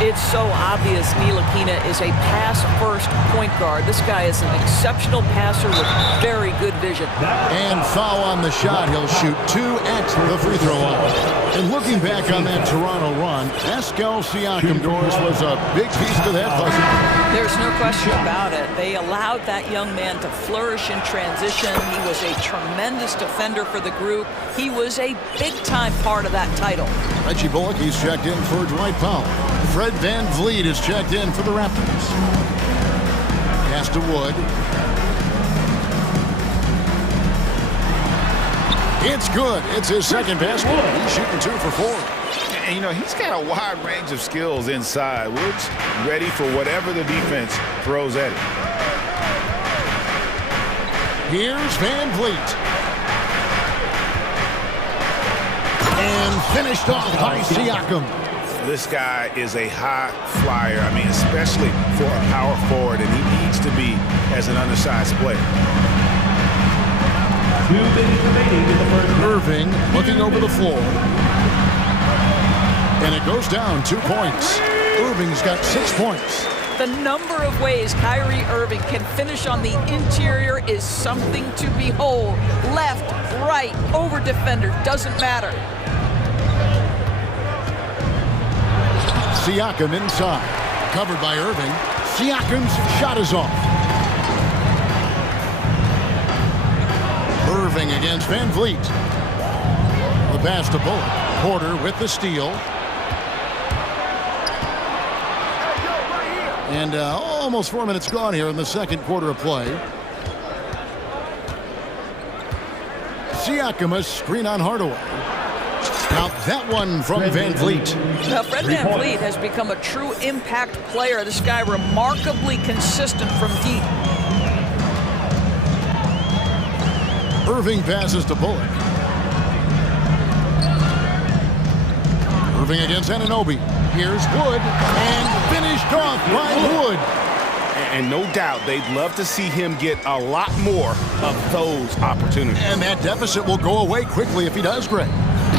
It's so obvious Ntilikina is a pass-first point guard. This guy is an exceptional passer with very good vision. And foul on the shot. He'll shoot 2 at the free throw line. And looking back on that Toronto run, Pascal Siakam, Doris, was a big piece to that puzzle. There's no question about it. They allowed that young man to flourish in transition. He was a tremendous defender for the group. He was a big-time part of that title. Reggie Bullock, he's checked in for Dwight Powell. Fred Van Vliet is checked in for the Raptors. Pass to Wood. It's good. It's his second basket. He's shooting 2 for 4. And, you know, he's got a wide range of skills inside, which ready for whatever the defense throws at him. Here's Van Vliet. And finished off by Siakam. This guy is a high flyer. I mean, especially for a power forward, and he needs to be as an undersized player. 2 minutes remaining in the first. Irving looking over the floor. And it goes down 2 points. Irving's got 6 points. The number of ways Kyrie Irving can finish on the interior is something to behold. Left, right, over defender, doesn't matter. Siakam inside. Covered by Irving. Siakam's shot is off. Irving against Van Vliet. The pass to Bullock. Porter with the steal. And almost 4 minutes gone here in the second quarter of play. Siakam, a screen on Hardaway. Now that one from Van Vliet. Now Fred Van Vliet has become a true impact player. This guy remarkably consistent from deep. Irving passes to Bullock. Irving against Anunoby. Here's Wood, and finished off by Wood. And no doubt they'd love to see him get a lot more of those opportunities. And that deficit will go away quickly if he does, Greg.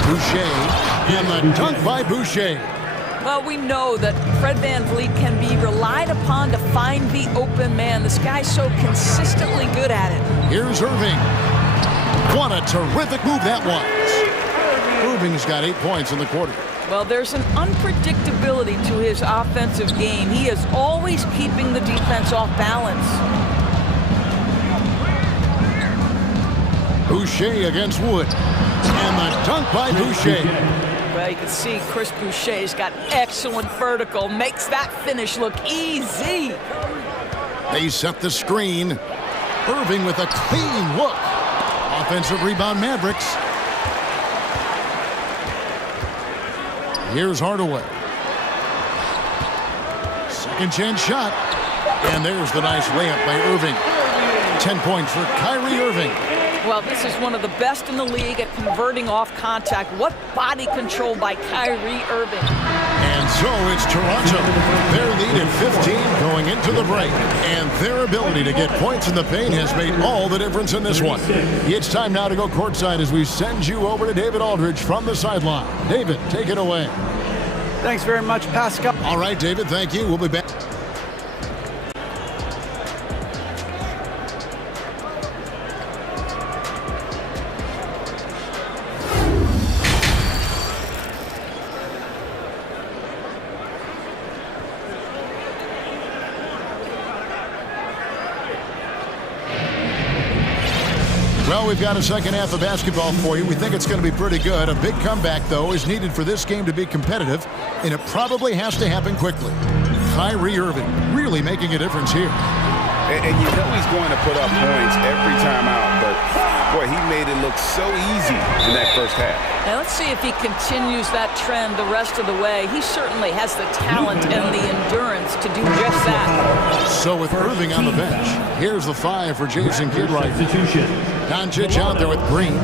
Boucher, and the dunk by Boucher. Well, we know that Fred Van Vliet can be relied upon to find the open man. This guy's so consistently good at it. Here's Irving. What a terrific move that was. Irving's got 8 points in the quarter. Well, there's an unpredictability to his offensive game. He is always keeping the defense off balance. Boucher against Wood. And the dunk by Boucher. Well, you can see Chris Boucher's got excellent vertical. Makes that finish look easy. They set the screen. Irving with a clean look. Offensive rebound, Mavericks. Here's Hardaway. Second chance shot. And there's the nice layup by Irving. 10 points for Kyrie Irving. Well, this is one of the best in the league at converting off contact. What body control by Kyrie Irving. And so it's Toronto. Their lead at 15 going into the break. And their ability to get points in the paint has made all the difference in this one. It's time now to go courtside as we send you over to David Aldridge from the sideline. David, take it away. Thanks very much, Pascal. All right, David, thank you. We'll be back. Well, we've got a second half of basketball for you. We think it's going to be pretty good. A big comeback, though, is needed for this game to be competitive, and it probably has to happen quickly. Kyrie Irving really making a difference here. And you know he's going to put up points every time out, but, boy, he made it look so easy in that first half. Now let's see if he continues that trend the rest of the way. He certainly has the talent and the endurance to do just that. So with Irving on the bench, here's the 5 for Jason Kidd right now. Doncic out there with Green.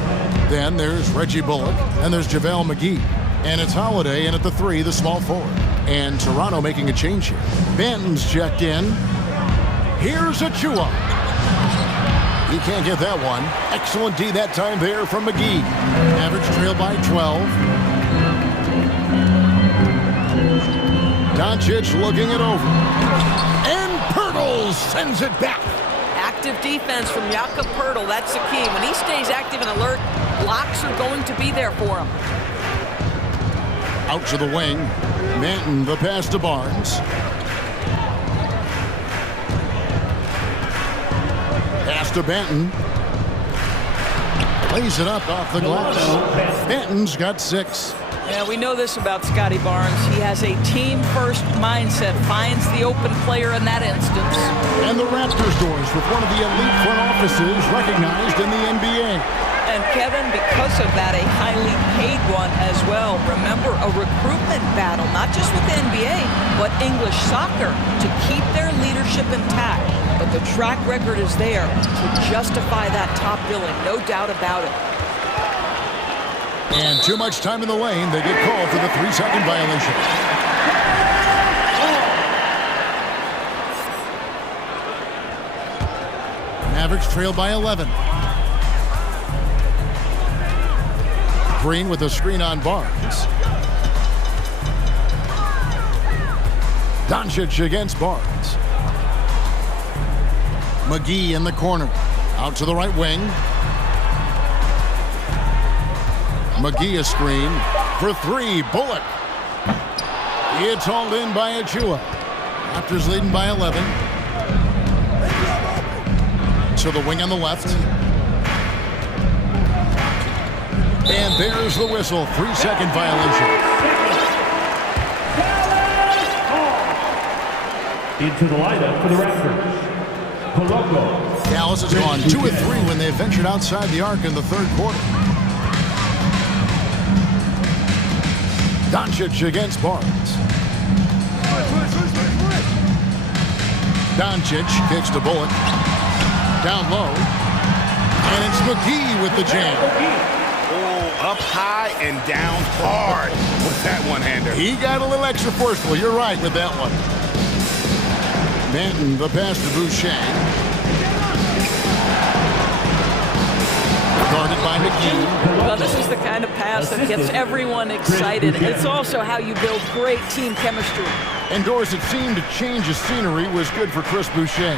Then there's Reggie Bullock, and there's JaVale McGee. And it's Holiday in at the 3, the small forward. And Toronto making a change here. Benton's checked in. Here's Achua. He can't get that one. Excellent D that time there from McGee. Average trail by 12. Doncic looking it over. And Pirtle sends it back. Active defense from Jakob Pirtle. That's the key. When he stays active and alert, blocks are going to be there for him. Out to the wing. Manton, the pass to Barnes. Pass to Benton. Lays it up off the glass. Benton's got 6. Yeah, we know this about Scotty Barnes. He has a team-first mindset, finds the open player in that instance. And the Raptors doors with one of the elite front offices recognized in the NBA. And and Kevin, because of that, a highly paid one as well. Remember, a recruitment battle, not just with the NBA, but English soccer, to keep their leadership intact. But the track record is there to justify that top billing, no doubt about it. And too much time in the lane. They get called for the 3-second violation. Mavericks trail by 11. Green with a screen on Barnes. Doncic against Barnes. McGee in the corner. Out to the right wing. McGee a screen for 3. Bullock. It's hauled in by Achua. Raptors leading by 11. To the wing on the left. And there's the whistle. 3-second violation. Into the lineup for the Raptors. Dallas has gone 2 of 3 when they ventured outside the arc in the third quarter. Doncic against Barnes. Doncic kicks to Bullock. Down low. And it's McGee with the jam. Oh, up high and down hard with that one-hander. He got a little extra forceful. You're right with that one. Manton, the pass to Boucher. Guarded by McGee. Well, this is the kind of pass that gets everyone excited. It's also how you build great team chemistry. And doors that seemed to change the scenery was good for Chris Boucher.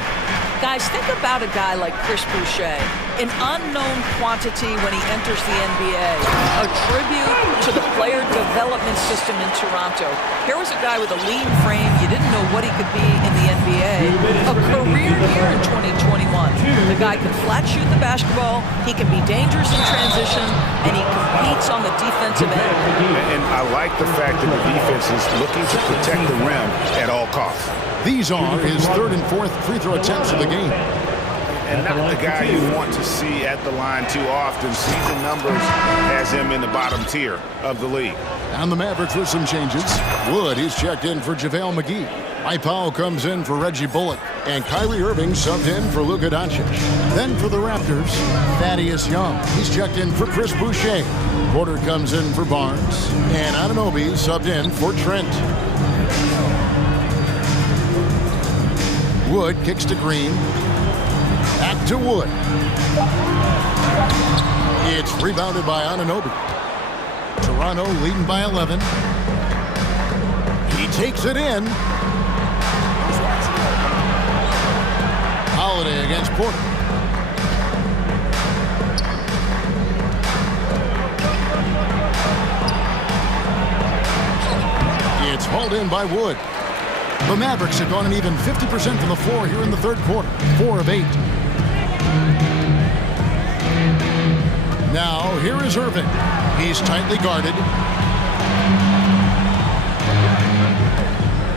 Guys, think about a guy like Chris Boucher, an unknown quantity when he enters the NBA, a tribute to the player development system in Toronto. Here was a guy with a lean frame. You didn't know what he could be in the NBA. A career year in 2021. The guy can flat shoot the basketball, he can be dangerous in transition, and he competes on the defensive end. And I like the fact that the defense is looking to protect the rim at all costs. These are his 3rd and 4th free throw attempts of the game. And not the guy you want to see at the line too often. Season numbers has him in the bottom tier of the league. And the Mavericks with some changes. Wood, he's checked in for JaVale McGee. Ipao comes in for Reggie Bullock. And Kyrie Irving subbed in for Luka Doncic. Then for the Raptors, Thaddeus Young. He's checked in for Chris Boucher. Porter comes in for Barnes. And Anunoby subbed in for Trent. Wood kicks to Green. Back to Wood. It's rebounded by Anunoby. Toronto leading by 11. He takes it in. Holiday against Porter. It's hauled in by Wood. The Mavericks have gone an even 50% from the floor here in the third quarter. 4 of 8. Now, here is Irving. He's tightly guarded.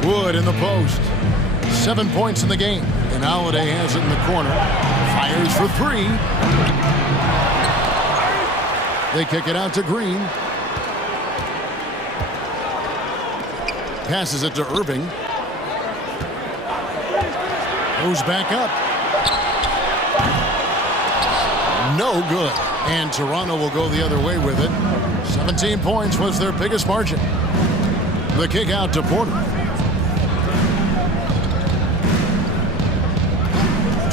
Wood in the post. 7 points in the game. And Holiday has it in the corner. Fires for 3. They kick it out to Green. Passes it to Irving. Goes back up. No good. And Toronto will go the other way with it. 17 points was their biggest margin. The kick out to Porter.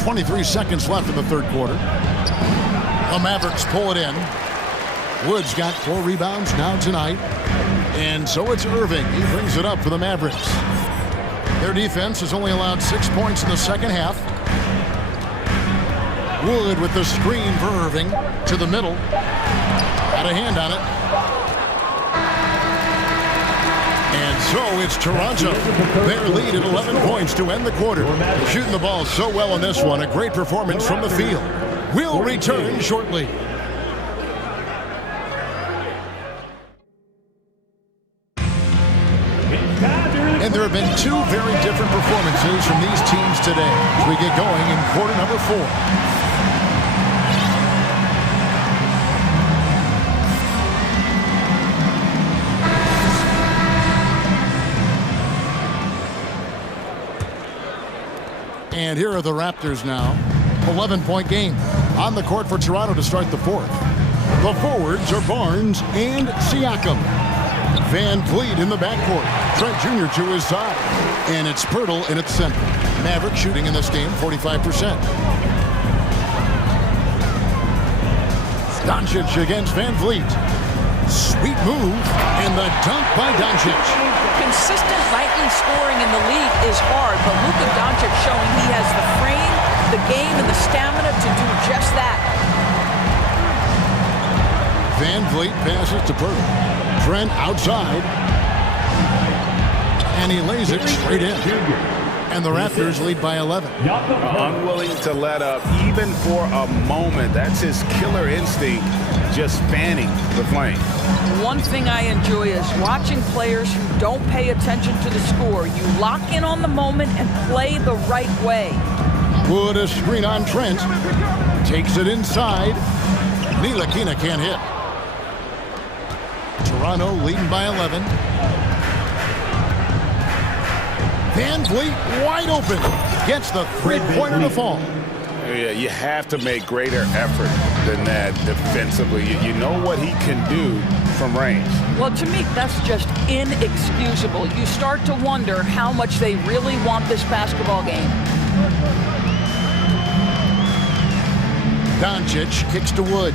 23 seconds left in the third quarter. The Mavericks pull it in. Wood's got 4 rebounds now tonight. And so it's Irving. He brings it up for the Mavericks. Their defense has only allowed 6 points in the second half. Wood with the screen for Irving to the middle. Got a hand on it. And so it's Toronto. Their lead at 11 points to end the quarter. They're shooting the ball so well on this one. A great performance from the field. We'll return shortly. And there have been 2 very different performances from these teams today as we get going in quarter number 4. And here are the Raptors now. 11-point game. On the court for Toronto to start the fourth. The forwards are Barnes and Siakam. Van Vliet in the backcourt. Trent Jr. to his side. And it's Pirtle in its center. Maverick shooting in this game 45%. Doncic against Van Vliet. Sweet move. And the dunk by Doncic. Consistent nightly scoring in the league is hard, but Luka Doncic showing he has the frame, the game, and the stamina to do just that. Van Vliet passes to Pirtle. Trent outside. And he lays it straight in. And the Raptors lead by 11. Unwilling to let up even for a moment. That's his killer instinct, just fanning the flame. One thing I enjoy is watching players who don't pay attention to the score. You lock in on the moment and play the right way. Wood a screen on Trent. Takes it inside. Ntilikina can't hit. Toronto leading by 11. Van Vliet wide open. Gets the three-pointer to fall. Yeah, you have to make greater effort than that defensively. You know what he can do from range. Well, to me, that's just inexcusable. You start to wonder how much they really want this basketball game. Doncic kicks to Wood.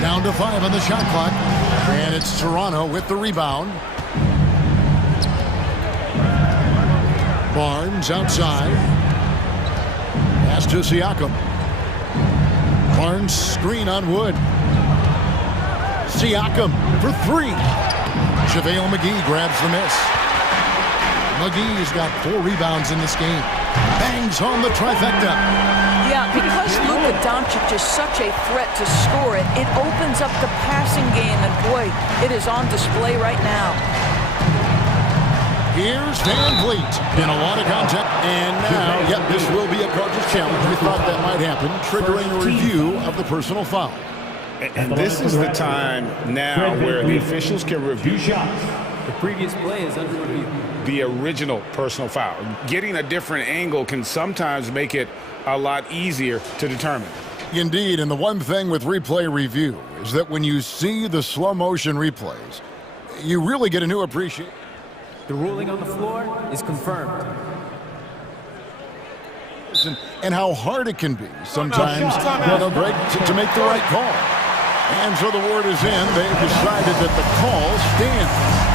Down to 5 on the shot clock. And it's Toronto with the rebound. Barnes outside. Pass to Siakam. Barnes screen on Wood. Siakam for 3. JaVale McGee grabs the miss. McGee's got 4 rebounds in this game. Bangs home the trifecta. Yeah, because Luka Doncic is such a threat to score it, it opens up the passing game, and boy, it is on display right now. Here's Van Vliet in a lot of contact. And now, yep, this will be a coach's challenge. We thought that might happen, triggering a review of the personal foul. And this is the time now where the officials can review The previous play is under review. the original personal foul. Getting a different angle can sometimes make it a lot easier to determine. Indeed, and the one thing with replay review is that when you see the slow motion replays, you really get a new appreciation. The ruling on the floor is confirmed. And how hard it can be sometimes to make the right call. And so the word is in. They've decided that the call stands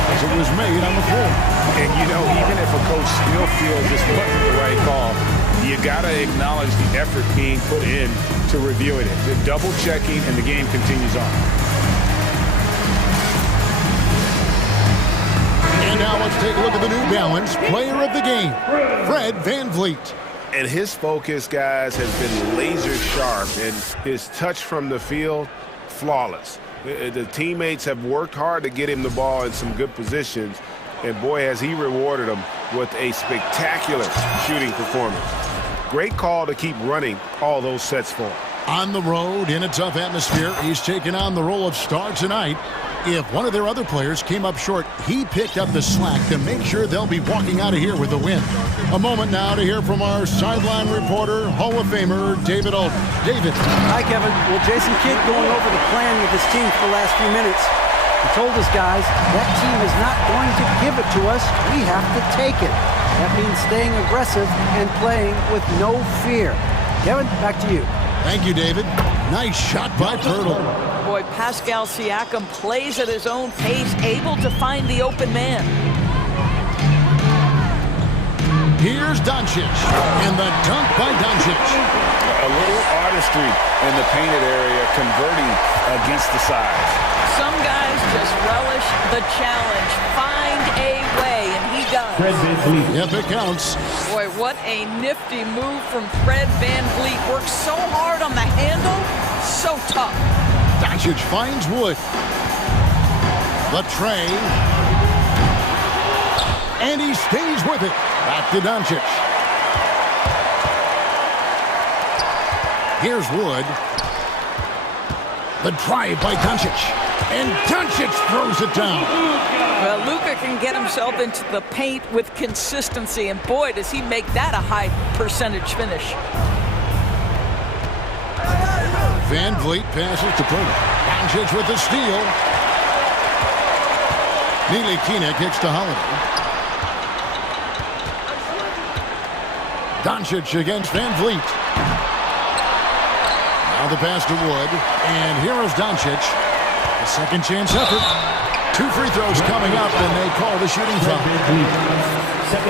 as it was made on the floor. And you know, even if a coach still feels this wasn't the right call, you got to acknowledge the effort being put in to reviewing it. The double checking, and the game continues on. And now let's take a look at the New Balance player of the game, Fred VanVleet. And his focus, guys, has been laser sharp, and his touch from the field, flawless. The teammates have worked hard to get him the ball in some good positions, and boy, has he rewarded them with a spectacular shooting performance. Great call to keep running all those sets for him. On the road, in a tough atmosphere, he's taken on the role of star tonight. If one of their other players came up short, he picked up the slack to make sure they'll be walking out of here with a win. A moment now to hear from our sideline reporter, Hall of Famer, David Aldridge. David. Hi, Kevin. Well, Jason Kidd going over the plan with his team for the last few minutes. He told us, guys, that team is not going to give it to us. We have to take it. That means staying aggressive and playing with no fear. Kevin, back to you. Thank you, David. Nice shot by Pirtle. Boy, Pascal Siakam plays at his own pace, able to find the open man. Here's Doncic, and the dunk by Doncic. A little artistry in the painted area, converting against the size. Some guys just relish the challenge. Find a way, and he does. Yep, it counts. Boy, what a nifty move from Fred VanVleet. Works so hard on the handle, so tough. Doncic finds Wood. The tray. And he stays with it. Back to Doncic. Here's Wood. The drive by Doncic. And Doncic throws it down. Well, Luka can get himself into the paint with consistency, and boy, does he make that a high percentage finish. Van Vliet passes to Pruitt. Doncic with the steal. Ntilikina kicks to Holiday. Doncic against Van Vliet. Now the pass to Wood. And here is Doncic. A second chance effort. 2 free throws coming up, and they call the shooting foul.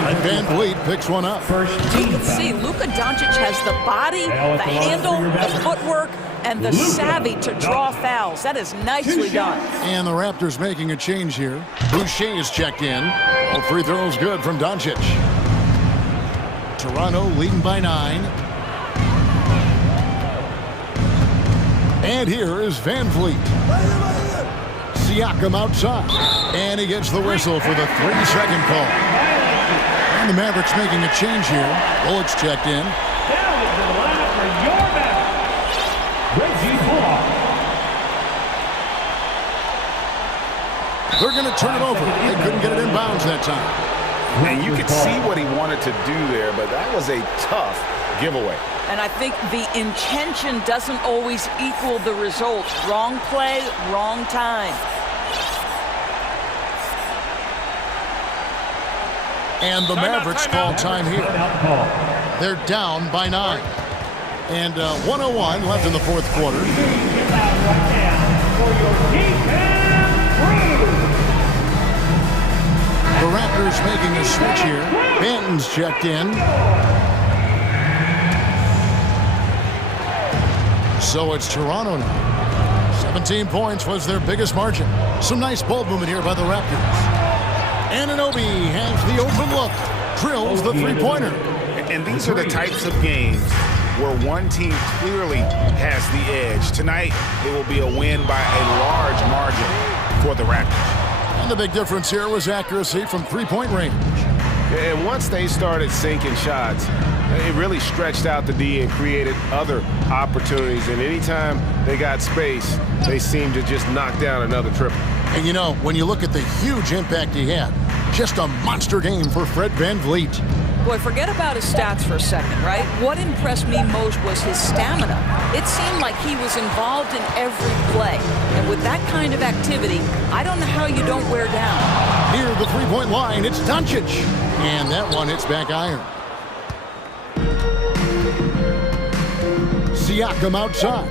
And Van Vliet picks one up. You can see Luka Doncic has the body, the handle, the footwork, and the savvy to draw fouls. That is nicely done. And the Raptors making a change here. Boucher is checked in. All free throws good from Doncic. Toronto leading by 9. And here is Van Vliet. Siakam outside. And he gets the whistle for the 3-second call. And the Mavericks making a change here. Bullock's checked in. They're going to turn it over. They couldn't get it in bounds that time. And you could see what he wanted to do there, but that was a tough giveaway. And I think the intention doesn't always equal the result. Wrong play, wrong time. And the Mavericks call time here. They're down by 9. And 1:01 left in the fourth quarter. The Raptors making a switch here. Banton's checked in. So it's Toronto now. 17 points was their biggest margin. Some nice ball movement here by the Raptors. Anunoby has the open look. Drills the three-pointer. And these are the types of games where one team clearly has the edge. Tonight, it will be a win by a large margin for the Raptors. And the big difference here was accuracy from three-point range. And once they started sinking shots, it really stretched out the D and created other opportunities. And anytime they got space, they seemed to just knock down another triple. And you know, when you look at the huge impact he had, just a monster game for Fred Van Vliet. Boy, forget about his stats for a second, right? What impressed me most was his stamina. It seemed like he was involved in every play. And with that kind of activity, I don't know how you don't wear down. Near the three-point line, it's Doncic. And that one hits back iron. Siakam outside.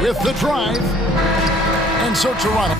With the drive. And so Toronto.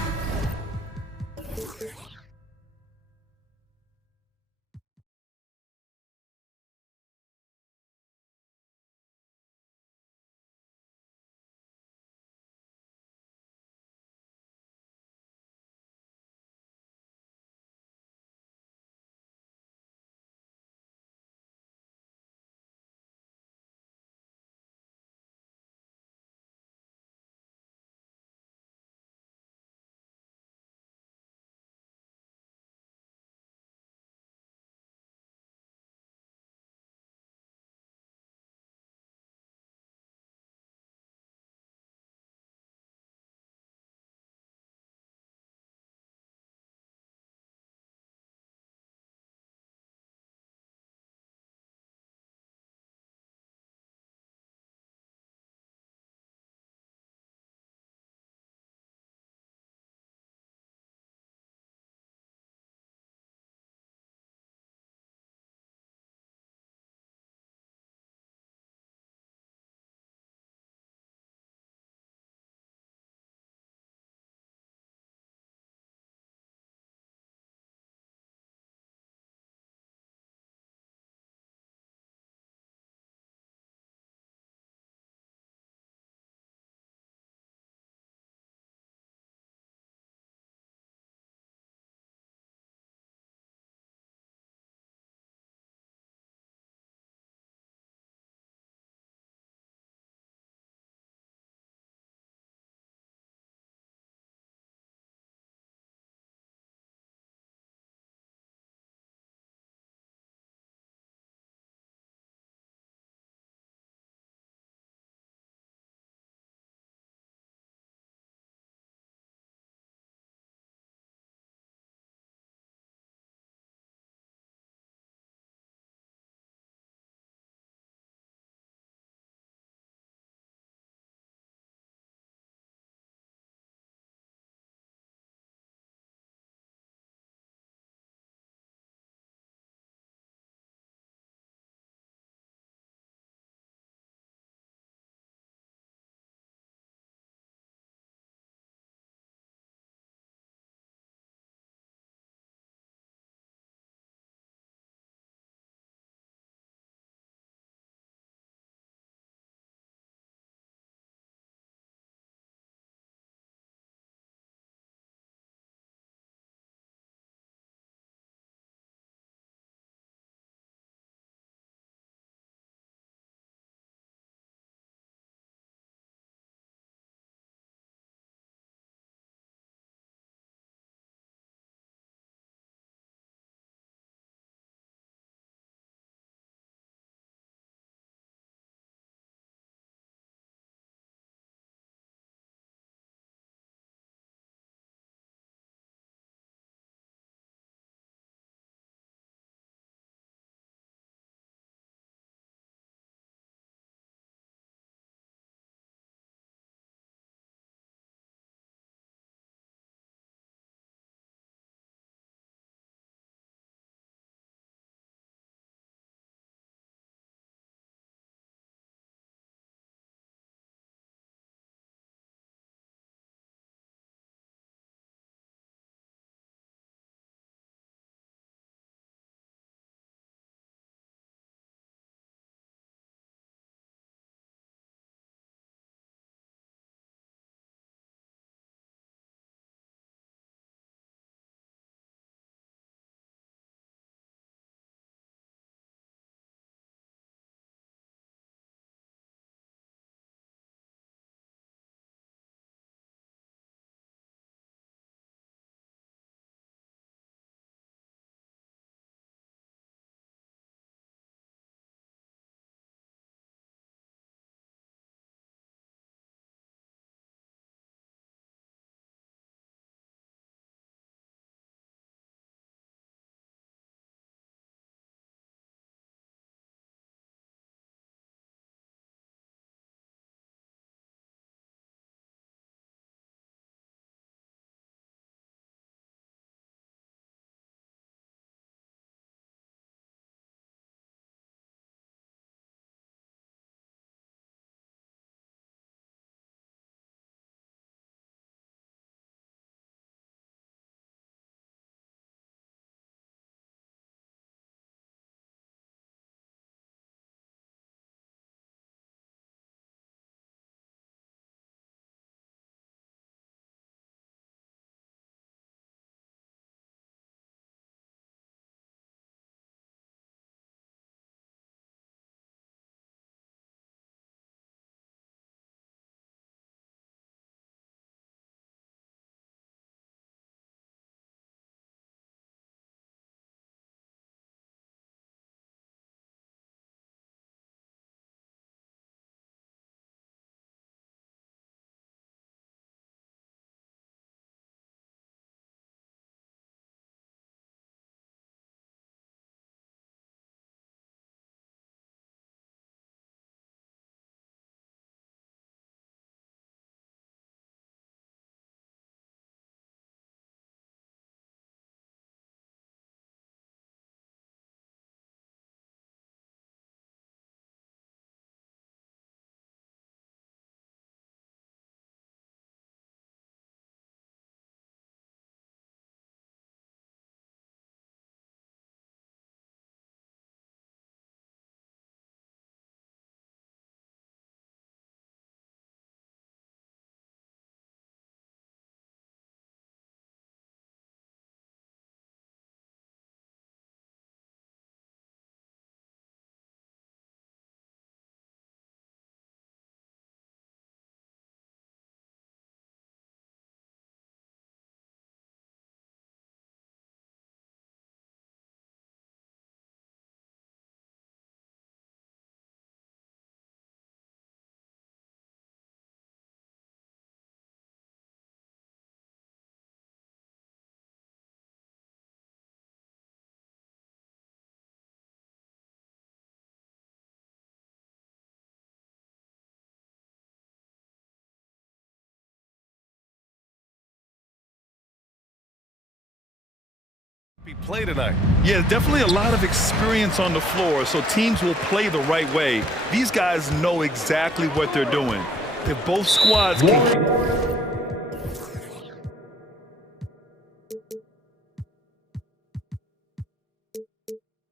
Play tonight. Yeah, definitely a lot of experience on the floor, so teams will play the right way. These guys know exactly what they're doing. If both squads can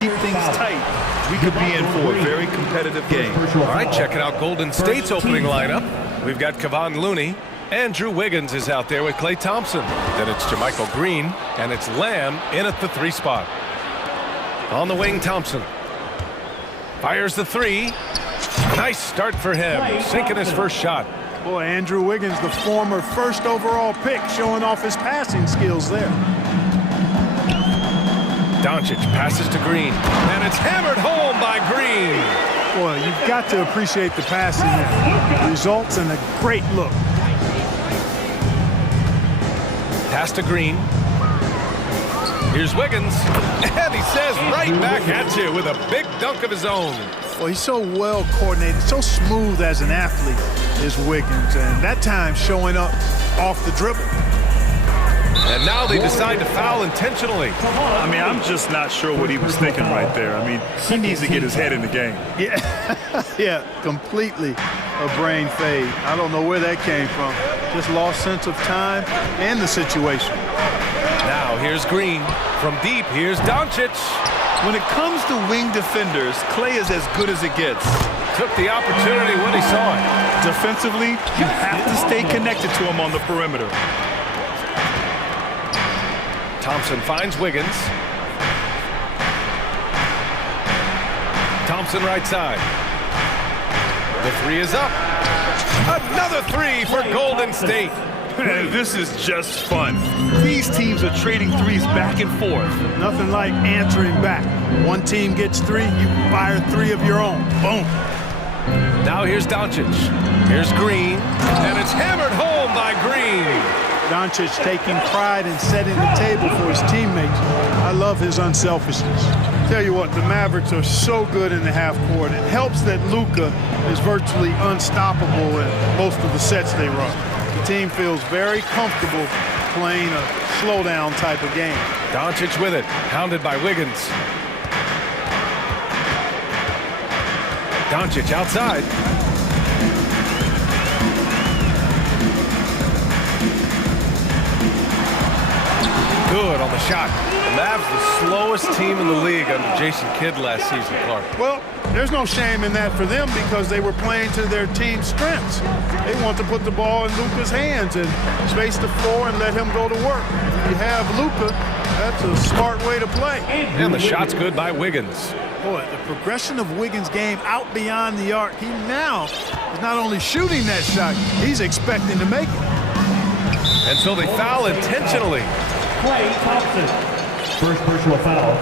keep things tight, we could be in for a very competitive game. All right, checking out Golden State's opening lineup. We've got Kevon Looney. Andrew Wiggins is out there with Klay Thompson. Then it's Jermichael Green, and it's Lamb in at the 3 spot. On the wing, Thompson. Fires the 3. Nice start for him, sinking his first shot. Boy, Andrew Wiggins, the former first overall pick, showing off his passing skills there. Doncic passes to Green, and it's hammered home by Green. Boy, you've got to appreciate the passing there. Results in a great look. Pass to Green. Here's Wiggins, and he says right back at you with a big dunk of his own. Well, he's so well coordinated, so smooth as an athlete is Wiggins, and that time showing up off the dribble. And now they decide to foul intentionally. I mean, I'm just not sure what he was thinking right there. I mean, he needs to get his head in the game. Yeah, completely a brain fade. I don't know where that came from. Just lost sense of time and the situation. Now here's Green. From deep, here's Doncic. When it comes to wing defenders, Klay is as good as it gets. Took the opportunity when he saw it. Defensively, you have to stay connected to him on the perimeter. Thompson finds Wiggins. Thompson right side. The 3 is up. Another 3 for Golden State. Man, this is just fun. These teams are trading threes back and forth. Nothing like answering back. One team gets 3, you fire 3 of your own. Boom. Now here's Doncic. Here's Green, and it's hammered home by Green. Doncic taking pride in setting the table for his teammates. I love his unselfishness. Tell you what, the Mavericks are so good in the half court. It helps that Luka is virtually unstoppable in most of the sets they run. The team feels very comfortable playing a slowdown type of game. Doncic with it, hounded by Wiggins. Doncic outside. Good on the shot. The Mavs, the slowest team in the league under Jason Kidd last season, Clark. Well, there's no shame in that for them because they were playing to their team's strengths. They want to put the ball in Luka's hands and space the floor and let him go to work. If you have Luka, that's a smart way to play. And the shot's good by Wiggins. Boy, the progression of Wiggins' game out beyond the arc. He now is not only shooting that shot, he's expecting to make it. And so they foul intentionally. Klay Thompson. First personal foul.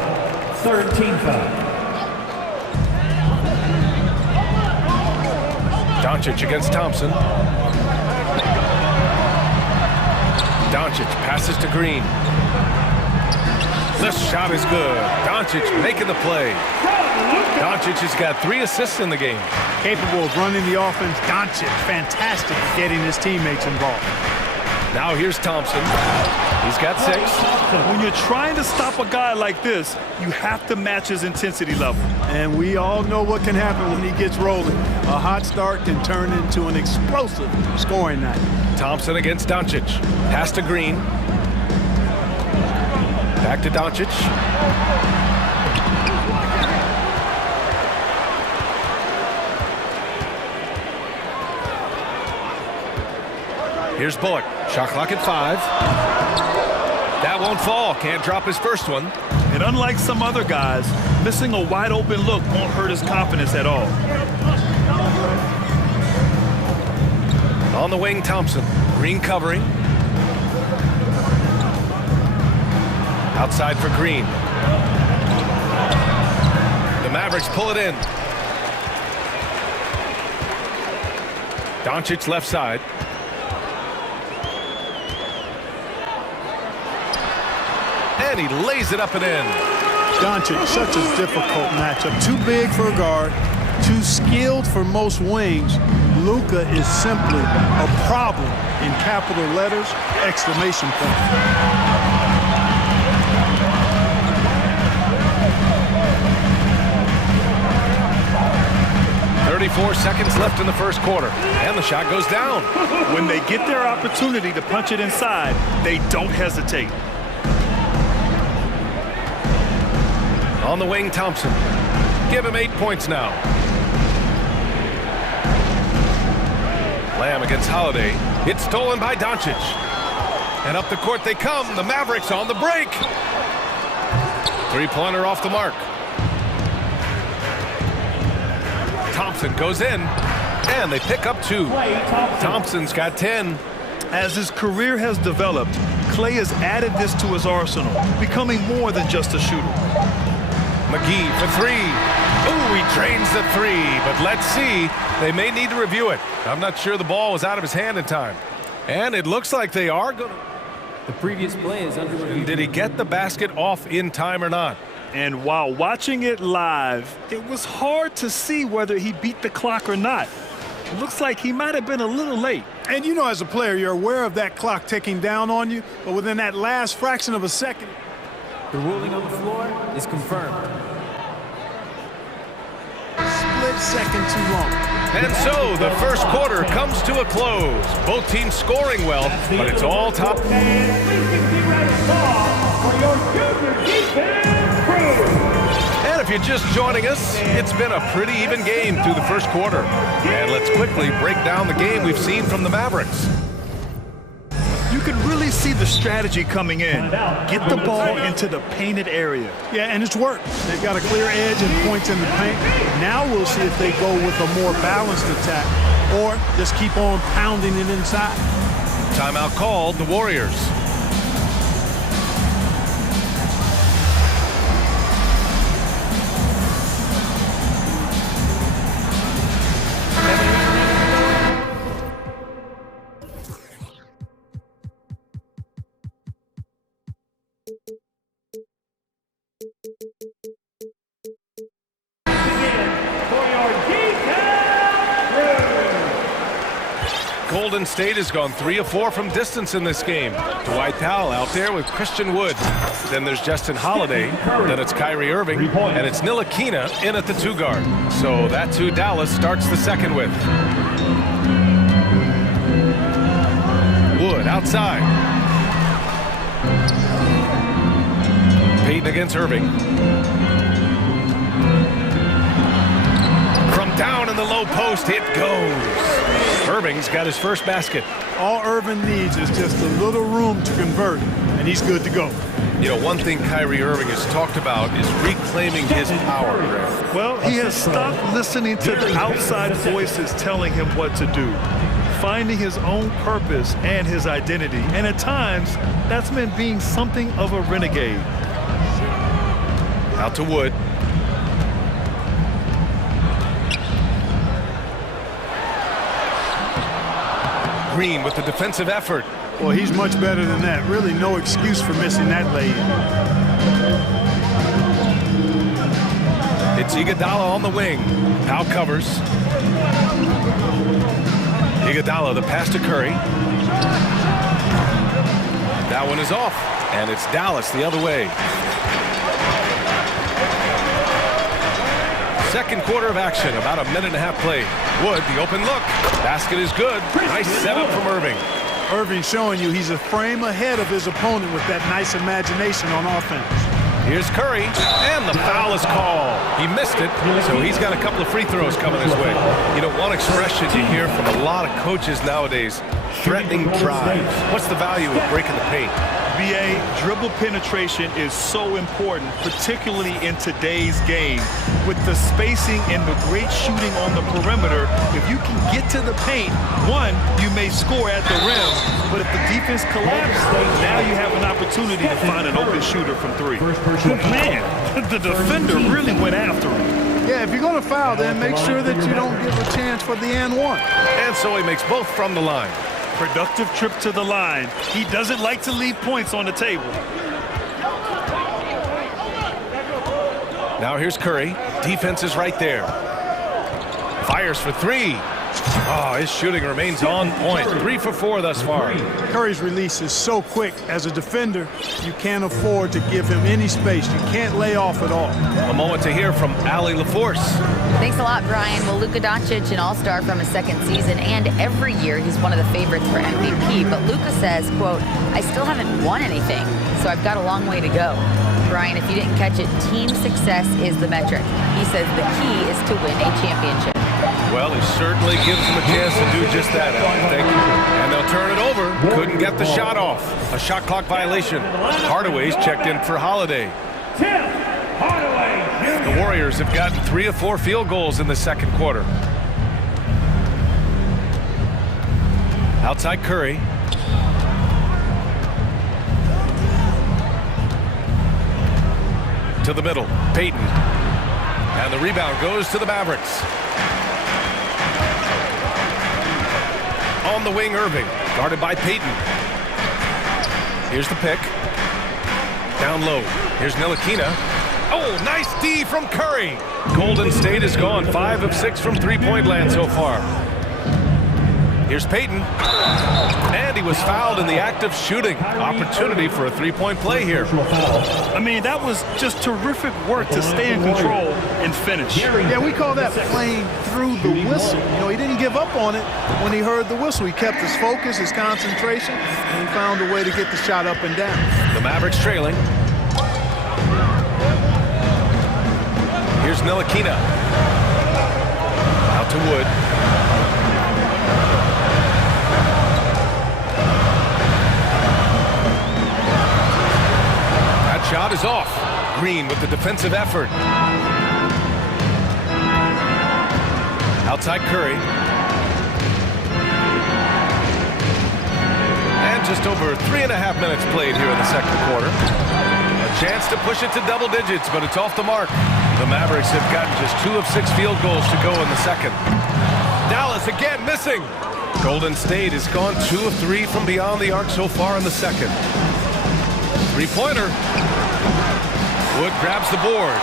Third team foul. Doncic against Thompson. Doncic passes to Green. The shot is good. Doncic making the play. Doncic has got 3 assists in the game. Capable of running the offense. Doncic, fantastic at getting his teammates involved. Now here's Thompson. He's got 6. When you're trying to stop a guy like this, you have to match his intensity level. And we all know what can happen when he gets rolling. A hot start can turn into an explosive scoring night. Thompson against Doncic. Pass to Green. Back to Doncic. Here's Bullock. Shot clock at 5. That won't fall. Can't drop his first one. And unlike some other guys, missing a wide open look won't hurt his confidence at all. On the wing, Thompson. Green covering. Outside for Green. The Mavericks pull it in. Doncic left side. And he lays it up and in. Doncic, such a difficult matchup. Too big for a guard, too skilled for most wings. Luka is simply a problem in capital letters, exclamation point. 34 seconds left in the first quarter, and the shot goes down. When they get their opportunity to punch it inside, they don't hesitate. On the wing, Thompson. Give him 8 points now. Lamb against Holiday. It's stolen by Doncic. And up the court they come. The Mavericks on the break. Three-pointer off the mark. Thompson goes in, and they pick up 2. Thompson's got 10. As his career has developed, Clay has added this to his arsenal, becoming more than just a shooter. McGee for 3. Ooh, he drains the 3, but let's see. They may need to review it. I'm not sure the ball was out of his hand in time. And it looks like they are going to... The previous play is under review. Did he get the basket off in time or not? And while watching it live, it was hard to see whether he beat the clock or not. It looks like he might have been a little late. And you know, as a player, you're aware of that clock ticking down on you, but within that last fraction of a second... The ruling on the floor is confirmed. Split second too long. And so the first quarter comes to a close. Both teams scoring well, but it's all top. And if you're just joining us, it's been a pretty even game through the first quarter. And let's quickly break down the game we've seen from the Mavericks. You can really see the strategy coming in. Get the ball into the painted area. Yeah, and it's worked. They've got a clear edge and points in the paint. Now we'll see if they go with a more balanced attack or just keep on pounding it inside. Timeout called, the Warriors. Golden State has gone 3 of 4 from distance in this game. Dwight Powell out there with Christian Wood. Then there's Justin Holiday. Then it's Kyrie Irving. And it's Ntilikina in at the 2 guard. So that's who Dallas starts the second with. Wood outside. Payton against Irving. From down in the low post, it goes. Irving's got his first basket. All Irving needs is just a little room to convert, and he's good to go. You know, one thing Kyrie Irving has talked about is reclaiming his power. Well, he has stopped listening to the outside voices telling him what to do, finding his own purpose and his identity. And at times, that's meant being something of a renegade. Out to Wood. Green with the defensive effort. Well, he's much better than that. Really no excuse for missing that lay-in. It's Iguodala on the wing. Powell covers. Iguodala, the pass to Curry. That one is off, and it's Dallas the other way. Second quarter of action, about a minute and a half played. Wood, the open look. Basket is good. Nice setup from Irving. Irving showing you he's a frame ahead of his opponent with that nice imagination on offense. Here's Curry, and the foul is called. He missed it, so he's got a couple of free throws coming his way. You know, one expression you hear from a lot of coaches nowadays, threatening drives. What's the value of breaking the paint? BA, dribble penetration is so important, particularly in today's game. With the spacing and the great shooting on the perimeter, if you can get to the paint, one, you may score at the rim, but if the defense collapses, now you have an opportunity to find an open shooter from 3. Man, the defender really went after him. Yeah, if you're going to foul, then make sure that you don't give a chance for the and one. And so he makes both from the line. Productive trip to the line. He doesn't like to leave points on the table. Now here's Curry. Defense is right there. Fires for 3. Oh, his shooting remains on point. 3 for 4 thus far. Curry's release is so quick. As a defender, you can't afford to give him any space. You can't lay off at all. A moment to hear from Allie LaForce. Thanks a lot, Brian. Well, Luka Doncic, an all-star from his second season, and every year he's one of the favorites for MVP. But Luka says, quote, I still haven't won anything, so I've got a long way to go. Brian, if you didn't catch it, team success is the metric. He says the key is to win a championship. Well, he certainly gives him a chance to do just that, Alan. Thank you. And they'll turn it over. Couldn't get the shot off. A shot clock violation. Hardaway's checked in for Holiday. The Warriors have gotten 3 of 4 field goals in the second quarter. Outside Curry. To the middle, Payton. And the rebound goes to the Mavericks. On the wing, Irving, guarded by Payton. Here's the pick. Down low. Here's Ntilikina. Oh, nice D from Curry. Golden State has gone 5 of 6 from three-point land so far. Here's Payton. And he was fouled in the act of shooting. Opportunity for a three-point play here. I mean, that was just terrific work to stay in control and finish. Yeah, we call that playing through the whistle. You know, he didn't give up on it when he heard the whistle. He kept his focus, his concentration, and he found a way to get the shot up and down. The Mavericks trailing. Here's Ntilikina. Out to Wood. Shot is off. Green with the defensive effort. Outside Curry. And just over 3.5 minutes played here in the second quarter. A chance to push it to double digits, but it's off the mark. The Mavericks have gotten just 2 of 6 field goals to go in the second. Dallas again missing. Golden State has gone 2 of 3 from beyond the arc so far in the second. Three-pointer. Wood grabs the board.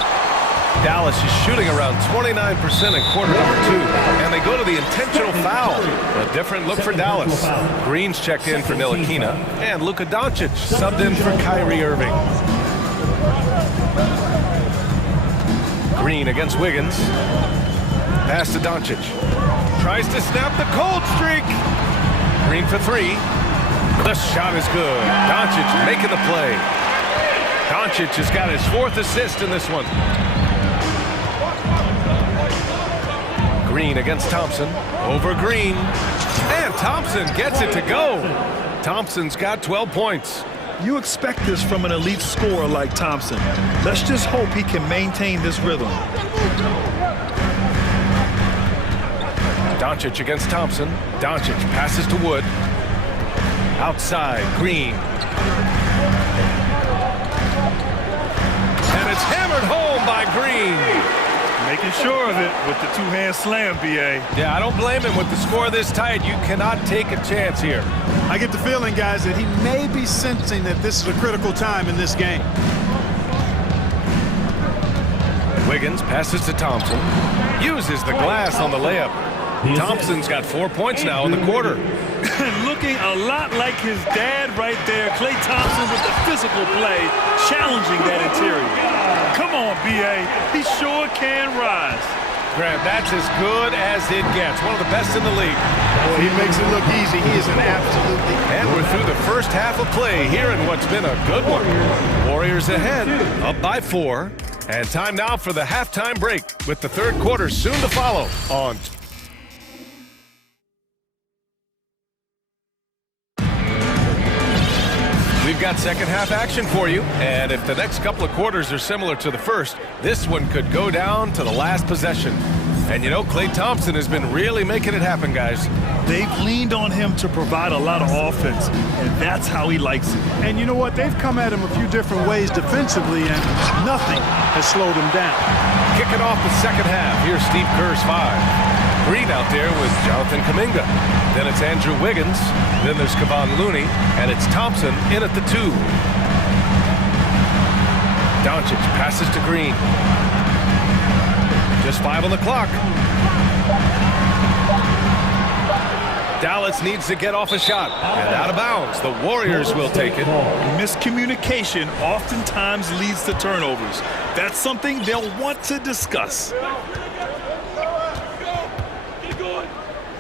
Dallas is shooting around 29% in quarter number 2. And they go to the intentional foul. A different look for Dallas. Green's checked in for Ntilikina. And Luka Doncic subbed in for Kyrie Irving. Green against Wiggins. Pass to Doncic. Tries to snap the cold streak. Green for 3. The shot is good. Doncic making the play. Doncic has got his 4th assist in this one. Green against Thompson. Over Green. And Thompson gets it to go. Thompson's got 12 points. You expect this from an elite scorer like Thompson. Let's just hope he can maintain this rhythm. Doncic against Thompson. Doncic passes to Wood. Outside, Green. And it's hammered home by Green. Making sure of it with the two-hand slam, B.A. Yeah, I don't blame him with the score this tight. You cannot take a chance here. I get the feeling, guys, that he may be sensing that this is a critical time in this game. Wiggins passes to Thompson. Uses the glass on the layup. Thompson's got 4 points now in the quarter. Looking a lot like his dad right there. Klay Thompson with the physical play, challenging that interior. Come on, B.A. He sure can rise. Grant, that's as good as it gets. One of the best in the league. Boy, he makes it look easy. He is an absolutely... And we're through the first half of play here in what's been a good one. Warriors ahead, up by 4. And time now for the halftime break, with the third quarter soon to follow on... We've got second half action for you, and if the next couple of quarters are similar to the first, this one could go down to the last possession. And you know, Klay Thompson has been really making it happen, guys. They've leaned on him to provide a lot of offense, and that's how he likes it. And you know what? They've come at him a few different ways defensively, and nothing has slowed him down. Kicking off the second half, here's Steve Kerr's 5. Green out there with Jonathan Kuminga. Then it's Andrew Wiggins. Then there's Kevon Looney. And it's Thompson in at the 2. Doncic passes to Green. Just 5 on the clock. Dallas needs to get off a shot. And out of bounds. The Warriors will take it. Miscommunication oftentimes leads to turnovers. That's something they'll want to discuss.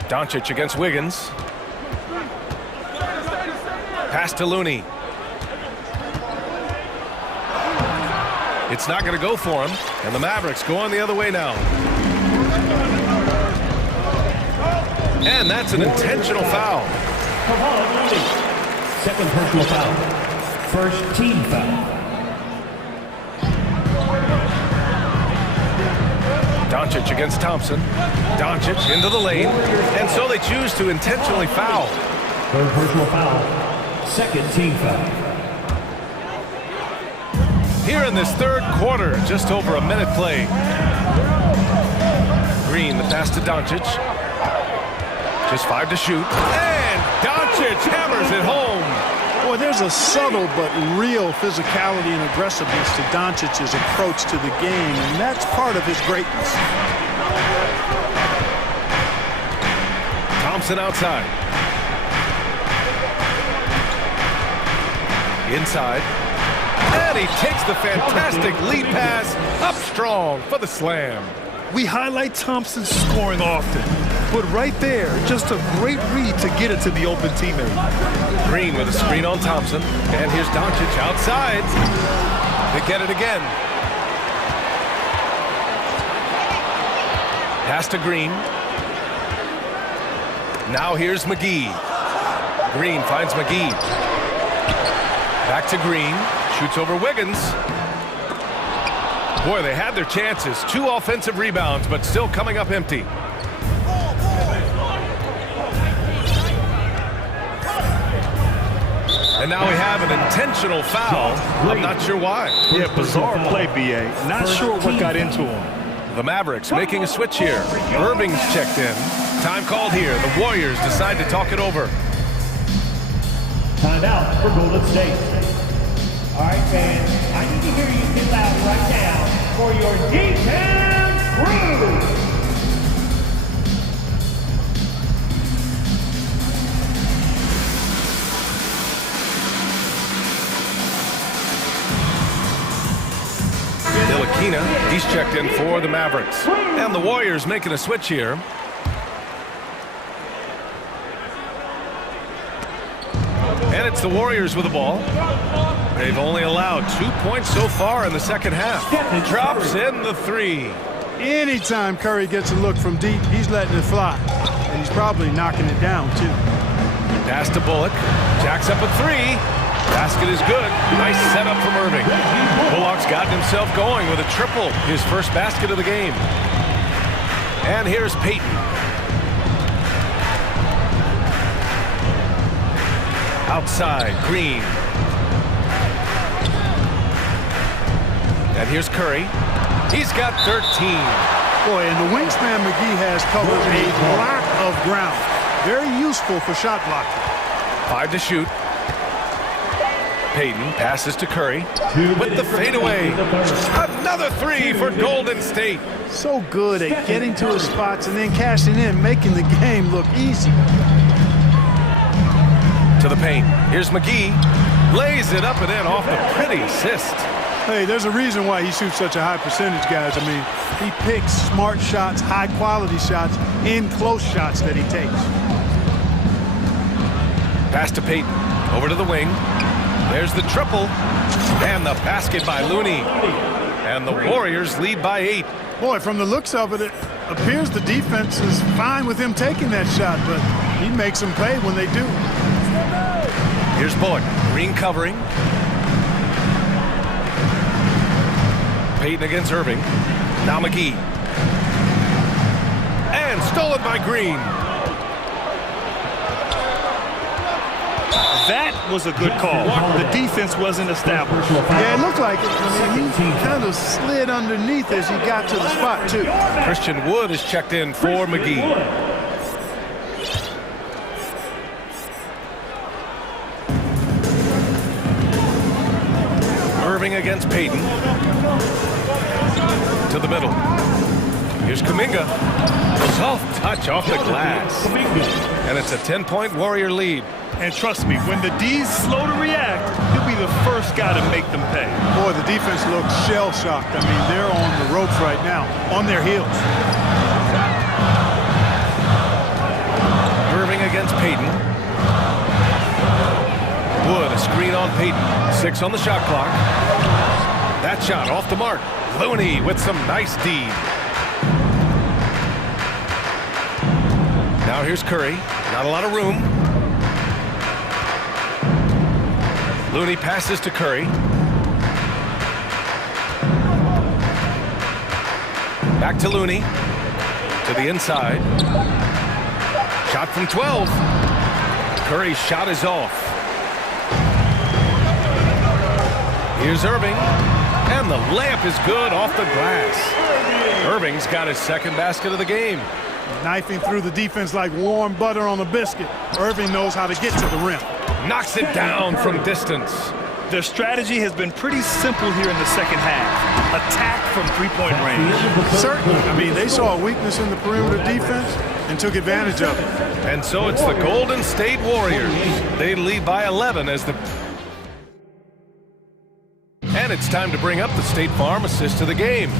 Doncic against Wiggins. Pass to Looney. It's not going to go for him, and the Mavericks going the other way now. And that's an intentional foul. Second personal foul. First team foul. Doncic against Thompson. Doncic into the lane, and so they choose to intentionally foul. Third personal foul. Second team foul. Here in this third quarter, just over a minute play. Green, the pass to Doncic. Just 5 to shoot. And Doncic hammers it home. Boy, there's a subtle but real physicality and aggressiveness to Doncic's approach to the game, and that's part of his greatness. Thompson outside. Inside. And he takes the fantastic lead pass up strong for the slam. We highlight Thompson's scoring often, but right there, just a great read to get it to the open teammate. Green with a screen on Thompson, and here's Doncic outside. They get it again. Pass to Green. Now here's McGee. Green finds McGee. Back to Green. Shoots over Wiggins. Boy, they had their chances. 2 offensive rebounds, but still coming up empty. And now we have an intentional foul. I'm not sure why. Yeah, bizarre play, B.A. Not sure what got into him. The Mavericks making a switch here. Irving's checked in. Time called here. The Warriors decide to talk it over. Timeout for Golden State. All right, fans, I need to hear you get loud right now for your defense crew. Ntilikina, he's checked in for the Mavericks. And the Warriors making a switch here. And it's the Warriors with the ball. They've only allowed 2 points so far in the second half. Drops in the 3. Anytime Curry gets a look from deep, he's letting it fly. And he's probably knocking it down, too. Pass to Bullock. Jacks up a 3. Basket is good. Nice setup from Irving. Bullock's gotten himself going with a triple. His first basket of the game. And here's Payton. Outside, Green. And here's Curry. He's got 13. Boy, and the wingspan McGee has covered a lot of ground. Very useful for shot blocking. 5 to shoot. Payton passes to Curry with the fadeaway. Another 3 for Golden State. So good at getting to his spots and then cashing in, making the game look easy. To the paint. Here's McGee. Lays it up and in off the pretty assist. Hey, there's a reason why he shoots such a high percentage, guys. I mean, he picks smart shots, high-quality shots, in close shots that he takes. Pass to Payton. Over to the wing. There's the triple. And the basket by Looney. And the Warriors lead by 8. Boy, from the looks of it, it appears the defense is fine with him taking that shot, but he makes them pay when they do. Here's Bullock. Green covering. Payton against Irving. Now McGee. And stolen by Green. That was a good call. The defense wasn't established. Yeah, it looked like it. I mean, he kind of slid underneath as he got to the spot, too. Christian Wood is checked in for McGee. Irving against Payton. To the middle. Here's Kuminga. Soft touch off the glass. And it's a 10-point Warrior lead. And trust me, when the D's slow to react, he'll be the first guy to make them pay. Boy, the defense looks shell-shocked. I mean, they're on the ropes right now, on their heels. Irving against Payton. Wood, a screen on Payton. 6 on the shot clock. That shot off the mark. Looney with some nice D. Now here's Curry. Not a lot of room. Looney passes to Curry. Back to Looney. To the inside. Shot from 12. Curry's shot is off. Here's Irving. And the layup is good off the glass. Irving's got his second basket of the game. Knifing through the defense like warm butter on a biscuit. Irving knows how to get to the rim. Knocks it down from distance. Their strategy has been pretty simple here in the second half. Attack from three-point range. Certainly. I mean, they saw a weakness in the perimeter defense and took advantage of it. And so it's the Golden State Warriors. They lead by 11 as the... And it's time to bring up the State Farm assist of the game.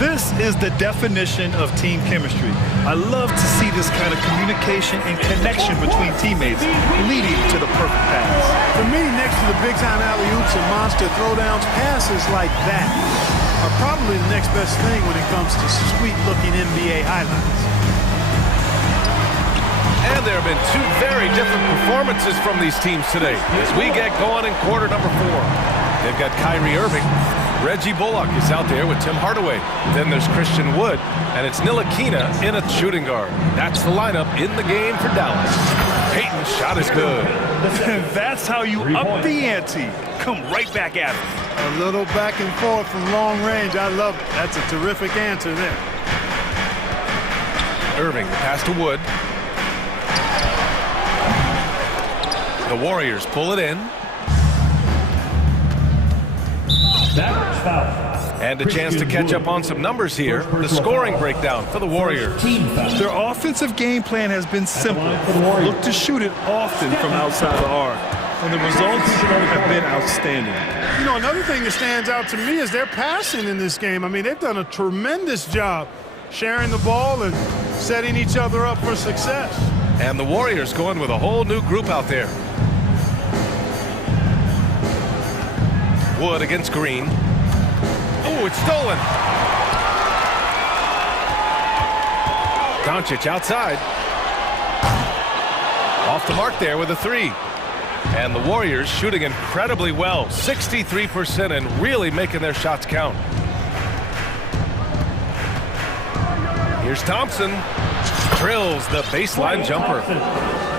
This is the definition of team chemistry. I love to see this kind of communication and connection between teammates leading to the perfect pass. For me, next to the big-time alley-oops and monster throwdowns, passes like that are probably the next best thing when it comes to sweet-looking NBA highlights. And there have been two very different performances from these teams today as we get going in quarter number 4. They've got Kyrie Irving. Reggie Bullock is out there with Tim Hardaway. Then there's Christian Wood, and it's Ntilikina in a shooting guard. That's the lineup in the game for Dallas. Payton's shot is good. That's how you up the ante. Come right back at it. A little back and forth from long range. I love it. That's a terrific answer there. Irving, the pass to Wood. The Warriors pull it in. And a chance to catch up on some numbers here. The scoring breakdown for the Warriors. Their offensive game plan has been simple. Look to shoot it often from outside the arc. And the results have been outstanding. You know, another thing that stands out to me is their passing in this game. I mean, they've done a tremendous job sharing the ball and setting each other up for success. And the Warriors going with a whole new group out there. Wood against Green. Oh, it's stolen. Doncic outside. Off the mark there with a 3. And the Warriors shooting incredibly well. 63% and really making their shots count. Here's Thompson. Drills the baseline jumper.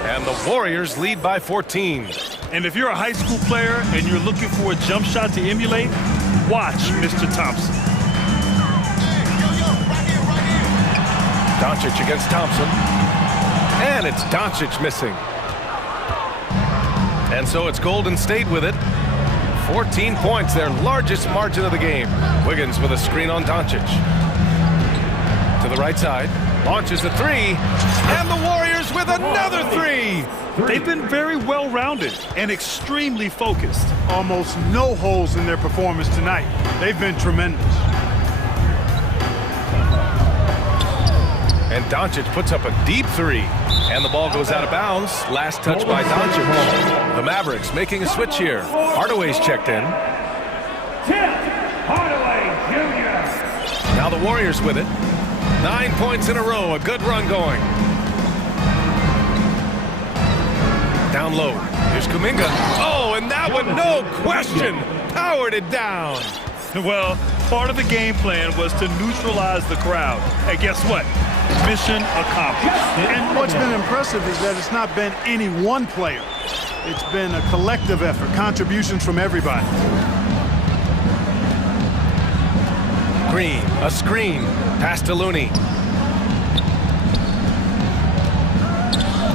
And the Warriors lead by 14. And if you're a high school player and you're looking for a jump shot to emulate, watch Mr. Thompson. Doncic against Thompson. And it's Doncic missing. And so it's Golden State with it. 14 points, their largest margin of the game. Wiggins with a screen on Doncic. To the right side. Launches a 3. And the Warriors with another 3. They've been very well-rounded and extremely focused. Almost no holes in their performance tonight. They've been tremendous. And Doncic puts up a deep 3. And the ball goes out of bounds. Last touch by Doncic. The Mavericks making a switch here. Hardaway's checked in. Hardaway Jr. Now the Warriors with it. 9 points in a row. A good run going. Down low. Here's Kuminga. Oh, and that one, no question, powered it down. Well, part of the game plan was to neutralize the crowd. And guess what? Mission accomplished. And what's been impressive is that it's not been any one player. It's been a collective effort, contributions from everybody. Green, a screen, pass to Looney.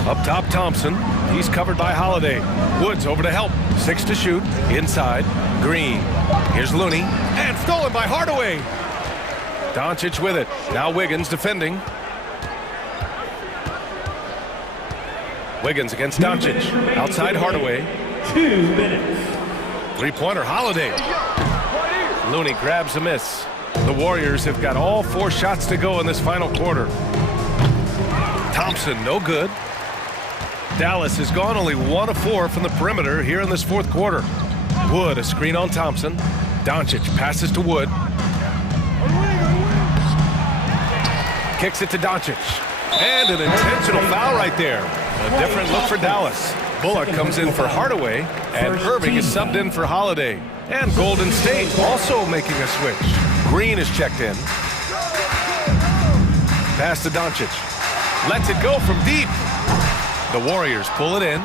Up top, Thompson. He's covered by Holiday. Woods over to help. 6 to shoot. Inside. Green. Here's Looney. And stolen by Hardaway. Doncic with it. Now Wiggins defending. Wiggins against Doncic. Outside Hardaway. 2 minutes. Three-pointer Holiday. Looney grabs a miss. The Warriors have got all 4 shots to go in this final quarter. Thompson, no good. Dallas has gone only 1 of 4 from the perimeter here in this fourth quarter. Wood, a screen on Thompson. Doncic passes to Wood. Kicks it to Doncic. And an intentional foul right there. A different look for Dallas. Bullock comes in for Hardaway, and Irving is subbed in for Holiday. And Golden State also making a switch. Green is checked in. Pass to Doncic. Lets it go from deep. The Warriors pull it in.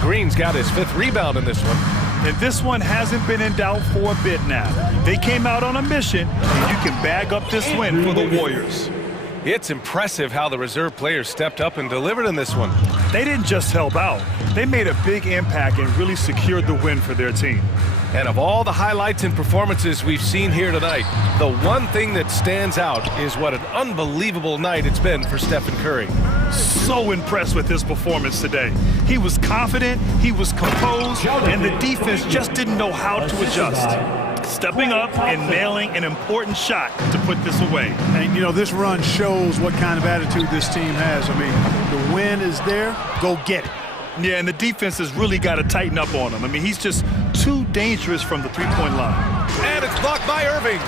Green's got his 5th rebound in this one. And this one hasn't been in doubt for a bit now. They came out on a mission, and you can bag up this win for the Warriors. It's impressive how the reserve players stepped up and delivered in this one. They didn't just help out. They made a big impact and really secured the win for their team. And of all the highlights and performances we've seen here tonight, the one thing that stands out is what an unbelievable night it's been for Stephen Curry. So impressed with his performance today. He was confident, he was composed, and the defense just didn't know how to adjust. Stepping up and nailing an important shot to put this away. And, you know, this run shows what kind of attitude this team has. I mean, the win is there, go get it. Yeah, and the defense has really got to tighten up on him. I mean, he's just too dangerous from the three-point line. And it's blocked by Irving.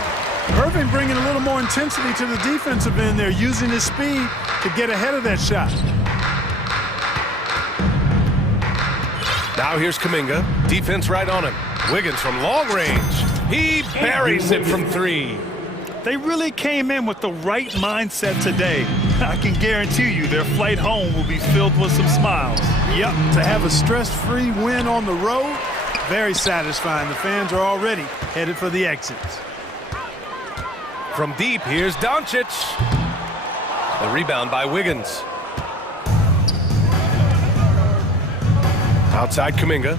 Irving bringing a little more intensity to the defensive end there, using his speed to get ahead of that shot. Now here's Kuminga. Defense right on him. Wiggins from long range. He buries it from 3. They really came in with the right mindset today. I can guarantee you their flight home will be filled with some smiles. Yep, to have a stress-free win on the road, very satisfying. The fans are already headed for the exits. From deep, here's Doncic. The rebound by Wiggins. Outside Kuminga.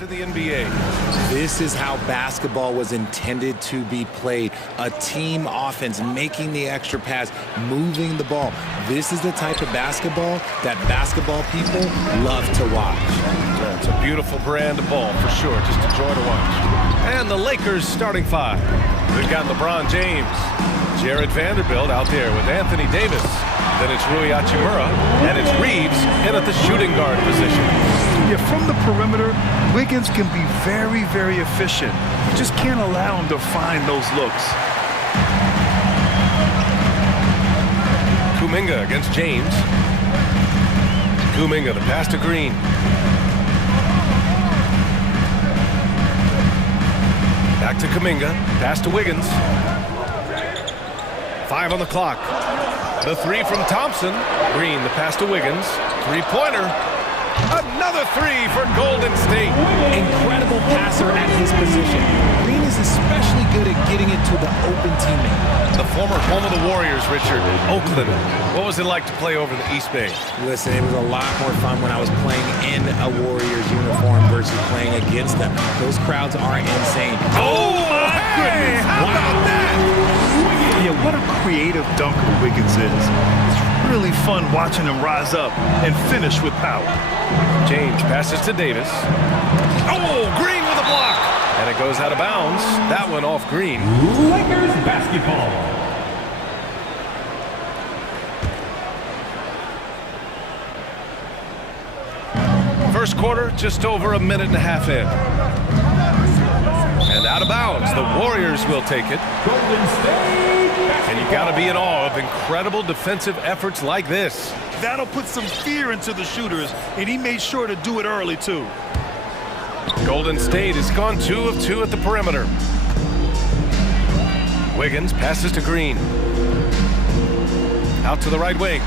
to the NBA. This is how basketball was intended to be played. A team offense, making the extra pass, moving the ball. This is the type of basketball that basketball people love to watch. Yeah, it's a beautiful brand of ball, for sure. Just a joy to watch. And the Lakers starting five. We've got LeBron James, Jared Vanderbilt out there with Anthony Davis. Then it's Rui Hachimura, and it's Reeves in at the shooting guard position. Yeah, from the perimeter, Wiggins can be very, very efficient. You just can't allow him to find those looks. Kuminga against James. Kuminga, the pass to Green. Back to Kuminga, pass to Wiggins. 5 on the clock. The three from Thompson. Green, the pass to Wiggins. Three-pointer. Another three for Golden State. Incredible passer at his position. Green is especially good at getting it to the open teammate. The former home of the Warriors, Richard, Oakland. What was it like to play over the East Bay? Listen, it was a lot more fun when I was playing in a Warriors uniform versus playing against them. Those crowds are insane. Oh my goodness! How about that? Yeah, what a creative dunker Wiggins is. It's really fun watching him rise up and finish with power. James passes to Davis. Oh, Green with a block. And it goes out of bounds. That one off Green. Lakers basketball. First quarter, just over a minute and a half in. And out of bounds, the Warriors will take it. Golden State. And you got to be in awe of incredible defensive efforts like this. That'll put some fear into the shooters, and he made sure to do it early, too. Golden State has gone 2 of 2 at the perimeter. Wiggins passes to Green. Out to the right wing.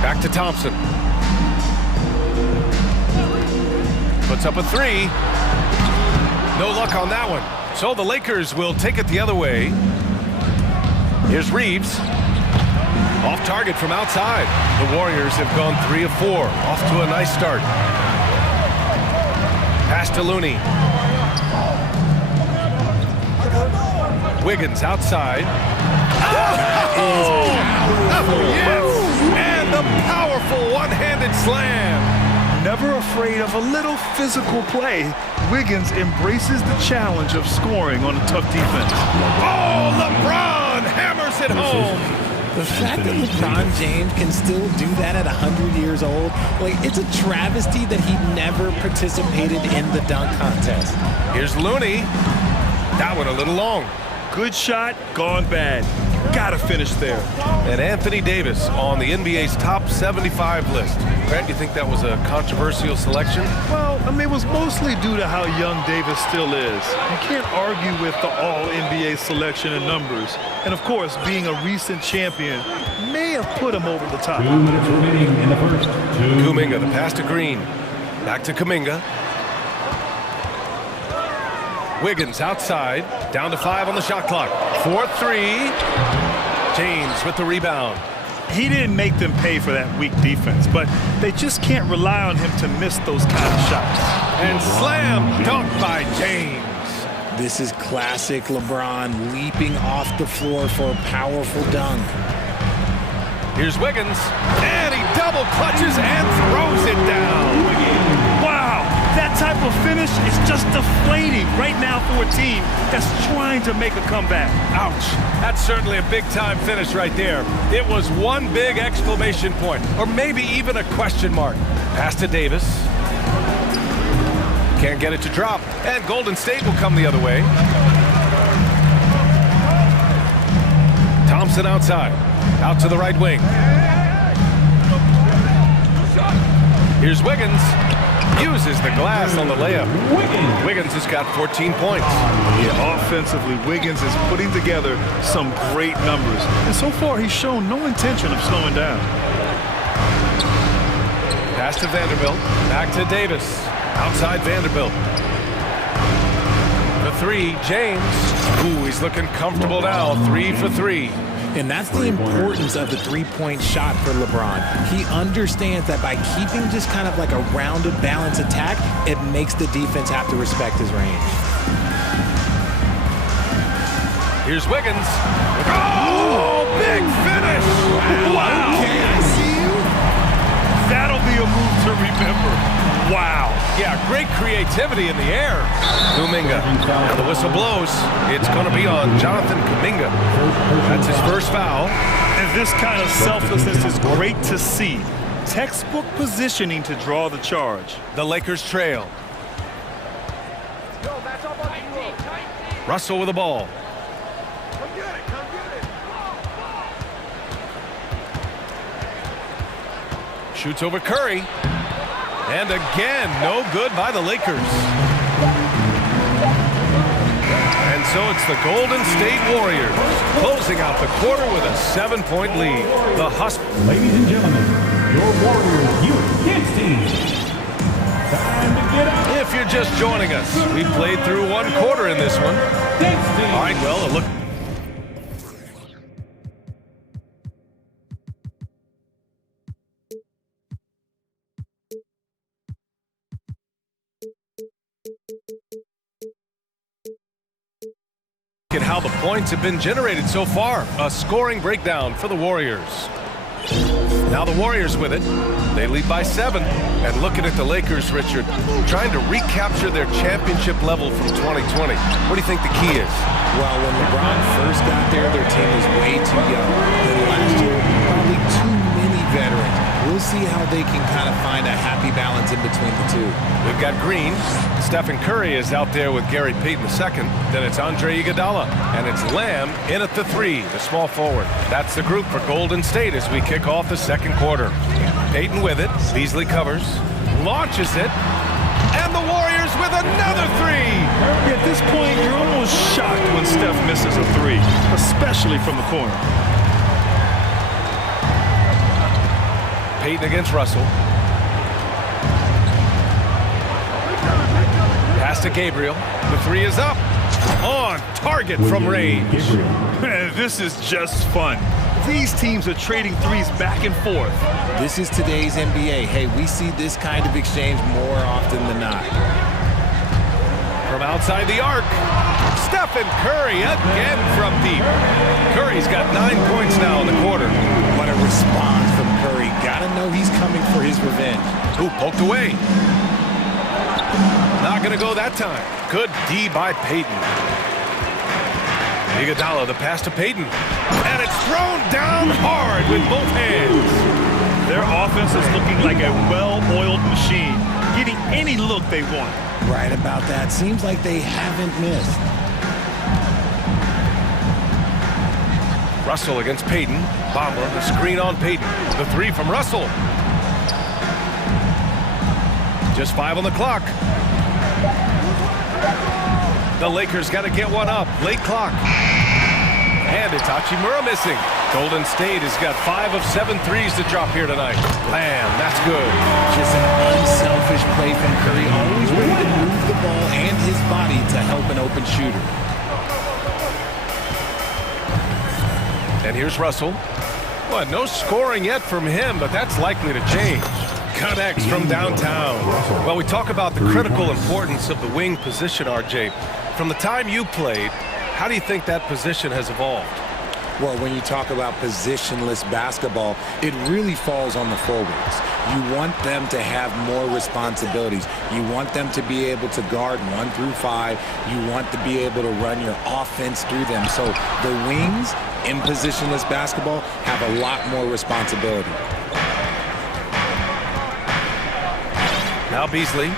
Back to Thompson. Puts up a three. No luck on that one. So the Lakers will take it the other way. Here's Reeves. Off target from outside. The Warriors have gone 3 of 4. Off to a nice start. Pass to Looney. Wiggins outside. Oh! Yes! And the powerful one-handed slam. Never afraid of a little physical play, Wiggins embraces the challenge of scoring on a tough defense. Oh, LeBron hammers it home. The fact that LeBron James can still do that at 100 years old, like, it's a travesty that he never participated in the dunk contest. Here's Looney. That one a little long. Good shot, gone bad. Gotta finish there. And Anthony Davis on the NBA's top 75 list. Grant, you think that was a controversial selection? Well, I mean, it was mostly due to how young Davis still is. You can't argue with the all-NBA selection in numbers. And, of course, being a recent champion may have put him over the top. 2 minutes remaining in the first. Kuminga, the pass to Green. Back to Kuminga. Wiggins outside, down to 5 on the shot clock. 4-3. James with the rebound. He didn't make them pay for that weak defense, but they just can't rely on him to miss those kind of shots. And slam dunk by James. This is classic LeBron leaping off the floor for a powerful dunk. Here's Wiggins, and he double clutches and throws it down. Wow, that type of finish is just deflating right now for a team that's trying to make a comeback. Ouch, that's certainly a big-time finish right there. It was one big exclamation point, or maybe even a question mark. Pass to Davis. Can't get it to drop, and Golden State will come the other way. Thompson outside, out to the right wing. Here's Wiggins. Uses the glass on the layup. Wiggins has got 14 points. Yeah, offensively, Wiggins is putting together some great numbers. And so far, he's shown no intention of slowing down. Pass to Vanderbilt. Back to Davis. Outside Vanderbilt. The three, James. Ooh, he's looking comfortable now. 3 for 3. And that's the importance of the three-point shot for LeBron. He understands that by keeping just kind of like a rounded, balanced attack, it makes the defense have to respect his range. Here's Wiggins. Oh, big finish! Wow! Can I see you? That'll be a move to remember. Wow. Yeah, great creativity in the air. Kuminga. And the whistle blows. It's going to be on Jonathan Kuminga. That's his first foul. And this kind of selflessness is great to see. Textbook positioning to draw the charge. The Lakers trail. Russell with the ball. Shoots over Curry. And again, no good by the Lakers. And so it's the Golden State Warriors closing out the quarter with a 7-point lead. The Husks. Ladies and gentlemen, your Warriors Youth Kids team. Time to get up. If you're just joining us, we played through one quarter in this one. All right, well, a look. At how the points have been generated so far. A scoring breakdown for the Warriors. Now the Warriors with it. They lead by 7. And looking at the Lakers, Richard, trying to recapture their championship level from 2020. What do you think the key is? Well, when LeBron first got there, their team was way too young. Then last year, probably too many veterans. We'll see how they can kind of find a happy balance in between the two. We've got Green. Stephen Curry is out there with Gary Payton II. Then it's Andre Iguodala. And it's Lamb in at the 3, the small forward. That's the group for Golden State as we kick off the second quarter. Payton with it. Beasley covers. Launches it. And the Warriors with another 3. At this point, you're almost shocked when Steph misses a 3, especially from the corner. Payton against Russell. Pass to Gabriel. The 3 is up. On target from range. Man, this is just fun. These teams are trading threes back and forth. This is today's NBA. Hey, we see this kind of exchange more often than not. From outside the arc, Stephen Curry again from deep. Curry's got 9 points now in the quarter. What a response from Curry. Gotta know he's coming for his revenge. Ooh, poked away. Not gonna go that time. Good D by Payton. Iguodala, the pass to Payton. And it's thrown down hard with both hands. Their offense is looking like a well-oiled machine, getting any look they want. Right about that. Seems like they haven't missed. Russell against Payton. Bamba, the screen on Payton. The 3 from Russell. Just 5 on the clock. The Lakers got to get one up. Late clock. And it's Hachimura missing. Golden State has got 5 of 7 threes to drop here tonight. Blam, that's good. Just an unselfish play from Curry. Always ready to move the ball and his body to help an open shooter. And here's Russell. Well, no scoring yet from him, but that's likely to change. Connects from downtown. Well, we talk about the critical importance of the wing position, RJ. From the time you played, how do you think that position has evolved? Well, when you talk about positionless basketball, it really falls on the forwards. You want them to have more responsibilities. You want them to be able to guard 1 through 5. You want to be able to run your offense through them. So the wings in positionless basketball have a lot more responsibility. Now Beasley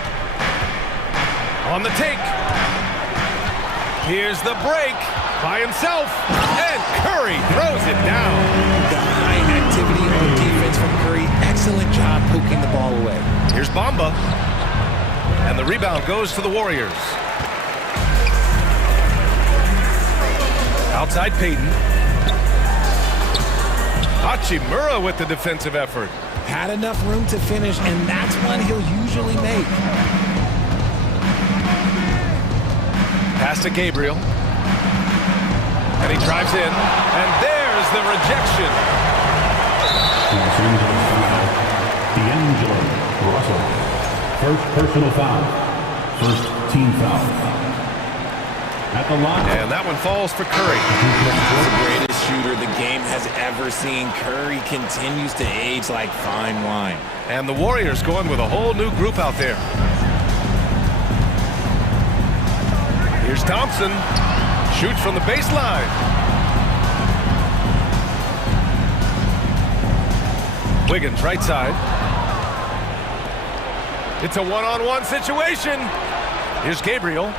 on the take. Here's the break by himself, and Curry throws it down. The high activity on defense from Curry. Excellent job poking the ball away. Here's Bamba, and the rebound goes to the Warriors. Outside Payton. Hachimura with the defensive effort. Had enough room to finish, and that's one he'll usually make. Pass to Gabriel. And he drives in. And there's the rejection. Los Angeles foul. D'Angelo Russell. First personal foul. First team foul. At the line. And that one falls for Curry. The greatest shooter the game has ever seen. Curry continues to age like fine wine. And the Warriors going with a whole new group out there. Here's Thompson. Shoots from the baseline. Wiggins, right side. It's a one-on-one situation. Here's Gabriel.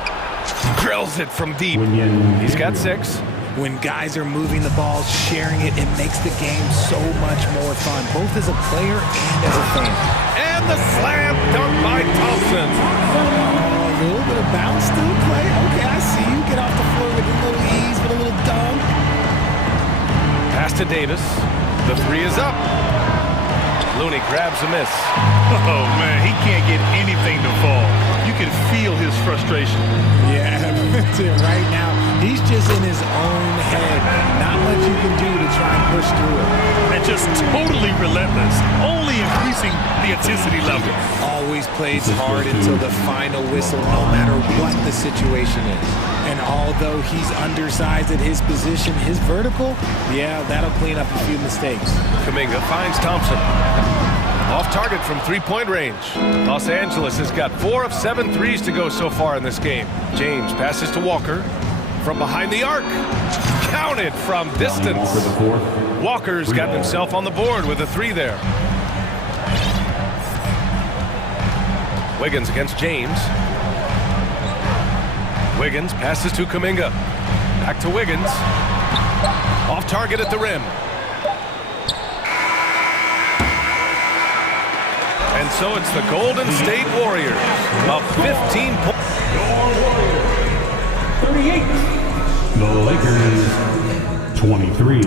Drills it from deep. He's got 6. When guys are moving the ball, sharing it, it makes the game so much more fun, both as a player and as a fan. And the slam dunk by Thompson. Oh, a little bit of bounce still play. Okay, I see you. Get off the floor with a little ease, with a little dunk. Pass to Davis. The 3 is up. Looney grabs a miss. Oh, man, he can't get anything to fall. You can feel his frustration. Yeah, right now, he's just in his own head. Not much you can do to try and push through it. And just totally relentless, only increasing the intensity level. Always plays hard until the final whistle, no matter what the situation is. And although he's undersized at his position, his vertical, yeah, that'll clean up a few mistakes. Kuminga finds Thompson. Off target from three-point range. Los Angeles has got 4 of 7 threes to go so far in this game. James passes to Walker from behind the arc. Counted from distance. Walker's gotten himself on the board with a 3 there. Wiggins against James. Wiggins passes to Kuminga. Back to Wiggins. Off target at the rim. And so it's the Golden State Warriors of 15 points. 38. The Lakers 23.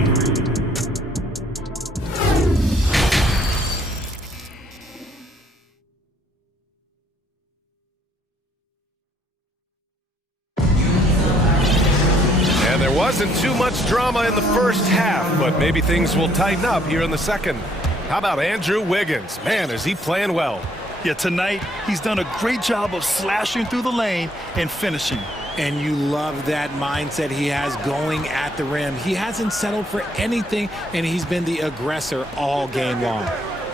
And there wasn't too much drama in the first half, but maybe things will tighten up here in the second. How about Andrew Wiggins? Man, is he playing well. Yeah, tonight he's done a great job of slashing through the lane and finishing. And you love that mindset he has going at the rim. He hasn't settled for anything, and he's been the aggressor all game long.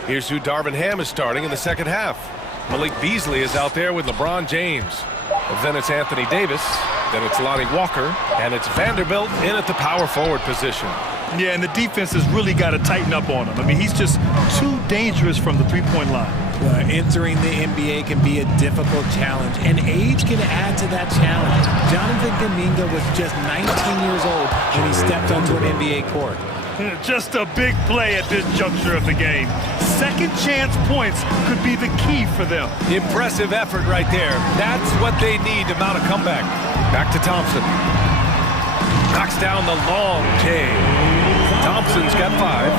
Here's who Darvin Ham is starting in the second half. Malik Beasley is out there with LeBron James. Then it's Anthony Davis. Then it's Lonnie Walker. And it's Vanderbilt in at the power forward position. Yeah, and the defense has really got to tighten up on him. I mean, he's just too dangerous from the three-point line. Entering the NBA can be a difficult challenge, and age can add to that challenge. Jonathan Kuminga was just 19 years old when he stepped onto an NBA court. Just a big play at this juncture of the game. Second chance points could be the key for them. Impressive effort right there. That's what they need to mount a comeback. Back to Thompson. Knocks down the long J. Thompson's got 5.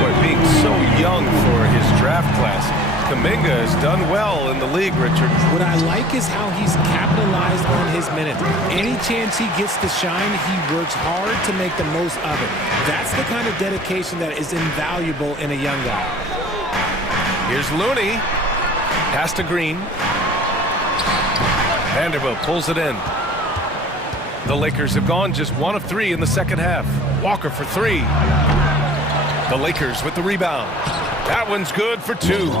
Boy, being so young for his draft class. Kuminga has done well in the league, Richard. What I like is how he's capitalized on his minutes. Any chance he gets to shine, he works hard to make the most of it. That's the kind of dedication that is invaluable in a young guy. Here's Looney. Pass to Green. Vanderbilt pulls it in. The Lakers have gone just 1 of 3 in the second half. Walker for 3. The Lakers with the rebound. That one's good for 2.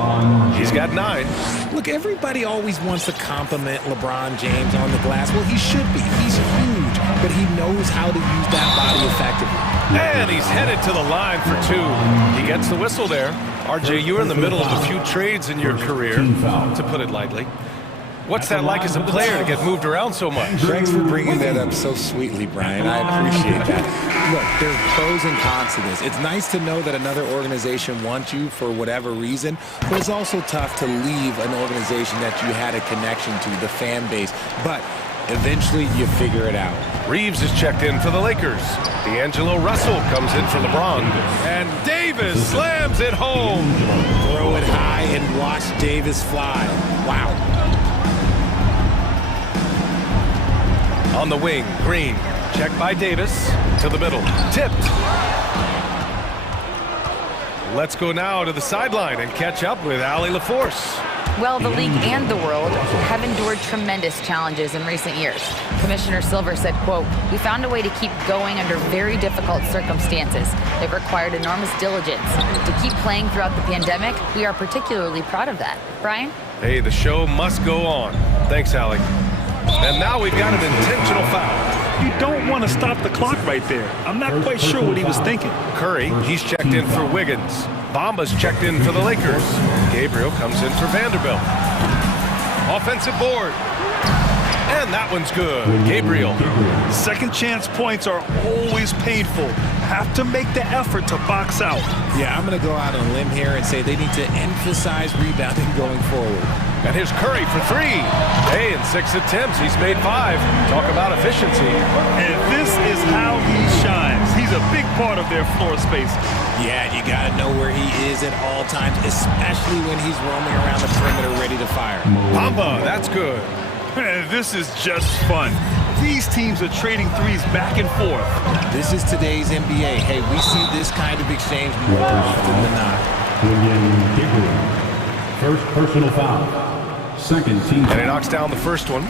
He's got 9. Look, everybody always wants to compliment LeBron James on the glass. Well, he should be. He's huge, but he knows how to use that body effectively. And he's headed to the line for 2. He gets the whistle there. RJ, you're in the middle of a few trades in your career, to put it lightly. What's that like as a player to get moved around so much? Thanks for bringing that up so sweetly, Brian. I appreciate that. Look, there's pros and cons to this. It's nice to know that another organization wants you for whatever reason, but it's also tough to leave an organization that you had a connection to, the fan base. But eventually you figure it out. Reeves is checked in for the Lakers. D'Angelo Russell comes in for LeBron. And Davis slams it home. Throw it high and watch Davis fly. Wow. On the wing, Green Checked by Davis to the middle. Tipped. Let's go now to the sideline and catch up with Allie LaForce. Well, the league and the world have endured tremendous challenges in recent years. Commissioner Silver said, quote, "We found a way to keep going under very difficult circumstances. It required enormous diligence. To keep playing throughout the pandemic, we are particularly proud of that." Brian? Hey, the show must go on. Thanks, Allie. And now we've got an intentional foul. You don't want to stop the clock right there. I'm not quite sure what he was thinking. Curry, he's checked in for Wiggins. Bamba's checked in for the Lakers. Gabriel comes in for Vanderbilt. Offensive board. And that one's good. Gabriel. Second chance points are always painful. Have to make the effort to box out. Yeah, I'm going to go out on a limb here and say they need to emphasize rebounding going forward. And here's Curry for three. Hey, in 6 attempts, he's made 5. Talk about efficiency. And this is how he shines. He's a big part of their floor space. Yeah, you got to know where he is at all times, especially when he's roaming around the perimeter ready to fire. Bamba, that's good. Man, this is just fun. These teams are trading threes back and forth. This is today's NBA. Hey, we see this kind of exchange more often than not. First personal foul. Second team. And he knocks down the first one.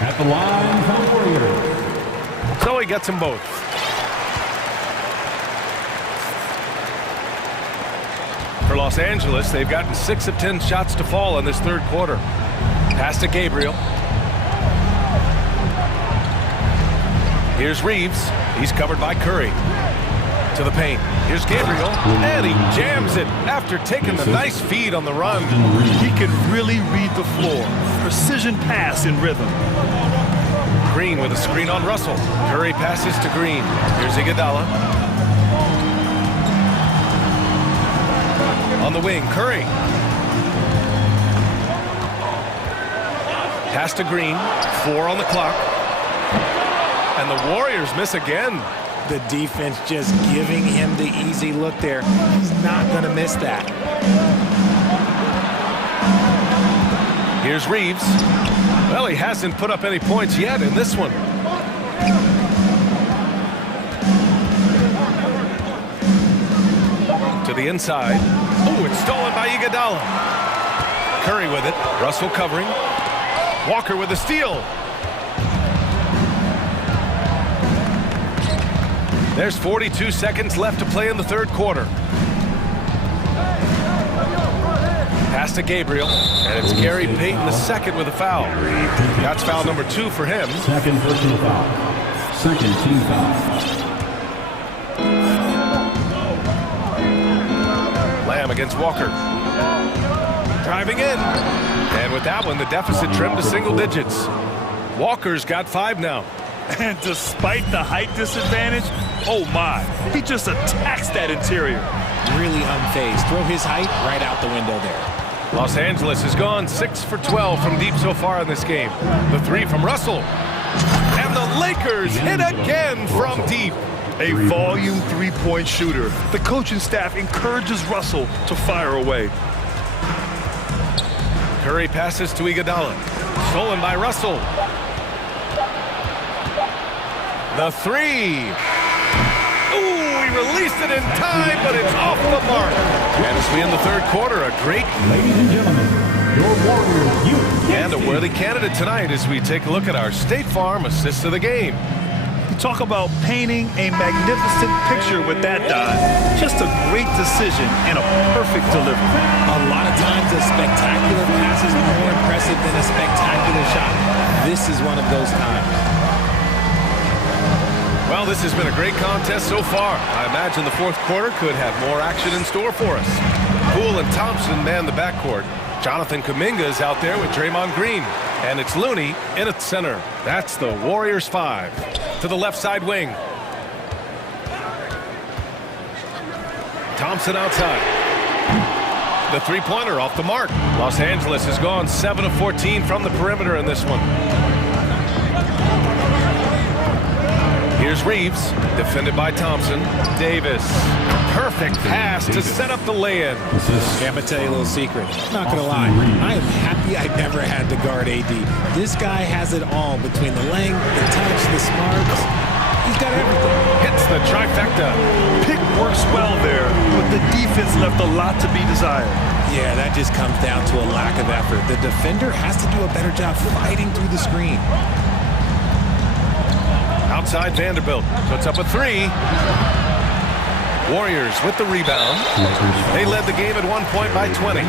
At the line for the Warriors. So he gets them both. For Los Angeles, they've gotten 6 of 10 shots to fall in this third quarter. Pass to Gabriel. Here's Reeves. He's covered by Curry. To the paint. Here's Gabriel. And he jams it after taking the nice feed on the run. He can really read the floor. Precision pass in rhythm. Green with a screen on Russell. Curry passes to Green. Here's Iguodala. On the wing, Curry. Pass to Green. 4 on the clock. And the Warriors miss again. The defense just giving him the easy look there. He's not going to miss that. Here's Reeves. Well, he hasn't put up any points yet in this one. To the inside. Oh, it's stolen by Iguodala. Curry with it. Russell covering. Walker with the steal. There's 42 seconds left to play in the third quarter. Pass to Gabriel, and it's Gary Payton the second with a foul. That's foul number 2 for him. Second personal foul. Second team foul. Lamb against Walker. Driving in. And with that one, the deficit trimmed to single digits. Walker's got 5 now. And despite the height disadvantage, oh my, he just attacks that interior. Really unfazed. Throw his height right out the window there. Los Angeles has gone 6 for 12 from deep so far in this game. The 3 from Russell. And the Lakers hit again from deep. A volume three-point shooter. The coaching staff encourages Russell to fire away. Curry passes to Iguodala. Stolen by Russell. The 3. Ooh, he released it in time, but it's off the mark. And as we end the third quarter, a great... Ladies and gentlemen, your Warriors USA. And a worthy candidate tonight as we take a look at our State Farm assist of the game. You talk about painting a magnificent picture with that dive. Just a great decision and a perfect delivery. A lot of times a spectacular pass is more impressive than a spectacular shot. This is one of those times. Well, this has been a great contest so far. I imagine the fourth quarter could have more action in store for us. Poole and Thompson man the backcourt. Jonathan Kuminga is out there with Draymond Green. And it's Looney in at center. That's the Warriors 5. To the left side wing. Thompson outside. The three-pointer off the mark. Los Angeles has gone 7 of 14 from the perimeter in this one. Here's Reeves, defended by Thompson. Davis, perfect pass to set up the lay-in. Yeah, I'm going to tell you a little secret. I'm not going to lie. I am happy I never had to guard AD. This guy has it all between the length, the touch, the smarts. He's got everything. Hits the trifecta. Pick works well there, but the defense left a lot to be desired. Yeah, that just comes down to a lack of effort. The defender has to do a better job fighting through the screen. Outside Vanderbilt puts up a 3. Warriors with the rebound. They led the game at one point by 20.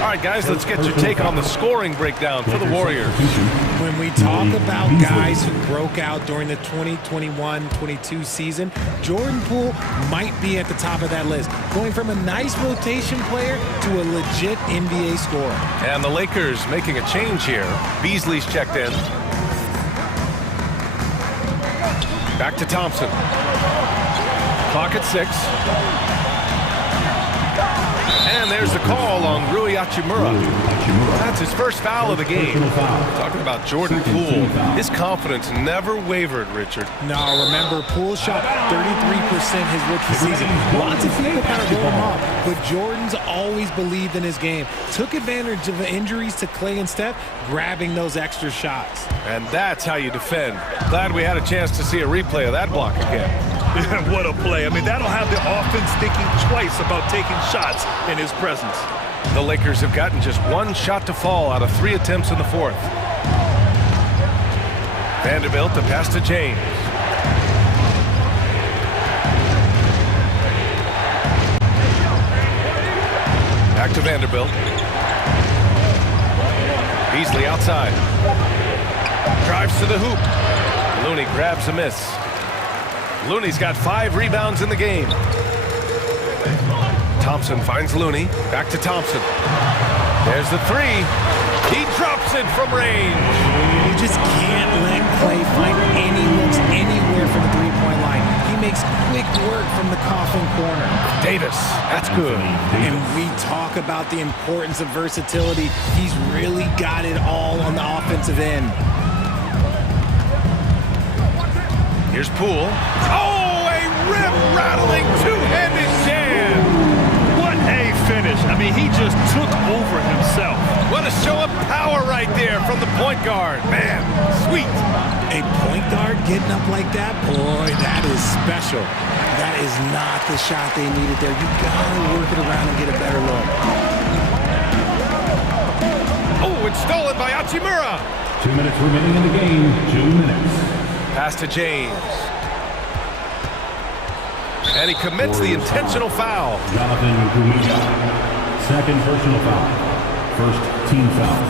All right, guys, let's get your take on the scoring breakdown for the Warriors. When we talk about guys who broke out during the 2021-22 season, Jordan Poole might be at the top of that list, going from a nice rotation player to a legit NBA scorer. And the Lakers making a change here. Beasley's checked in. Back to Thompson. Clock at 6. And there's the call on Rui Hachimura. That's his first foul of the game. Talking about Jordan Poole. His confidence never wavered, Richard. No, remember, Poole shot 33% his rookie season. Lots of people kind of wrote him off, but Jordan's always believed in his game. Took advantage of the injuries to Clay and Steph, grabbing those extra shots. And that's how you defend. Glad we had a chance to see a replay of that block again. What a play. I mean, that'll have the offense thinking twice about taking shots in his presence. The Lakers have gotten just one shot to fall out of 3 attempts in the fourth. Vanderbilt, the pass to James. Back to Vanderbilt. Beasley outside. Drives to the hoop. Looney grabs a miss. Looney's got 5 rebounds in the game. Thompson finds Looney. Back to Thompson. There's the 3. He drops it from range. You just can't let Clay find any looks anywhere from the three-point line. He makes quick work from the coffin corner. Davis, that's good. And we talk about the importance of versatility. He's really got it all on the offensive end. Here's Poole. Oh, a rim-rattling two-handed jam. What a finish. I mean, he just took over himself. What a show of power right there from the point guard. Man, sweet. A point guard getting up like that, boy, that is special. That is not the shot they needed there. You gotta work it around and get a better look. Oh, it's stolen by Hachimura. 2 minutes remaining in the game. 2 minutes. Pass to James. And he commits the intentional foul. Jonathan Kuminga. Second personal foul. First team foul.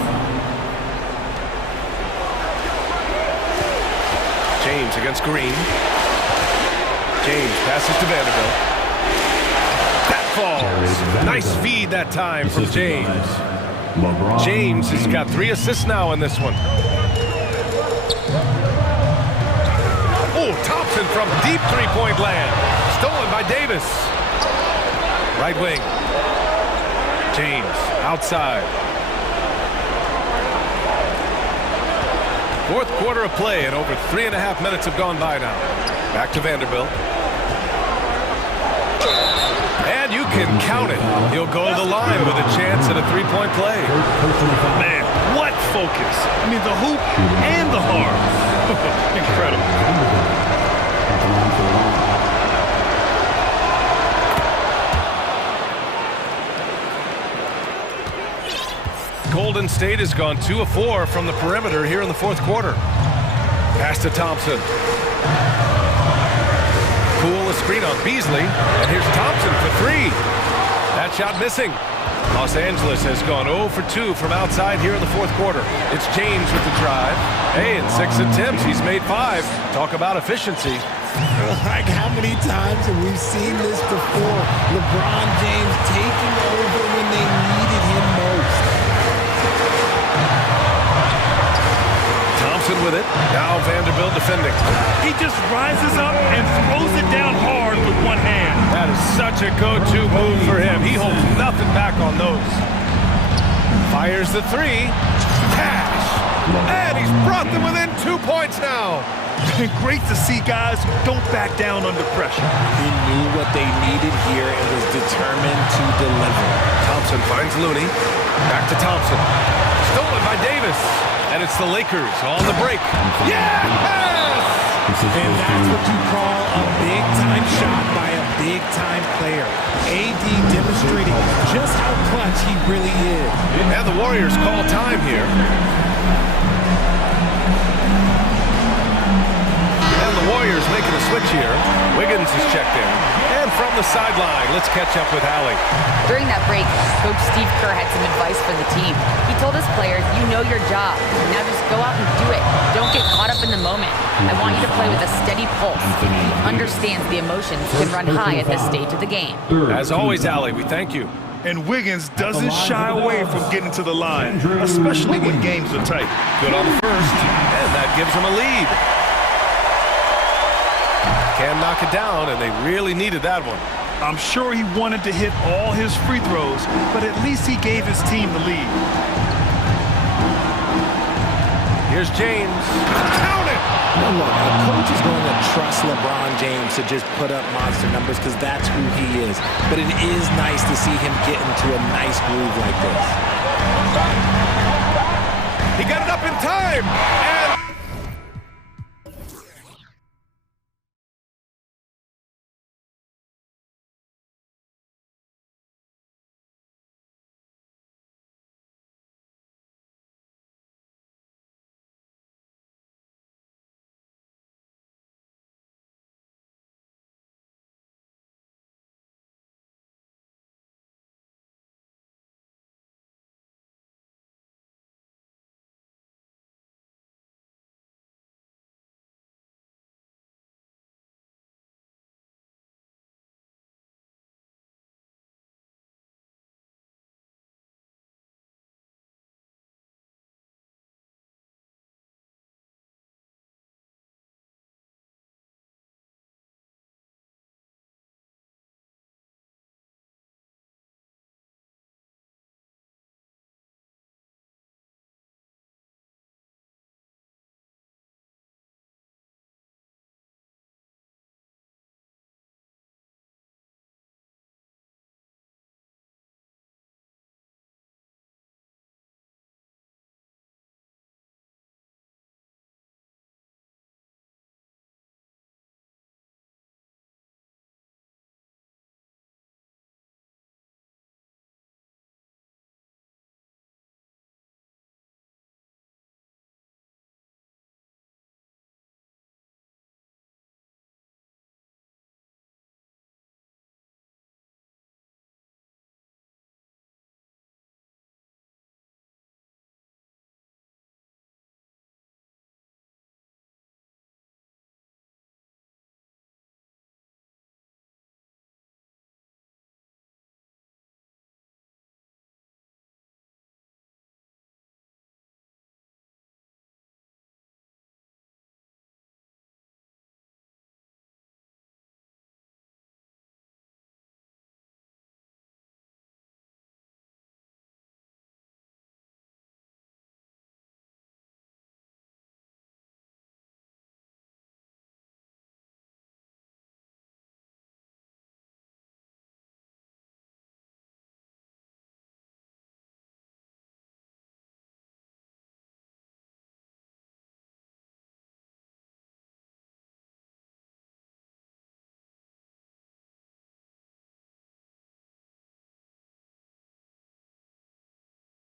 James against Green. James passes to Vanderbilt. That falls. Nice feed that time from James. James has got 3 assists now in this one. Oh, Thompson from deep three-point land. Stolen by Davis. Right wing. James outside. Fourth quarter of play, and over 3.5 minutes have gone by now. Back to Vanderbilt. And you can count it. He'll go to the line with a chance at a three-point play. Man, what focus. I mean, the hoop and the heart. Incredible. Golden State has gone 2 of 4 from the perimeter here in the fourth quarter. Pass to Thompson. Poole a screen on Beasley, and here's Thompson for 3. That shot missing. Los Angeles has gone 0 for 2 from outside here in the fourth quarter. It's James with the drive. Hey, in 6 attempts, he's made 5. Talk about efficiency. Like, how many times have we seen this before? LeBron James taking over when they needed him most. Thompson with it. Now Vanderbilt defending. He just rises up and throws it down hard with one hand. That is such a go-to move for him. He holds nothing back on those. Fires the 3. Cash. And he's brought them within 2 points now. Great to see guys who don't back down under pressure. He knew what they needed here and was determined to deliver. Thompson finds Looney. Back to Thompson. Stolen by Davis. And it's the Lakers on the break. Yes! And that's what you call a big-time shot by a big-time player. AD demonstrating just how clutch he really is. And the Warriors call time here. And the Warriors making a switch here. Wiggins is checked in. And from the sideline, let's catch up with Allie. During that break, Coach Steve Kerr had some advice for the team. He told his players, you know your job. Now just go out and do it. Don't get caught up in the moment. I want you to play with a steady pulse. He understands the emotions can run high at this stage of the game. As always, Allie, we thank you. And Wiggins doesn't shy away from getting to the line, especially when games are tight. Good on the first, and that gives them a lead. Can knock it down, and they really needed that one. I'm sure he wanted to hit all his free throws, but at least he gave his team the lead. Here's James. Count it! Well, look, a coach is going to trust LeBron James to just put up monster numbers because that's who he is. But it is nice to see him get into a nice groove like this. He got it up in time.